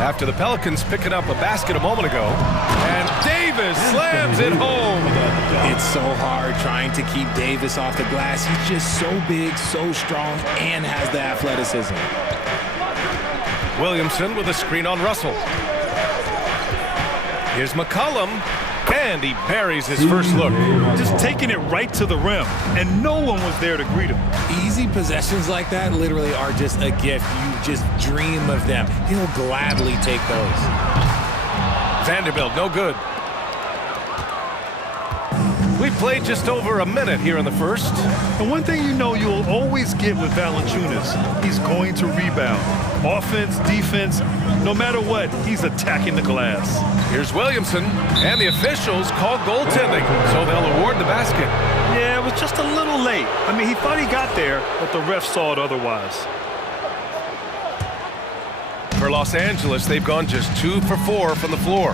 After the Pelicans picking up a basket a moment ago. And Davis slams it home. It's so hard trying to keep Davis off the glass. He's just so big, so strong, and has the athleticism. Williamson with a screen on Russell. Here's McCollum, and he buries his first look. Just taking it right to the rim, and no one was there to greet him. Easy possessions like that literally are just a gift. You just dream of them. He'll gladly take those. Vanderbilt, no good. We played just over a minute here in the first. And one thing you know you'll always get with Valanciunas, he's going to rebound. Offense, defense, no matter what, he's attacking the glass. Here's Williamson, and the officials call goaltending, so they'll award the basket. Yeah, it was just a little late. I mean, he thought he got there, but the ref saw it otherwise. For Los Angeles, they've gone just 2 for 4 from the floor.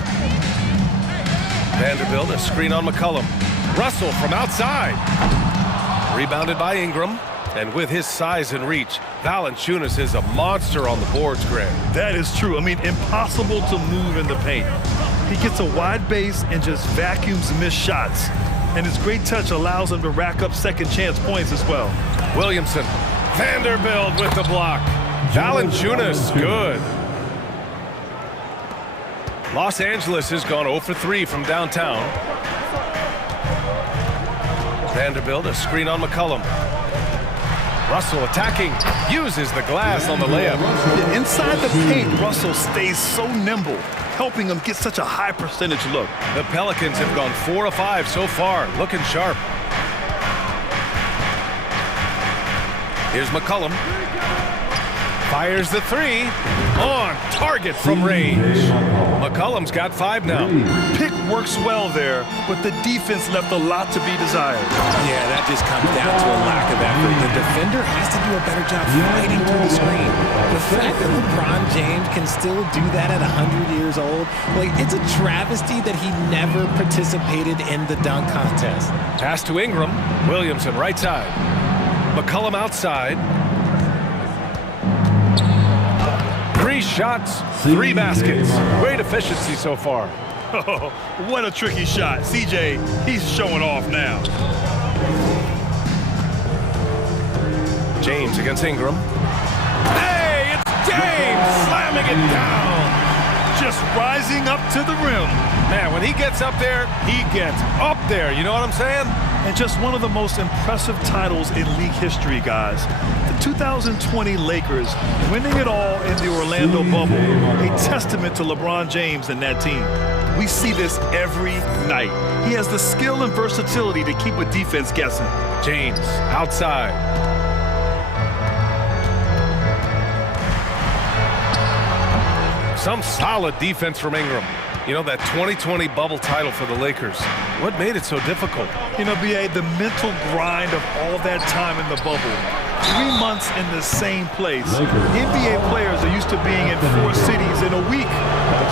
Vanderbilt, a screen on McCollum. Russell from outside. Rebounded by Ingram. And with his size and reach, Valanciunas is a monster on the boards, Greg. That is true. I mean, impossible to move in the paint. He gets a wide base and just vacuums missed shots. And his great touch allows him to rack up second chance points as well. Williamson, Vanderbilt with the block. Valanciunas, good. Los Angeles has gone 0 for 3 from downtown. Vanderbilt, a screen on McCollum. Russell attacking, uses the glass on the layup. Inside the paint, Russell stays so nimble, helping him get such a high percentage look. The Pelicans have gone 4 of 5 so far, looking sharp. Here's McCollum. Fires the 3, on target from range. McCollum's got 5 now. Pick works well there, but the defense left a lot to be desired. Yeah, that just comes down to a lack of effort. The defender has to do a better job fighting through the screen. The fact that LeBron James can still do that at 100 years old, like, it's a travesty that he never participated in the dunk contest. Pass to Ingram. Williamson right side. McCollum outside. 3 shots, 3 baskets. Great efficiency so far. Oh, what a tricky shot. CJ, he's showing off now. James against Ingram. Hey, it's James slamming it down. Just rising up to the rim. Man, when he gets up there, he gets up there. You know what I'm saying? And just one of the most impressive titles in league history, guys. The 2020 Lakers winning it all in the Orlando bubble. A testament to LeBron James and that team. We see this every night. He has the skill and versatility to keep a defense guessing. James outside. Some solid defense from Ingram. You know, that 2020 bubble title for the Lakers. What made it so difficult? You know, B.A., the mental grind of all that time in the bubble. 3 months in the same place. NBA players are used to being in 4 cities in a week.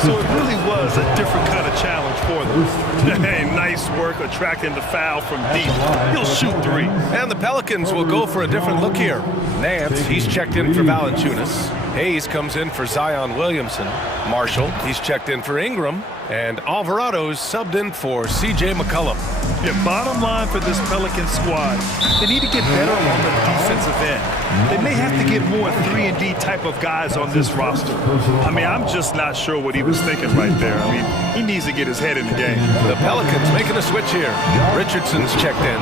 So it really was a different kind of challenge for them. Hey, nice work attracting the foul from deep. He'll shoot 3. And the Pelicans will go for a different look here. Nance, he's checked in for Valanciunas. Hayes comes in for Zion Williamson. Marshall, he's checked in for Ingram. And Alvarado's subbed in for C.J. McCollum. Yeah, bottom line for this Pelican squad, they need to get better on the defensive end. They may have to get more 3-and-D type of guys on this roster. I mean, I'm just not sure what he was thinking right there. I mean, he needs to get his head in the game. The Pelicans making a switch here. Richardson's checked in.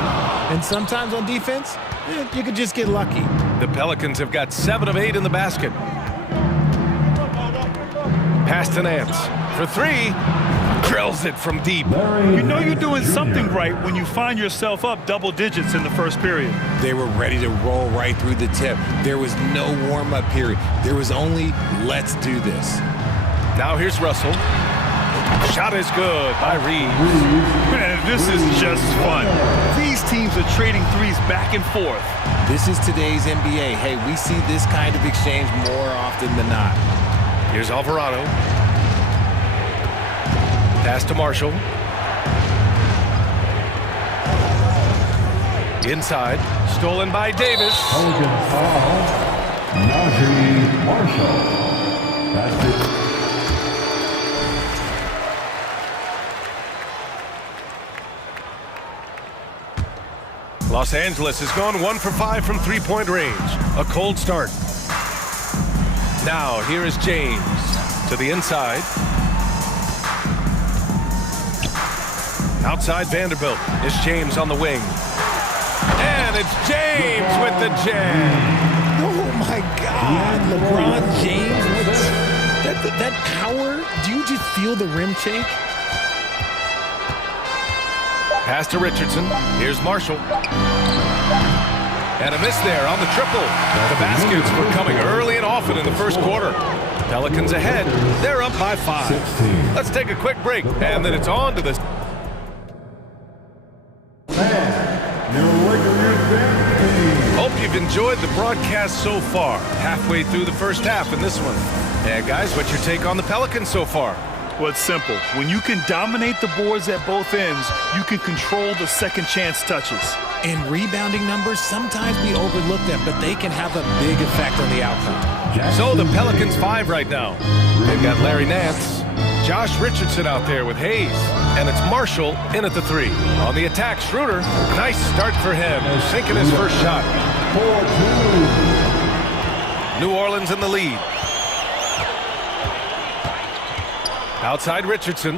And sometimes on defense, you could just get lucky. The Pelicans have got 7 of 8 in the basket. Pass to Nance for 3. Drills it from deep. You know you're doing something right when you find yourself up double digits in the first period. They were ready to roll right through the tip. There was no warm-up period. There was only, let's do this. Now here's Russell. Shot is good by Reeves. Man, this is just fun. These teams are trading threes back and forth. This is today's NBA. Hey, we see this kind of exchange more often than not. Here's Alvarado. Pass to Marshall. Inside. Stolen by Davis. Pelicans foul. Najee Marshall. Basket. Los Angeles has gone 1 for 5 from three-point range. A cold start. Now here is James to the inside. Outside Vanderbilt is James on the wing. And it's James with the jam. Oh my God, LeBron James. That power, do you just feel the rim shake? Pass to Richardson. Here's Marshall. And a miss there on the triple. The baskets were coming early and often in the first quarter. Pelicans ahead. They're up by 5. 16. Let's take a quick break, and then it's on to this. Hope you've enjoyed the broadcast so far. Halfway through the first half in this one. Yeah, guys, what's your take on the Pelicans so far? Well, it's simple. When you can dominate the boards at both ends, you can control the second chance touches. And rebounding numbers, sometimes we overlook them, but they can have a big effect on the outcome. So the Pelicans 5 right now. They've got Larry Nance, Josh Richardson out there with Hayes, and it's Marshall in at the 3. On the attack, Schroeder. Nice start for him, sinking his first shot. 4-2. New Orleans in the lead. Outside Richardson.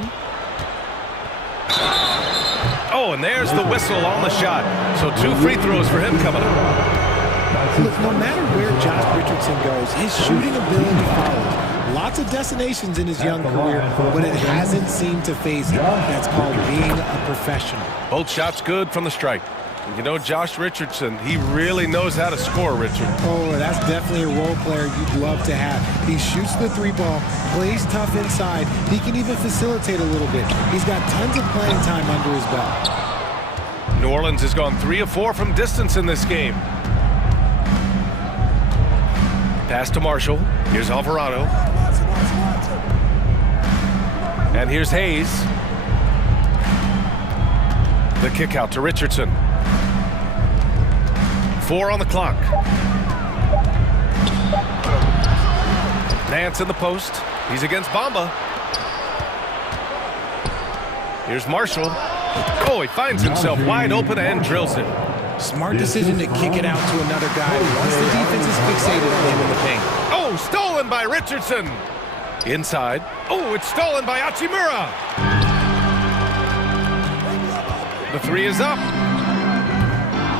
Oh, and there's the whistle on the shot. So 2 free throws for him coming up. Look, no matter where Josh Richardson goes, his shooting ability follows. Lots of destinations in his young career, but it hasn't seemed to phase him. That's called being a professional. Both shots good from the strike. You know, Josh Richardson, he really knows how to score, Richard. Oh, that's definitely a role player you'd love to have. He shoots the 3-ball, plays tough inside. He can even facilitate a little bit. He's got tons of playing time under his belt. New Orleans has gone 3 of 4 from distance in this game. Pass to Marshall. Here's Alvarado. And here's Hayes. The kick out to Richardson. 4 on the clock. Nance in the post. He's against Bamba. Here's Marshall. Oh, he finds himself wide open and drills it. Smart decision to kick it out to another guy once the defense is fixated on him in the paint. Oh, stolen by Richardson. Inside. Oh, it's stolen by Hachimura. The 3 is up.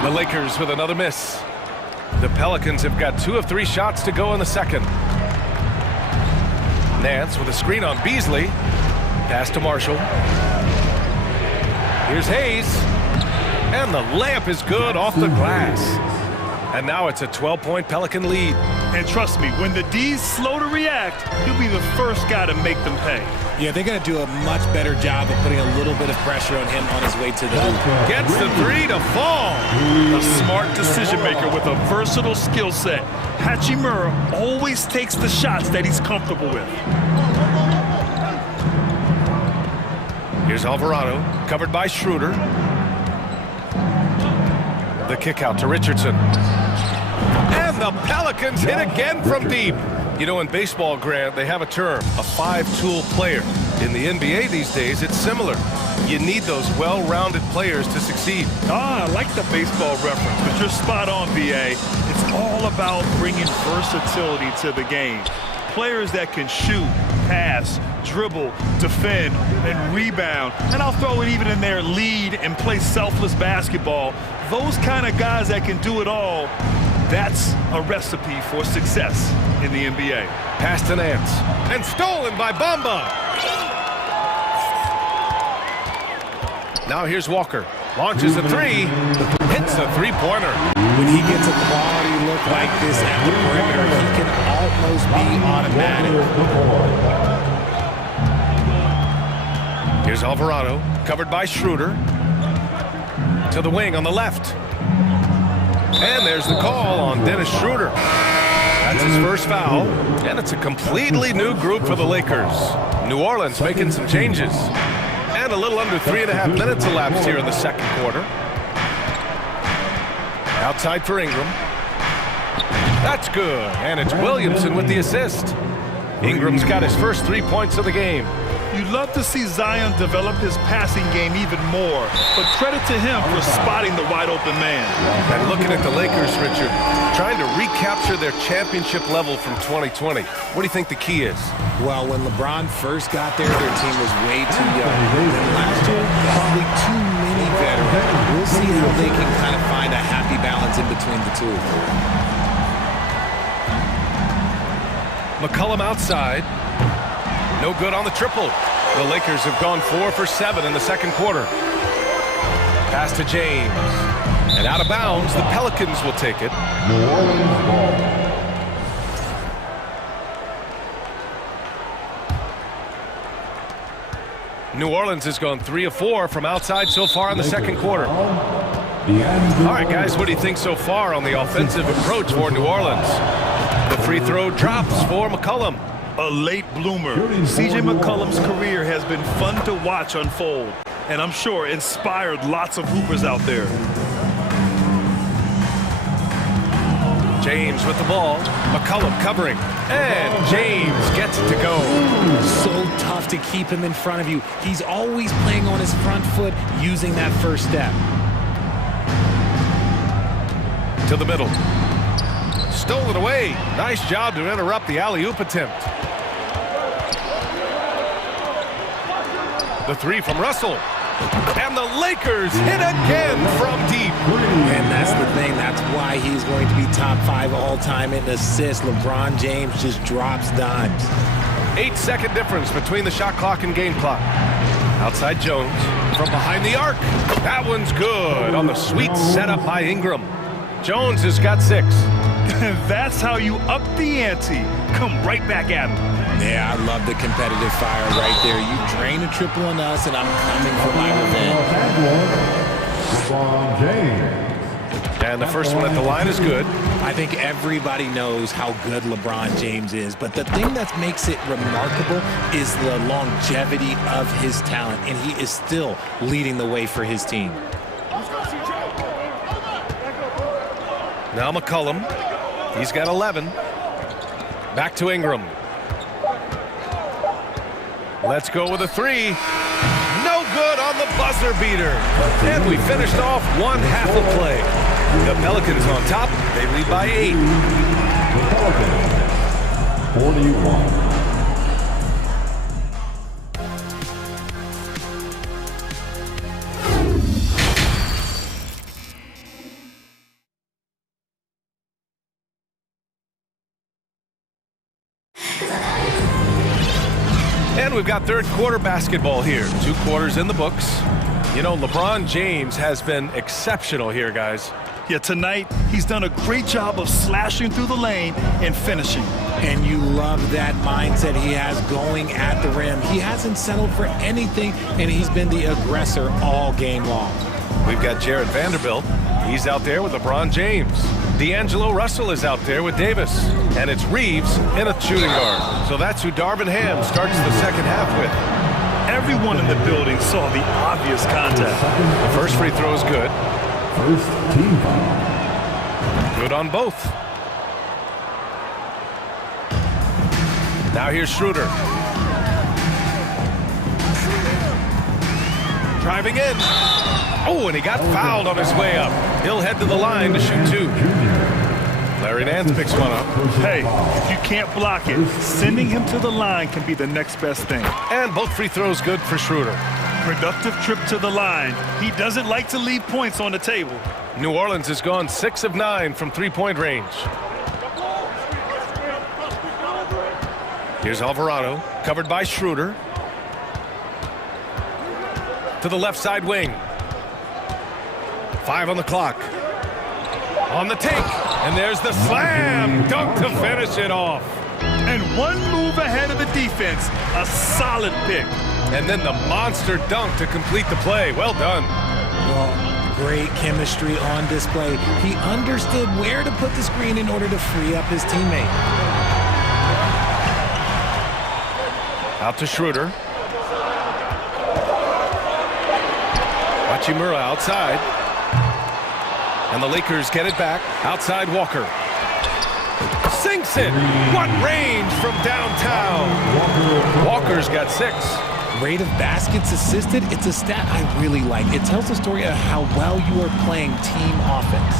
The Lakers with another miss. The Pelicans have got 2 of 3 shots to go in the second. Nance with a screen on Beasley. Pass to Marshall. Here's Hayes. And the layup is good off the glass. And now it's a 12-point Pelican lead. And trust me, when the D's slow to react, he'll be the first guy to make them pay. Yeah, they're going to do a much better job of putting a little bit of pressure on him on his way to the hoop. Gets the 3 to fall. A smart decision maker with a versatile skill set. Hachimura always takes the shots that he's comfortable with. Here's Alvarado, covered by Schroeder. The kick out to Richardson. And the Pelicans hit again from deep. You know, in baseball, Grant, they have a term, a 5-tool player. In the NBA these days, it's similar. You need those well-rounded players to succeed. I like the baseball reference, but you're spot on, VA. It's all about bringing versatility to the game. Players that can shoot, pass, dribble, defend, and rebound. And I'll throw it even in there, lead and play selfless basketball. Those kind of guys that can do it all, that's a recipe for success in the NBA. Pass to Nance. And stolen by Bamba. Now here's Walker. Launches a three. Hits a three-pointer. When he gets a quality look like this at the perimeter, he can almost be automatic. Here's Alvarado, covered by Schroeder. To the wing on the left. And there's the call on Dennis Schroeder. That's his first foul, and it's a completely new group for the Lakers. New Orleans making some changes. And a little under 3.5 minutes elapsed here in the second quarter. Outside for Ingram. That's good, and it's Williamson with the assist. Ingram's got his first 3 points of the game. You'd love to see Zion develop his passing game even more, but credit to him for spotting the wide-open man. And looking at the Lakers, Richard, trying to recapture their championship level from 2020. What do you think the key is? Well, when LeBron first got there, their team was way too young. And last year, probably too many veterans. We'll see how they can kind of find a happy balance in between the two. McCollum outside. No good on the triple. The Lakers have gone 4 for 7 in the second quarter. Pass to James. And out of bounds, the Pelicans will take it. New Orleans ball. New Orleans has gone 3 of 4 from outside so far in the second quarter. All right, guys, what do you think so far on the offensive approach for New Orleans? The free throw drops for McCollum. A late bloomer. C.J. McCollum's career has been fun to watch unfold, and I'm sure inspired lots of hoopers out there. James with the ball. McCollum covering. And James gets it to go. So tough to keep him in front of you. He's always playing on his front foot, using that first step. To the middle. Stole it away. Nice job to interrupt the alley-oop attempt. The three from Russell. And the Lakers hit again from deep. And that's the thing. That's why he's going to be top 5 all-time in assists. LeBron James just drops dimes. 8-second difference between the shot clock and game clock. Outside Jones. From behind the arc. That one's good on the sweet setup by Ingram. Jones has got 6. That's how you up the ante. Come right back at him. Yeah, I love the competitive fire right there. You drain a triple on us, and I'm coming for my revenge. And the first one at the line is good. I think everybody knows how good LeBron James is, but the thing that makes it remarkable is the longevity of his talent, and he is still leading the way for his team. Now McCollum. He's got 11. Back to Ingram. Let's go with a 3. No good on the buzzer beater. And we finished off one half of play. The Pelicans on top. They lead by 8. The Pelicans, 41. And we've got third quarter basketball here. 2 quarters in the books. You know, LeBron James has been exceptional here, guys. Yeah, tonight he's done a great job of slashing through the lane and finishing. And you love that mindset he has going at the rim. He hasn't settled for anything, and he's been the aggressor all game long. We've got Jared Vanderbilt. He's out there with LeBron James. D'Angelo Russell is out there with Davis. And it's Reeves in a shooting guard. So that's who Darvin Ham starts the second half with. Everyone in the building saw the obvious contact. The first free throw is good. First team foul. Good on both. Now here's Schroeder. Driving in. Oh, and he got fouled on his way up. He'll head to the line to shoot 2. Larry Nance picks one up. Hey, if you can't block it, sending him to the line can be the next best thing. And both free throws good for Schroeder. Productive trip to the line. He doesn't like to leave points on the table. New Orleans has gone 6 of 9 from 3-point range. Here's Alvarado, covered by Schroeder. to the left side wing. 5 on the clock. On the take, and there's the slam dunk to finish it off. And one move ahead of the defense, a solid pick. And then the monster dunk to complete the play. Well done. Well, great chemistry on display. He understood where to put the screen in order to free up his teammate. Out to Schroeder. Hachimura outside. And the Lakers get it back. Outside Walker. Sinks it. What range from downtown. Walker's got 6. Rate of baskets assisted, it's a stat I really like. It tells the story of how well you are playing team offense.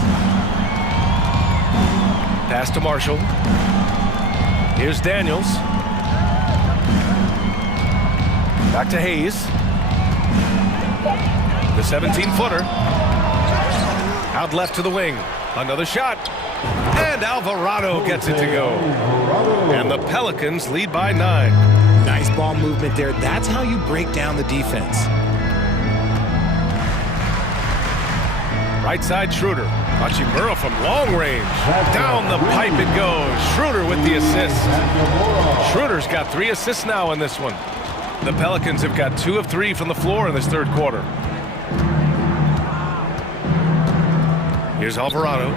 Pass to Marshall. Here's Daniels. Back to Hayes. The 17-footer. Out left to the wing. Another shot. And Alvarado gets it to go. And the Pelicans lead by 9. Nice ball movement there. That's how you break down the defense. Right side Schroeder. Hachimura from long range. Down the pipe it goes. Schroeder with the assist. Schroeder's got 3 assists now in this one. The Pelicans have got 2 of 3 from the floor in this third quarter. Here's Alvarado.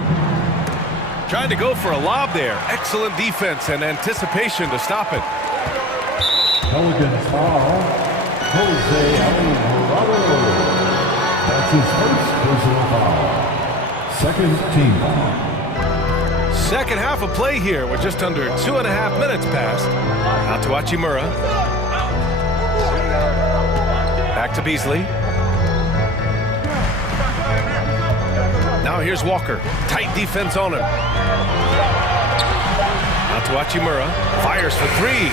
Trying to go for a lob there. Excellent defense and anticipation to stop it. Pelicans foul. Jose Alvarado. That's his first personal foul. Second team foul. Second half of play here with just under 2.5 minutes passed. Out to Hachimura. Back to Beasley. Now here's Walker. Tight defense on him. Out to Hachimura. Fires for 3.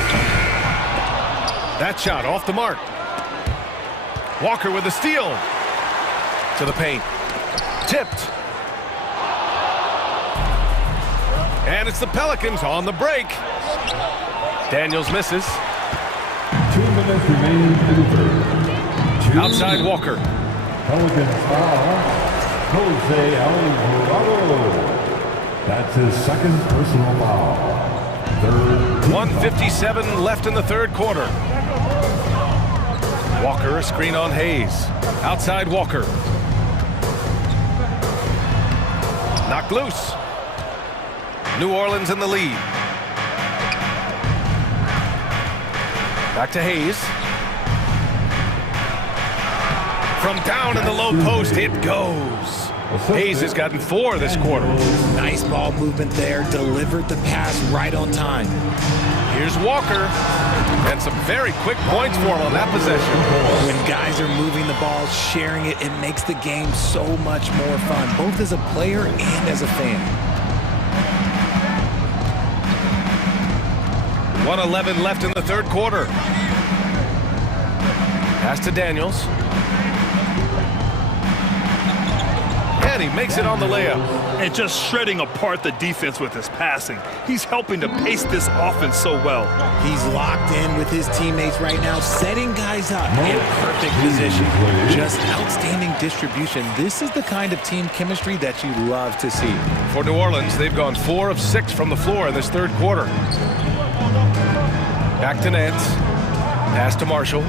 That shot off the mark. Walker with the steal. To the paint. Tipped. And it's the Pelicans on the break. Daniels misses. 2 minutes remaining in the third. Outside Walker. Pelicans foul. Jose Alvarado. That's his second personal foul. Third. 1:57 left in the third quarter. Walker, a screen on Hayes. Outside Walker. Knocked loose. New Orleans in the lead. Back to Hayes. From down in the low post, it goes. Hayes has gotten 4 this quarter. Nice ball movement there. Delivered the pass right on time. Here's Walker. And some very quick points for him on that possession. When guys are moving the ball, sharing it, it makes the game so much more fun, both as a player and as a fan. 1:11 left in the third quarter. Pass to Daniels. And he makes it on the layup. And just shredding apart the defense with his passing. He's helping to pace this offense so well. He's locked in with his teammates right now, setting guys up in perfect position. Just outstanding distribution. This is the kind of team chemistry that you love to see. For New Orleans, they've gone 4 of 6 from the floor in this third quarter. Back to Nance. Pass to Marshall.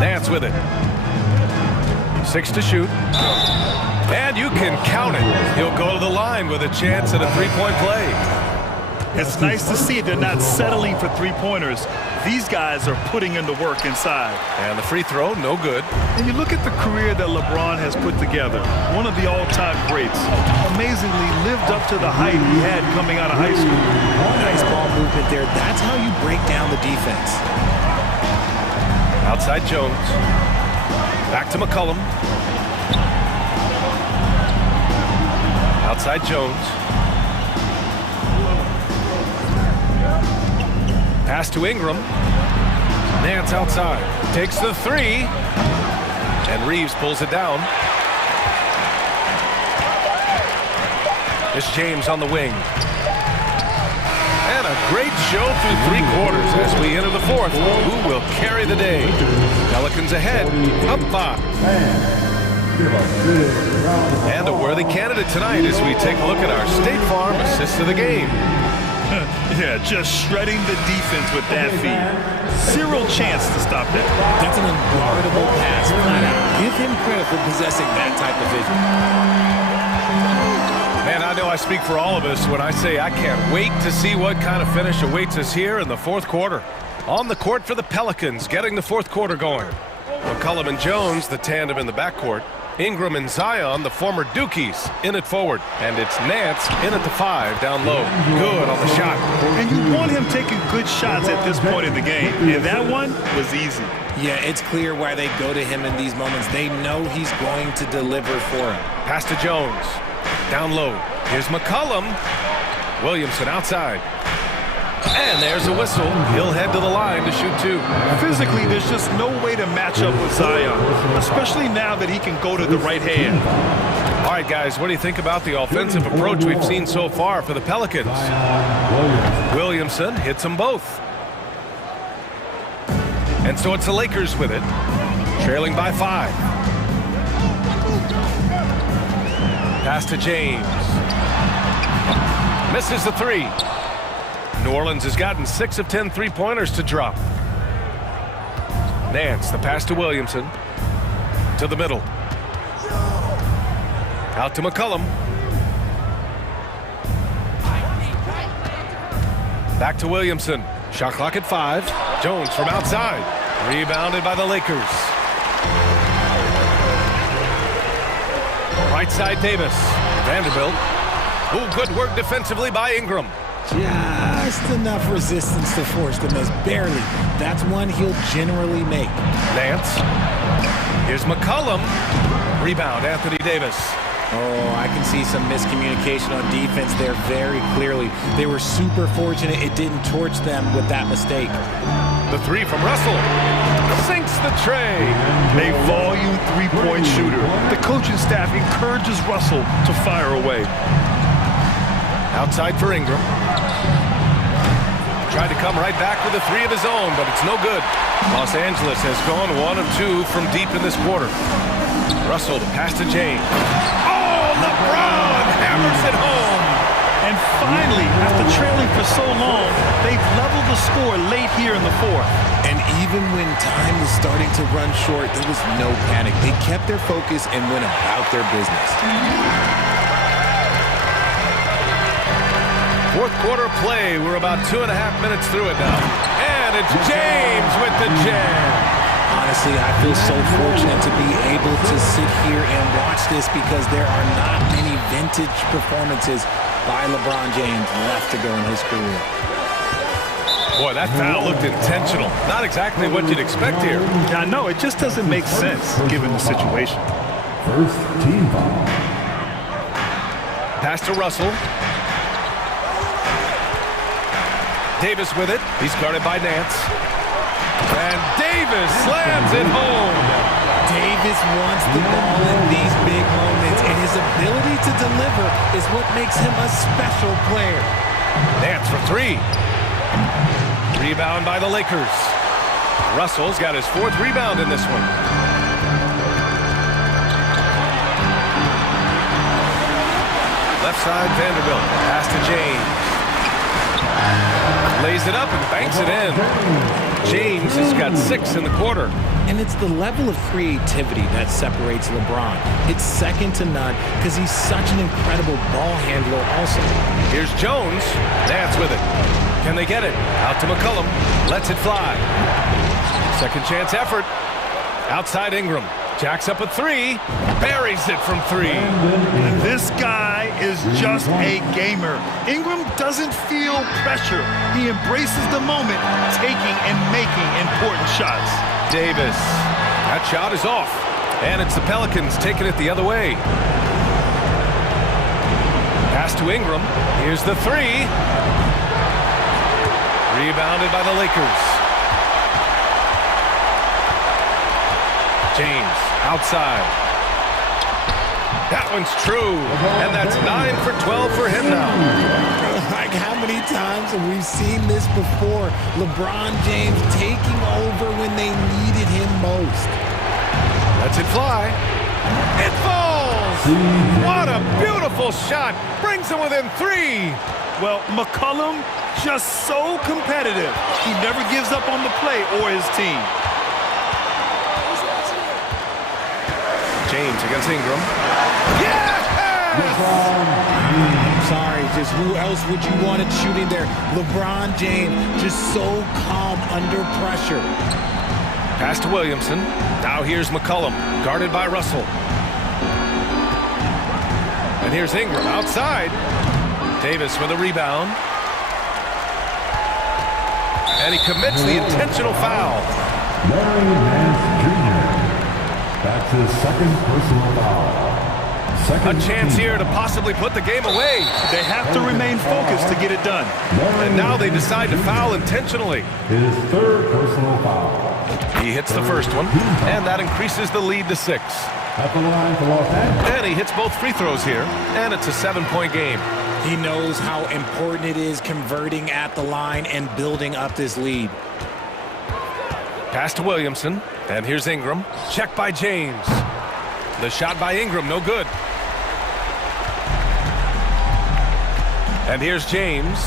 Nance with it. 6 to shoot. And you can count it. He'll go to the line with a chance at a 3-point play. It's nice to see they're not settling for 3-pointers. These guys are putting in the work inside. And the free throw, no good. And you look at the career that LeBron has put together. One of the all-time greats. Amazingly lived up to the height he had coming out of high school. Nice ball movement there. That's how you break down the defense. Outside Jones. Back to McCollum. Outside Jones. Pass to Ingram. Nance outside. Takes the 3. And Reeves pulls it down. It's James on the wing. And a great show through 3 quarters as we enter the 4th. Who will carry the day? Pelicans ahead, up 5. And a worthy candidate tonight as we take a look at our State Farm assist of the game. Yeah, just shredding the defense with that feed. Zero chance to stop that. That's an unguardable pass, flat out. Give him credit for possessing that type of vision. Man, I know I speak for all of us when I say I can't wait to see what kind of finish awaits us here in the 4th quarter. On the court for the Pelicans, getting the 4th quarter going. McCollum and Jones, the tandem in the backcourt. Ingram and Zion, the former Dukies, in at forward. And it's Nance in at the 5, down low. Good on the shot. And you want him taking good shots at this point in the game. And that one was easy. Yeah, it's clear why they go to him in these moments. They know he's going to deliver for him. Pass to Jones. Down low. Here's McCollum. Williamson outside. And there's a whistle. He'll head to the line to shoot 2. Physically, there's just no way to match up with Zion, especially now that he can go to the right hand. All right, guys, what do you think about the offensive approach we've seen so far for the Pelicans? Williamson hits them both. And so it's the Lakers with it, trailing by 5. Pass to James. Misses the 3. New Orleans has gotten 6 of 10 3-pointers to drop. Nance, the pass to Williamson. To the middle. Out to McCollum. Back to Williamson. Shot clock at 5. Jones from outside. Rebounded by the Lakers. Right side Davis. Vanderbilt. Ooh, good work defensively by Ingram. Just enough resistance to force the miss. Barely. That's one he'll generally make. Nance. Here's McCollum. Rebound, Anthony Davis. Oh, I can see some miscommunication on defense there very clearly. They were super fortunate it didn't torch them with that mistake. The 3 from Russell. Sinks the tray. A volume 3-point shooter. The coaching staff encourages Russell to fire away. Outside for Ingram. Tried to come right back with a 3 of his own, but it's no good. Los Angeles has gone 1 of 2 from deep in this quarter. Russell, the pass to James. Oh, LeBron hammers it home. And finally, after trailing for so long, they've leveled the score late here in the 4th. And even when time was starting to run short, there was no panic. They kept their focus and went about their business. 4th quarter play. We're about 2.5 minutes through it now. And it's James with the jam. Honestly, I feel so fortunate to be able to sit here and watch this because there are not many vintage performances by LeBron James left to go in his career. Boy, that foul looked intentional. Not exactly what you'd expect here. I know, it just doesn't make sense given the situation. First team foul. Pass to Russell. Davis with it. He's guarded by Nance. And Davis slams it home. Davis wants the ball in these big moments, and his ability to deliver is what makes him a special player. Nance for 3. Rebound by the Lakers. Russell's got his 4th rebound in this one. Left side, Vanderbilt. Pass to James. Lays it up and banks it in. James has got 6 in the quarter. And it's the level of creativity that separates LeBron. It's second to none because he's such an incredible ball handler also. Here's Jones. Nance with it. Can they get it? Out to McCollum. Lets it fly. Second chance effort. Outside Ingram. Jacks up a 3. Buries it from 3. And this guy is just a gamer. Ingram doesn't feel pressure. He embraces the moment, taking and making important shots. Davis. That shot is off. And it's the Pelicans taking it the other way. Pass to Ingram. Here's the 3. Rebounded by the Lakers. James outside. That one's true. And that's 9 for 12 for him now. Like, how many times have we seen this before? LeBron James taking over when they needed him most. Lets it fly. It falls! What a beautiful shot. Brings him within 3. Well, McCollum just so competitive. He never gives up on the play or his team. James against Ingram. Yes! I'm sorry, just who else would you want it shooting there? LeBron James, just so calm under pressure. Pass to Williamson. Now here's McCollum, guarded by Russell. And here's Ingram outside. Davis with a rebound. And he commits the intentional foul. Larry Nance Jr. That's his second personal foul. A chance here to possibly put the game away. They have to remain focused to get it done. And now they decide to foul intentionally. His third personal foul. He hits the first one, and that increases the lead to 6. At the line for Los Angeles. And he hits both free throws here, and it's a 7-point game. He knows how important it is converting at the line and building up this lead. Pass to Williamson, and here's Ingram. Check by James. The shot by Ingram, no good. And here's James.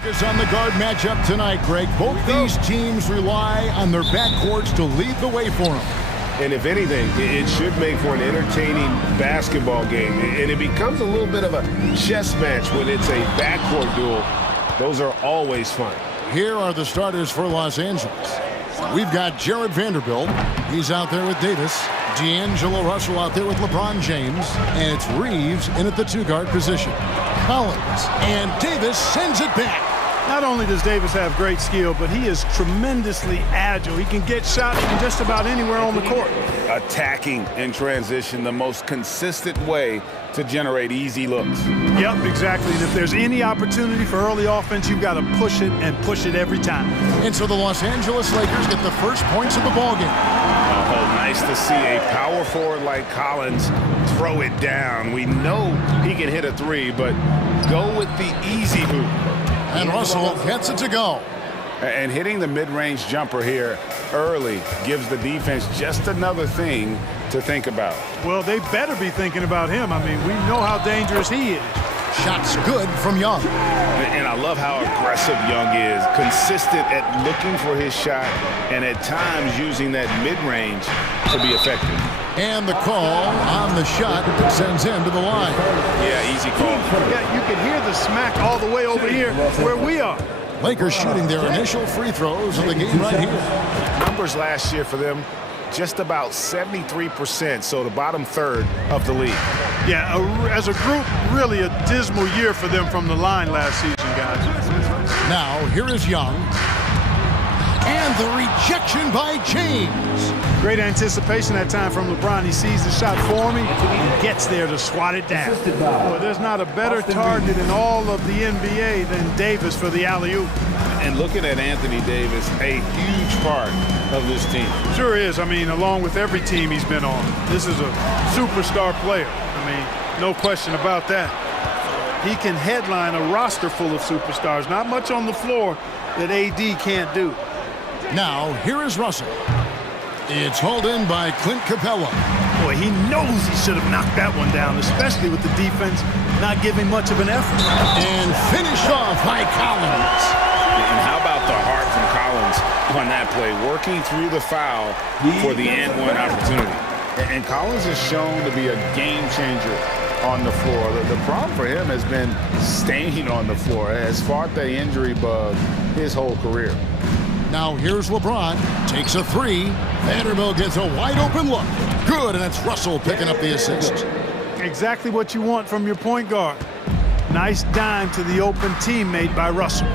Focus on the guard matchup tonight, Greg. Both these teams rely on their backcourts to lead the way for them. And if anything, it should make for an entertaining basketball game. And it becomes a little bit of a chess match when it's a backcourt duel. Those are always fun. Here are the starters for Los Angeles. We've got Jared Vanderbilt. He's out there with Davis. D'Angelo Russell out there with LeBron James. And it's Reeves in at the two-guard position. Collins. And Davis sends it back. Not only does Davis have great skill, but he is tremendously agile. He can get shots from just about anywhere on the court. Attacking in transition, the most consistent way to generate easy looks. Yep, exactly. And if there's any opportunity for early offense, you've got to push it and push it every time. And so the Los Angeles Lakers get the first points of the ballgame. Oh, nice to see a power forward like Collins throw it down. We know he can hit a three, but go with the easy hoop. And Russell gets it to go. And hitting the mid-range jumper here early gives the defense just another thing to think about. Well, they better be thinking about him. I mean, we know how dangerous he is. Shots good from Young. And I love how aggressive Young is. Consistent at looking for his shot and at times using that mid-range to be effective. And the call on the shot sends him to the line. Yeah, easy call. Yeah, you can hear the smack all the way over here where we are. Lakers shooting their initial free throws of the game right here. Numbers last year for them, just about 73%, so the bottom third of the league. Yeah, as a group, really a dismal year for them from the line last season, guys. Now, here is Young. And the rejection by James. Great anticipation that time from LeBron. He sees the shot forming and gets there to swat it down. Boy, there's not a better target in all of the NBA than Davis for the alley-oop. And looking at Anthony Davis, a huge part of this team. Sure is. I mean, along with every team he's been on. This is a superstar player. I mean, no question about that. He can headline a roster full of superstars. Not much on the floor that AD can't do. Now, here is Russell. It's hauled in by Clint Capella. Boy, he knows he should have knocked that one down, especially with the defense not giving much of an effort. And finished off by Collins. And how about the heart from Collins on that play, working through the foul for the and-one opportunity. And Collins is shown to be a game changer on the floor. The problem for him has been staying on the floor. Has fought the injury bug his whole career. Now here's LeBron, takes a three. Vanderbilt gets a wide open look. Good, and it's Russell picking up the assist. Exactly what you want from your point guard. Nice dime to the open teammate by Russell.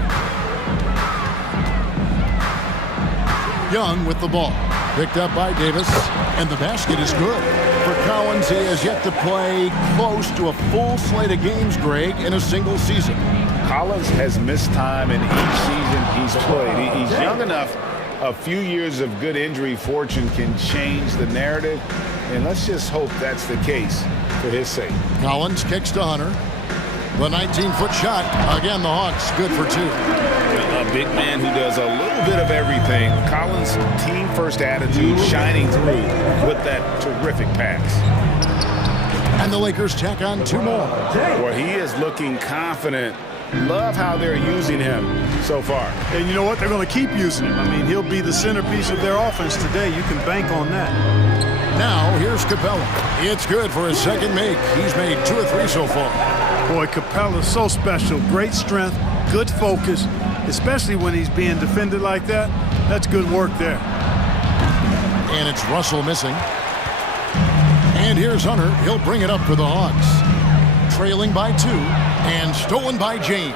Young with the ball, picked up by Davis, and the basket is good. For Collins, he has yet to play close to a full slate of games, Greg, in a single season. Collins has missed time in each season he's played. He's young enough. A few years of good injury fortune can change the narrative, and let's just hope that's the case for his sake. Collins kicks to Hunter. The 19-foot shot. Again, the Hawks good for two. A big man who does a little bit of everything. Collins' team-first attitude shining through with that terrific pass. And the Lakers tack on two more. Where he is looking confident. Love how they're using him so far. And you know what? They're going to keep using him. I mean, he'll be the centerpiece of their offense today. You can bank on that. Now, here's Capella. It's good for his second make. He's made 2 or 3 so far. Boy, Capella's so special. Great strength, good focus, especially when he's being defended like that. That's good work there. And it's Russell missing. And here's Hunter. He'll bring it up for the Hawks. Trailing by 2 and stolen by James.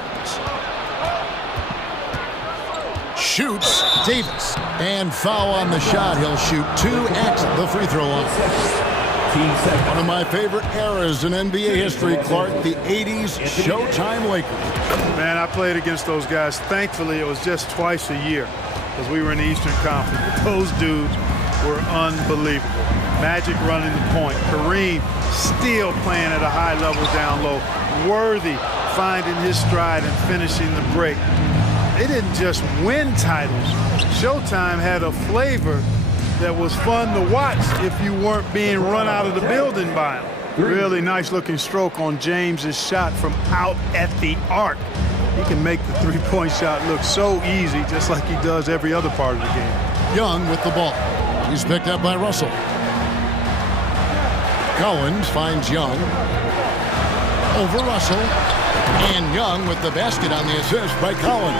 Shoots Davis. And foul on the shot. He'll shoot 2 at the free throw line. One of my favorite eras in NBA history, Clark, the 80s Showtime Lakers. Man, I played against those guys. Thankfully, it was just twice a year because we were in the Eastern Conference. But those dudes were unbelievable. Magic running the point. Kareem still playing at a high level down low. Worthy finding his stride and finishing the break. They didn't just win titles. Showtime had a flavor that was fun to watch if you weren't being run out of the building by them. Really nice looking stroke on James's shot from out at the arc. he can make the three-point shot look so easy, just like he does every other part of the game. Young with the ball. He's picked up by Russell. Collins finds Young. Over Russell. And Young with the basket on the assist by Collins.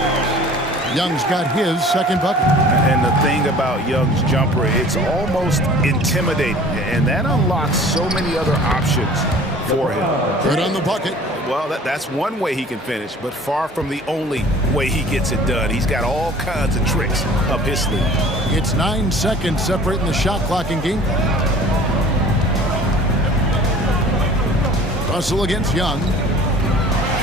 Young's got his second bucket. And the thing about Young's jumper, it's almost intimidating. And that unlocks so many other options for him. Good on the bucket. Well, that's one way he can finish, but far from the only way he gets it done. He's got all kinds of tricks up his sleeve. It's 9 seconds separating the shot clock and game. Russell against Young.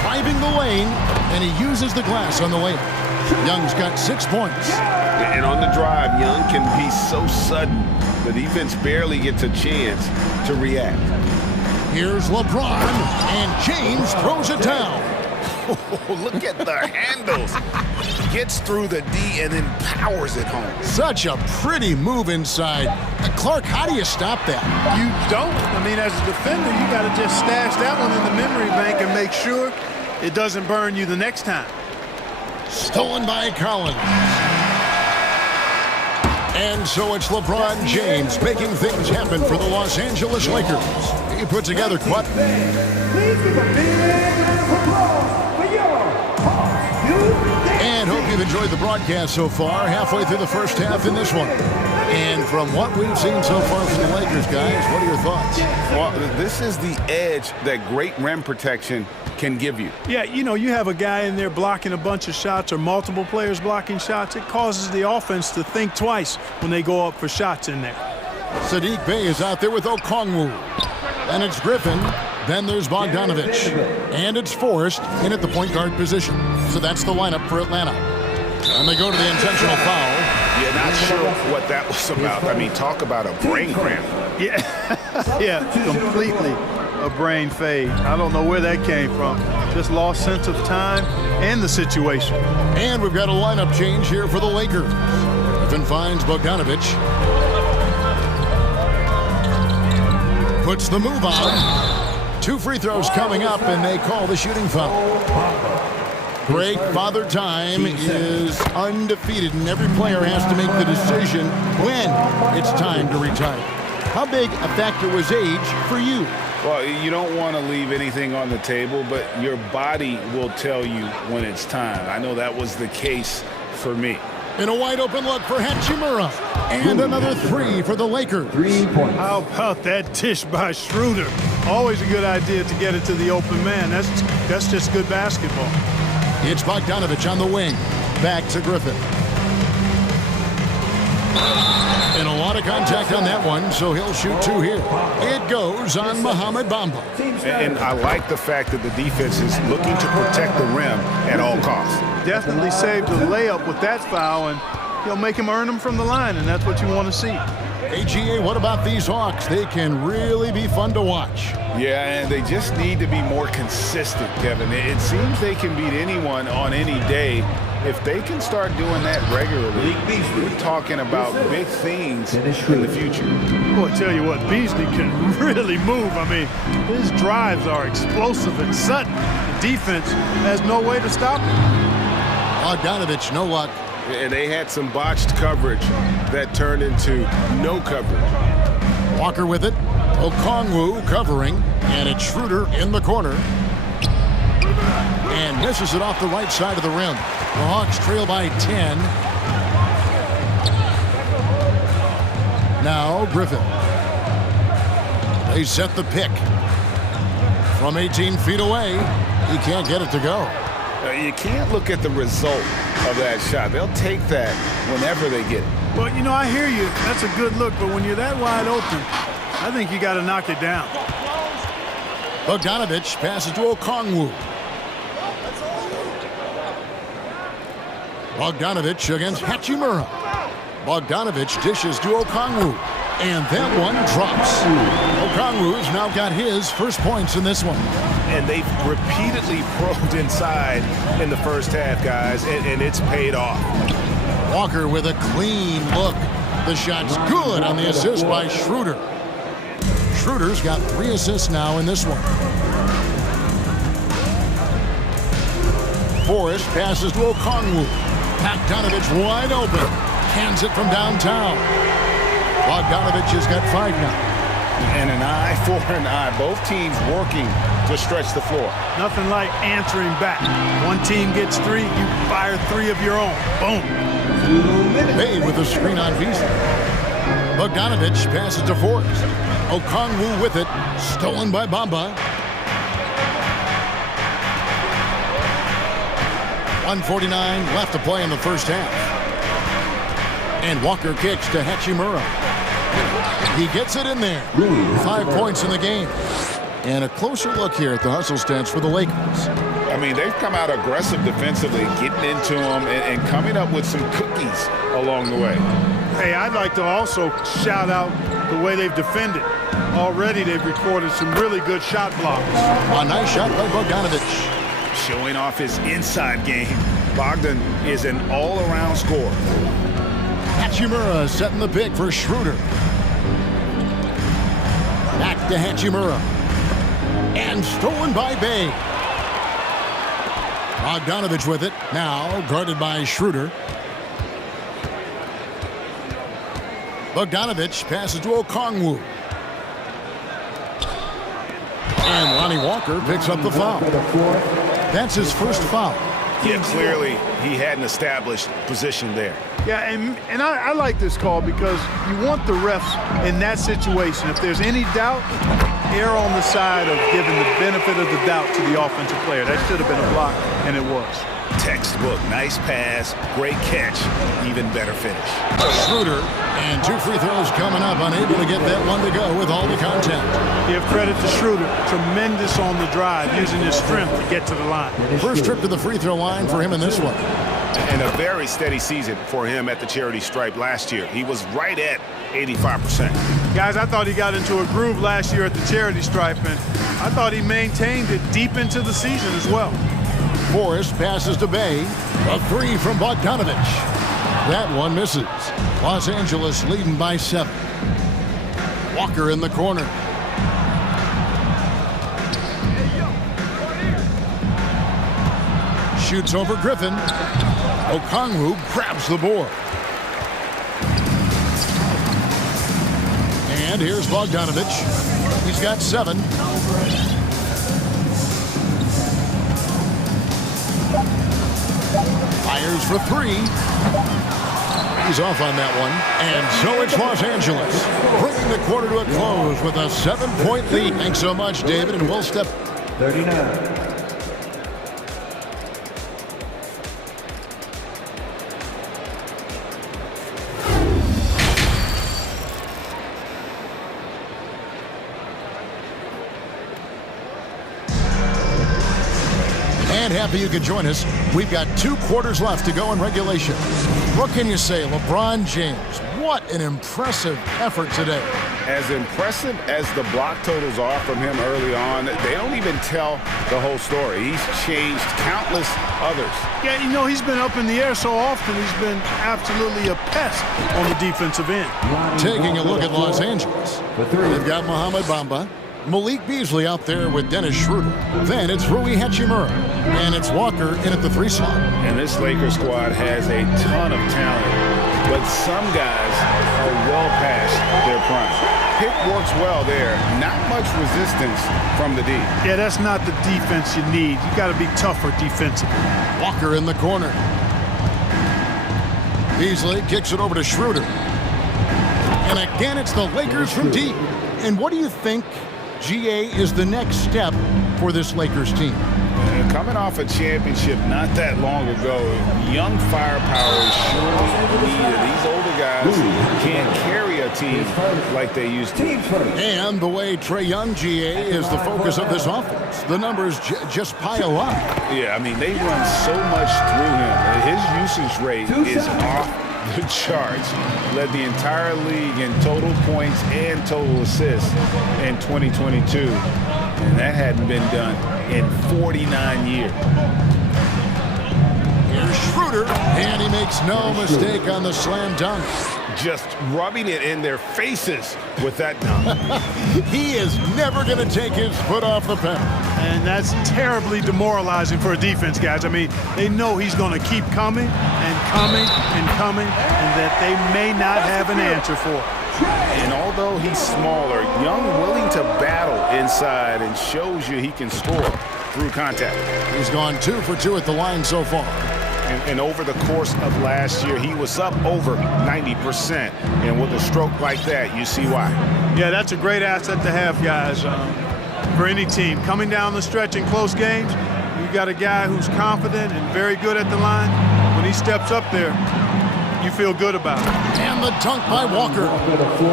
Driving the lane, and he uses the glass on the layup. Young's got 6 points. And on the drive, Young can be so sudden. The defense barely gets a chance to react. Here's LeBron, and James throws it down. Oh, look at the handles. Gets through the D and then powers it home. Such a pretty move inside. Clark, how do you stop that? You don't. I mean, as a defender, you got to just stash that one in the memory bank and make sure it doesn't burn you the next time. Stolen by Collins. And so it's LeBron James making things happen for the Los Angeles Lakers. He put together quite... And hope you've enjoyed the broadcast so far. Halfway through the first half in this one. And from what we've seen so far from the Lakers, guys, what are your thoughts? Well, this is the edge that great rim protection can give you. Yeah, you know, you have a guy in there blocking a bunch of shots or multiple players blocking shots. It causes the offense to think twice when they go up for shots in there. Sadiq Bey is out there with Okongwu. And it's Griffin. Then there's Bogdanovich. And it's Forrest in at the point guard position. So that's the lineup for Atlanta. And they go to the intentional foul. Yeah, not sure what that was about. I mean, talk about a brain cramp. Yeah, yeah, completely a brain fade. I don't know where that came from. Just lost sense of time and the situation. And we've got a lineup change here for the Lakers. Griffin finds Bogdanovich. Puts the move on. 2 free throws coming up, and they call the shooting foul. Greg, Father Time is undefeated, and every player has to make the decision when it's time to retire. How big a factor was age for you? Well, you don't want to leave anything on the table, but your body will tell you when it's time. I know that was the case for me. In a wide open look for Hachimura. And another 3 for the Lakers. 3 points. How about that dish by Schroeder? Always a good idea to get it to the open man. That's just good basketball. It's Bogdanovich on the wing. Back to Griffin. And a lot of contact on that one, so he'll shoot 2 here. It goes on Mohamed Bamba. And I like the fact that the defense is looking to protect the rim at all costs. Definitely saved the layup with that foul, and he'll make him earn them from the line, and that's what you want to see. AGA, what about these Hawks? They can really be fun to watch. Yeah, and they just need to be more consistent, Kevin. It seems they can beat anyone on any day. If they can start doing that regularly, we're talking about big things in the future. Boy, I tell you what, Beasley can really move. I mean, his drives are explosive and sudden. The defense has no way to stop him. Bogdanovich, no luck. And they had some botched coverage that turned into no coverage. Walker with it. Okongwu covering. And it's Schroeder in the corner. And misses it off the right side of the rim. The Hawks trail by 10. Now Griffin. They set the pick. From 18 feet away, he can't get it to go. You can't look at the result of that shot. They'll take that whenever they get it. Well, you know, I hear you. That's a good look, but when you're that wide open, I think you got to knock it down. Bogdanovich passes to Okongwu. Bogdanovich against Hachimura. Bogdanovich dishes to Okongwu. And that one drops. Okongwu's now got his first points in this one. And they've repeatedly probed inside in the first half, guys, and it's paid off. Walker with a clean look. The shot's good on the assist by Schroeder. Schroeder's got 3 assists now in this one. Forrest passes to Okongwu. Bogdanovich wide open. Hands it from downtown. Bogdanovich has got 5 now. And an eye for an eye. Both teams working to stretch the floor. Nothing like answering back. One team gets 3, you fire 3 of your own. Boom. Bay with a screen on Beasley. Bogdanovich passes to Forrest. Okongwu with it. Stolen by Bamba. 1:49 left to play in the first half. And Walker kicks to Hachimura. He gets it in there. 5 points in the game. And a closer look here at the hustle stats for the Lakers. I mean, they've come out aggressive defensively, getting into them and coming up with some cookies along the way. Hey, I'd like to also shout out the way they've defended. Already they've recorded some really good shot blocks. A nice shot by Bogdanovich. Showing off his inside game. Bogdan is an all-around scorer. Hachimura setting the pick for Schroeder. Back to Hachimura. And stolen by Bay. Bogdanovich with it. Now guarded by Schroeder. Bogdanovich passes to Okongwu. And Lonnie Walker picks up the foul. That's his first foul. Yeah, clearly he had an established position there. Yeah, and I like this call because you want the refs in that situation. If there's any doubt, err on the side of giving the benefit of the doubt to the offensive player. That should have been a block, and it was. Textbook, nice pass, great catch, even better finish. Schroeder, and 2 free throws coming up, unable to get that one to go with all the contact. Give credit to Schroeder, tremendous on the drive, using his strength to get to the line. First trip to the free throw line for him in this one. And a very steady season for him at the charity stripe last year. He was right at 85%. Guys, I thought he got into a groove last year at the charity stripe, and I thought he maintained it deep into the season as well. Forrest passes to Bay. A 3 from Bogdanovich. That one misses. Los Angeles leading by 7. Walker in the corner. Shoots over Griffin. Okongwu grabs the board. And here's Bogdanovich. He's got 7. Fires for 3. He's off on that one. And so it's Los Angeles, bringing the quarter to a close with a 7-point lead. Thanks so much, David, and we'll step 39. And happy you could join us. We've got 2 quarters left to go in regulation. What can you say, LeBron James? What an impressive effort today. As impressive as the block totals are from him early on, they don't even tell the whole story. He's changed countless others. Yeah, you know, he's been up in the air so often, he's been absolutely a pest on the defensive end. Taking a look at Los Angeles. They've got Mohamed Bamba. Malik Beasley out there with Dennis Schroeder. Then it's Rui Hachimura. And it's Walker in at the 3 slot. And this Lakers squad has a ton of talent, but some guys are well past their prime. Pick works well there. Not much resistance from the D. Yeah, that's not the defense you need. You got to be tougher defensively. Walker in the corner. Beasley kicks it over to Schroeder. And again, it's the Lakers from deep. And what do you think, GA, is the next step for this Lakers team? Coming off a championship not that long ago, young firepower is surely needed. These older guys can't carry a team like they used to. And the way Trae Young, GA, is the focus of this offense. The numbers just pile up. Yeah, I mean, they run so much through him. His usage rate is off the charts. Led the entire league in total points and total assists in 2022. And that hadn't been done in 49 years. Here's Schroeder, and he makes no mistake on the slam dunk. Just rubbing it in their faces with that dunk. He is never going to take his foot off the pedal. And that's terribly demoralizing for a defense, guys. I mean, they know he's going to keep coming and coming and coming, and that they may not have an answer for. And although he's smaller, Young willing to battle inside and shows you he can score through contact. He's gone 2 for 2 at the line so far. And over the course of last year, he was up over 90%. And with a stroke like that, you see why. Yeah, that's a great asset to have, guys, for any team. Coming down the stretch in close games, you got a guy who's confident and very good at the line. When he steps up there, you feel good about it. And the dunk by Walker.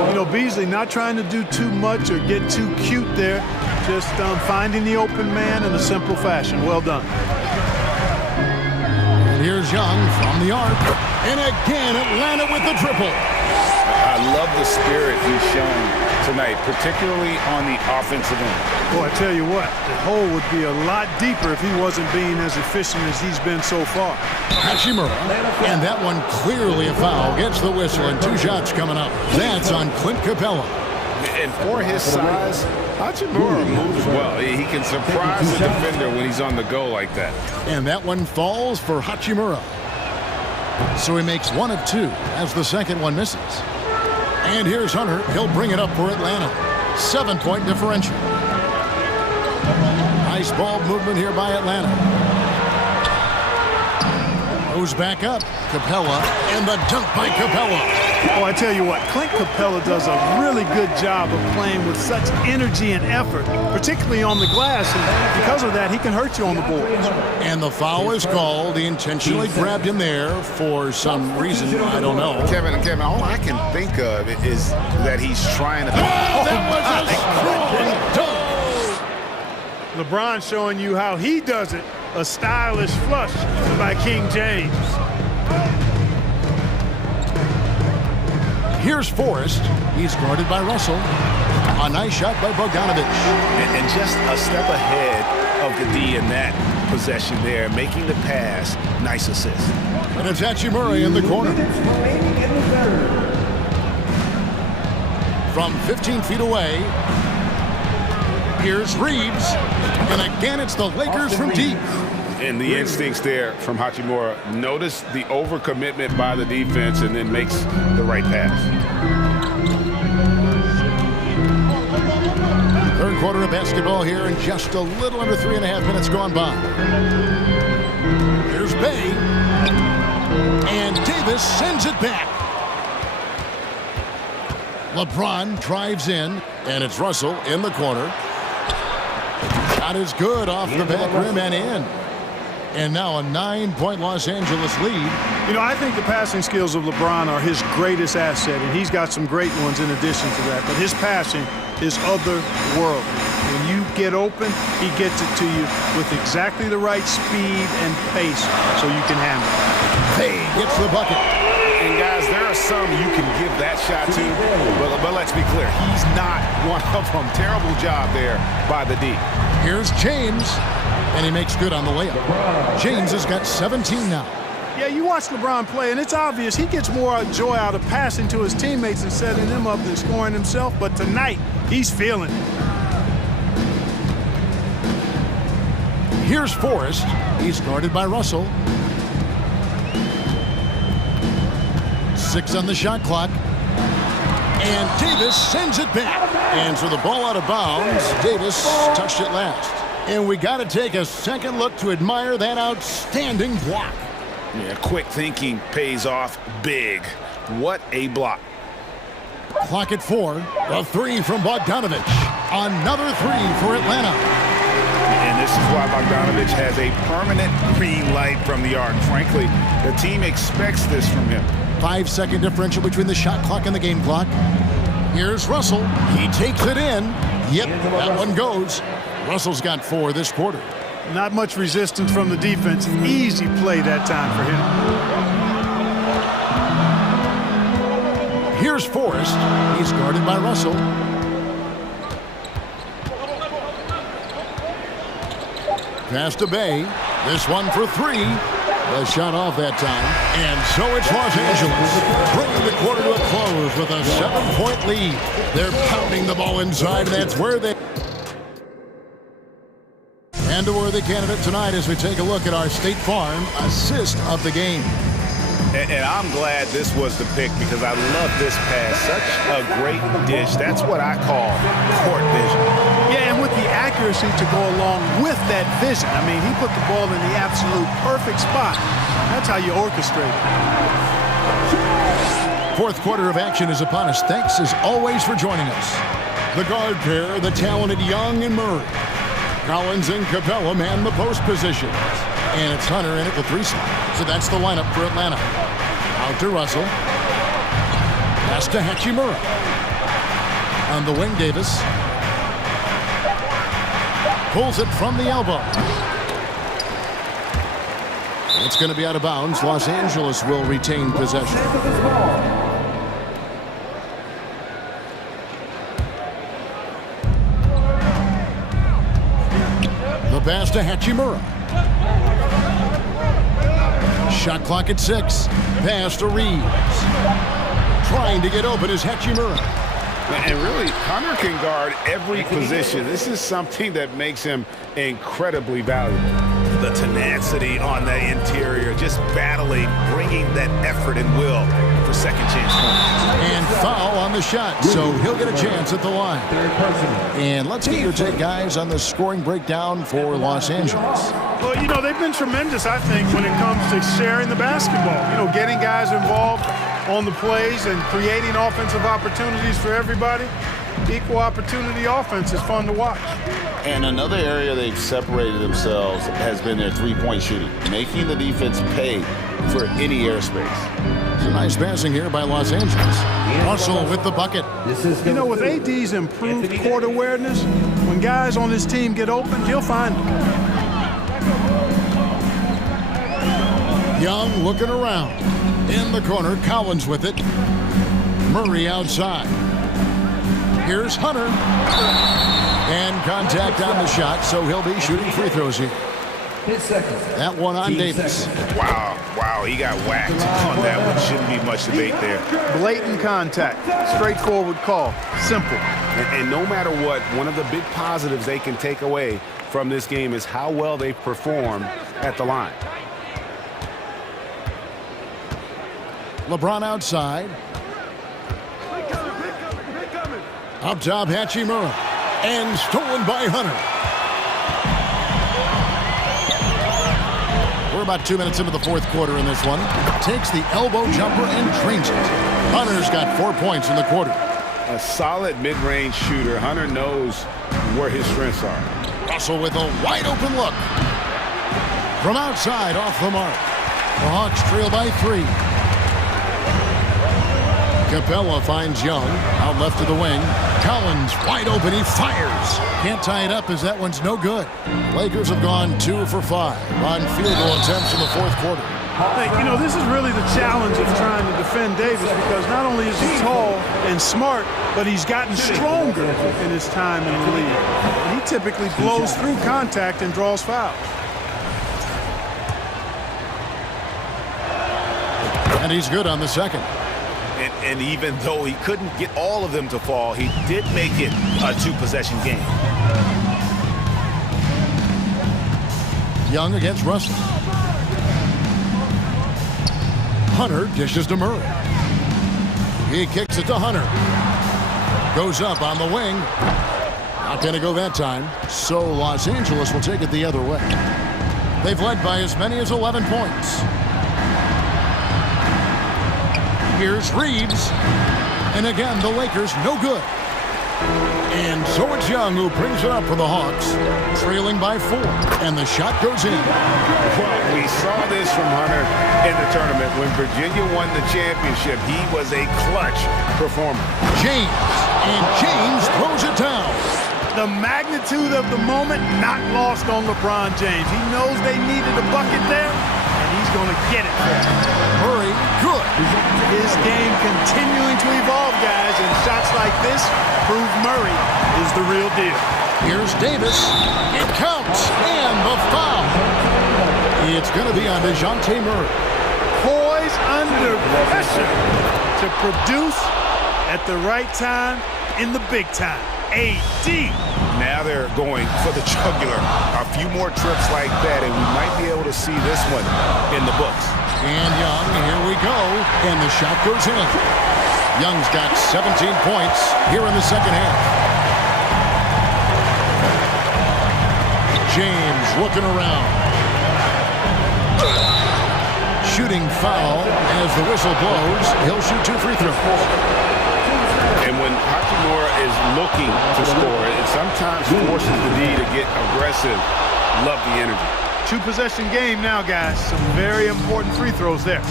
You know, Beasley not trying to do too much or get too cute there, just finding the open man in a simple fashion. Well done. And here's Young from the arc. And again, Atlanta with the triple. I love the spirit he's shown tonight, particularly on the offensive end. Boy, I tell you what, the hole would be a lot deeper if he wasn't being as efficient as he's been so far. Hachimura, and that one clearly a foul. Gets the whistle and 2 shots coming up. That's on Clint Capella. And for his size, Hachimura moves well. He can surprise the defender when he's on the go like that. And that one falls for Hachimura. So he makes 1 of 2 as the second one misses. And here's Hunter. He'll bring it up for Atlanta. 7-point differential. Nice ball movement here by Atlanta. Goes back up. Capella, and the dunk by Capella. Oh, I tell you what, Clint Capella does a really good job of playing with such energy and effort, particularly on the glass, and because of that, he can hurt you on the boards. And the foul is called. He intentionally grabbed him there for some reason, I don't know. Kevin, all I can think of is that he's trying to... that was a strong dunk! LeBron showing you how he does it. A stylish flush by King James. Here's Forrest. He's guarded by Russell. A nice shot by Bogdanovich. And just a step ahead of the D in that possession there, making the pass. Nice assist. And it's Hachimura in the corner. From 15 feet away, here's Reeves. And again, it's the Lakers from deep. And the instincts there from Hachimura. Notice the overcommitment by the defense and then makes the right pass. Third quarter of basketball here, and just a little under 3.5 minutes gone by. Here's Bay. And Davis sends it back. LeBron drives in, and it's Russell in the corner. Shot is good off the back rim and in. And now a 9-point Los Angeles lead. You know, I think the passing skills of LeBron are his greatest asset, and he's got some great ones in addition to that. But his passing is otherworldly. When you get open, he gets it to you with exactly the right speed and pace so you can handle it. Hey, gets the bucket. And guys, there are some you can give that shot to, but let's be clear, he's not one of them. Terrible job there by the D. Here's James. And he makes good on the layup. James has got 17 now. Yeah, you watch LeBron play, and it's obvious he gets more joy out of passing to his teammates and setting them up than scoring himself. But tonight, he's feeling it. Here's Forrest. He's guarded by Russell. 6 on the shot clock. And Davis sends it back. And so the ball out of bounds. Davis touched it last. And we got to take a second look to admire that outstanding block. Yeah, quick thinking pays off big. What a block. Clock at 4. A 3 from Bogdanovich. Another 3 for Atlanta. And this is why Bogdanovich has a permanent green light from the arc. Frankly, the team expects this from him. 5-second differential between the shot clock and the game clock. Here's Russell. He takes it in. Yep, that one goes. Russell's got 4 this quarter. Not much resistance from the defense. Easy play that time for him. Here's Forrest. He's guarded by Russell. Pass to Bay. This one for 3. The shot off that time. And so it's Los Angeles, bringing the quarter to a close with a 7-point lead. They're pounding the ball inside, and that's where they... And a worthy candidate tonight as we take a look at our State Farm assist of the game. And I'm glad this was the pick because I love this pass. Such a great dish. That's what I call court vision. Yeah, and with the accuracy to go along with that vision. I mean, he put the ball in the absolute perfect spot. That's how you orchestrate it. Fourth quarter of action is upon us. Thanks as always for joining us. The guard pair, the talented Young and Murray. Collins and Capella man the post positions. And it's Hunter in at the 3 slot. So that's the lineup for Atlanta. Out to Russell. Pass to Hachimura. On the wing, Davis. Pulls it from the elbow. It's going to be out of bounds. Los Angeles will retain possession. The pass to Hachimura. Shot clock at 6. Pass to Reeves. Trying to get open is Hachimura. And really, Hunter can guard every position. This is something that makes him incredibly valuable. The tenacity on the interior, just battling, bringing that effort and will for second chance points. And foul on the shot, so he'll get a chance at the line. And let's get your take, guys, on the scoring breakdown for Los Angeles. Well, you know, they've been tremendous, I think, when it comes to sharing the basketball. You know, getting guys involved on the plays and creating offensive opportunities for everybody. Equal opportunity offense is fun to watch. And another area they've separated themselves has been their three-point shooting, making the defense pay for any airspace. It's a nice passing here by Los Angeles. Russell with the bucket. You know, with AD's improved court awareness, when guys on his team get open, he'll find them. Young looking around. In the corner, Collins with it. Murray outside. Here's Hunter. And contact on the shot, so he'll be shooting free throws here. That one on Davis. Wow, he got whacked on that one. Shouldn't be much debate there. Blatant contact. Straightforward call. Simple. And no matter what, one of the big positives they can take away from this game is how well they perform at the line. LeBron outside. Up top, Hachimura. And stolen by Hunter. We're about 2 minutes into the fourth quarter in this one. Takes the elbow jumper and trains it. Hunter's got 4 points in the quarter. A solid mid-range shooter. Hunter knows where his strengths are. Russell with a wide open look. From outside, off the mark. The Hawks trail by 3. Capella finds Young, out left to the wing. Collins wide open, he fires. Can't tie it up as that one's no good. Lakers have gone 2 for 5 on field goal attempts in the fourth quarter. Hey, you know, this is really the challenge of trying to defend Davis because not only is he tall and smart, but he's gotten stronger in his time in the league. And he typically blows through contact and draws fouls. And he's good on the second. And even though he couldn't get all of them to fall, he did make it a 2-possession game. Young against Russell. Hunter dishes to Murray. He kicks it to Hunter. Goes up on the wing. Not going to go that time. So Los Angeles will take it the other way. They've led by as many as 11 points. Here's Reeves. And again, the Lakers no good. And so it's Young who brings it up for the Hawks, trailing by 4. And the shot goes in. Well, we saw this from Hunter in the tournament. When Virginia won the championship, he was a clutch performer. James. And James throws it down. The magnitude of the moment not lost on LeBron James. He knows they needed a bucket there, and he's going to get it. Murray, good. His game continuing to evolve, guys, and shots like this prove Murray is the real deal. Here's Davis. It counts. And the foul. It's going to be on DeJounte Murray. Poised under pressure to produce at the right time in the big time. AD Now they're going for the jugular. A few more trips like that, and we might be able to see this one in the books. And Young, here we go. And the shot goes in. Young's got 17 points here in the second half. James looking around. Shooting foul as the whistle blows. He'll shoot 2 free throws. And when Hachimura is looking to score, it sometimes forces the D to get aggressive. Love the energy. 2-possession game now, guys. Some very important free throws there.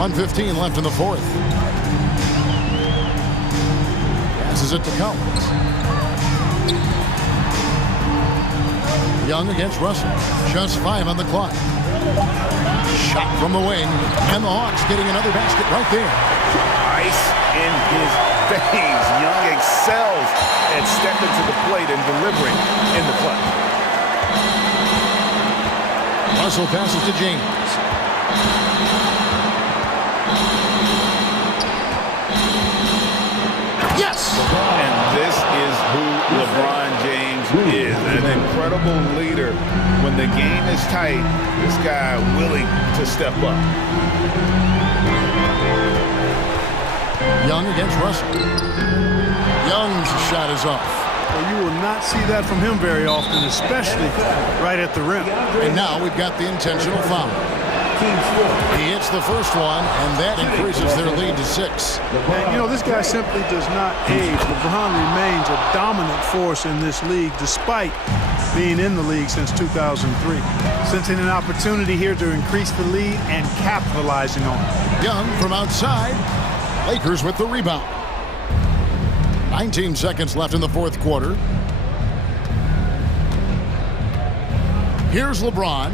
1:15 left in the fourth. Passes it to Collins. Young against Russell. Just 5 on the clock. Shot from the wing. And the Hawks getting another basket right there. Ice in his veins. Young excels at stepping to the plate and delivering in the clutch. Russell passes to James. Yes! And this is who LeBron James is. An incredible leader. When the game is tight, this guy willing to step up. Young against Russell. Young's shot is off. Well, you will not see that from him very often, especially right at the rim. And now we've got the intentional foul. He hits the first one, and that increases their lead to 6. And, you know, this guy simply does not age. LeBron remains a dominant force in this league, despite being in the league since 2003. Sensing an opportunity here to increase the lead and capitalizing on it. Young from outside. Lakers with the rebound. 19 seconds left in the fourth quarter. Here's LeBron.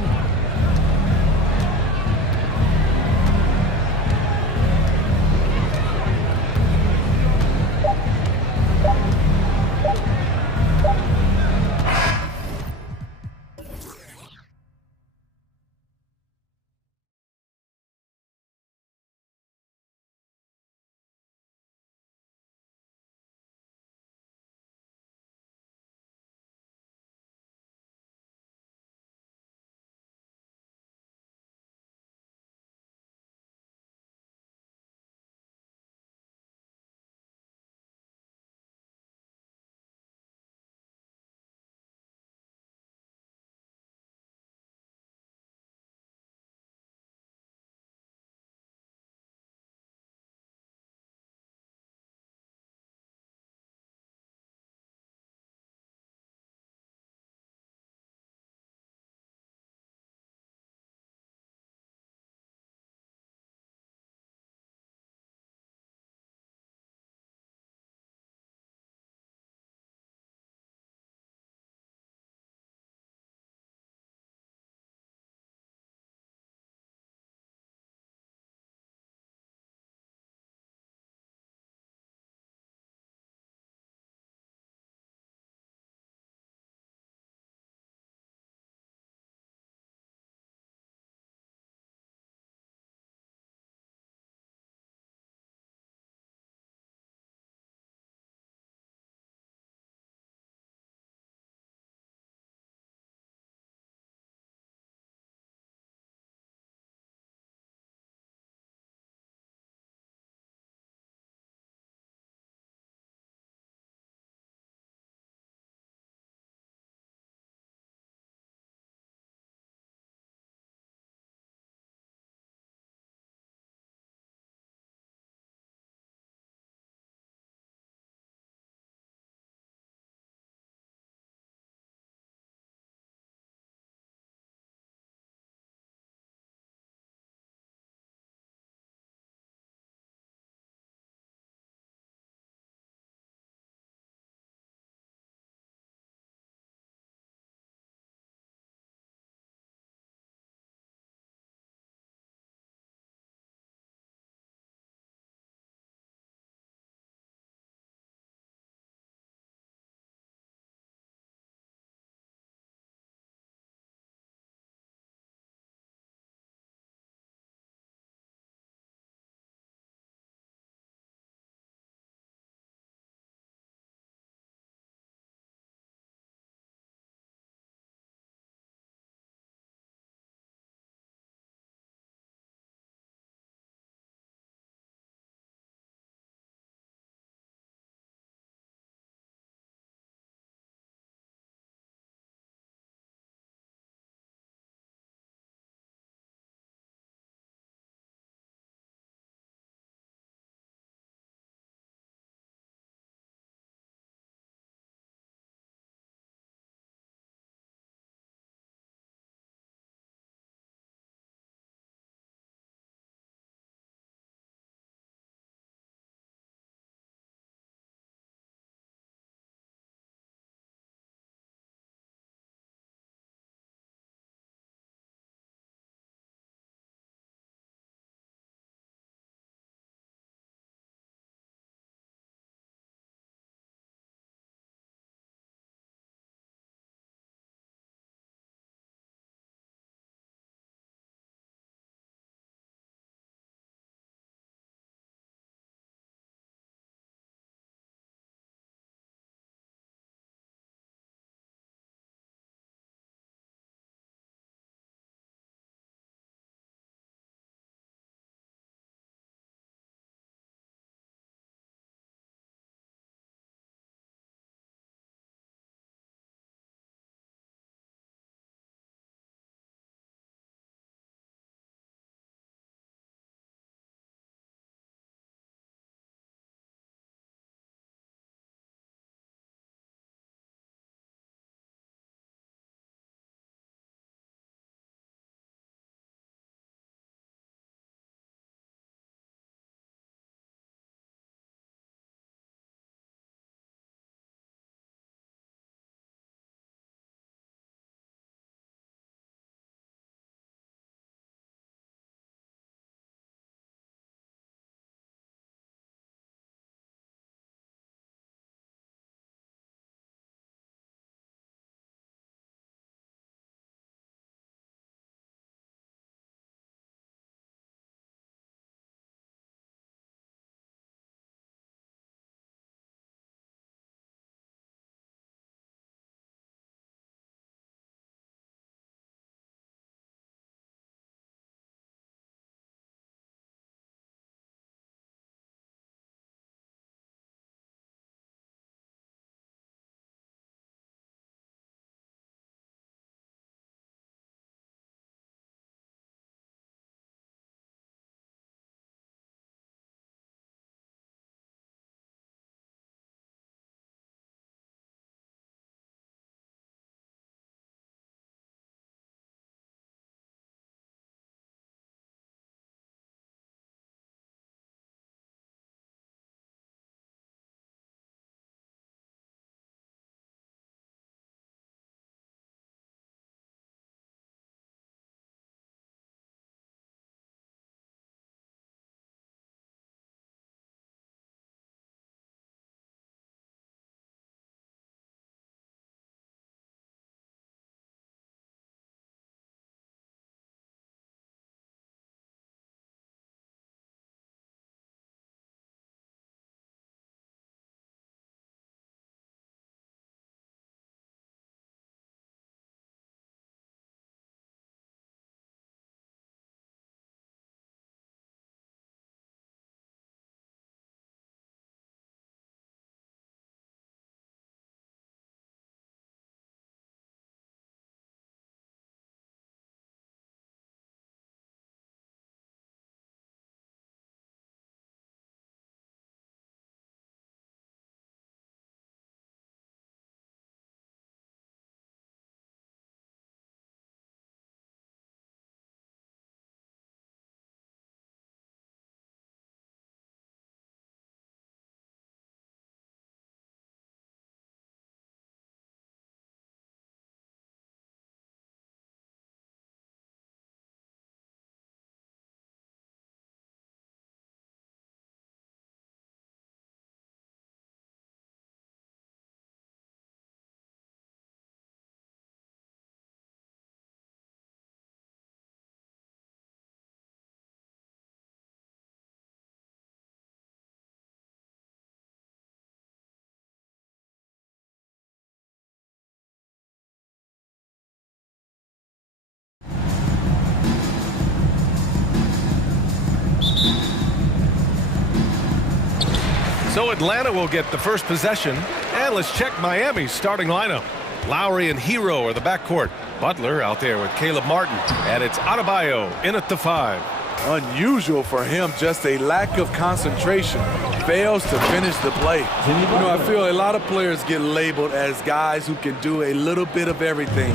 So Atlanta will get the first possession. And let's check Miami's starting lineup. Lowry and Hero are the backcourt. Butler out there with Caleb Martin. And it's Adebayo in at the 5. Unusual for him, just a lack of concentration. Fails to finish the play. You know, I feel a lot of players get labeled as guys who can do a little bit of everything.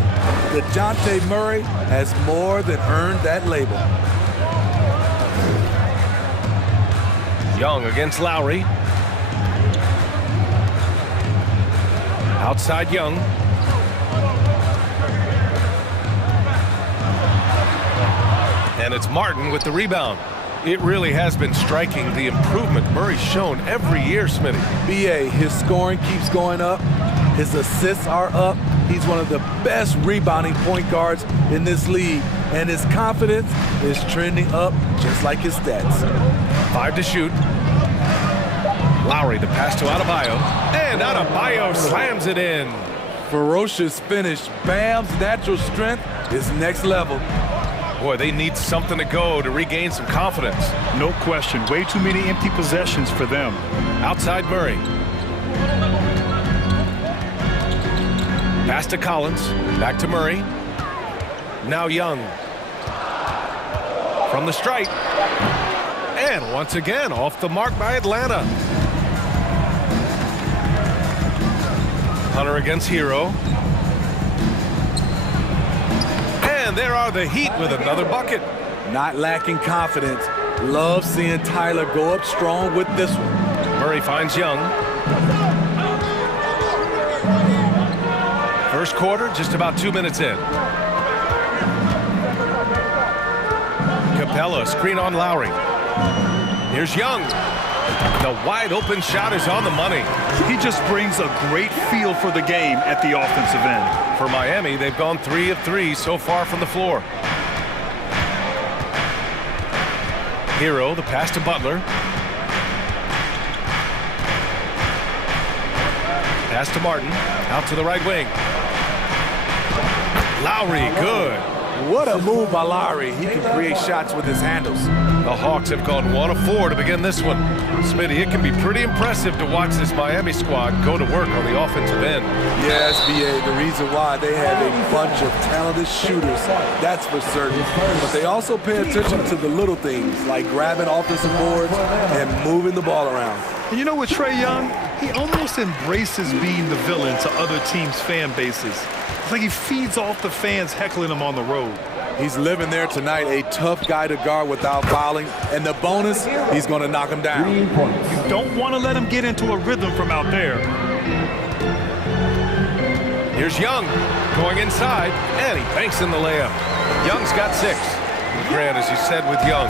DeJounte Murray has more than earned that label. Young against Lowry. Outside Young. And it's Martin with the rebound. It really has been striking the improvement Murray's shown every year, Smitty. BA, his scoring keeps going up. His assists are up. He's one of the best rebounding point guards in this league. And his confidence is trending up just like his stats. 5 to shoot. Lowry, the pass to Adebayo. And Adebayo slams it in. Ferocious finish. Bam's natural strength is next level. Boy, they need something to go to regain some confidence. No question. Way too many empty possessions for them. Outside Murray. Pass to Collins. Back to Murray. Now Young. From the stripe. And once again, off the mark by Atlanta. Hunter against Hero. And there are the Heat with another bucket. Not lacking confidence. Love seeing Tyler go up strong with this one. Murray finds Young. First quarter, just about 2 minutes in. Capella, screen on Lowry. Here's Young. The wide open shot is on the money. He just brings a great feel for the game at the offensive end. For Miami, they've gone 3 of 3 so far from the floor. Hero, the pass to Butler. Pass to Martin, out to the right wing. Lowry, good. What a move by Lowry. He can create shots with his handles. The Hawks have gone 1 of 4 to begin this one. Smitty, it can be pretty impressive to watch this Miami squad go to work on the offensive end. Yes, BA, the reason why they have a bunch of talented shooters, that's for certain. But they also pay attention to the little things, like grabbing offensive boards and moving the ball around. And you know what, Trae Young? He almost embraces being the villain to other teams' fan bases. It's like he feeds off the fans heckling him on the road. He's living there tonight, a tough guy to guard without fouling. And the bonus, he's going to knock him down. You don't want to let him get into a rhythm from out there. Here's Young going inside, and he banks in the layup. Young's got 6. Grant, as you said with Young,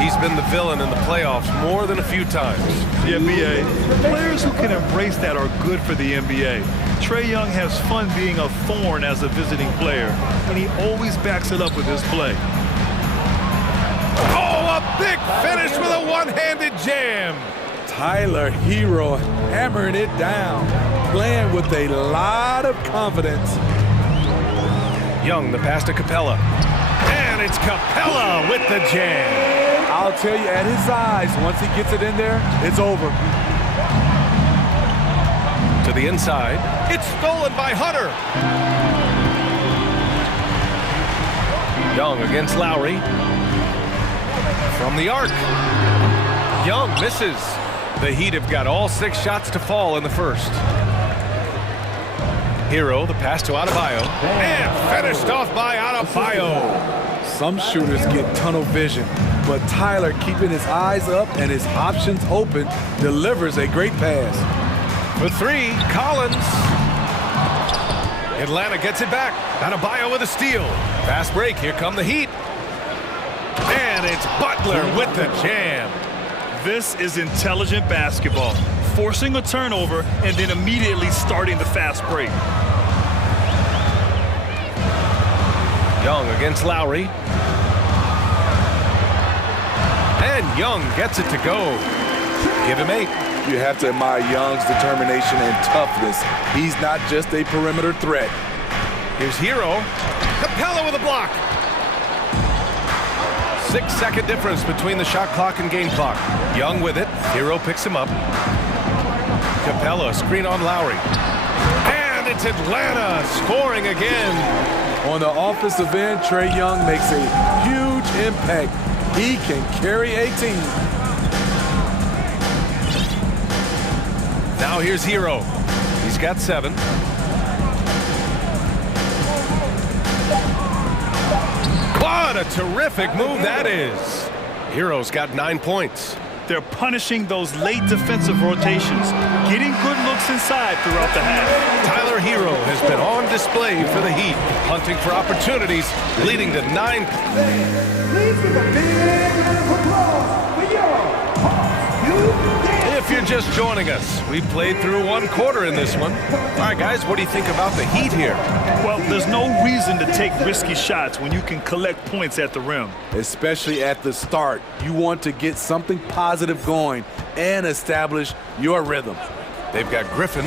he's been the villain in the playoffs more than a few times. Yeah, BA. Players who can embrace that are good for the NBA. Trae Young has fun being a thorn as a visiting player, and he always backs it up with his play. Oh, a big finish with a one-handed jam. Tyler Hero hammering it down, playing with a lot of confidence. Young, the pass to Capella. And it's Capella with the jam. I'll tell you, at his size, once he gets it in there, it's over. To the inside. It's stolen by Hunter. Young against Lowry. From the arc. Young misses. The Heat have got all 6 shots to fall in the first. Hero, the pass to Adebayo. And finished off by Adebayo. Some shooters get tunnel vision, but Tyler, keeping his eyes up and his options open, delivers a great pass. For 3, Collins. Atlanta gets it back. Adebayo with a steal. Fast break. Here come the Heat. And it's Butler with the jam. This is intelligent basketball. Forcing a turnover and then immediately starting the fast break. Young against Lowry. And Young gets it to go. Give him 8. You have to admire Young's determination and toughness. He's not just a perimeter threat. Here's Hero. Capella with a block. 6-second difference between the shot clock and game clock. Young with it. Hero picks him up. Capella, screen on Lowry. And it's Atlanta scoring again. On the offensive end, Trae Young makes a huge impact. He can carry a team. Now here's Hero. He's got 7. What a terrific move that is. Hero's got 9 points. They're punishing those late defensive rotations, getting good looks inside throughout the half. Tyler Hero has been on display for the Heat, hunting for opportunities, leading to 9. Please give a big round of applause for If you're just joining us, we played through 1 quarter in this one. All right, guys, what do you think about the Heat here? Well, there's no reason to take risky shots when you can collect points at the rim. Especially at the start. You want to get something positive going and establish your rhythm. They've got Griffin,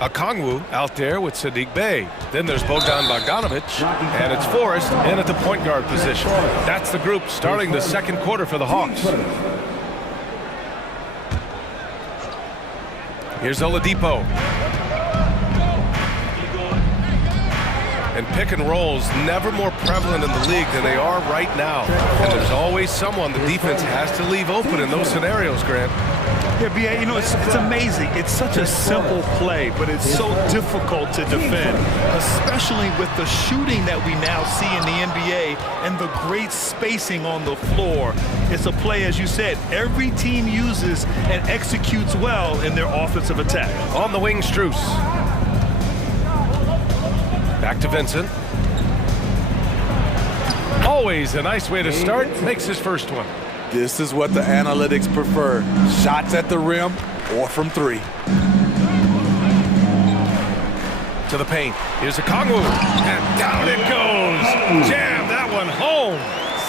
Okongwu out there with Sadiq Bey. Then there's Bogdan Bogdanovic, and it's Forrest in at the point guard position. That's the group starting the second quarter for the Hawks. Here's Oladipo. And pick and rolls never more prevalent in the league than they are right now. And there's always someone the defense has to leave open in those scenarios, Grant. Yeah, B.A., you know, it's amazing. It's such a simple play, but it's so difficult to defend, especially with the shooting that we now see in the NBA and the great spacing on the floor. It's a play, as you said, every team uses and executes well in their offensive attack. On the wing, Strus. Back to Vincent. Always a nice way to start. Makes his first one. This is what the analytics prefer. Shots at the rim or from 3. To the paint. Here's Okongwu. And down it goes. Jam that one home.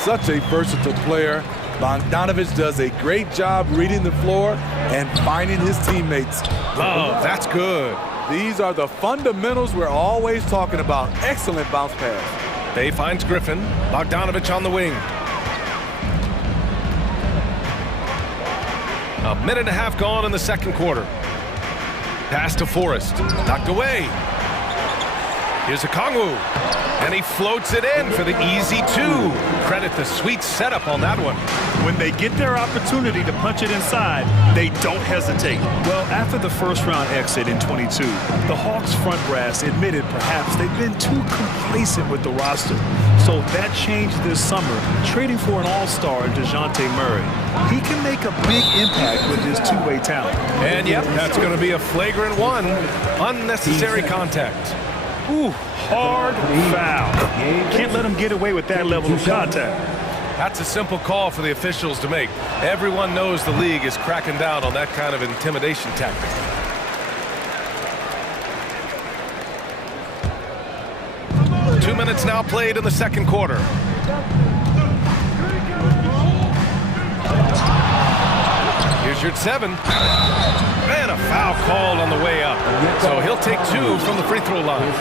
Such a versatile player. Bogdanovic does a great job reading the floor and finding his teammates. Love, that's good. These are the fundamentals we're always talking about. Excellent bounce pass. Bey finds Griffin. Bogdanovic on the wing. A minute and a half gone in the second quarter. Pass to Forrest. Knocked away. Here's Okongwu. And he floats it in for the easy 2. Credit the sweet setup on that one. When they get their opportunity to punch it inside, they don't hesitate. Well, after the first round exit in 22, the Hawks front brass admitted perhaps they've been too complacent with the roster. So that changed this summer, trading for an all-star in DeJounte Murray. He can make a big impact with his two-way talent. And yep, that's going to be a flagrant 1. Unnecessary contact. Ooh, hard foul. Can't let him get away with that level of contact. That's a simple call for the officials to make. Everyone knows the league is cracking down on that kind of intimidation tactic. Two minutes now played in the second quarter. Here's your 7. And a foul called on the way up. So he'll take 2 from the free throw line.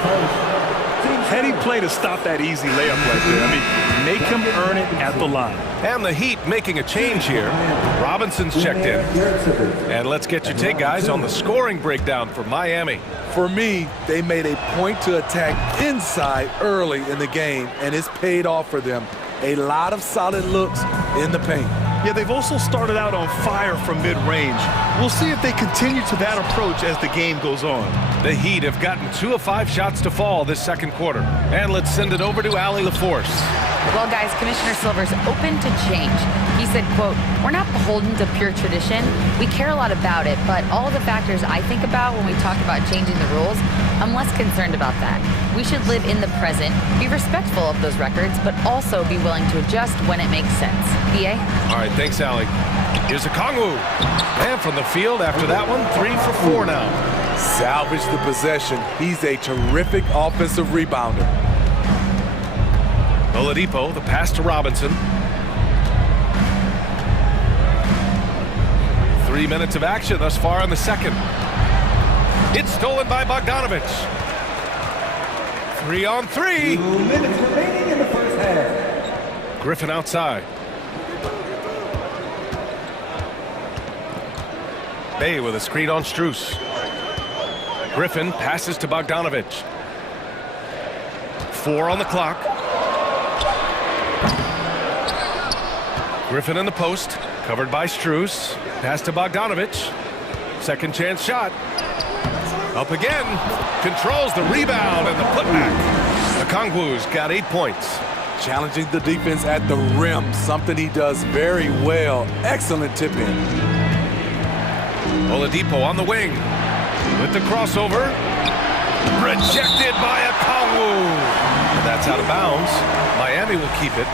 Heady play to stop that easy layup right there. I mean, make him earn it at the line. And the Heat making a change here. Robinson's checked in. And let's get your take, guys, on the scoring breakdown for Miami. For me, they made a point to attack inside early in the game, and it's paid off for them. A lot of solid looks in the paint. Yeah, they've also started out on fire from mid-range. We'll see if they continue to that approach as the game goes on. The Heat have gotten 2 of 5 shots to fall this second quarter. And let's send it over to Allie LaForce. Well, guys, Commissioner Silver's open to change. He said, quote, "We're not beholden to pure tradition. We care a lot about it, but all the factors I think about when we talk about changing the rules, I'm less concerned about that. We should live in the present, be respectful of those records, but also be willing to adjust when it makes sense." B.A.? All right, thanks, Allie. Here's Okongwu. And from the field after that one, 3 for 4 now. Salvage the possession. He's a terrific offensive rebounder. Oladipo, the pass to Robinson. 3 minutes of action thus far in the second. It's stolen by Bogdanovic. 3 on 3. 2 minutes remaining in the first half. Griffin outside. Bey with a screen on Strus. Griffin passes to Bogdanovich. 4 on the clock. Griffin in the post, covered by Strus. Pass to Bogdanovich. Second chance shot. Up again. Controls the rebound and the putback. Okongwu's got 8 points. Challenging the defense at the rim, something he does very well. Excellent tip in. Oladipo on the wing with the crossover. Rejected by Okongwu. That's out of bounds. Miami will keep it.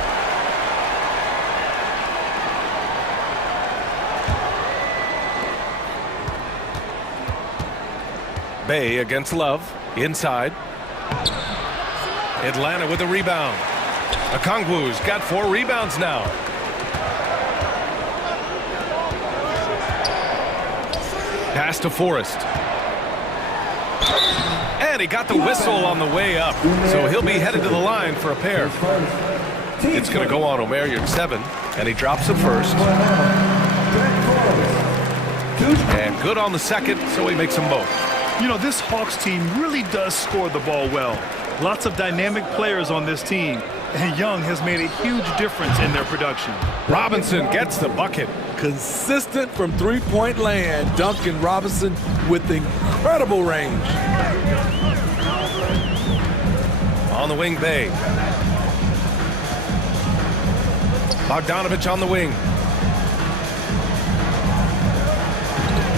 Bay against Love. Inside. Atlanta with a rebound. Okongwu's got 4 rebounds now. Pass to Forrest. And he got the whistle on the way up. So he'll be headed to the line for a pair. It's going to go on Omer Yurtseven. And he drops it first. And good on the second, so he makes them both. You know, this Hawks team really does score the ball well. Lots of dynamic players on this team. And Young has made a huge difference in their production. Robinson gets the bucket. Consistent from three-point land. Duncan Robinson with incredible range. On the wing, Bay. Bogdanovich on the wing.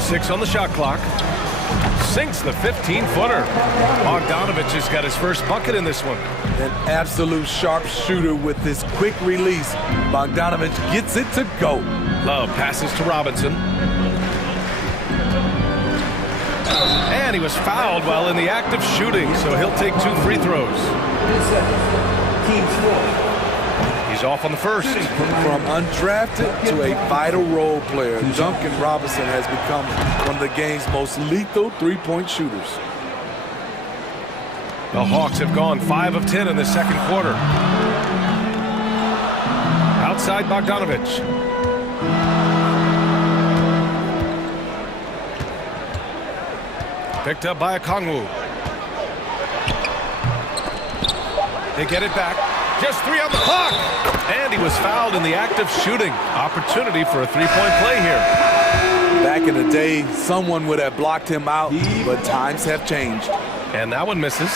6 on the shot clock. Sinks the 15-footer. Bogdanovich has got his first bucket in this one. An absolute sharpshooter with this quick release. Bogdanovich gets it to go. Love passes to Robinson. And he was fouled while in the act of shooting, so he'll take 2 free throws. He's off on the first. From undrafted to a vital role player, Duncan Robinson has become one of the game's most lethal three-point shooters. The Hawks have gone 5 of 10 in the second quarter. Outside Bogdanovich. Picked up by Okongwu. They get it back. Just 3 on the clock. And he was fouled in the act of shooting. Opportunity for a 3-point play here. Back in the day, someone would have blocked him out, but times have changed. And that one misses.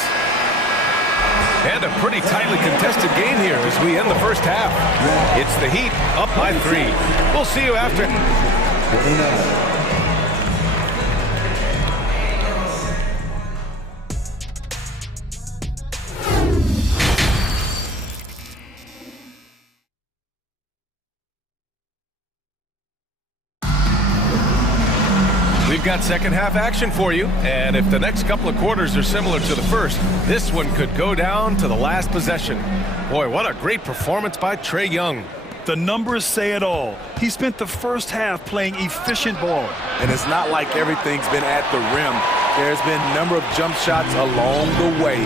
And a pretty tightly contested game here as we end the first half. It's the Heat up by 3. We'll see you after. We've got second half action for you, and if the next couple of quarters are similar to the first, this one could go down to the last possession. Boy, what a great performance by Trae Young. The numbers say it all. He spent the first half playing efficient ball. And it's not like everything's been at the rim. There's been a number of jump shots along the way.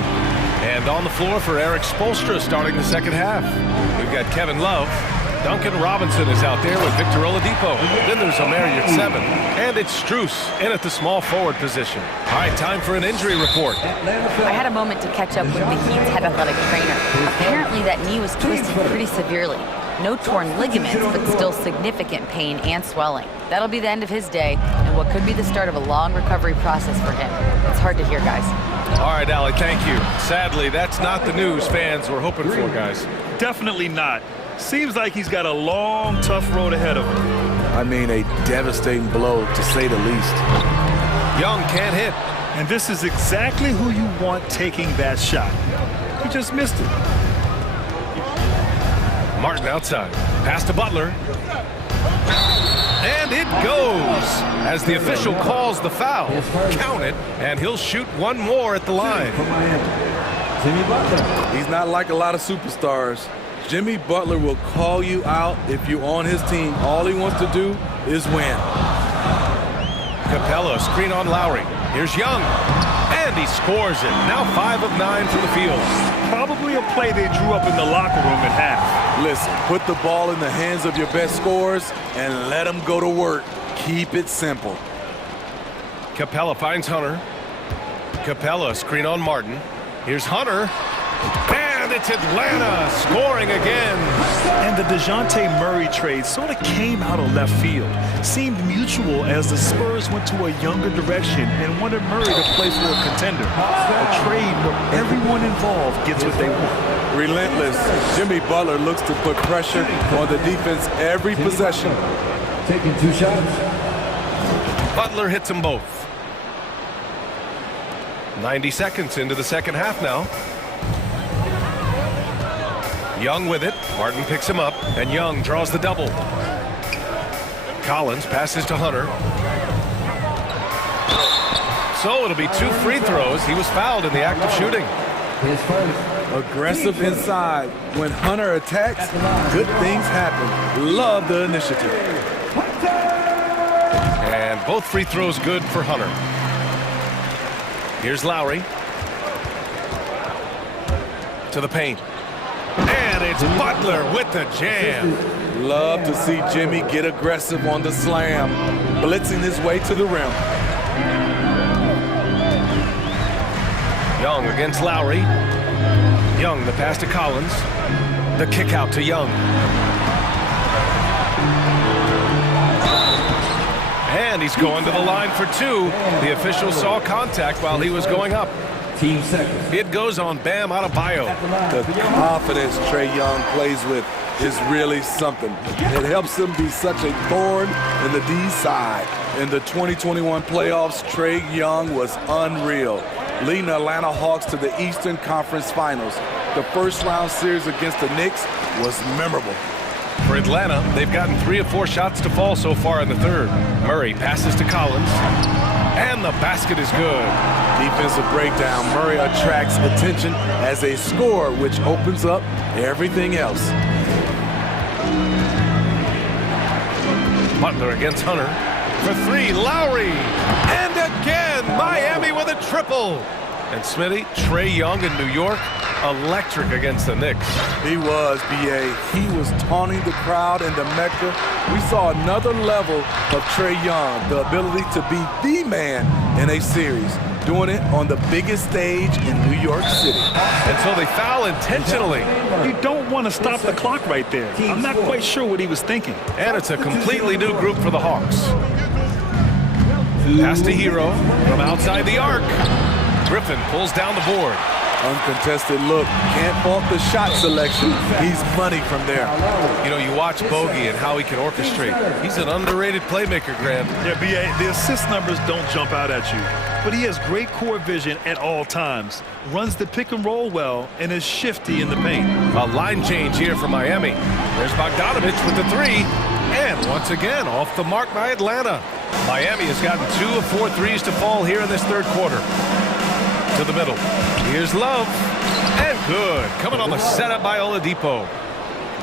And on the floor for Eric Spoelstra starting the second half. We've got Kevin Love. Duncan Robinson is out there with Victor Oladipo. Then there's Omer Yurtseven. And it's Strus in at the small forward position. All right, time for an injury report. I had a moment to catch up with the Heat's head athletic trainer. Apparently that knee was twisted pretty severely. No torn ligaments, but still significant pain and swelling. That'll be the end of his day, and what could be the start of a long recovery process for him. It's hard to hear, guys. All right, Allie, thank you. Sadly, that's not the news fans were hoping for, guys. Definitely not. Seems like he's got a long, tough road ahead of him. I mean, a devastating blow, to say the least. Young can't hit. And this is exactly who you want taking that shot. He just missed it. Martin outside. Pass to Butler. And it goes as the official calls the foul. Count it, and he'll shoot one more at the line. He's not like a lot of superstars. Jimmy Butler will call you out if you're on his team. All he wants to do is win. Capella, screen on Lowry. Here's Young. And he scores it. Now 5 of 9 from the field. Probably a play they drew up in the locker room at half. Listen, put the ball in the hands of your best scorers and let them go to work. Keep it simple. Capella finds Hunter. Capella, screen on Martin. Here's Hunter. And it's Atlanta scoring again. And the DeJounte Murray trade sort of came out of left field. Seemed mutual as the Spurs went to a younger direction and wanted Murray to play for a contender. A trade where everyone involved gets what they want. Relentless. Jimmy Butler looks to put pressure on the defense every possession. Taking 2 shots. Butler hits them both. 90 seconds into the second half now. Young with it. Martin picks him up, and Young draws the double. Collins passes to Hunter. So it'll be 2 free throws. He was fouled in the act of shooting. Aggressive inside. When Hunter attacks, good things happen. Love the initiative. And both free throws good for Hunter. Here's Lowry. To the paint. And it's Butler with the jam. Love to see Jimmy get aggressive on the slam, blitzing his way to the rim. Young against Lowry. Young, the pass to Collins. The kick out to Young. And he's going to the line for 2. The official saw contact while he was going up. Team seconds. It goes on Bam Adebayo. The confidence Trae Young plays with is really something. It helps him be such a thorn in the D side. In the 2021 playoffs, Trae Young was unreal, leading the Atlanta Hawks to the Eastern Conference Finals. The first round series against the Knicks was memorable. For Atlanta, they've gotten 3 of 4 shots to fall so far in the third. Murray passes to Collins, and the basket is good. Defensive breakdown. Murray attracts attention as a scorer, which opens up everything else. Butler against Hunter. For 3, Lowry. And again, Miami with a triple. And Smitty, Trae Young in New York, electric against the Knicks. He was, B.A. He was taunting the crowd in the Mecca. We saw another level of Trae Young, the ability to be the man in a series, doing it on the biggest stage in New York City. And so they foul intentionally. You don't want to stop the clock right there. I'm not quite sure what he was thinking. And it's a completely new group for the Hawks. Pass to Hero from outside the arc. Griffin pulls down the board. Uncontested look. Can't fault the shot selection. He's money from there. You know, you watch Bogey and how he can orchestrate. He's an underrated playmaker, Graham. Yeah, B.A., the assist numbers don't jump out at you. But he has great core vision at all times. Runs the pick and roll well and is shifty in the paint. A line change here for Miami. There's Bogdanovich with the 3. And once again, off the mark by Atlanta. Miami has gotten 2 of 4 threes to fall here in this third quarter. To the middle. Here's Love. And good. Coming on the setup by Oladipo.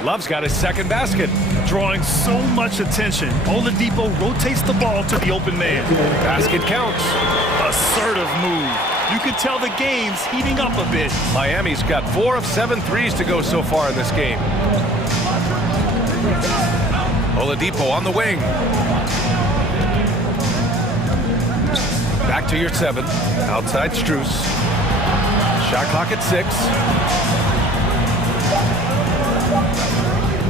Love's got his second basket. Drawing so much attention. Oladipo rotates the ball to the open man. Basket counts. Assertive move. You can tell the game's heating up a bit. Miami's got 4 of 7 threes to go so far in this game. Oladipo on the wing. Back to your 7. Outside Strus. Shot clock at 6.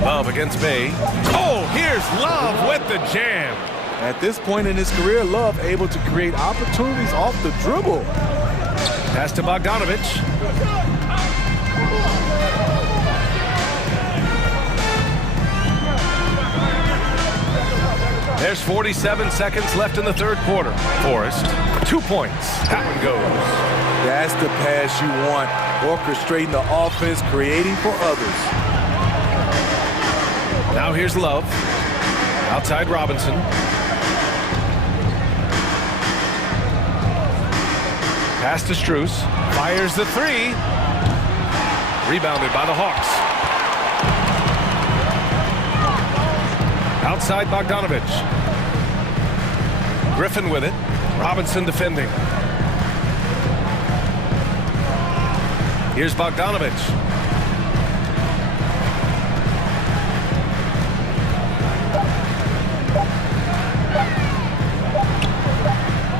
Love against Bay. Oh, here's Love with the jam. At this point in his career, Love able to create opportunities off the dribble. Pass to Bogdanovich. There's 47 seconds left in the third quarter. Forrest, 2 points. That one goes. That's the pass you want. Orchestrating the offense, creating for others. Now here's Love. Outside Robinson. Pass to Strus. Fires the 3. Rebounded by the Hawks. Outside Bogdanovich. Griffin with it. Robinson defending. Here's Bogdanovich.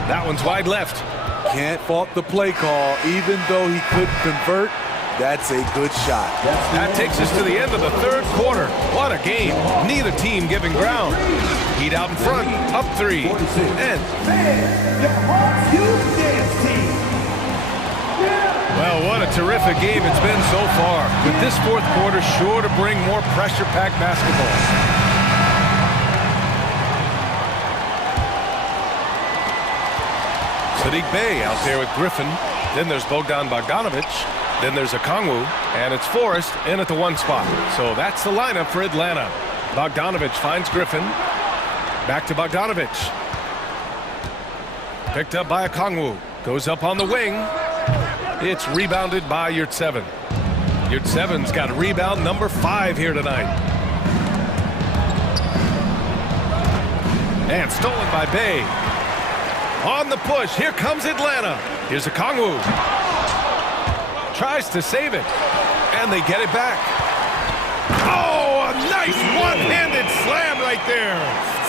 That one's wide left. Can't fault the play call. Even though he couldn't convert, that's a good shot. That takes us to the end of the third quarter. What a game. Neither team giving ground. Heat out in front, up 3. And well, what a terrific game it's been so far. With this fourth quarter sure to bring more pressure-packed basketball. Sadiq Bey out there with Griffin. Then there's Bogdan Bogdanovic. Then there's Okongwu. And it's Forrest in at the 1 spot. So that's the lineup for Atlanta. Bogdanovic finds Griffin. Back to Bogdanovic. Picked up by Okongwu. Goes up on the wing. It's rebounded by Yurtseven. Yurtseven's got a rebound number 5 here tonight. And stolen by Bey. On the push, here comes Atlanta. Here's Okongwu. Tries to save it. And they get it back. Oh, a nice one-handed slam right there.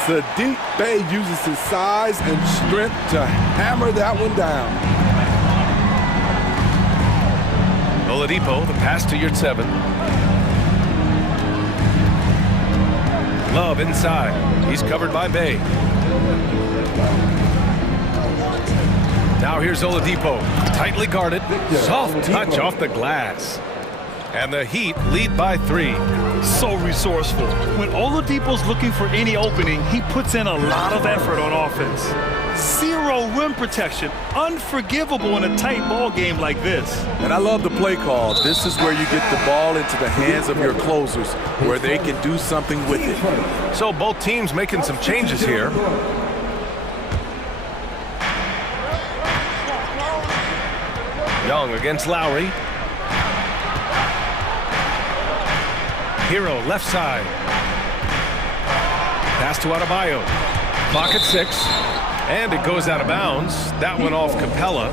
Sadiq Bey uses his size and strength to hammer that one down. Oladipo, the pass to Yurtseven. Love inside. He's covered by Bey. Now here's Oladipo, tightly guarded, soft touch off the glass. And the Heat lead by 3. So resourceful. When Oladipo's looking for any opening, he puts in a lot of effort on offense. 0 rim protection, unforgivable in a tight ball game like this. And I love the play call. This is where you get the ball into the hands of your closers, where they can do something with it. So both teams making some changes here. Young against Lowry. Hero left side. Pass to Adebayo. Clock at 6. And it goes out of bounds. That went off Capella.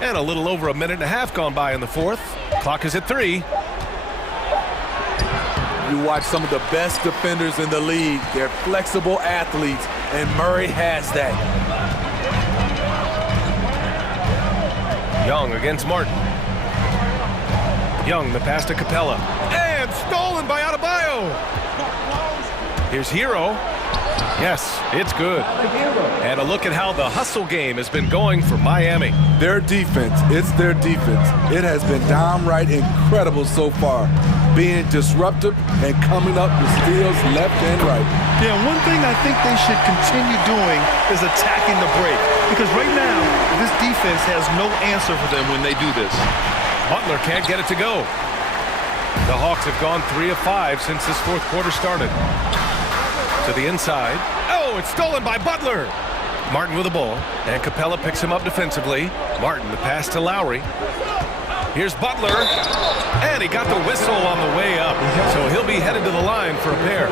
And a little over a minute and a half gone by in the fourth. Clock is at 3. You watch some of the best defenders in the league. They're flexible athletes, and Murray has that. Young against Martin. Young, the pass to Capella. And stolen by Adebayo. Here's Hero. Yes, it's good. And a look at how the hustle game has been going for Miami. Their defense, it's their defense. It has been downright incredible so far. Being disruptive and coming up with steals left and right. Yeah, one thing I think they should continue doing is attacking the break. Because right now, this defense has no answer for them when they do this. Butler can't get it to go. The Hawks have gone 3 of 5 since this fourth quarter started. To the inside. Oh, it's stolen by Butler. Martin with the ball. And Capella picks him up defensively. Martin, the pass to Lowry. Here's Butler. And he got the whistle on the way up. So he'll be headed to the line for a pair.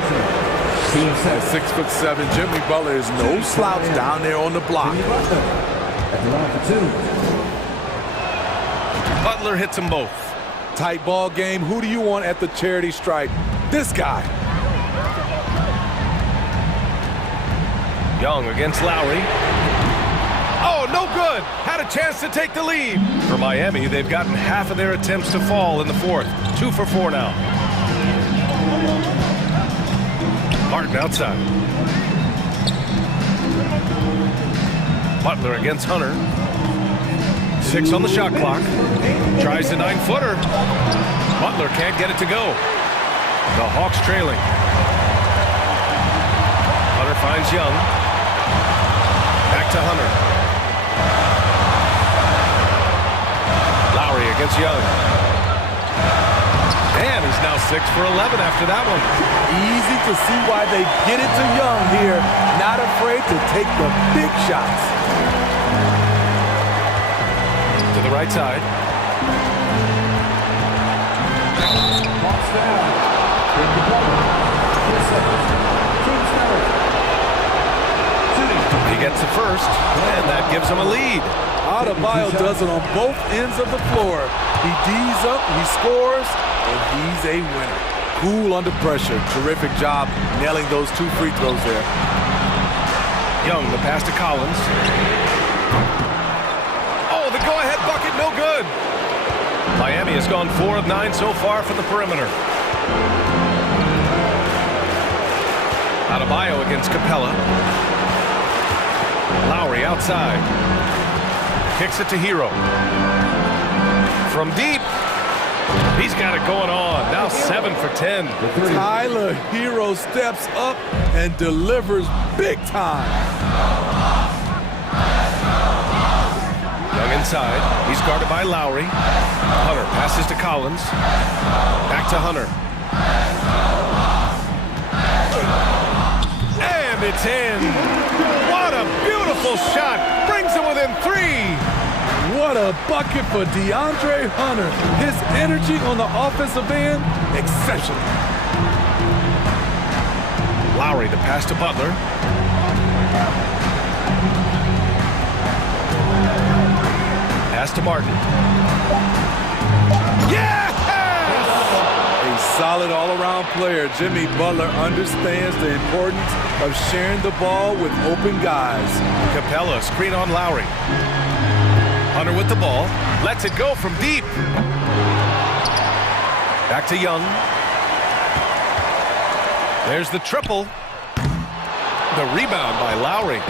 At 6'7", Jimmy Butler is no slouch down there on the block. Butler hits them both. Tight ball game. Who do you want at the charity stripe? This guy. Young against Lowry. Oh, no good. Had a chance to take the lead. For Miami, they've gotten half of their attempts to fall in the fourth. 2 for 4 now. Martin outside. Butler against Hunter. 6 on the shot clock. Tries the 9-footer. Butler can't get it to go. The Hawks trailing. Hunter finds Young. Back to Hunter. Lowry against Young. And he's now 6 for 11 after that one. Easy to see why they get it to Young here. Not afraid to take the big shots. To the right side. He gets the first, and that gives him a lead. Adebayo does it on both ends of the floor. He D's up, he scores, and he's a winner. cool under pressure. Terrific job nailing those 2 free throws there. Young, the pass to Collins. Oh, the go-ahead bucket, no good. Miami has gone 4 of 9 so far from the perimeter. Adebayo against Capella. Lowry outside. Kicks it to Hero. From deep. He's got it going on. Now 7 for 10. Tyler Hero steps up and delivers big time. Young inside. He's guarded by Lowry. Hunter passes to Collins. Back to Hunter. And it's in. What a beautiful shot. Brings it within 3. What a bucket for DeAndre Hunter. His energy on the offensive end, exceptional. Lowry, the pass to Butler. Pass to Martin. Yes! A solid all-around player. Jimmy Butler understands the importance of sharing the ball with open guys. Capella, screen on Lowry. Hunter with the ball. Lets it go from deep. Back to Young. There's the triple. The rebound by Lowry.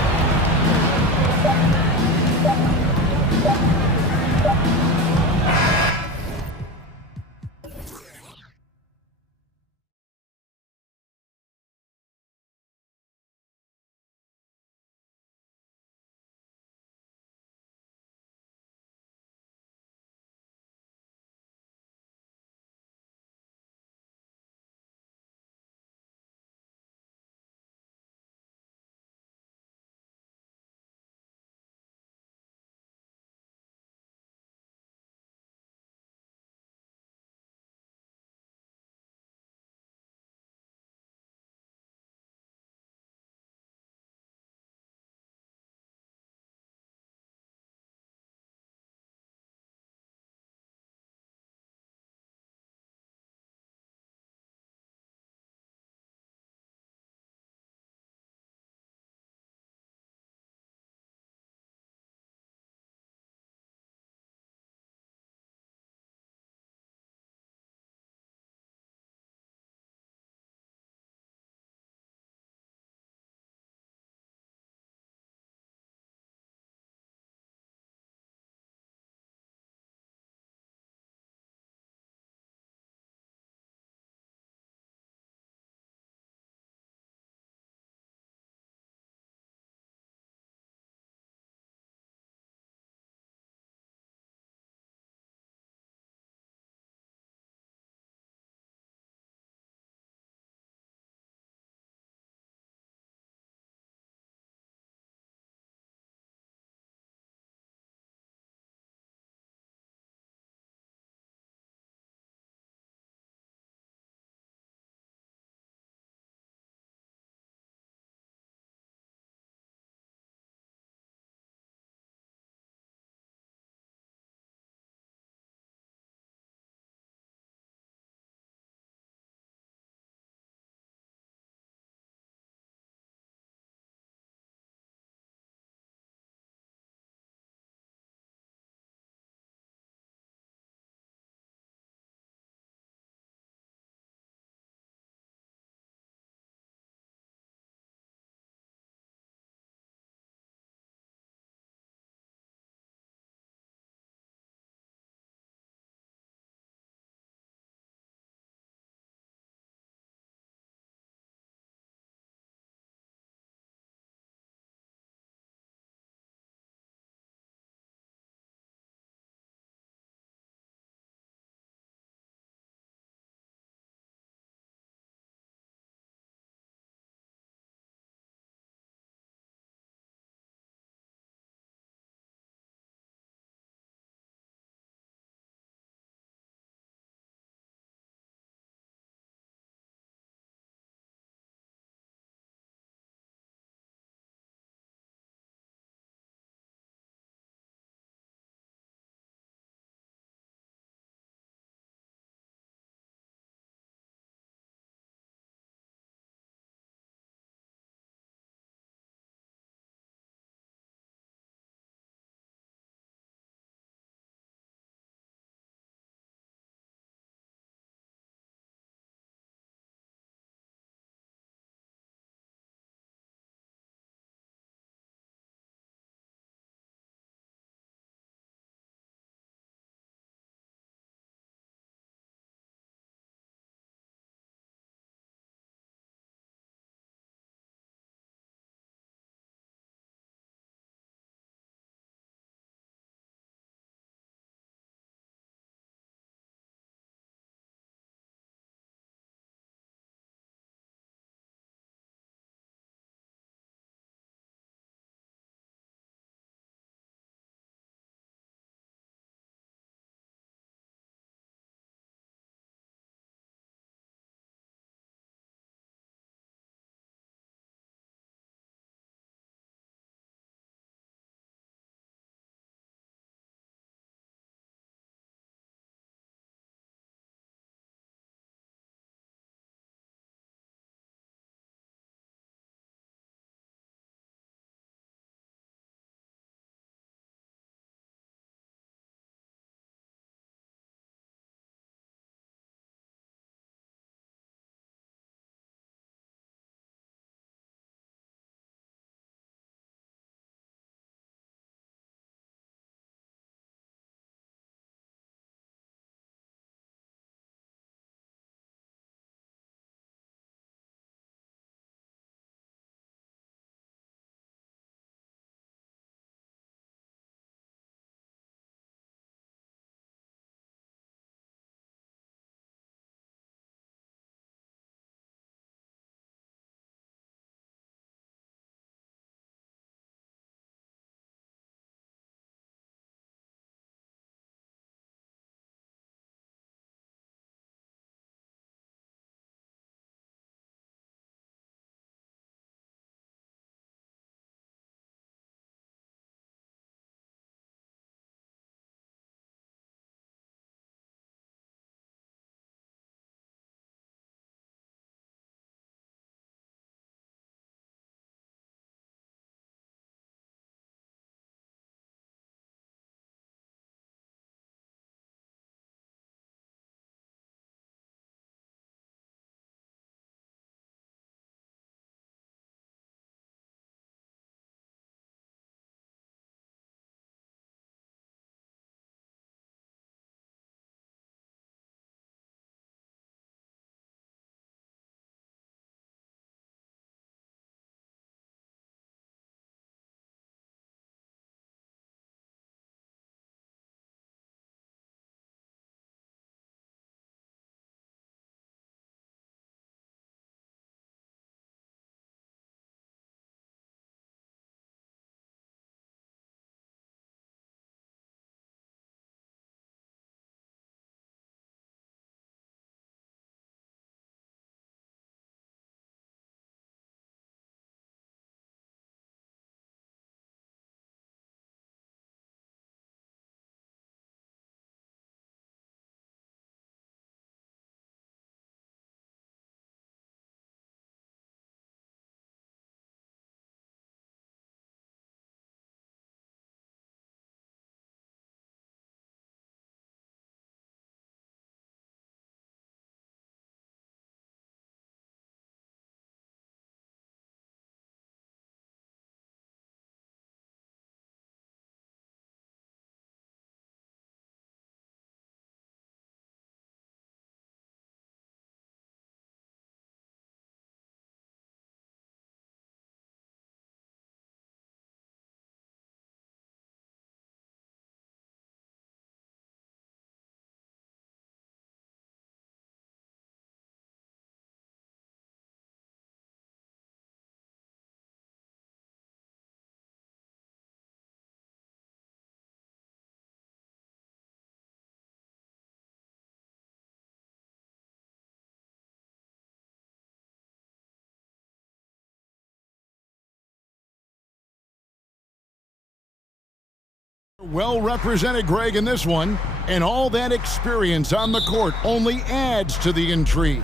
Well represented, Greg, in this one. And all that experience on the court only adds to the intrigue.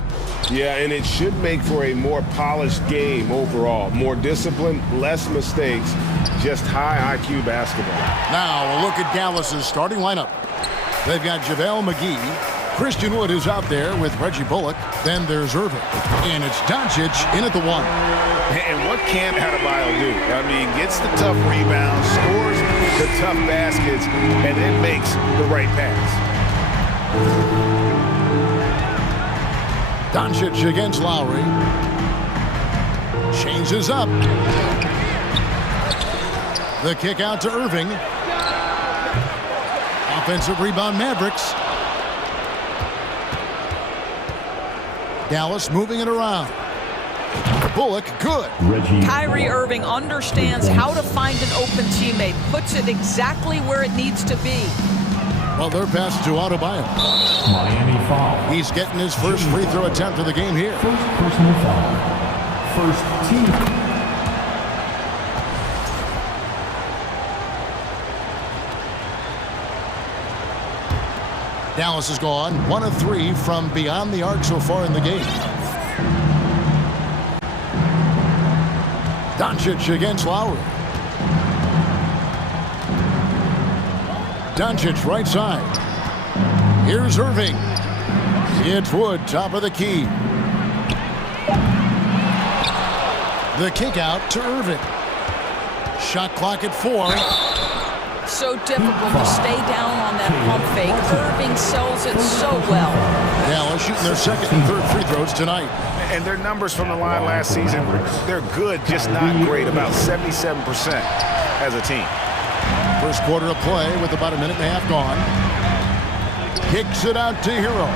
Yeah, and it should make for a more polished game overall. More discipline, less mistakes, just high IQ basketball. Now, a look at Dallas's starting lineup. They've got JaVale McGee. Christian Wood is out there with Reggie Bullock. Then there's Irving. And it's Doncic in at the 1. And what can Adebayo do? I mean, gets the tough rebounds, scores the tough baskets, and then makes the right pass. Doncic against Lowry. Changes up. The kick out to Irving. Offensive rebound, Mavericks. Dallas moving it around. Bullock, good. Kyrie Irving understands how to find an open teammate, puts it exactly where it needs to be. Well, their pass to Adebayo. Miami foul. He's getting his first free throw attempt of the game here. First personal foul. First team. Dallas has gone 1 of 3 from beyond the arc so far in the game. Doncic against Lowry. Doncic right side. Here's Irving. It's Wood, top of the key. The kick out to Irving. Shot clock at 4. So difficult to stay down on that pump fake. Irving sells it so well. Dallas shooting their second and third free throws tonight. And their numbers from the line last season, they're good, just not great. About 77% as a team. First quarter of play with about a minute and a half gone. Kicks it out to Hero.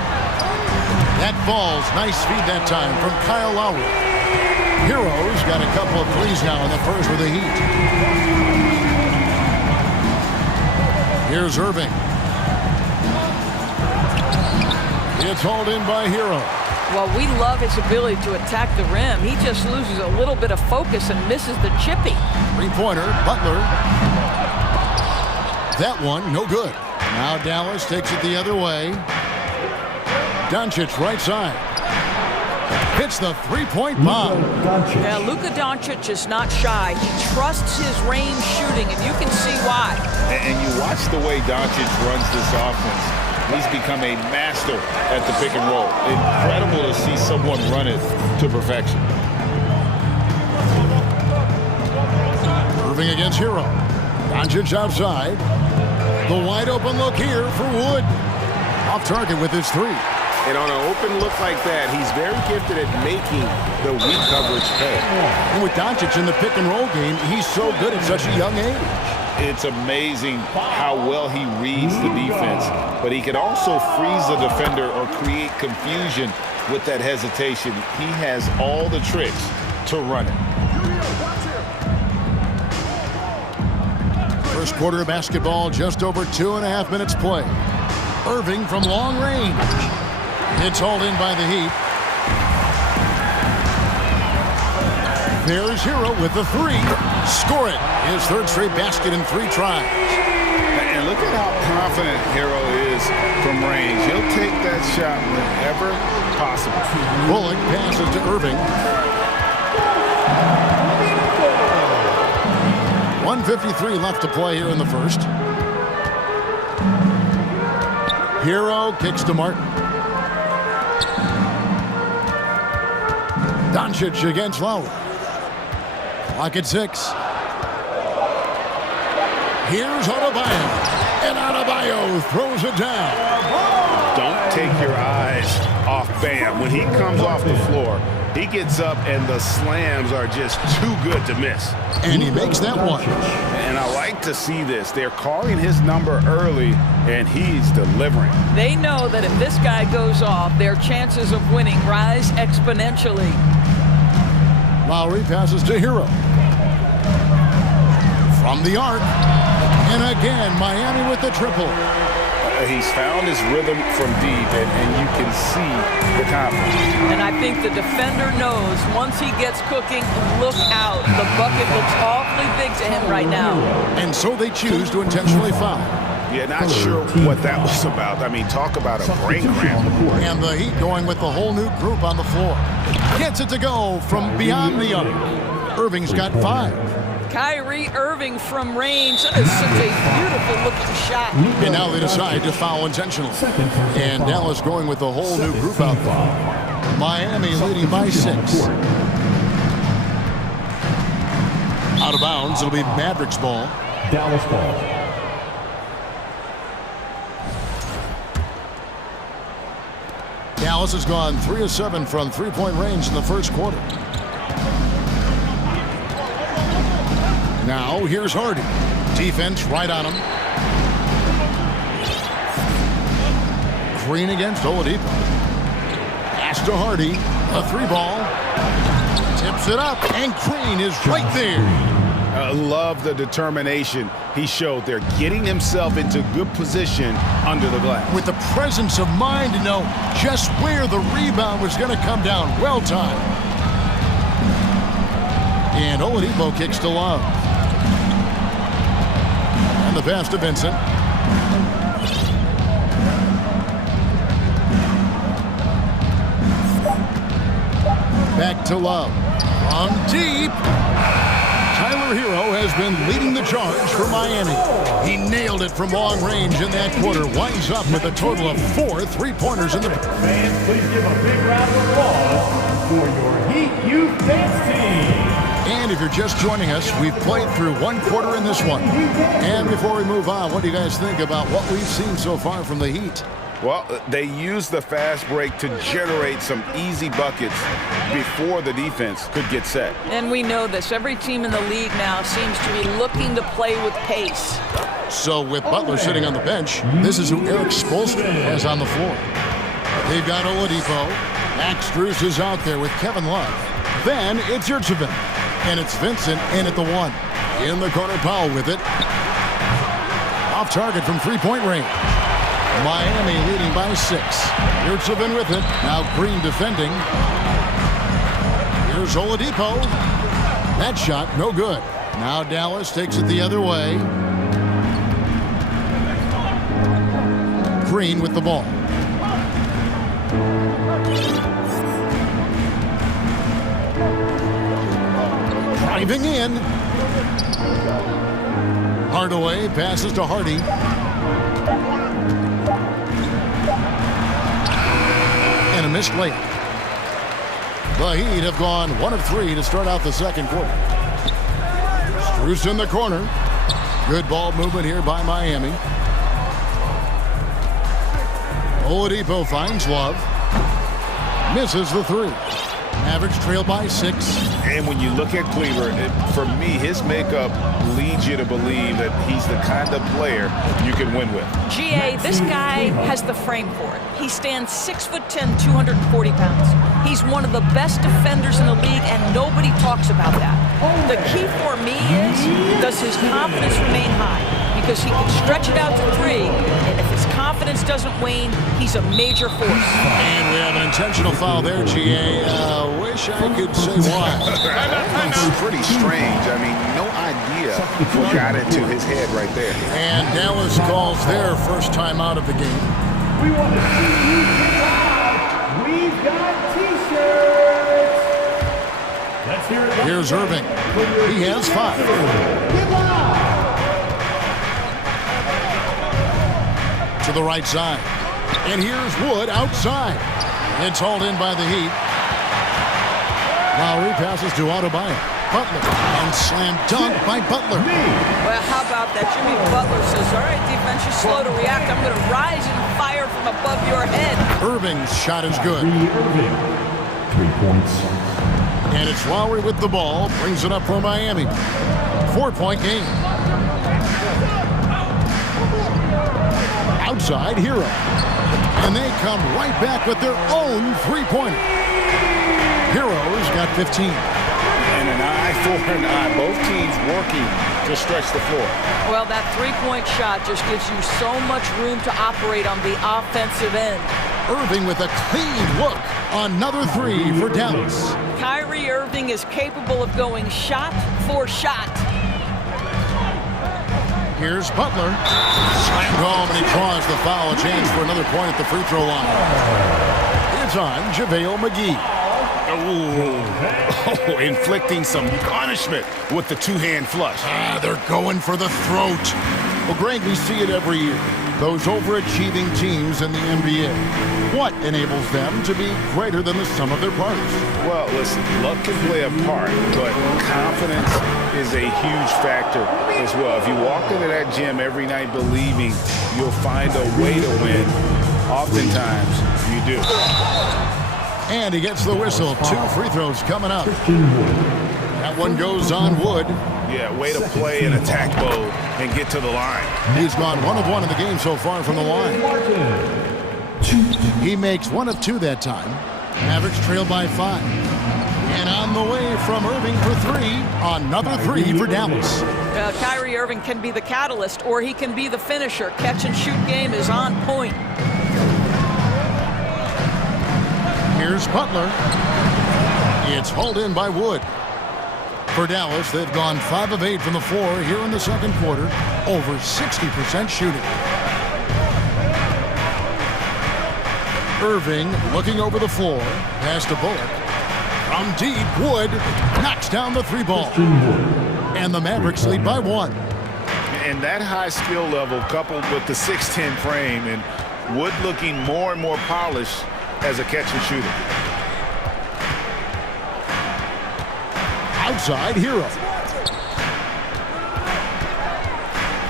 That falls. Nice feed that time from Kyle Lowry. Hero's got a couple of threes now in the first with the Heat. Here's Irving. It's hauled in by Hero. Well, we love his ability to attack the rim. He just loses a little bit of focus and misses the chippy. Three-pointer, Butler. That one, no good. Now Dallas takes it the other way. Doncic right side. Hits the three-point bomb. Yeah, Luka Doncic is not shy. He trusts his range shooting, and you can see why. And you watch the way Doncic runs this offense. He's become a master at the pick and roll. Incredible to see someone run it to perfection. Irving against Hero. Doncic outside. The wide open look here for Wood. Off target with his 3. And on an open look like that, he's very gifted at making the weak coverage pay. And with Doncic in the pick and roll game, he's so good at such a young age. It's amazing how well he reads the defense, but he can also freeze the defender or create confusion with that hesitation. He has all the tricks to run it. First quarter of basketball, just over 2.5 minutes play. Irving from long range. It's hauled in by the Heat. There's Hero with the 3. Score it. His third straight basket in 3 tries. And look at how confident Hero is from range. He'll take that shot whenever possible. Bullock passes to Irving. 1:53 left to play here in the first. Hero kicks to Martin. Doncic against Lowry. Clock at 6. Here's Adebayo. And Adebayo throws it down. Don't take your eyes off Bam. When he comes off the floor, he gets up and the slams are just too good to miss. And he makes that one. And I like to see this. They're calling his number early, and he's delivering. They know that if this guy goes off, their chances of winning rise exponentially. Lowry passes to Hero. From the arc. And again, Miami with the triple. He's found his rhythm from deep, and you can see the confidence. And I think the defender knows once he gets cooking, look out. The bucket looks awfully big to him right now. And so they choose to intentionally foul. Yeah, not sure what that was about. I mean, talk about a brain cramp. And the Heat going with the whole new group on the floor. Gets it to go from beyond the arc. Irving's got 5. Kyrie Irving from range. That is such a beautiful looking shot. And now they decide to foul intentionally. And Dallas going with the whole new group out there. Miami leading by 6. Out of bounds, it'll be Mavericks ball. Dallas ball. Dallas has gone 3 of 7 from three-point range in the first quarter. Now, here's Hardy. Defense right on him. Green against Oladipo. Pass to Hardy. A 3-ball. Tips it up, and Green is right there. I love the determination he showed there, getting himself into good position under the glass. With the presence of mind to know just where the rebound was going to come down. Well timed. And Oladipo kicks to Love. And the pass to Vincent. Back to Love. From deep. Tyler Hero has been leading the charge for Miami. He nailed it from long range in that quarter. Winds up with a total of 4 3-pointers in the... Fans, please give a big round of applause for your Heat Youth Dance Team. And if you're just joining us, we've played through 1 quarter in this one. And before we move on, what do you guys think about what we've seen so far from the Heat? Well, they used the fast break to generate some easy buckets before the defense could get set. And we know this. Every team in the league now seems to be looking to play with pace. So with Butler sitting on the bench, this is who Eric Spoelstra has on the floor. They've got Oladipo. Max Strus is out there with Kevin Love. Then it's Yurtseven. And it's Vincent in at the 1. In the corner, Powell with it. Off target from three-point range. Miami leading by 6. Yurtseven with it. Now Green defending. Here's Oladipo. That shot, no good. Now Dallas takes it the other way. Green with the ball. Driving in. Hardaway passes to Hardy. And a missed layup. The Heat have gone 1 of 3 to start out the second quarter. Strus in the corner. Good ball movement here by Miami. Oladipo finds Love. Misses the 3. Mavericks trail by 6. And when you look at Cleaver, for me, his makeup leads you to believe that he's the kind of player you can win with. GA, this guy has the frame for it. He stands 6'10", 240 pounds. He's one of the best defenders in the league, and nobody talks about that. The key for me is, does his confidence remain high? Because he can stretch it out to 3, and if his confidence doesn't wane, he's a major force. And we have an intentional foul there, GA. Wish I could say why. It's pretty strange. I mean, no idea what got into his head right there. And Dallas calls their first time out of the game. We want to see you get out. We've got T-shirts. Let's hear it. Here's Irving. He has 5. Get loud. To the right side. And here's Wood outside. It's hauled in by the Heat. Lowry passes to Adebayo. Butler. And slam dunk by Butler. Well, how about that? Jimmy Butler says, all right, defense, you're slow to react. I'm going to rise and fire from above your head. Irving's shot is good. 3 points. And it's Lowry with the ball. Brings it up for Miami. 4-point game. Outside, Hero. And they come right back with their own 3-pointer. Hero's got 15. And an eye for an eye. Both teams working to stretch the floor. Well, that three-point shot just gives you so much room to operate on the offensive end. Irving with a clean look. Another three for Dallas. Kyrie Irving is capable of going shot for shot. Here's Butler. Slammed home, and he draws the foul. A chance for another point at the free throw line. It's on JaVale McGee. Oh, inflicting some punishment with the two-hand flush. They're going for the throat. Well, Greg, we see it every year. Those overachieving teams in the NBA. What enables them to be greater than the sum of their parts? Well, listen, luck can play a part, but confidence is a huge factor as well. If you walk into that gym every night believing you'll find a way to win, oftentimes you do. And he gets the whistle. 2 free throws coming up. That one goes on Wood. Yeah, way to play in attack mode and get to the line. He's gone 1 of 1 in the game so far from the line. He makes 1 of 2 that time. Mavericks trail by 5. And on the way from Irving for 3. Another 3 for Dallas. Kyrie Irving can be the catalyst, or he can be the finisher. Catch and shoot game is on point. Here's Butler. It's hauled in by Wood. For Dallas, they've gone 5 of 8 from the floor here in the second quarter. Over 60% shooting. Irving looking over the floor. Pass to Bullock. From deep, Wood knocks down the 3-ball. And the Mavericks lead by 1. And that high skill level coupled with the 6'10 frame and Wood looking more and more polished as a catch and shooter. Outside, Hero.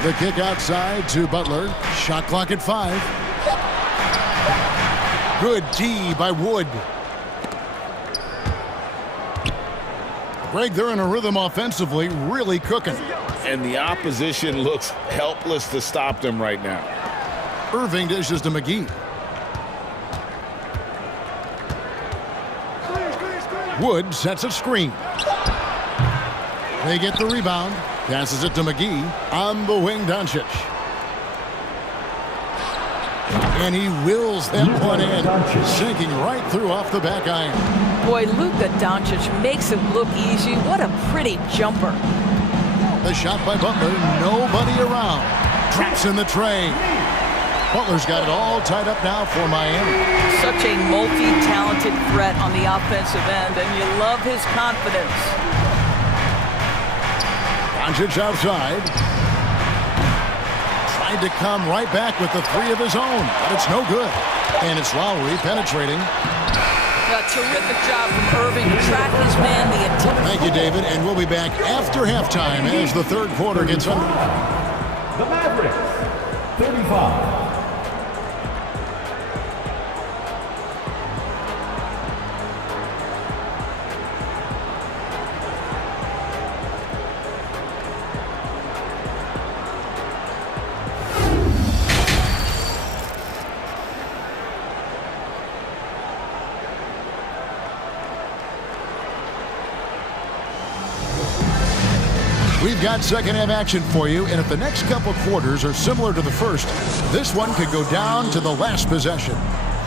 The kick outside to Butler. Shot clock at 5. Good D by Wood. Greg, they're in a rhythm offensively, really cooking. And the opposition looks helpless to stop them right now. Irving dishes to McGee. Wood sets a screen. They get the rebound. Passes it to McGee. On the wing, Doncic. And he wills that one in. Sinking right through off the back iron. Boy, Luka Doncic makes it look easy. What a pretty jumper. The shot by Butler. Nobody around. Traps in the tray. Butler's got it all tied up now for Miami. Such a multi-talented threat on the offensive end, and you love his confidence. Doncic outside. Tried to come right back with the 3 of his own, but it's no good. And it's Lowry penetrating. A terrific job from Irving to track his man the entire. Thank you, David, and we'll be back after halftime as the third quarter gets under. The Mavericks, 35. We've got second half action for you, and if the next couple quarters are similar to the first, this one could go down to the last possession.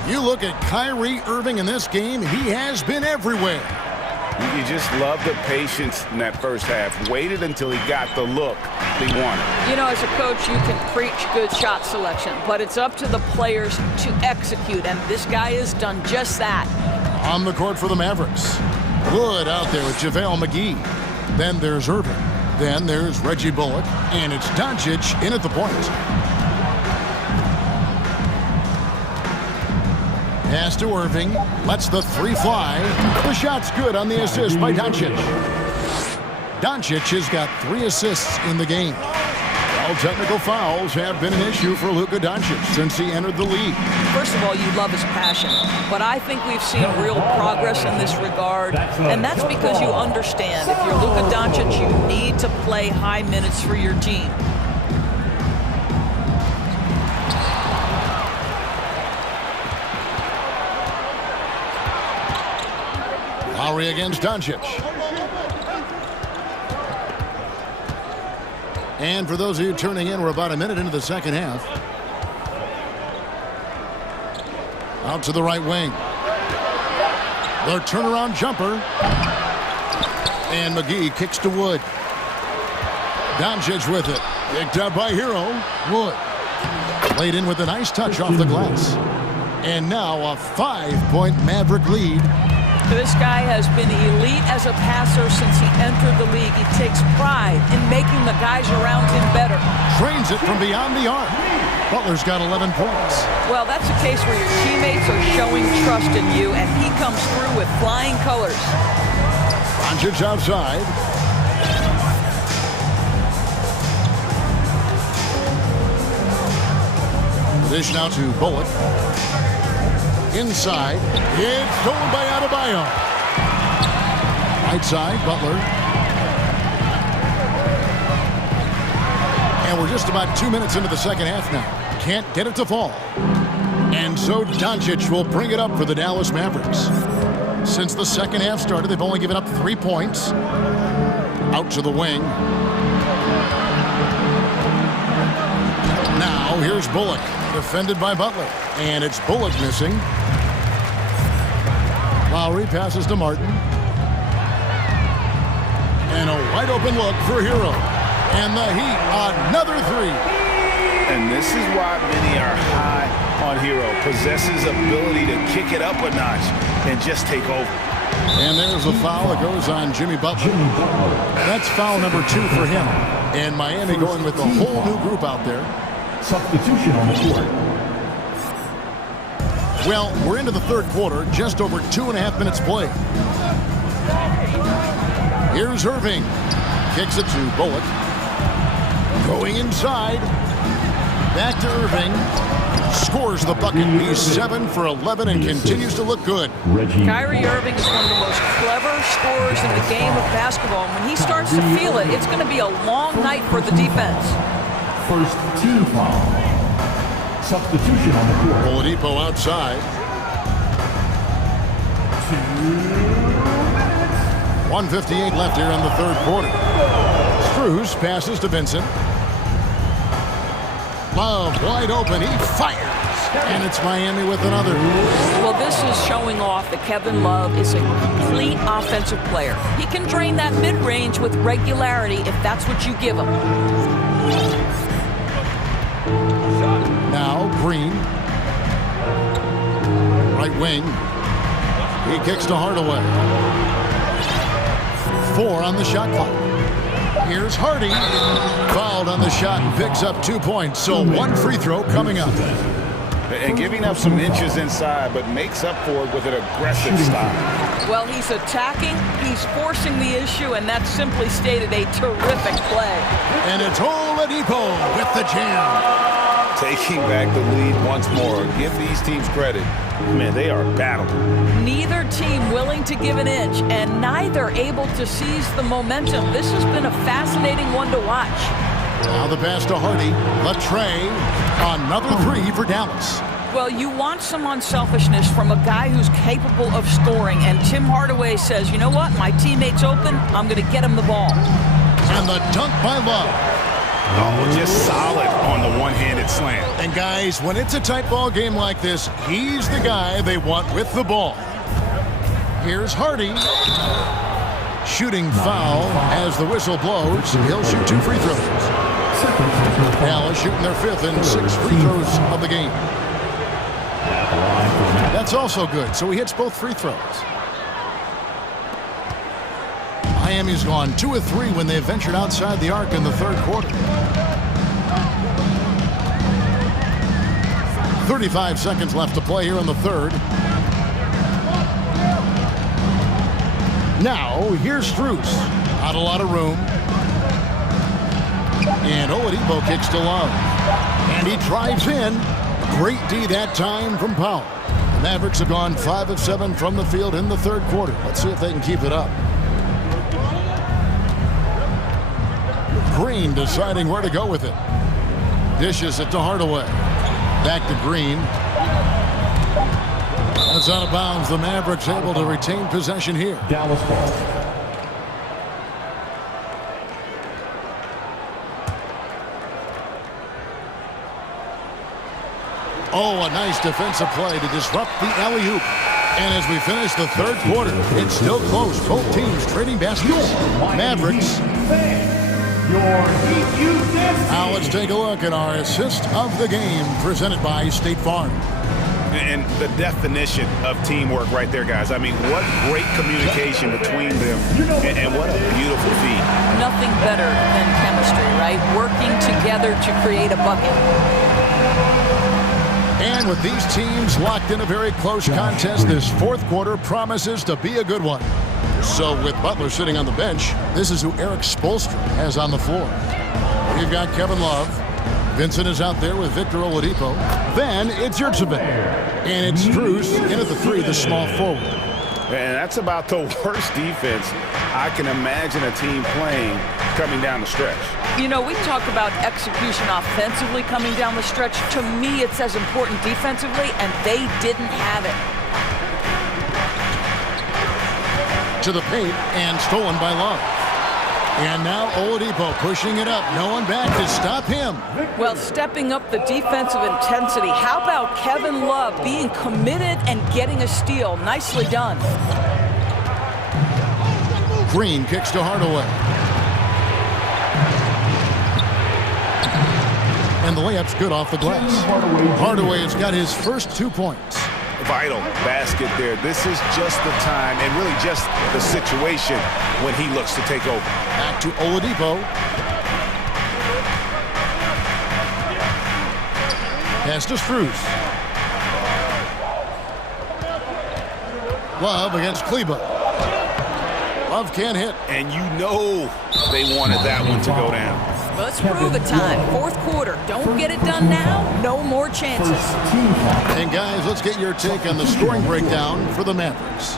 You look at Kyrie Irving in this game, he has been everywhere. You just love the patience in that first half. Waited until he got the look he wanted. You know, as a coach, you can preach good shot selection, but it's up to the players to execute, and this guy has done just that. On the court for the Mavericks. Wood out there with JaVale McGee. Then there's Irving. Then there's Reggie Bullock, and it's Doncic in at the point. Pass to Irving, lets the 3 fly. The shot's good on the assist by Doncic. Doncic has got 3 assists in the game. Well, technical fouls have been an issue for Luka Doncic since he entered the league. First of all, you love his passion, but I think we've seen real progress in this regard, and that's because you understand if you're Luka Doncic, you need to play high minutes for your team. Lowry against Doncic. And for those of you turning in, we're about a minute into the second half. Out to the right wing. Their turnaround jumper. And McGee kicks to Wood. Doncic with it. Picked up by Hero. Wood. Laid in with a nice touch off the glass. And now a 5-point Maverick lead. This guy has been elite as a passer since he entered the league. He takes pride in making the guys around him better. Trains it from beyond the arc. Butler's got 11 points. Well, that's a case where your teammates are showing trust in you, and he comes through with flying colors. Doncic outside. Dish now to Bullock. Inside. It's stolen by Adebayo. Right side, Butler. And we're just about 2 minutes into the second half now. Can't get it to fall. And so Doncic will bring it up for the Dallas Mavericks. Since the second half started, they've only given up 3 points. Out to the wing. Now here's Bullock. Defended by Butler. And it's Bullock missing. Lowry passes to Martin. And a wide open look for Hero. And the Heat, another three. And this is why many are high on Hero. Possesses ability to kick it up a notch and just take over. And there's a foul that goes on Jimmy Butler. That's foul number 2 for him. And Miami going with a whole new group out there. Substitution on the court. Well, we're into the third quarter, just over 2.5 minutes played. Here's Irving. Kicks it to Bullock. Going inside. Back to Irving. Scores the bucket. He's 7 for 11 and continues to look good. Kyrie Irving is one of the most clever scorers in the game of basketball. And when he starts to feel it, it's going to be a long night for the defense. First team foul. Substitution on the court. Oladipo outside. 1:58 left here in the third quarter. Strus passes to Vincent. Love wide open. He fires. And it's Miami with another. Well, this is showing off that Kevin Love is a complete offensive player. He can drain that mid-range with regularity if that's what you give him. Now Green. Right wing. He kicks to Hardaway. 4 on the shot clock. Here's Hardy. Fouled on the shot and picks up 2 points. So 1 free throw coming up. And giving up some inches inside, but makes up for it with an aggressive style. Well, he's attacking, he's forcing the issue, and that's simply stated a terrific play. And it's Oladipo with the jam. Taking back the lead once more. Give these teams credit. Man, they are battling. Neither team willing to give an inch, and neither able to seize the momentum. This has been a fascinating one to watch. Now the pass to Hardy. Latrey. Another 3 for Dallas. Well, you want some unselfishness from a guy who's capable of scoring, and Tim Hardaway says, you know what, my teammate's open, I'm going to get him the ball. And the dunk by Love. Oh, just solid on the one-handed slam. And guys, when it's a tight ball game like this, he's the guy they want with the ball. Here's Hardy. Shooting foul as the whistle blows. He'll shoot 2 free throws. Dallas shooting their 5th and 6 free throws of the game. That's also good. So he hits both free throws. Miami's gone 2 of 3 when they ventured outside the arc in the third quarter. 35 seconds left to play here in the third. Now, here's Strus. Not a lot of room. And Oladipo kicks to Love. And he drives in. Great D that time from Powell. The Mavericks have gone 5 of 7 from the field in the third quarter. Let's see if they can keep it up. Green deciding where to go with it. Dishes it to Hardaway. Back to Green. That's out of bounds. The Mavericks able to retain possession here. Dallas ball. Oh, a nice defensive play to disrupt the alley-oop. And as we finish the third quarter, it's still close. Both teams trading baskets. Mavericks. Now let's take a look at our assist of the game presented by State Farm. And the definition of teamwork right there, guys. I mean, what great communication between them, and what a beautiful feat. Nothing better than chemistry, right? Working together to create a bucket. And with these teams locked in a very close contest, this fourth quarter promises to be a good one. So with Butler sitting on the bench, this is who Eric Spoelstra has on the floor. We've got Kevin Love. Vincent is out there with Victor Oladipo. Then it's Yurtseven. And it's Strus in at the three, the small forward. And that's about the worst defense I can imagine a team playing coming down the stretch. You know, we talk about execution offensively coming down the stretch. To me, it's as important defensively, and they didn't have it. To the paint and stolen by Love. And now Oladipo pushing it up. No one back to stop him. Well, stepping up the defensive intensity. How about Kevin Love being committed and getting a steal? Nicely done. Green kicks to Hardaway. And the layup's good off the glass. Hardaway has got his first 2 points. Vital basket there. This is just the time and really just the situation when he looks to take over. Back to Oladipo. Pass to Strus. Love against Kleba. Love can't hit. And you know they wanted that one to go down. Let's prove it time. Fourth quarter. Don't get it done now. No more chances. And guys, let's get your take on the scoring breakdown for the Mavericks.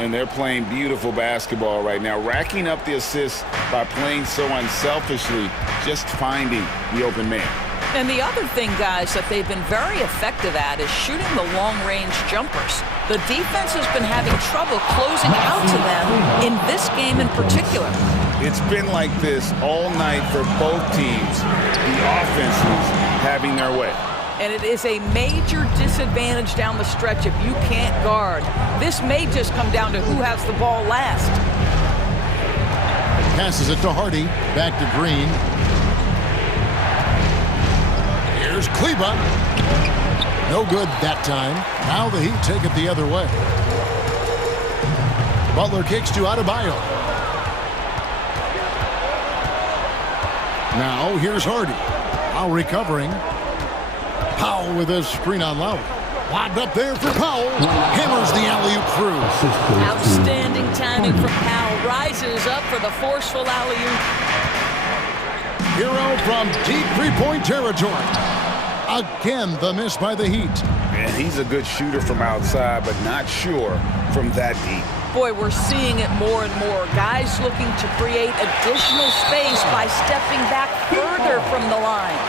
And they're playing beautiful basketball right now, racking up the assists by playing so unselfishly, just finding the open man. And the other thing, guys, that they've been very effective at is shooting the long-range jumpers. The defense has been having trouble closing out to them in this game in particular. It's been like this all night for both teams. The offenses having their way. And it is a major disadvantage down the stretch if you can't guard. This may just come down to who has the ball last. Passes it to Hardy. Back to Green. Here's Kleba. No good that time. Now the Heat take it the other way. Butler kicks to Adebayo. Now here's Hardy. Powell recovering. Powell with his screen on Lowry. Lobbed up there for Powell. Hammers the alley-oop through. Outstanding timing from Powell. Rises up for the forceful alley-oop. Hero from deep three-point territory. Again, the miss by the Heat. And he's a good shooter from outside, but not sure from that deep. Boy, we're seeing it more and more. Guys looking to create additional space by stepping back further from the line.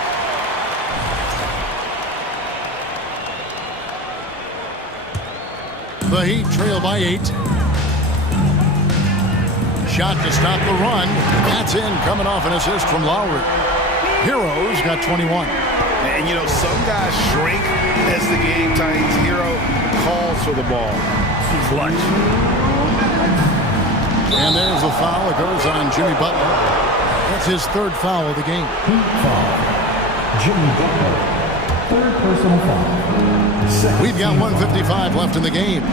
The Heat trail by 8. Shot to stop the run. That's in, coming off an assist from Lowry. Hero's got 21. And, you know, some guys shrink as the game tightens. Hero calls for the ball. Clutch. And there's a foul. It goes on Jimmy Butler. That's his third foul of the game. Jimmy Butler. Third personal foul. We've got 1:55 left in the game.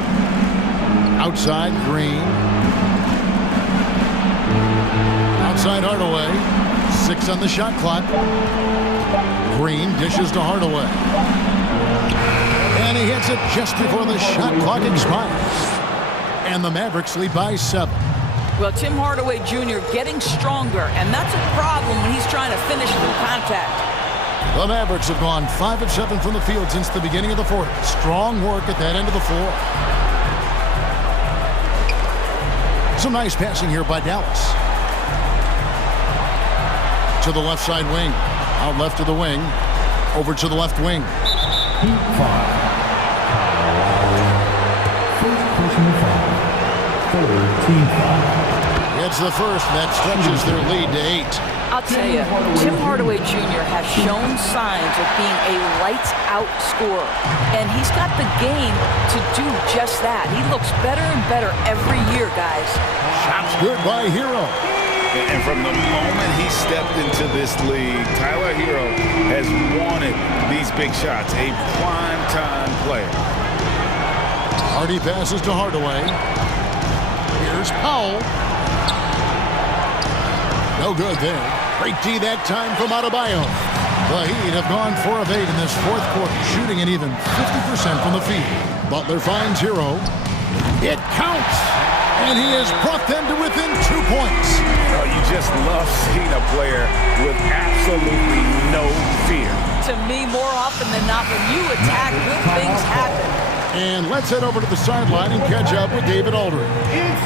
Outside, Green. Outside, Hardaway. 6 on the shot clock. Green dishes to Hardaway. And he hits it just before the shot clock expires. And the Mavericks lead by 7. Well, Tim Hardaway Jr. getting stronger, and that's a problem when he's trying to finish through contact. The Mavericks have gone 5 of 7 from the field since the beginning of the fourth. Strong work at that end of the floor. Some nice passing here by Dallas. To the left side wing. Out left to the wing. Over to the left wing. Heat foul. First personal foul. Third team foul. adds the first. That stretches their lead to 8. I'll tell you, Tim Hardaway Jr. has shown signs of being a lights-out scorer, and he's got the game to do just that. He looks better and better every year, guys. Shots good by Hero. And from the moment he stepped into this league, Tyler Hero has wanted these big shots, a prime-time player. Hardy passes to Hardaway. Here's Powell. No good there. Great D that time from Adebayo. The Heat have gone 4 of 8 in this fourth quarter, shooting an even 50% from the field. Butler finds Hero. It counts! And he has brought them to within 2 points. Oh, you just love seeing a player with absolutely no fear. To me, more often than not, when you attack, good things happen. And let's head over to the sideline and catch up with David Aldridge.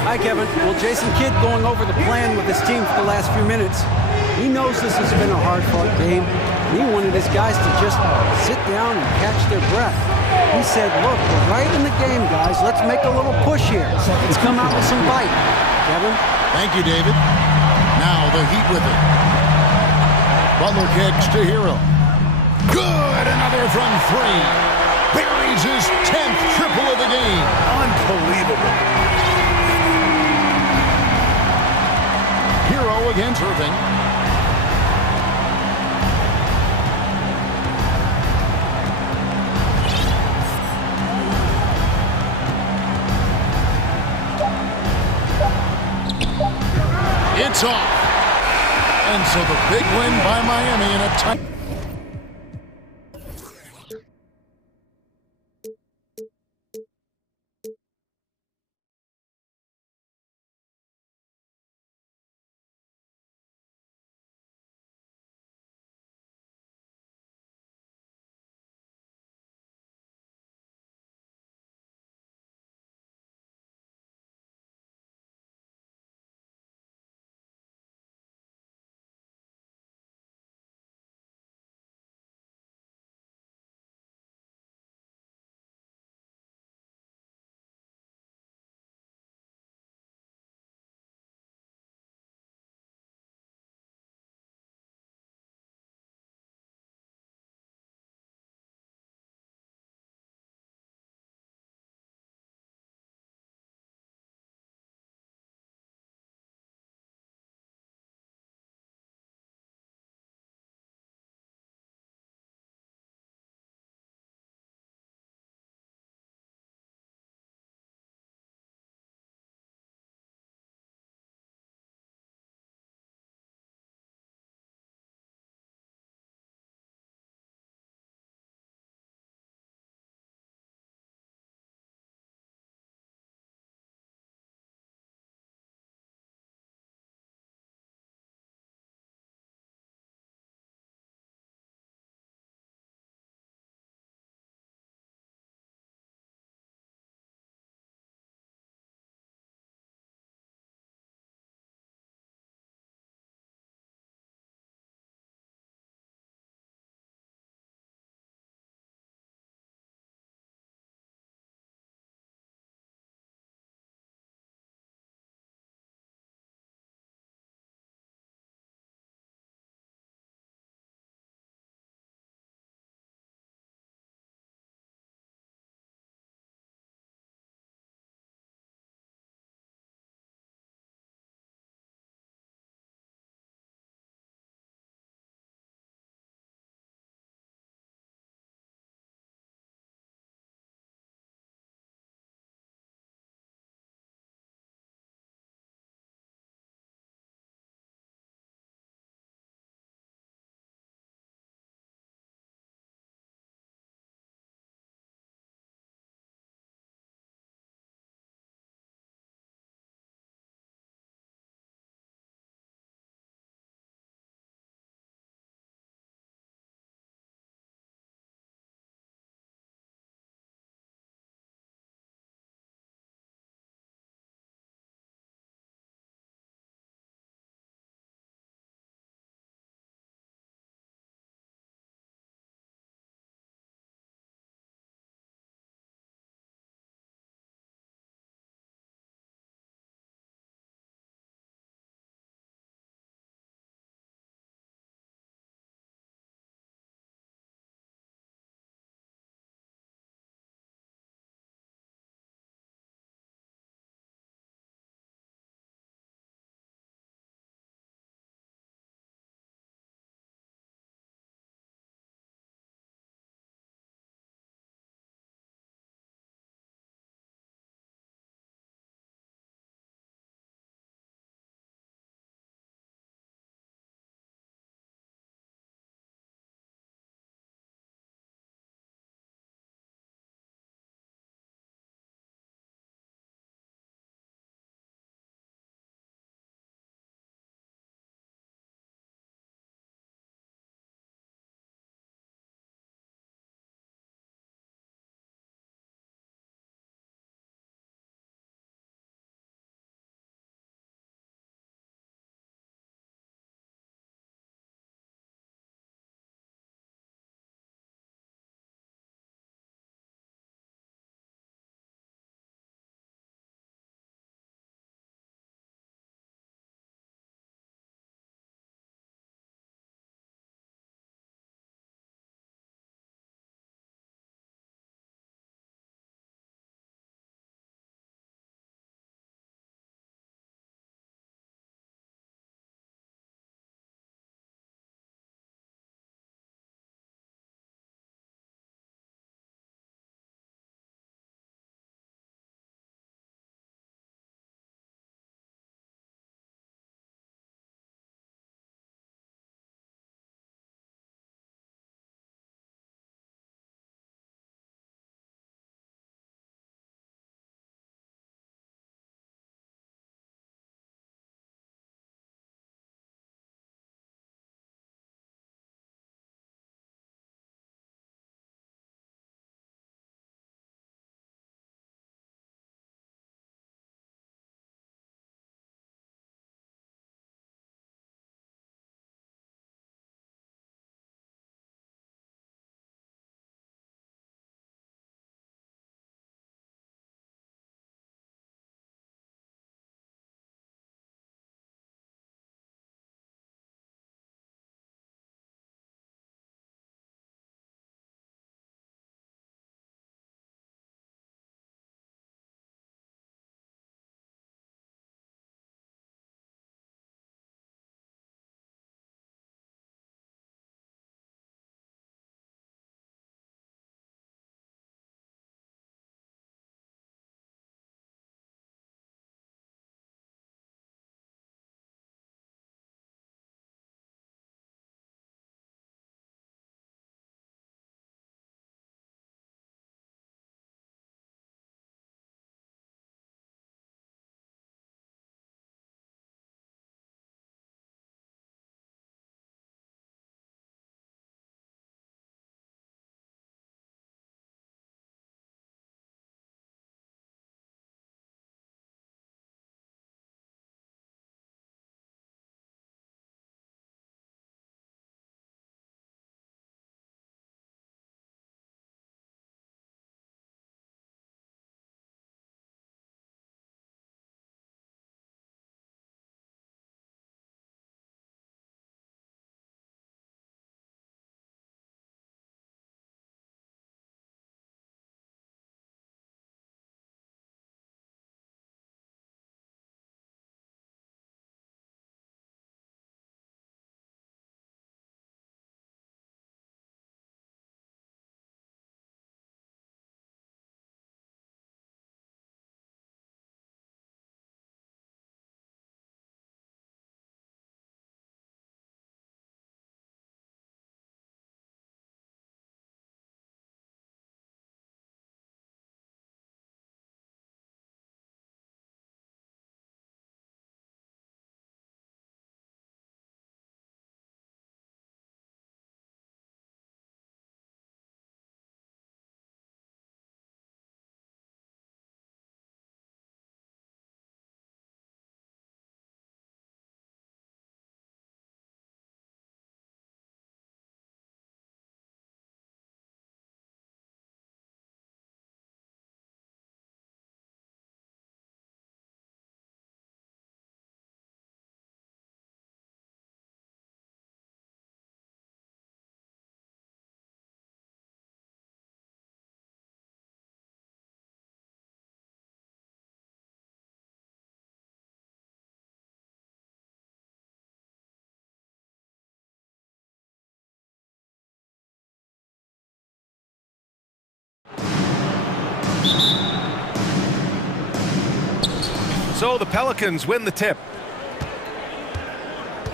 Hi, Kevin. Well, Jason Kidd going over the plan with his team for the last few minutes. He knows this has been a hard-fought game. He wanted his guys to just sit down and catch their breath. He said, look, we're right in the game, guys. Let's make a little push here. Let's come out with some bite. Kevin? Thank you, David. Now the Heat with it. Butler kicks to Hero. Good! Another from 3. Buries his 10th triple of the game. Unbelievable. Hero against Irving. It's off. And so the big win by Miami in a tight so the Pelicans win the tip.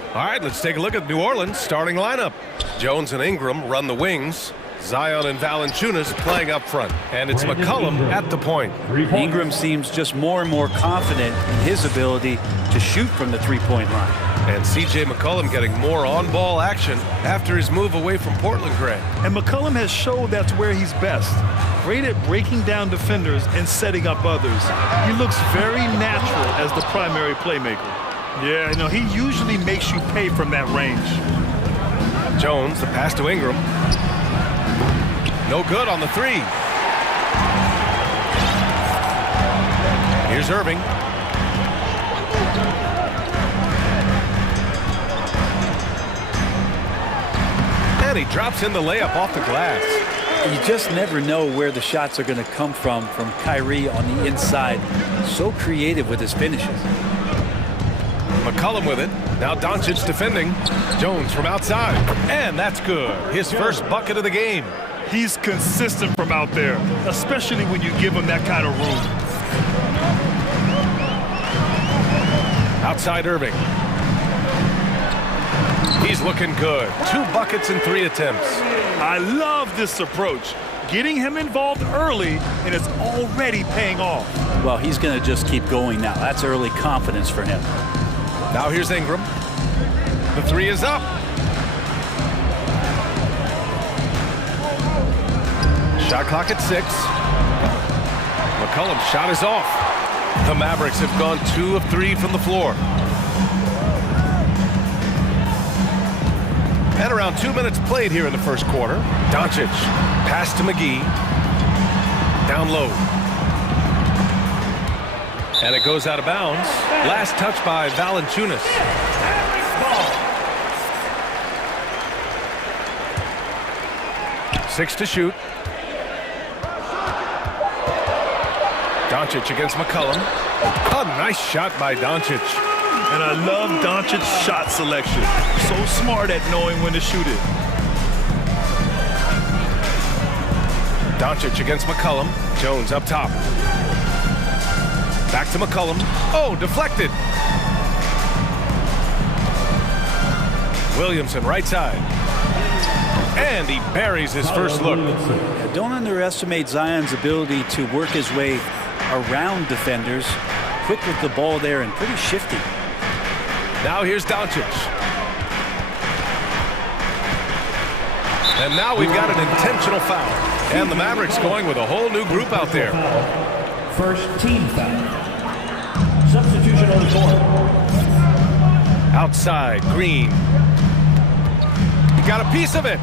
All right, let's take a look at New Orleans' starting lineup. Jones and Ingram run the wings. Zion and Valanciunas playing up front. And it's McCollum at the point. Ingram seems just more and more confident in his ability to shoot from the three-point line. And C.J. McCollum getting more on-ball action after his move away from Portland, Greg. And McCollum has showed that's where he's best. Great at breaking down defenders and setting up others. He looks very natural as the primary playmaker. Yeah, he usually makes you pay from that range. Jones, the pass to Ingram. No good on the three. Here's Irving. And he drops in the layup off the glass. You just never know where the shots are going to come from Kyrie on the inside. So creative with his finishes. McCollum with it. Now Doncic defending. Jones from outside. And that's good. His first bucket of the game. He's consistent from out there, especially when you give him that kind of room. Outside Irving. He's looking good. 2 buckets in 3 attempts. I love this approach. Getting him involved early, and it's already paying off. Well, he's going to just keep going now. That's early confidence for him. Now here's Ingram. The 3 is up. Shot clock at 6. McCollum's shot is off. The Mavericks have gone 2 of 3 from the floor. And around 2 minutes played here in the first quarter. Doncic, pass to McGee. Down low. And it goes out of bounds. Last touch by Valanciunas. 6 to shoot. Doncic against McCollum. A nice shot by Doncic. And I love Doncic's shot selection. So smart at knowing when to shoot it. Doncic against McCollum. Jones up top. Back to McCollum. Oh, deflected. Williamson right side. And he buries his first look. Yeah, don't underestimate Zion's ability to work his way around defenders. Quick with the ball there and pretty shifty. Now here's Doncic. And now we've got an intentional foul. And the Mavericks going with a whole new group out there. First team foul. Substitution on the court. Outside, Green. He got a piece of it.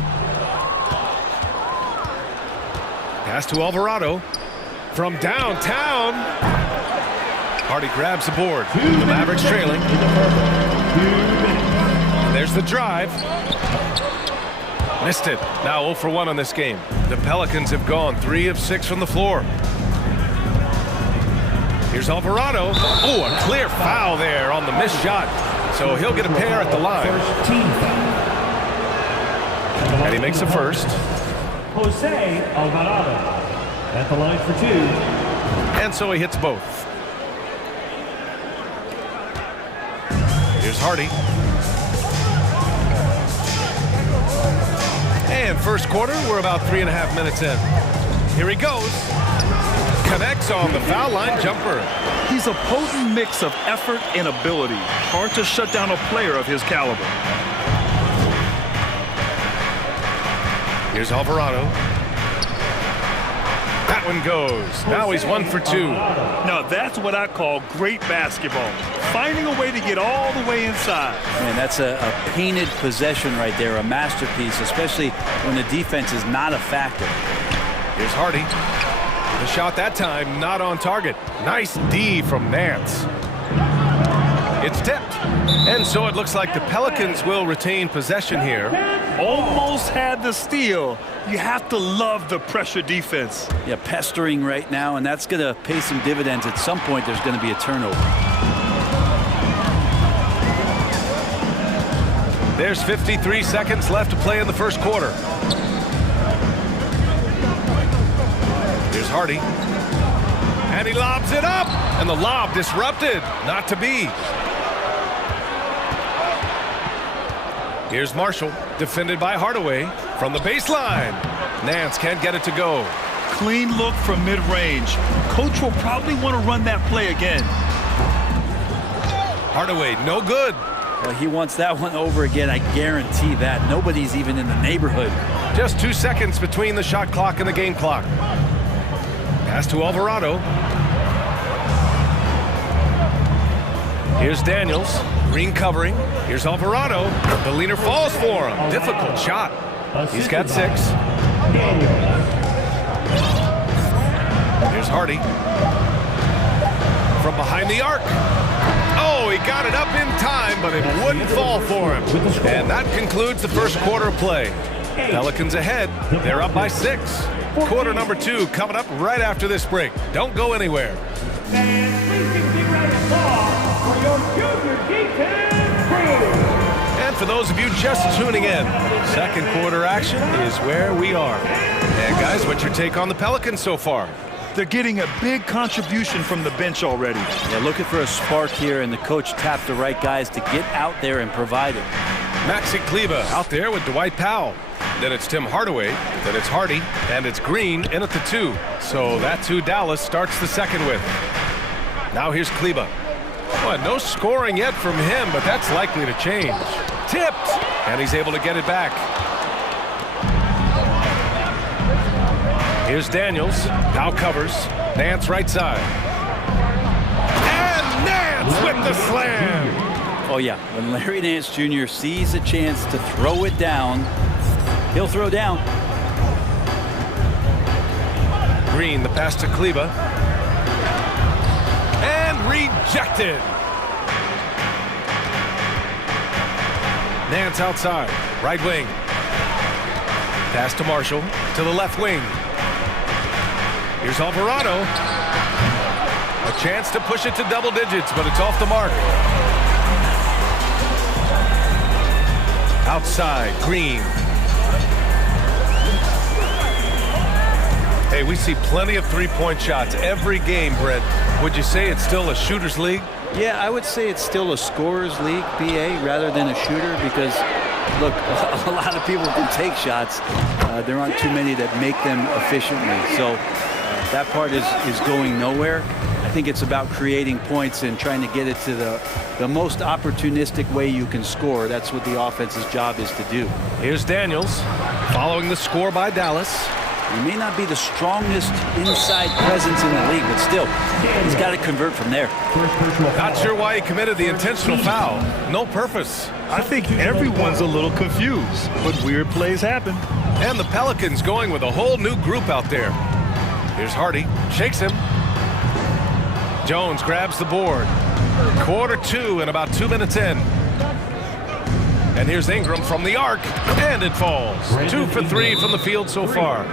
Pass to Alvarado. From downtown. Hardy grabs the board. The Mavericks trailing. There's the drive. Missed it. Now 0 for 1 on this game. The Pelicans have gone 3 of 6 from the floor. Here's Alvarado. Oh, a clear foul there on the missed shot. So he'll get a pair at the line. And he makes the first. Jose Alvarado at the line for 2. And so he hits both. Here's Hardy. And first quarter, we're about 3.5 minutes in. Here he goes. Connects on the foul line jumper. He's a potent mix of effort and ability. Hard to shut down a player of his caliber. Here's Alvarado. That one goes. Now he's 1 for 2. Now that's what I call great basketball. Finding a way to get all the way inside. Man, that's a painted possession right there, a masterpiece, especially when the defense is not a factor. Here's Hardy. The shot that time not on target. Nice D from Nance. It's tipped. And so it looks like the Pelicans will retain possession here. Almost had the steal. You have to love the pressure defense. Yeah, pestering right now, and that's going to pay some dividends. At some point, there's going to be a turnover. There's 53 seconds left to play in the first quarter. Here's Hardy. And And he lobs it up. And the lob disrupted. Not to be. Here's Marshall, defended by Hardaway from the baseline. Nance can't get it to go. Clean look from mid-range. Coach will probably want to run that play again. Hardaway, no good. Well, he wants that one over again. I guarantee that. Nobody's even in the neighborhood. Just 2 seconds between the shot clock and the game clock. Pass to Alvarado. Here's Daniels. Green covering. Here's Alvarado. The leaner falls for him. Difficult shot. He's got 6. Here's Hardy. From behind the arc. Oh, he got it up in time, but it wouldn't fall for him. And that concludes the first quarter of play. Pelicans ahead. They're up by 6. Quarter number 2 coming up right after this break. Don't go anywhere. And for those of you just tuning in, second quarter action is where we are. And guys, what's your take on the Pelicans so far? They're getting a big contribution from the bench already. They're looking for a spark here, and the coach tapped the right guys to get out there and provide it. Maxi Kleber out there with Dwight Powell. Then it's Tim Hardaway, then it's Hardy, and it's Green in at the 2. So that's who Dallas starts the second with. Now here's Kleber. Well, no scoring yet from him, but that's likely to change. Tipped, and he's able to get it back. Here's Daniels, now covers. Nance right side. And Nance with the slam! Oh yeah, when Larry Nance Jr. sees a chance to throw it down, he'll throw down. Green, the pass to Kleber. And rejected. Nance outside, right wing. Pass to Marshall, to the left wing. Here's Alvarado. A chance to push it to double digits, but it's off the mark. Outside, Green. Hey, we see plenty of three-point shots every game, Brent. Would you say it's still a shooter's league? Yeah, I would say it's still a scorer's league, BA, rather than a shooter, because, look, a lot of people can take shots. There aren't too many that make them efficiently. So that part is going nowhere. I think it's about creating points and trying to get it to the most opportunistic way you can score. That's what the offense's job is to do. Here's Daniels following the score by Dallas. He may not be the strongest inside presence in the league, but still, he's got to convert from there. Not sure why he committed the intentional foul. No purpose. I think everyone's a little confused, but weird plays happen. And the Pelicans going with a whole new group out there. Here's Hardy, shakes him. Jones grabs the board. Quarter 2 and about 2 minutes in. And here's Ingram from the arc, and it falls. 2 for 3 from the field so far.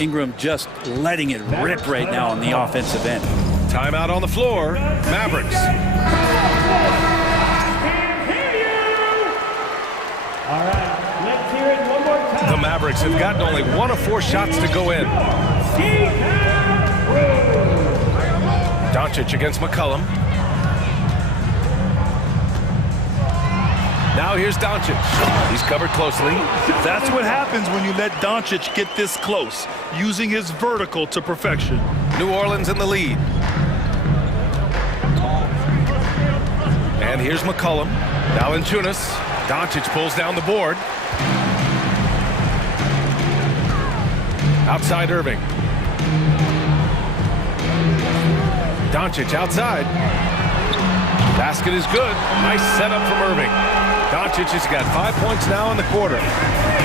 Ingram just letting it rip right now on the offensive end. Timeout on the floor. Mavericks. All right, let's hear it one more time. The Mavericks have gotten only 1 of 4 shots to go in. Doncic against McCollum. Now here's Doncic. He's covered closely. That's what happens when you let Doncic get this close, using his vertical to perfection. New Orleans in the lead. And here's McCollum. Valanciunas. Doncic pulls down the board. Outside Irving. Doncic outside. Basket is good. Nice setup from Irving. Doncic has got 5 points now in the quarter.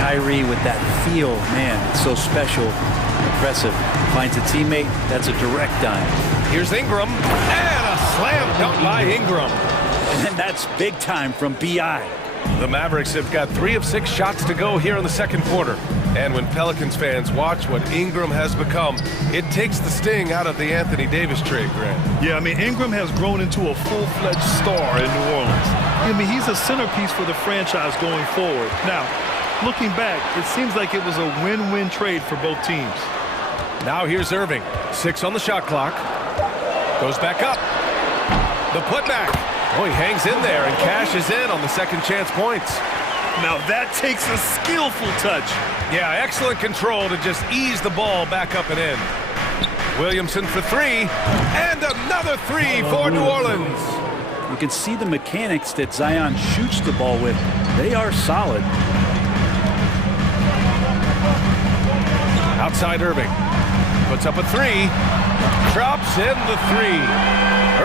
Kyrie with that feel, man, it's so special, impressive. Finds a teammate, that's a direct dime. Here's Ingram, and a slam dunk by Ingram. And that's big time from B.I. The Mavericks have got 3 of 6 shots to go here in the second quarter. And when Pelicans fans watch what Ingram has become, it takes the sting out of the Anthony Davis trade, Grant. Yeah, I mean, Ingram has grown into a full-fledged star in New Orleans. I mean, he's a centerpiece for the franchise going forward. Now, looking back, it seems like it was a win-win trade for both teams. Now here's Irving. 6 on the shot clock. Goes back up. The putback. Oh, he hangs in there and cashes in on the second chance points. Now that takes a skillful touch. Yeah, excellent control to just ease the ball back up and in. Williamson for three, and another three for New Orleans. You can see the mechanics that Zion shoots the ball with. They are solid. Outside Irving. Puts up a three. Drops in the three.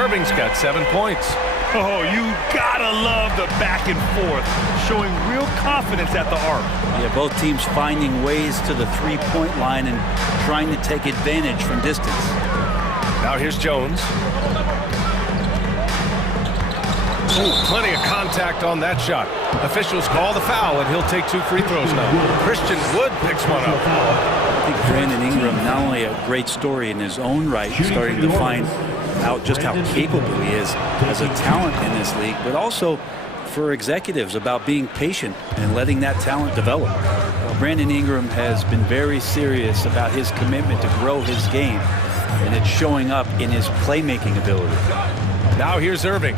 Irving's got 7 points. Oh, you gotta love the back and forth, showing real confidence at the arc. Yeah, both teams finding ways to the three-point line and trying to take advantage from distance. Now here's Jones. Oh, plenty of contact on that shot. Officials call the foul, and he'll take 2 free throws now. Christian Wood picks one up. I think Brandon Ingram, not only a great story in his own right, starting to find out just how capable he is as a talent in this league, but also for executives about being patient and letting that talent develop. Brandon Ingram has been very serious about his commitment to grow his game, and it's showing up in his playmaking ability. Now here's Irving.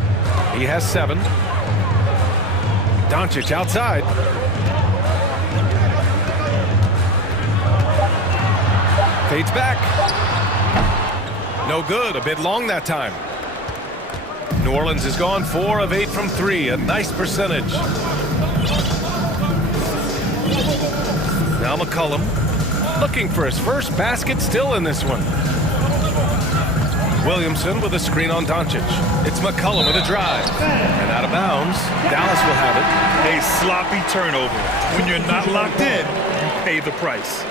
He has 7. Doncic outside. Fades back. No good. A bit long that time. New Orleans has gone 4 of 8 from 3. A nice percentage. Now McCollum looking for his first basket, still in this one. Williamson with a screen on Doncic. It's McCollum with a drive. And out of bounds. Dallas will have it. A sloppy turnover. When you're not locked in, you pay the price.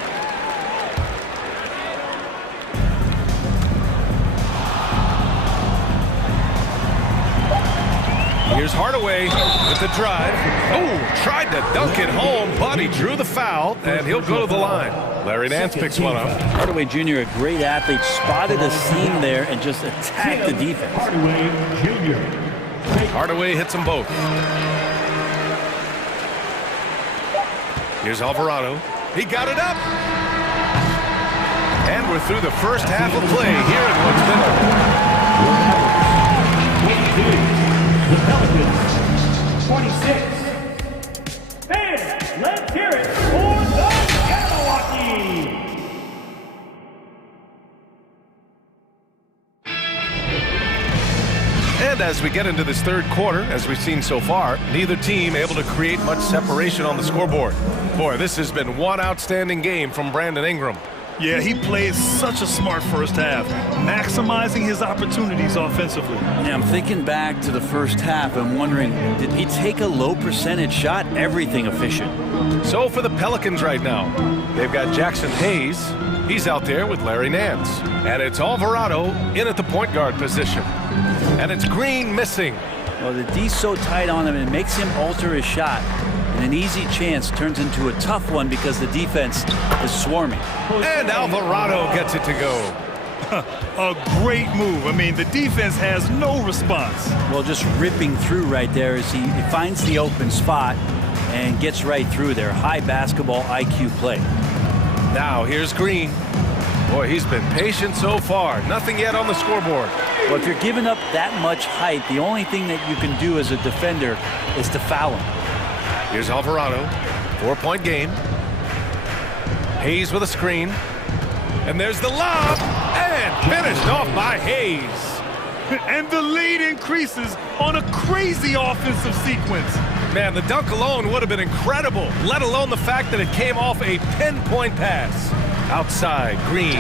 Here's Hardaway with the drive. Oh, tried to dunk it home, but he drew the foul, and he'll go to the line. Larry Nance picks one up. Hardaway Jr., a great athlete, spotted a seam there and just attacked the defense. Hardaway Jr. Hardaway hits them both. Here's Alvarado. He got it up. And we're through the first half of play here in what's been the Pelicans, 26. Fans, let's hear it for the Jabberwocky. And as we get into this third quarter, as we've seen so far, neither team able to create much separation on the scoreboard. Boy, this has been one outstanding game from Brandon Ingram. Yeah, he played such a smart first half, maximizing his opportunities offensively. Yeah, I'm thinking back to the first half and wondering, did he take a low percentage shot? Everything efficient. So for the Pelicans right now, they've got Jackson Hayes. He's out there with Larry Nance. And it's Alvarado in at the point guard position. And it's Green missing. Well, the D's so tight on him, it makes him alter his shot. And an easy chance turns into a tough one because the defense is swarming. And Alvarado gets it to go. A great move. I mean, the defense has no response. Well, just ripping through right there as he finds the open spot and gets right through there. High basketball IQ play. Now here's Green. Boy, he's been patient so far. Nothing yet on the scoreboard. Well, if you're giving up that much height, the only thing that you can do as a defender is to foul him. Here's Alvarado, 4-point game. Hayes with a screen. And there's the lob, and finished off by Hayes. And the lead increases on a crazy offensive sequence. Man, the dunk alone would have been incredible, let alone the fact that it came off a pinpoint pass. Outside, Green.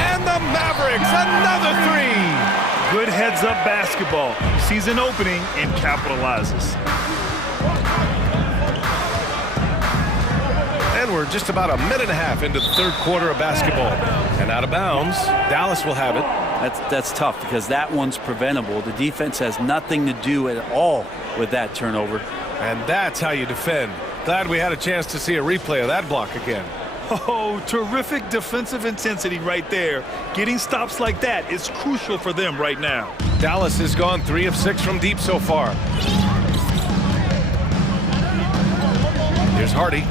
And the Mavericks, another three. Good heads-up basketball. Sees an opening and capitalizes. And we're just about a minute and a half into the third quarter of basketball. And out of bounds, Dallas will have it. That's tough because that one's preventable. The defense has nothing to do at all with that turnover. And that's how you defend. Glad we had a chance to see a replay of that block again. Oh, terrific defensive intensity right there. Getting stops like that is crucial for them right now. Dallas has gone 3 of 6 from deep so far. Here's Hardy.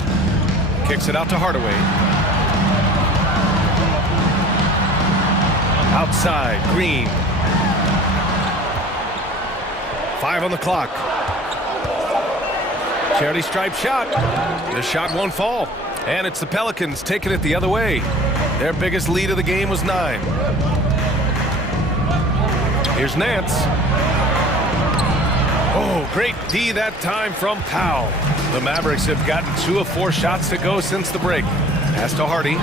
Kicks it out to Hardaway. Outside, Green. 5 on the clock. Charity stripe shot. The shot won't fall. And it's the Pelicans taking it the other way. Their biggest lead of the game was 9. Here's Nance. Oh, great D that time from Powell. The Mavericks have gotten 2 of 4 shots to go since the break. Pass to Hardy.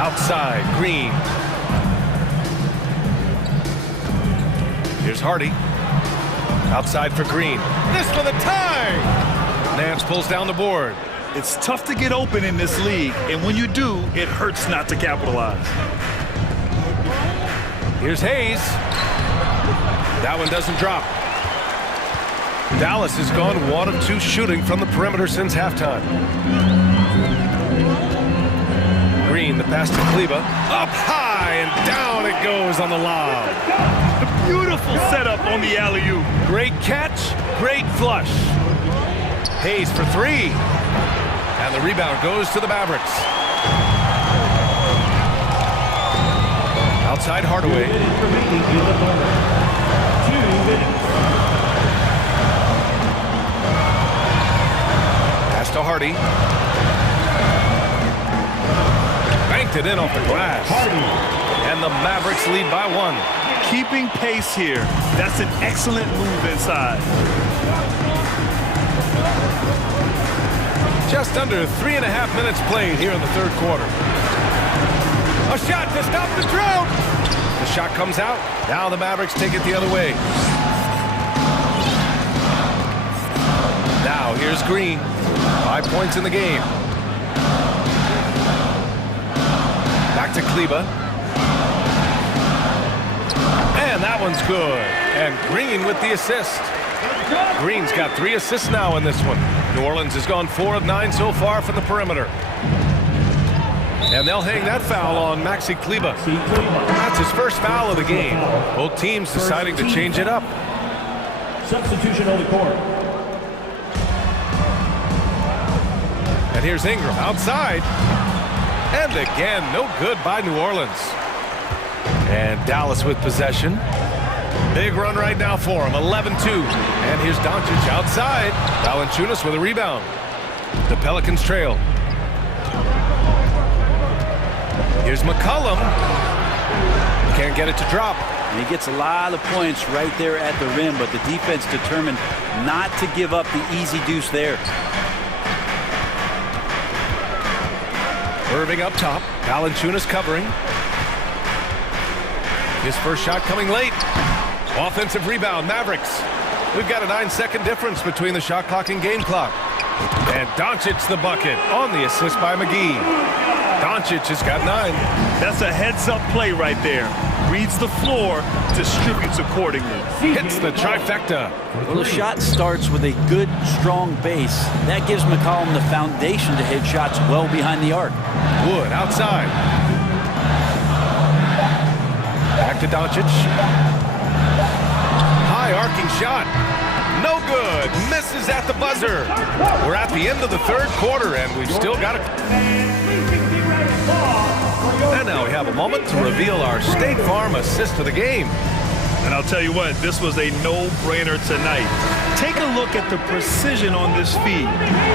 Outside, Green. Here's Hardy. Outside for Green. This for the tie! Nance pulls down the board. It's tough to get open in this league, and when you do, it hurts not to capitalize. Here's Hayes. That one doesn't drop. Dallas has gone 1 of 2 shooting from the perimeter since halftime. Green, the pass to Kleba. Up high, and down it goes on the lob. Beautiful setup on the alley-oop. Great catch, great flush. Hayes for 3. And the rebound goes to the Mavericks. Outside Hardaway. Pass to Hardy. Banked it in off the glass. And the Mavericks lead by 1. Keeping pace here. That's an excellent move inside. Just under 3.5 minutes played here in the third quarter. A shot to stop the drought. The shot comes out. Now the Mavericks take it the other way. Now here's Green. 5 points in the game. Back to Kleba. And that one's good. And Green with the assist. Green's got 3 assists now in this one. New Orleans has gone 4 of 9 so far from the perimeter. And they'll hang that foul on Maxi Kleba. That's his first foul of the game. Both teams deciding to change it up. Substitution on the court. And here's Ingram outside. And again, no good by New Orleans. And Dallas with possession. Big run right now for him, 11-2. And here's Doncic outside. Valanciunas with a rebound. The Pelicans trail. Here's McCollum. Can't get it to drop. And he gets a lot of points right there at the rim, but the defense determined not to give up the easy deuce there. Irving up top. Valanciunas covering. His first shot coming late. Offensive rebound, Mavericks. We've got a 9-second difference between the shot clock and game clock. And Doncic the bucket on the assist by McGee. Doncic has got 9. That's a heads-up play right there. Reads the floor, distributes accordingly. Hits the trifecta. Well, the shot starts with a good, strong base. That gives McCollum the foundation to hit shots well behind the arc. Wood outside. Back to Doncic. High arcing shot. No good. Misses at the buzzer. We're at the end of the third quarter, and we've still got And now we have a moment to reveal our State Farm assist of the game. And I'll tell you what, this was a no-brainer tonight. Take a look at the precision on this feed.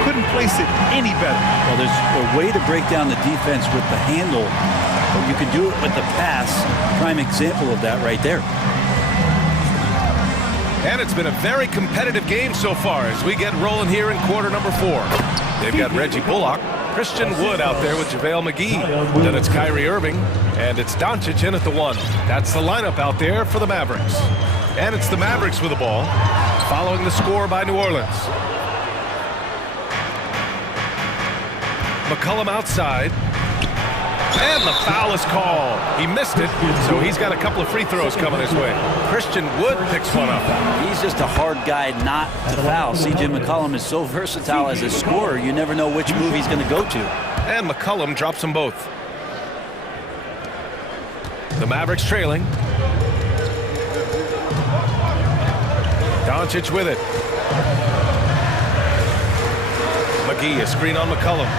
Couldn't place it any better. Well, there's a way to break down the defense with the handle, but you can do it with the pass. Prime example of that right there. And it's been a very competitive game so far as we get rolling here in quarter number 4. They've got Reggie Bullock, Christian Wood out there with JaVale McGee. Then it's Kyrie Irving, and it's Doncic in at the 1. That's the lineup out there for the Mavericks. And it's the Mavericks with the ball, following the score by New Orleans. McCollum outside. And the foul is called. He missed it, so he's got a couple of free throws coming his way. Christian Wood picks one up. He's just a hard guy not to foul. C.J. McCollum is so versatile as a scorer, you never know which move he's going to go to. And McCollum drops them both. The Mavericks trailing. Doncic with it. McGee, a screen on McCollum.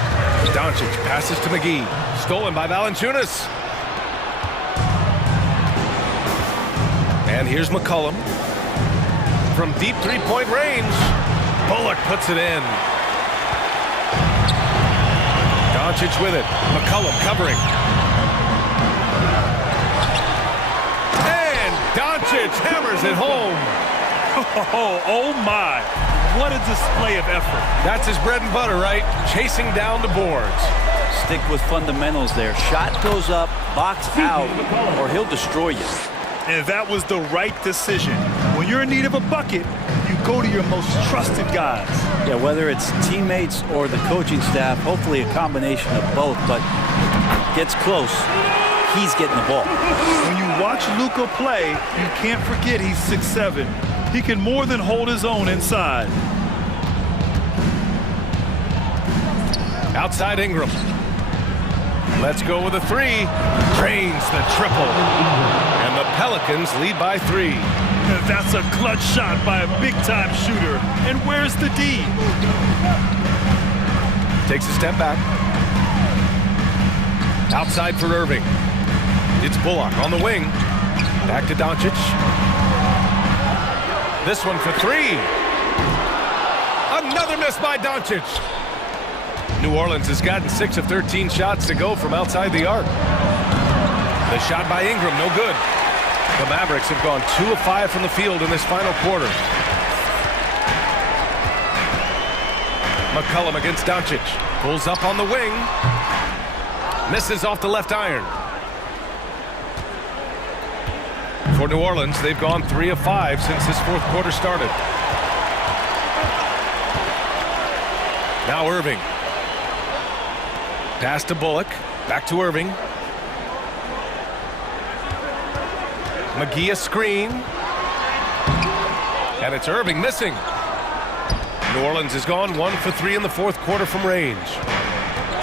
Doncic passes to McGee. Stolen by Valanciunas. And here's McCollum. From deep three-point range, Bullock puts it in. Doncic with it. McCollum covering. And Doncic hammers it home. Oh my. What a display of effort. That's his bread and butter, right? Chasing down the boards. Stick with fundamentals there. Shot goes up, box out, or he'll destroy you. And that was the right decision. When you're in need of a bucket, you go to your most trusted guys. Yeah, whether it's teammates or the coaching staff, hopefully a combination of both, but gets close, he's getting the ball. When you watch Luka play, you can't forget he's 6'7". He can more than hold his own inside. Outside Ingram. Let's go with a three. Drains the triple. And the Pelicans lead by 3. That's a clutch shot by a big-time shooter. And where's the D? Takes a step back. Outside for Irving. It's Bullock on the wing. Back to Doncic. This one for 3. Another miss by Doncic. New Orleans has gotten 6 of 13 shots to go from outside the arc. The shot by Ingram, no good. The Mavericks have gone 2 of 5 from the field in this final quarter. McCollum against Doncic. Pulls up on the wing. Misses off the left iron. For New Orleans, they've gone 3 of 5 since this fourth quarter started. Now Irving. Pass to Bullock. Back to Irving. McGee a screen. And it's Irving missing. New Orleans has gone 1 for 3 in the fourth quarter from range.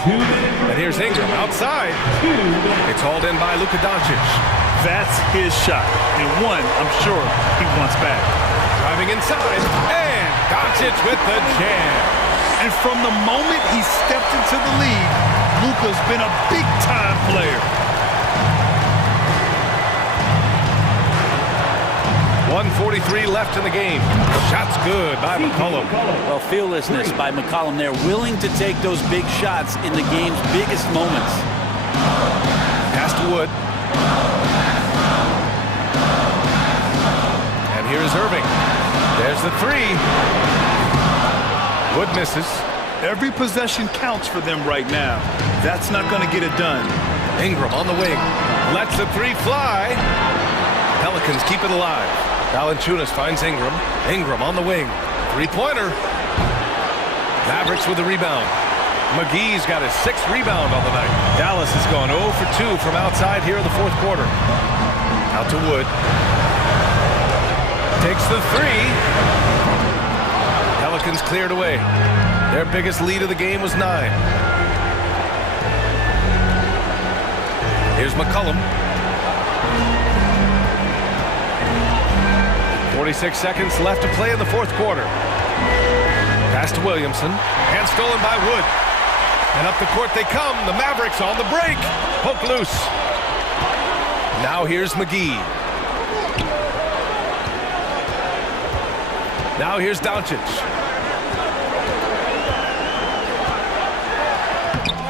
And here's Ingram outside. It's hauled in by Luka Doncic. That's his shot. And one, I'm sure, he wants back. Driving inside. And Doncic with the jam. And from the moment he stepped into the league, Luka's been a big-time player. 1:43 left in the game. Shot's good by McCollum. Well, fearlessness by McCollum there, willing to take those big shots in the game's biggest moments. Pass to Wood. And here's Irving. There's the 3. Wood misses. Every possession counts for them right now. That's not going to get it done. Ingram on the wing. Lets the 3 fly. Pelicans keep it alive. Valanciunas finds Ingram. Ingram on the wing. 3-pointer. Mavericks with the rebound. McGee's got his 6th rebound on the night. Dallas has gone 0 for 2 from outside here in the fourth quarter. Out to Wood. Takes the 3. Pelicans cleared away. Their biggest lead of the game was 9. Here's McCollum. 46 seconds left to play in the fourth quarter. Pass to Williamson. And stolen by Wood. And up the court they come. The Mavericks on the break. Poke loose. Now here's McGee. Now here's Doncic.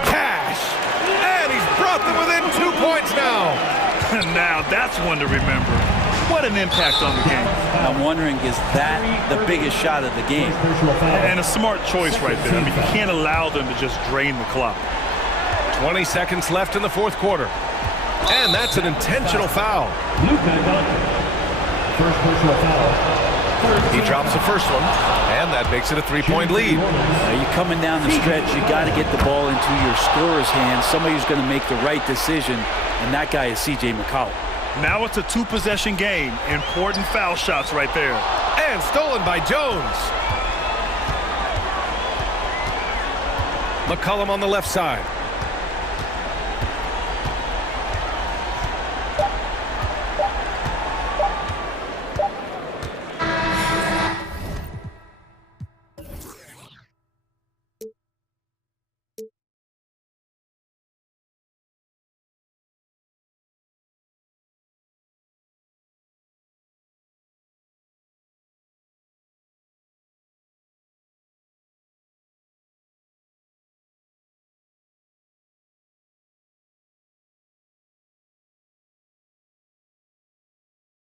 Cash. And he's brought them within 2 points now. Now that's one to remember. What an impact on the game. I'm wondering, is that the biggest shot of the game? And a smart choice right there. I mean, you can't allow them to just drain the clock. 20 seconds left in the fourth quarter. And that's an intentional foul. First personal foul. He drops the first one, and that makes it a 3-point lead. You're coming down the stretch, you got to get the ball into your scorer's hands, somebody who's going to make the right decision, and that guy is C.J. McCollum. Now it's a 2-possession game. Important foul shots right there. And stolen by Jones. McCollum on the left side.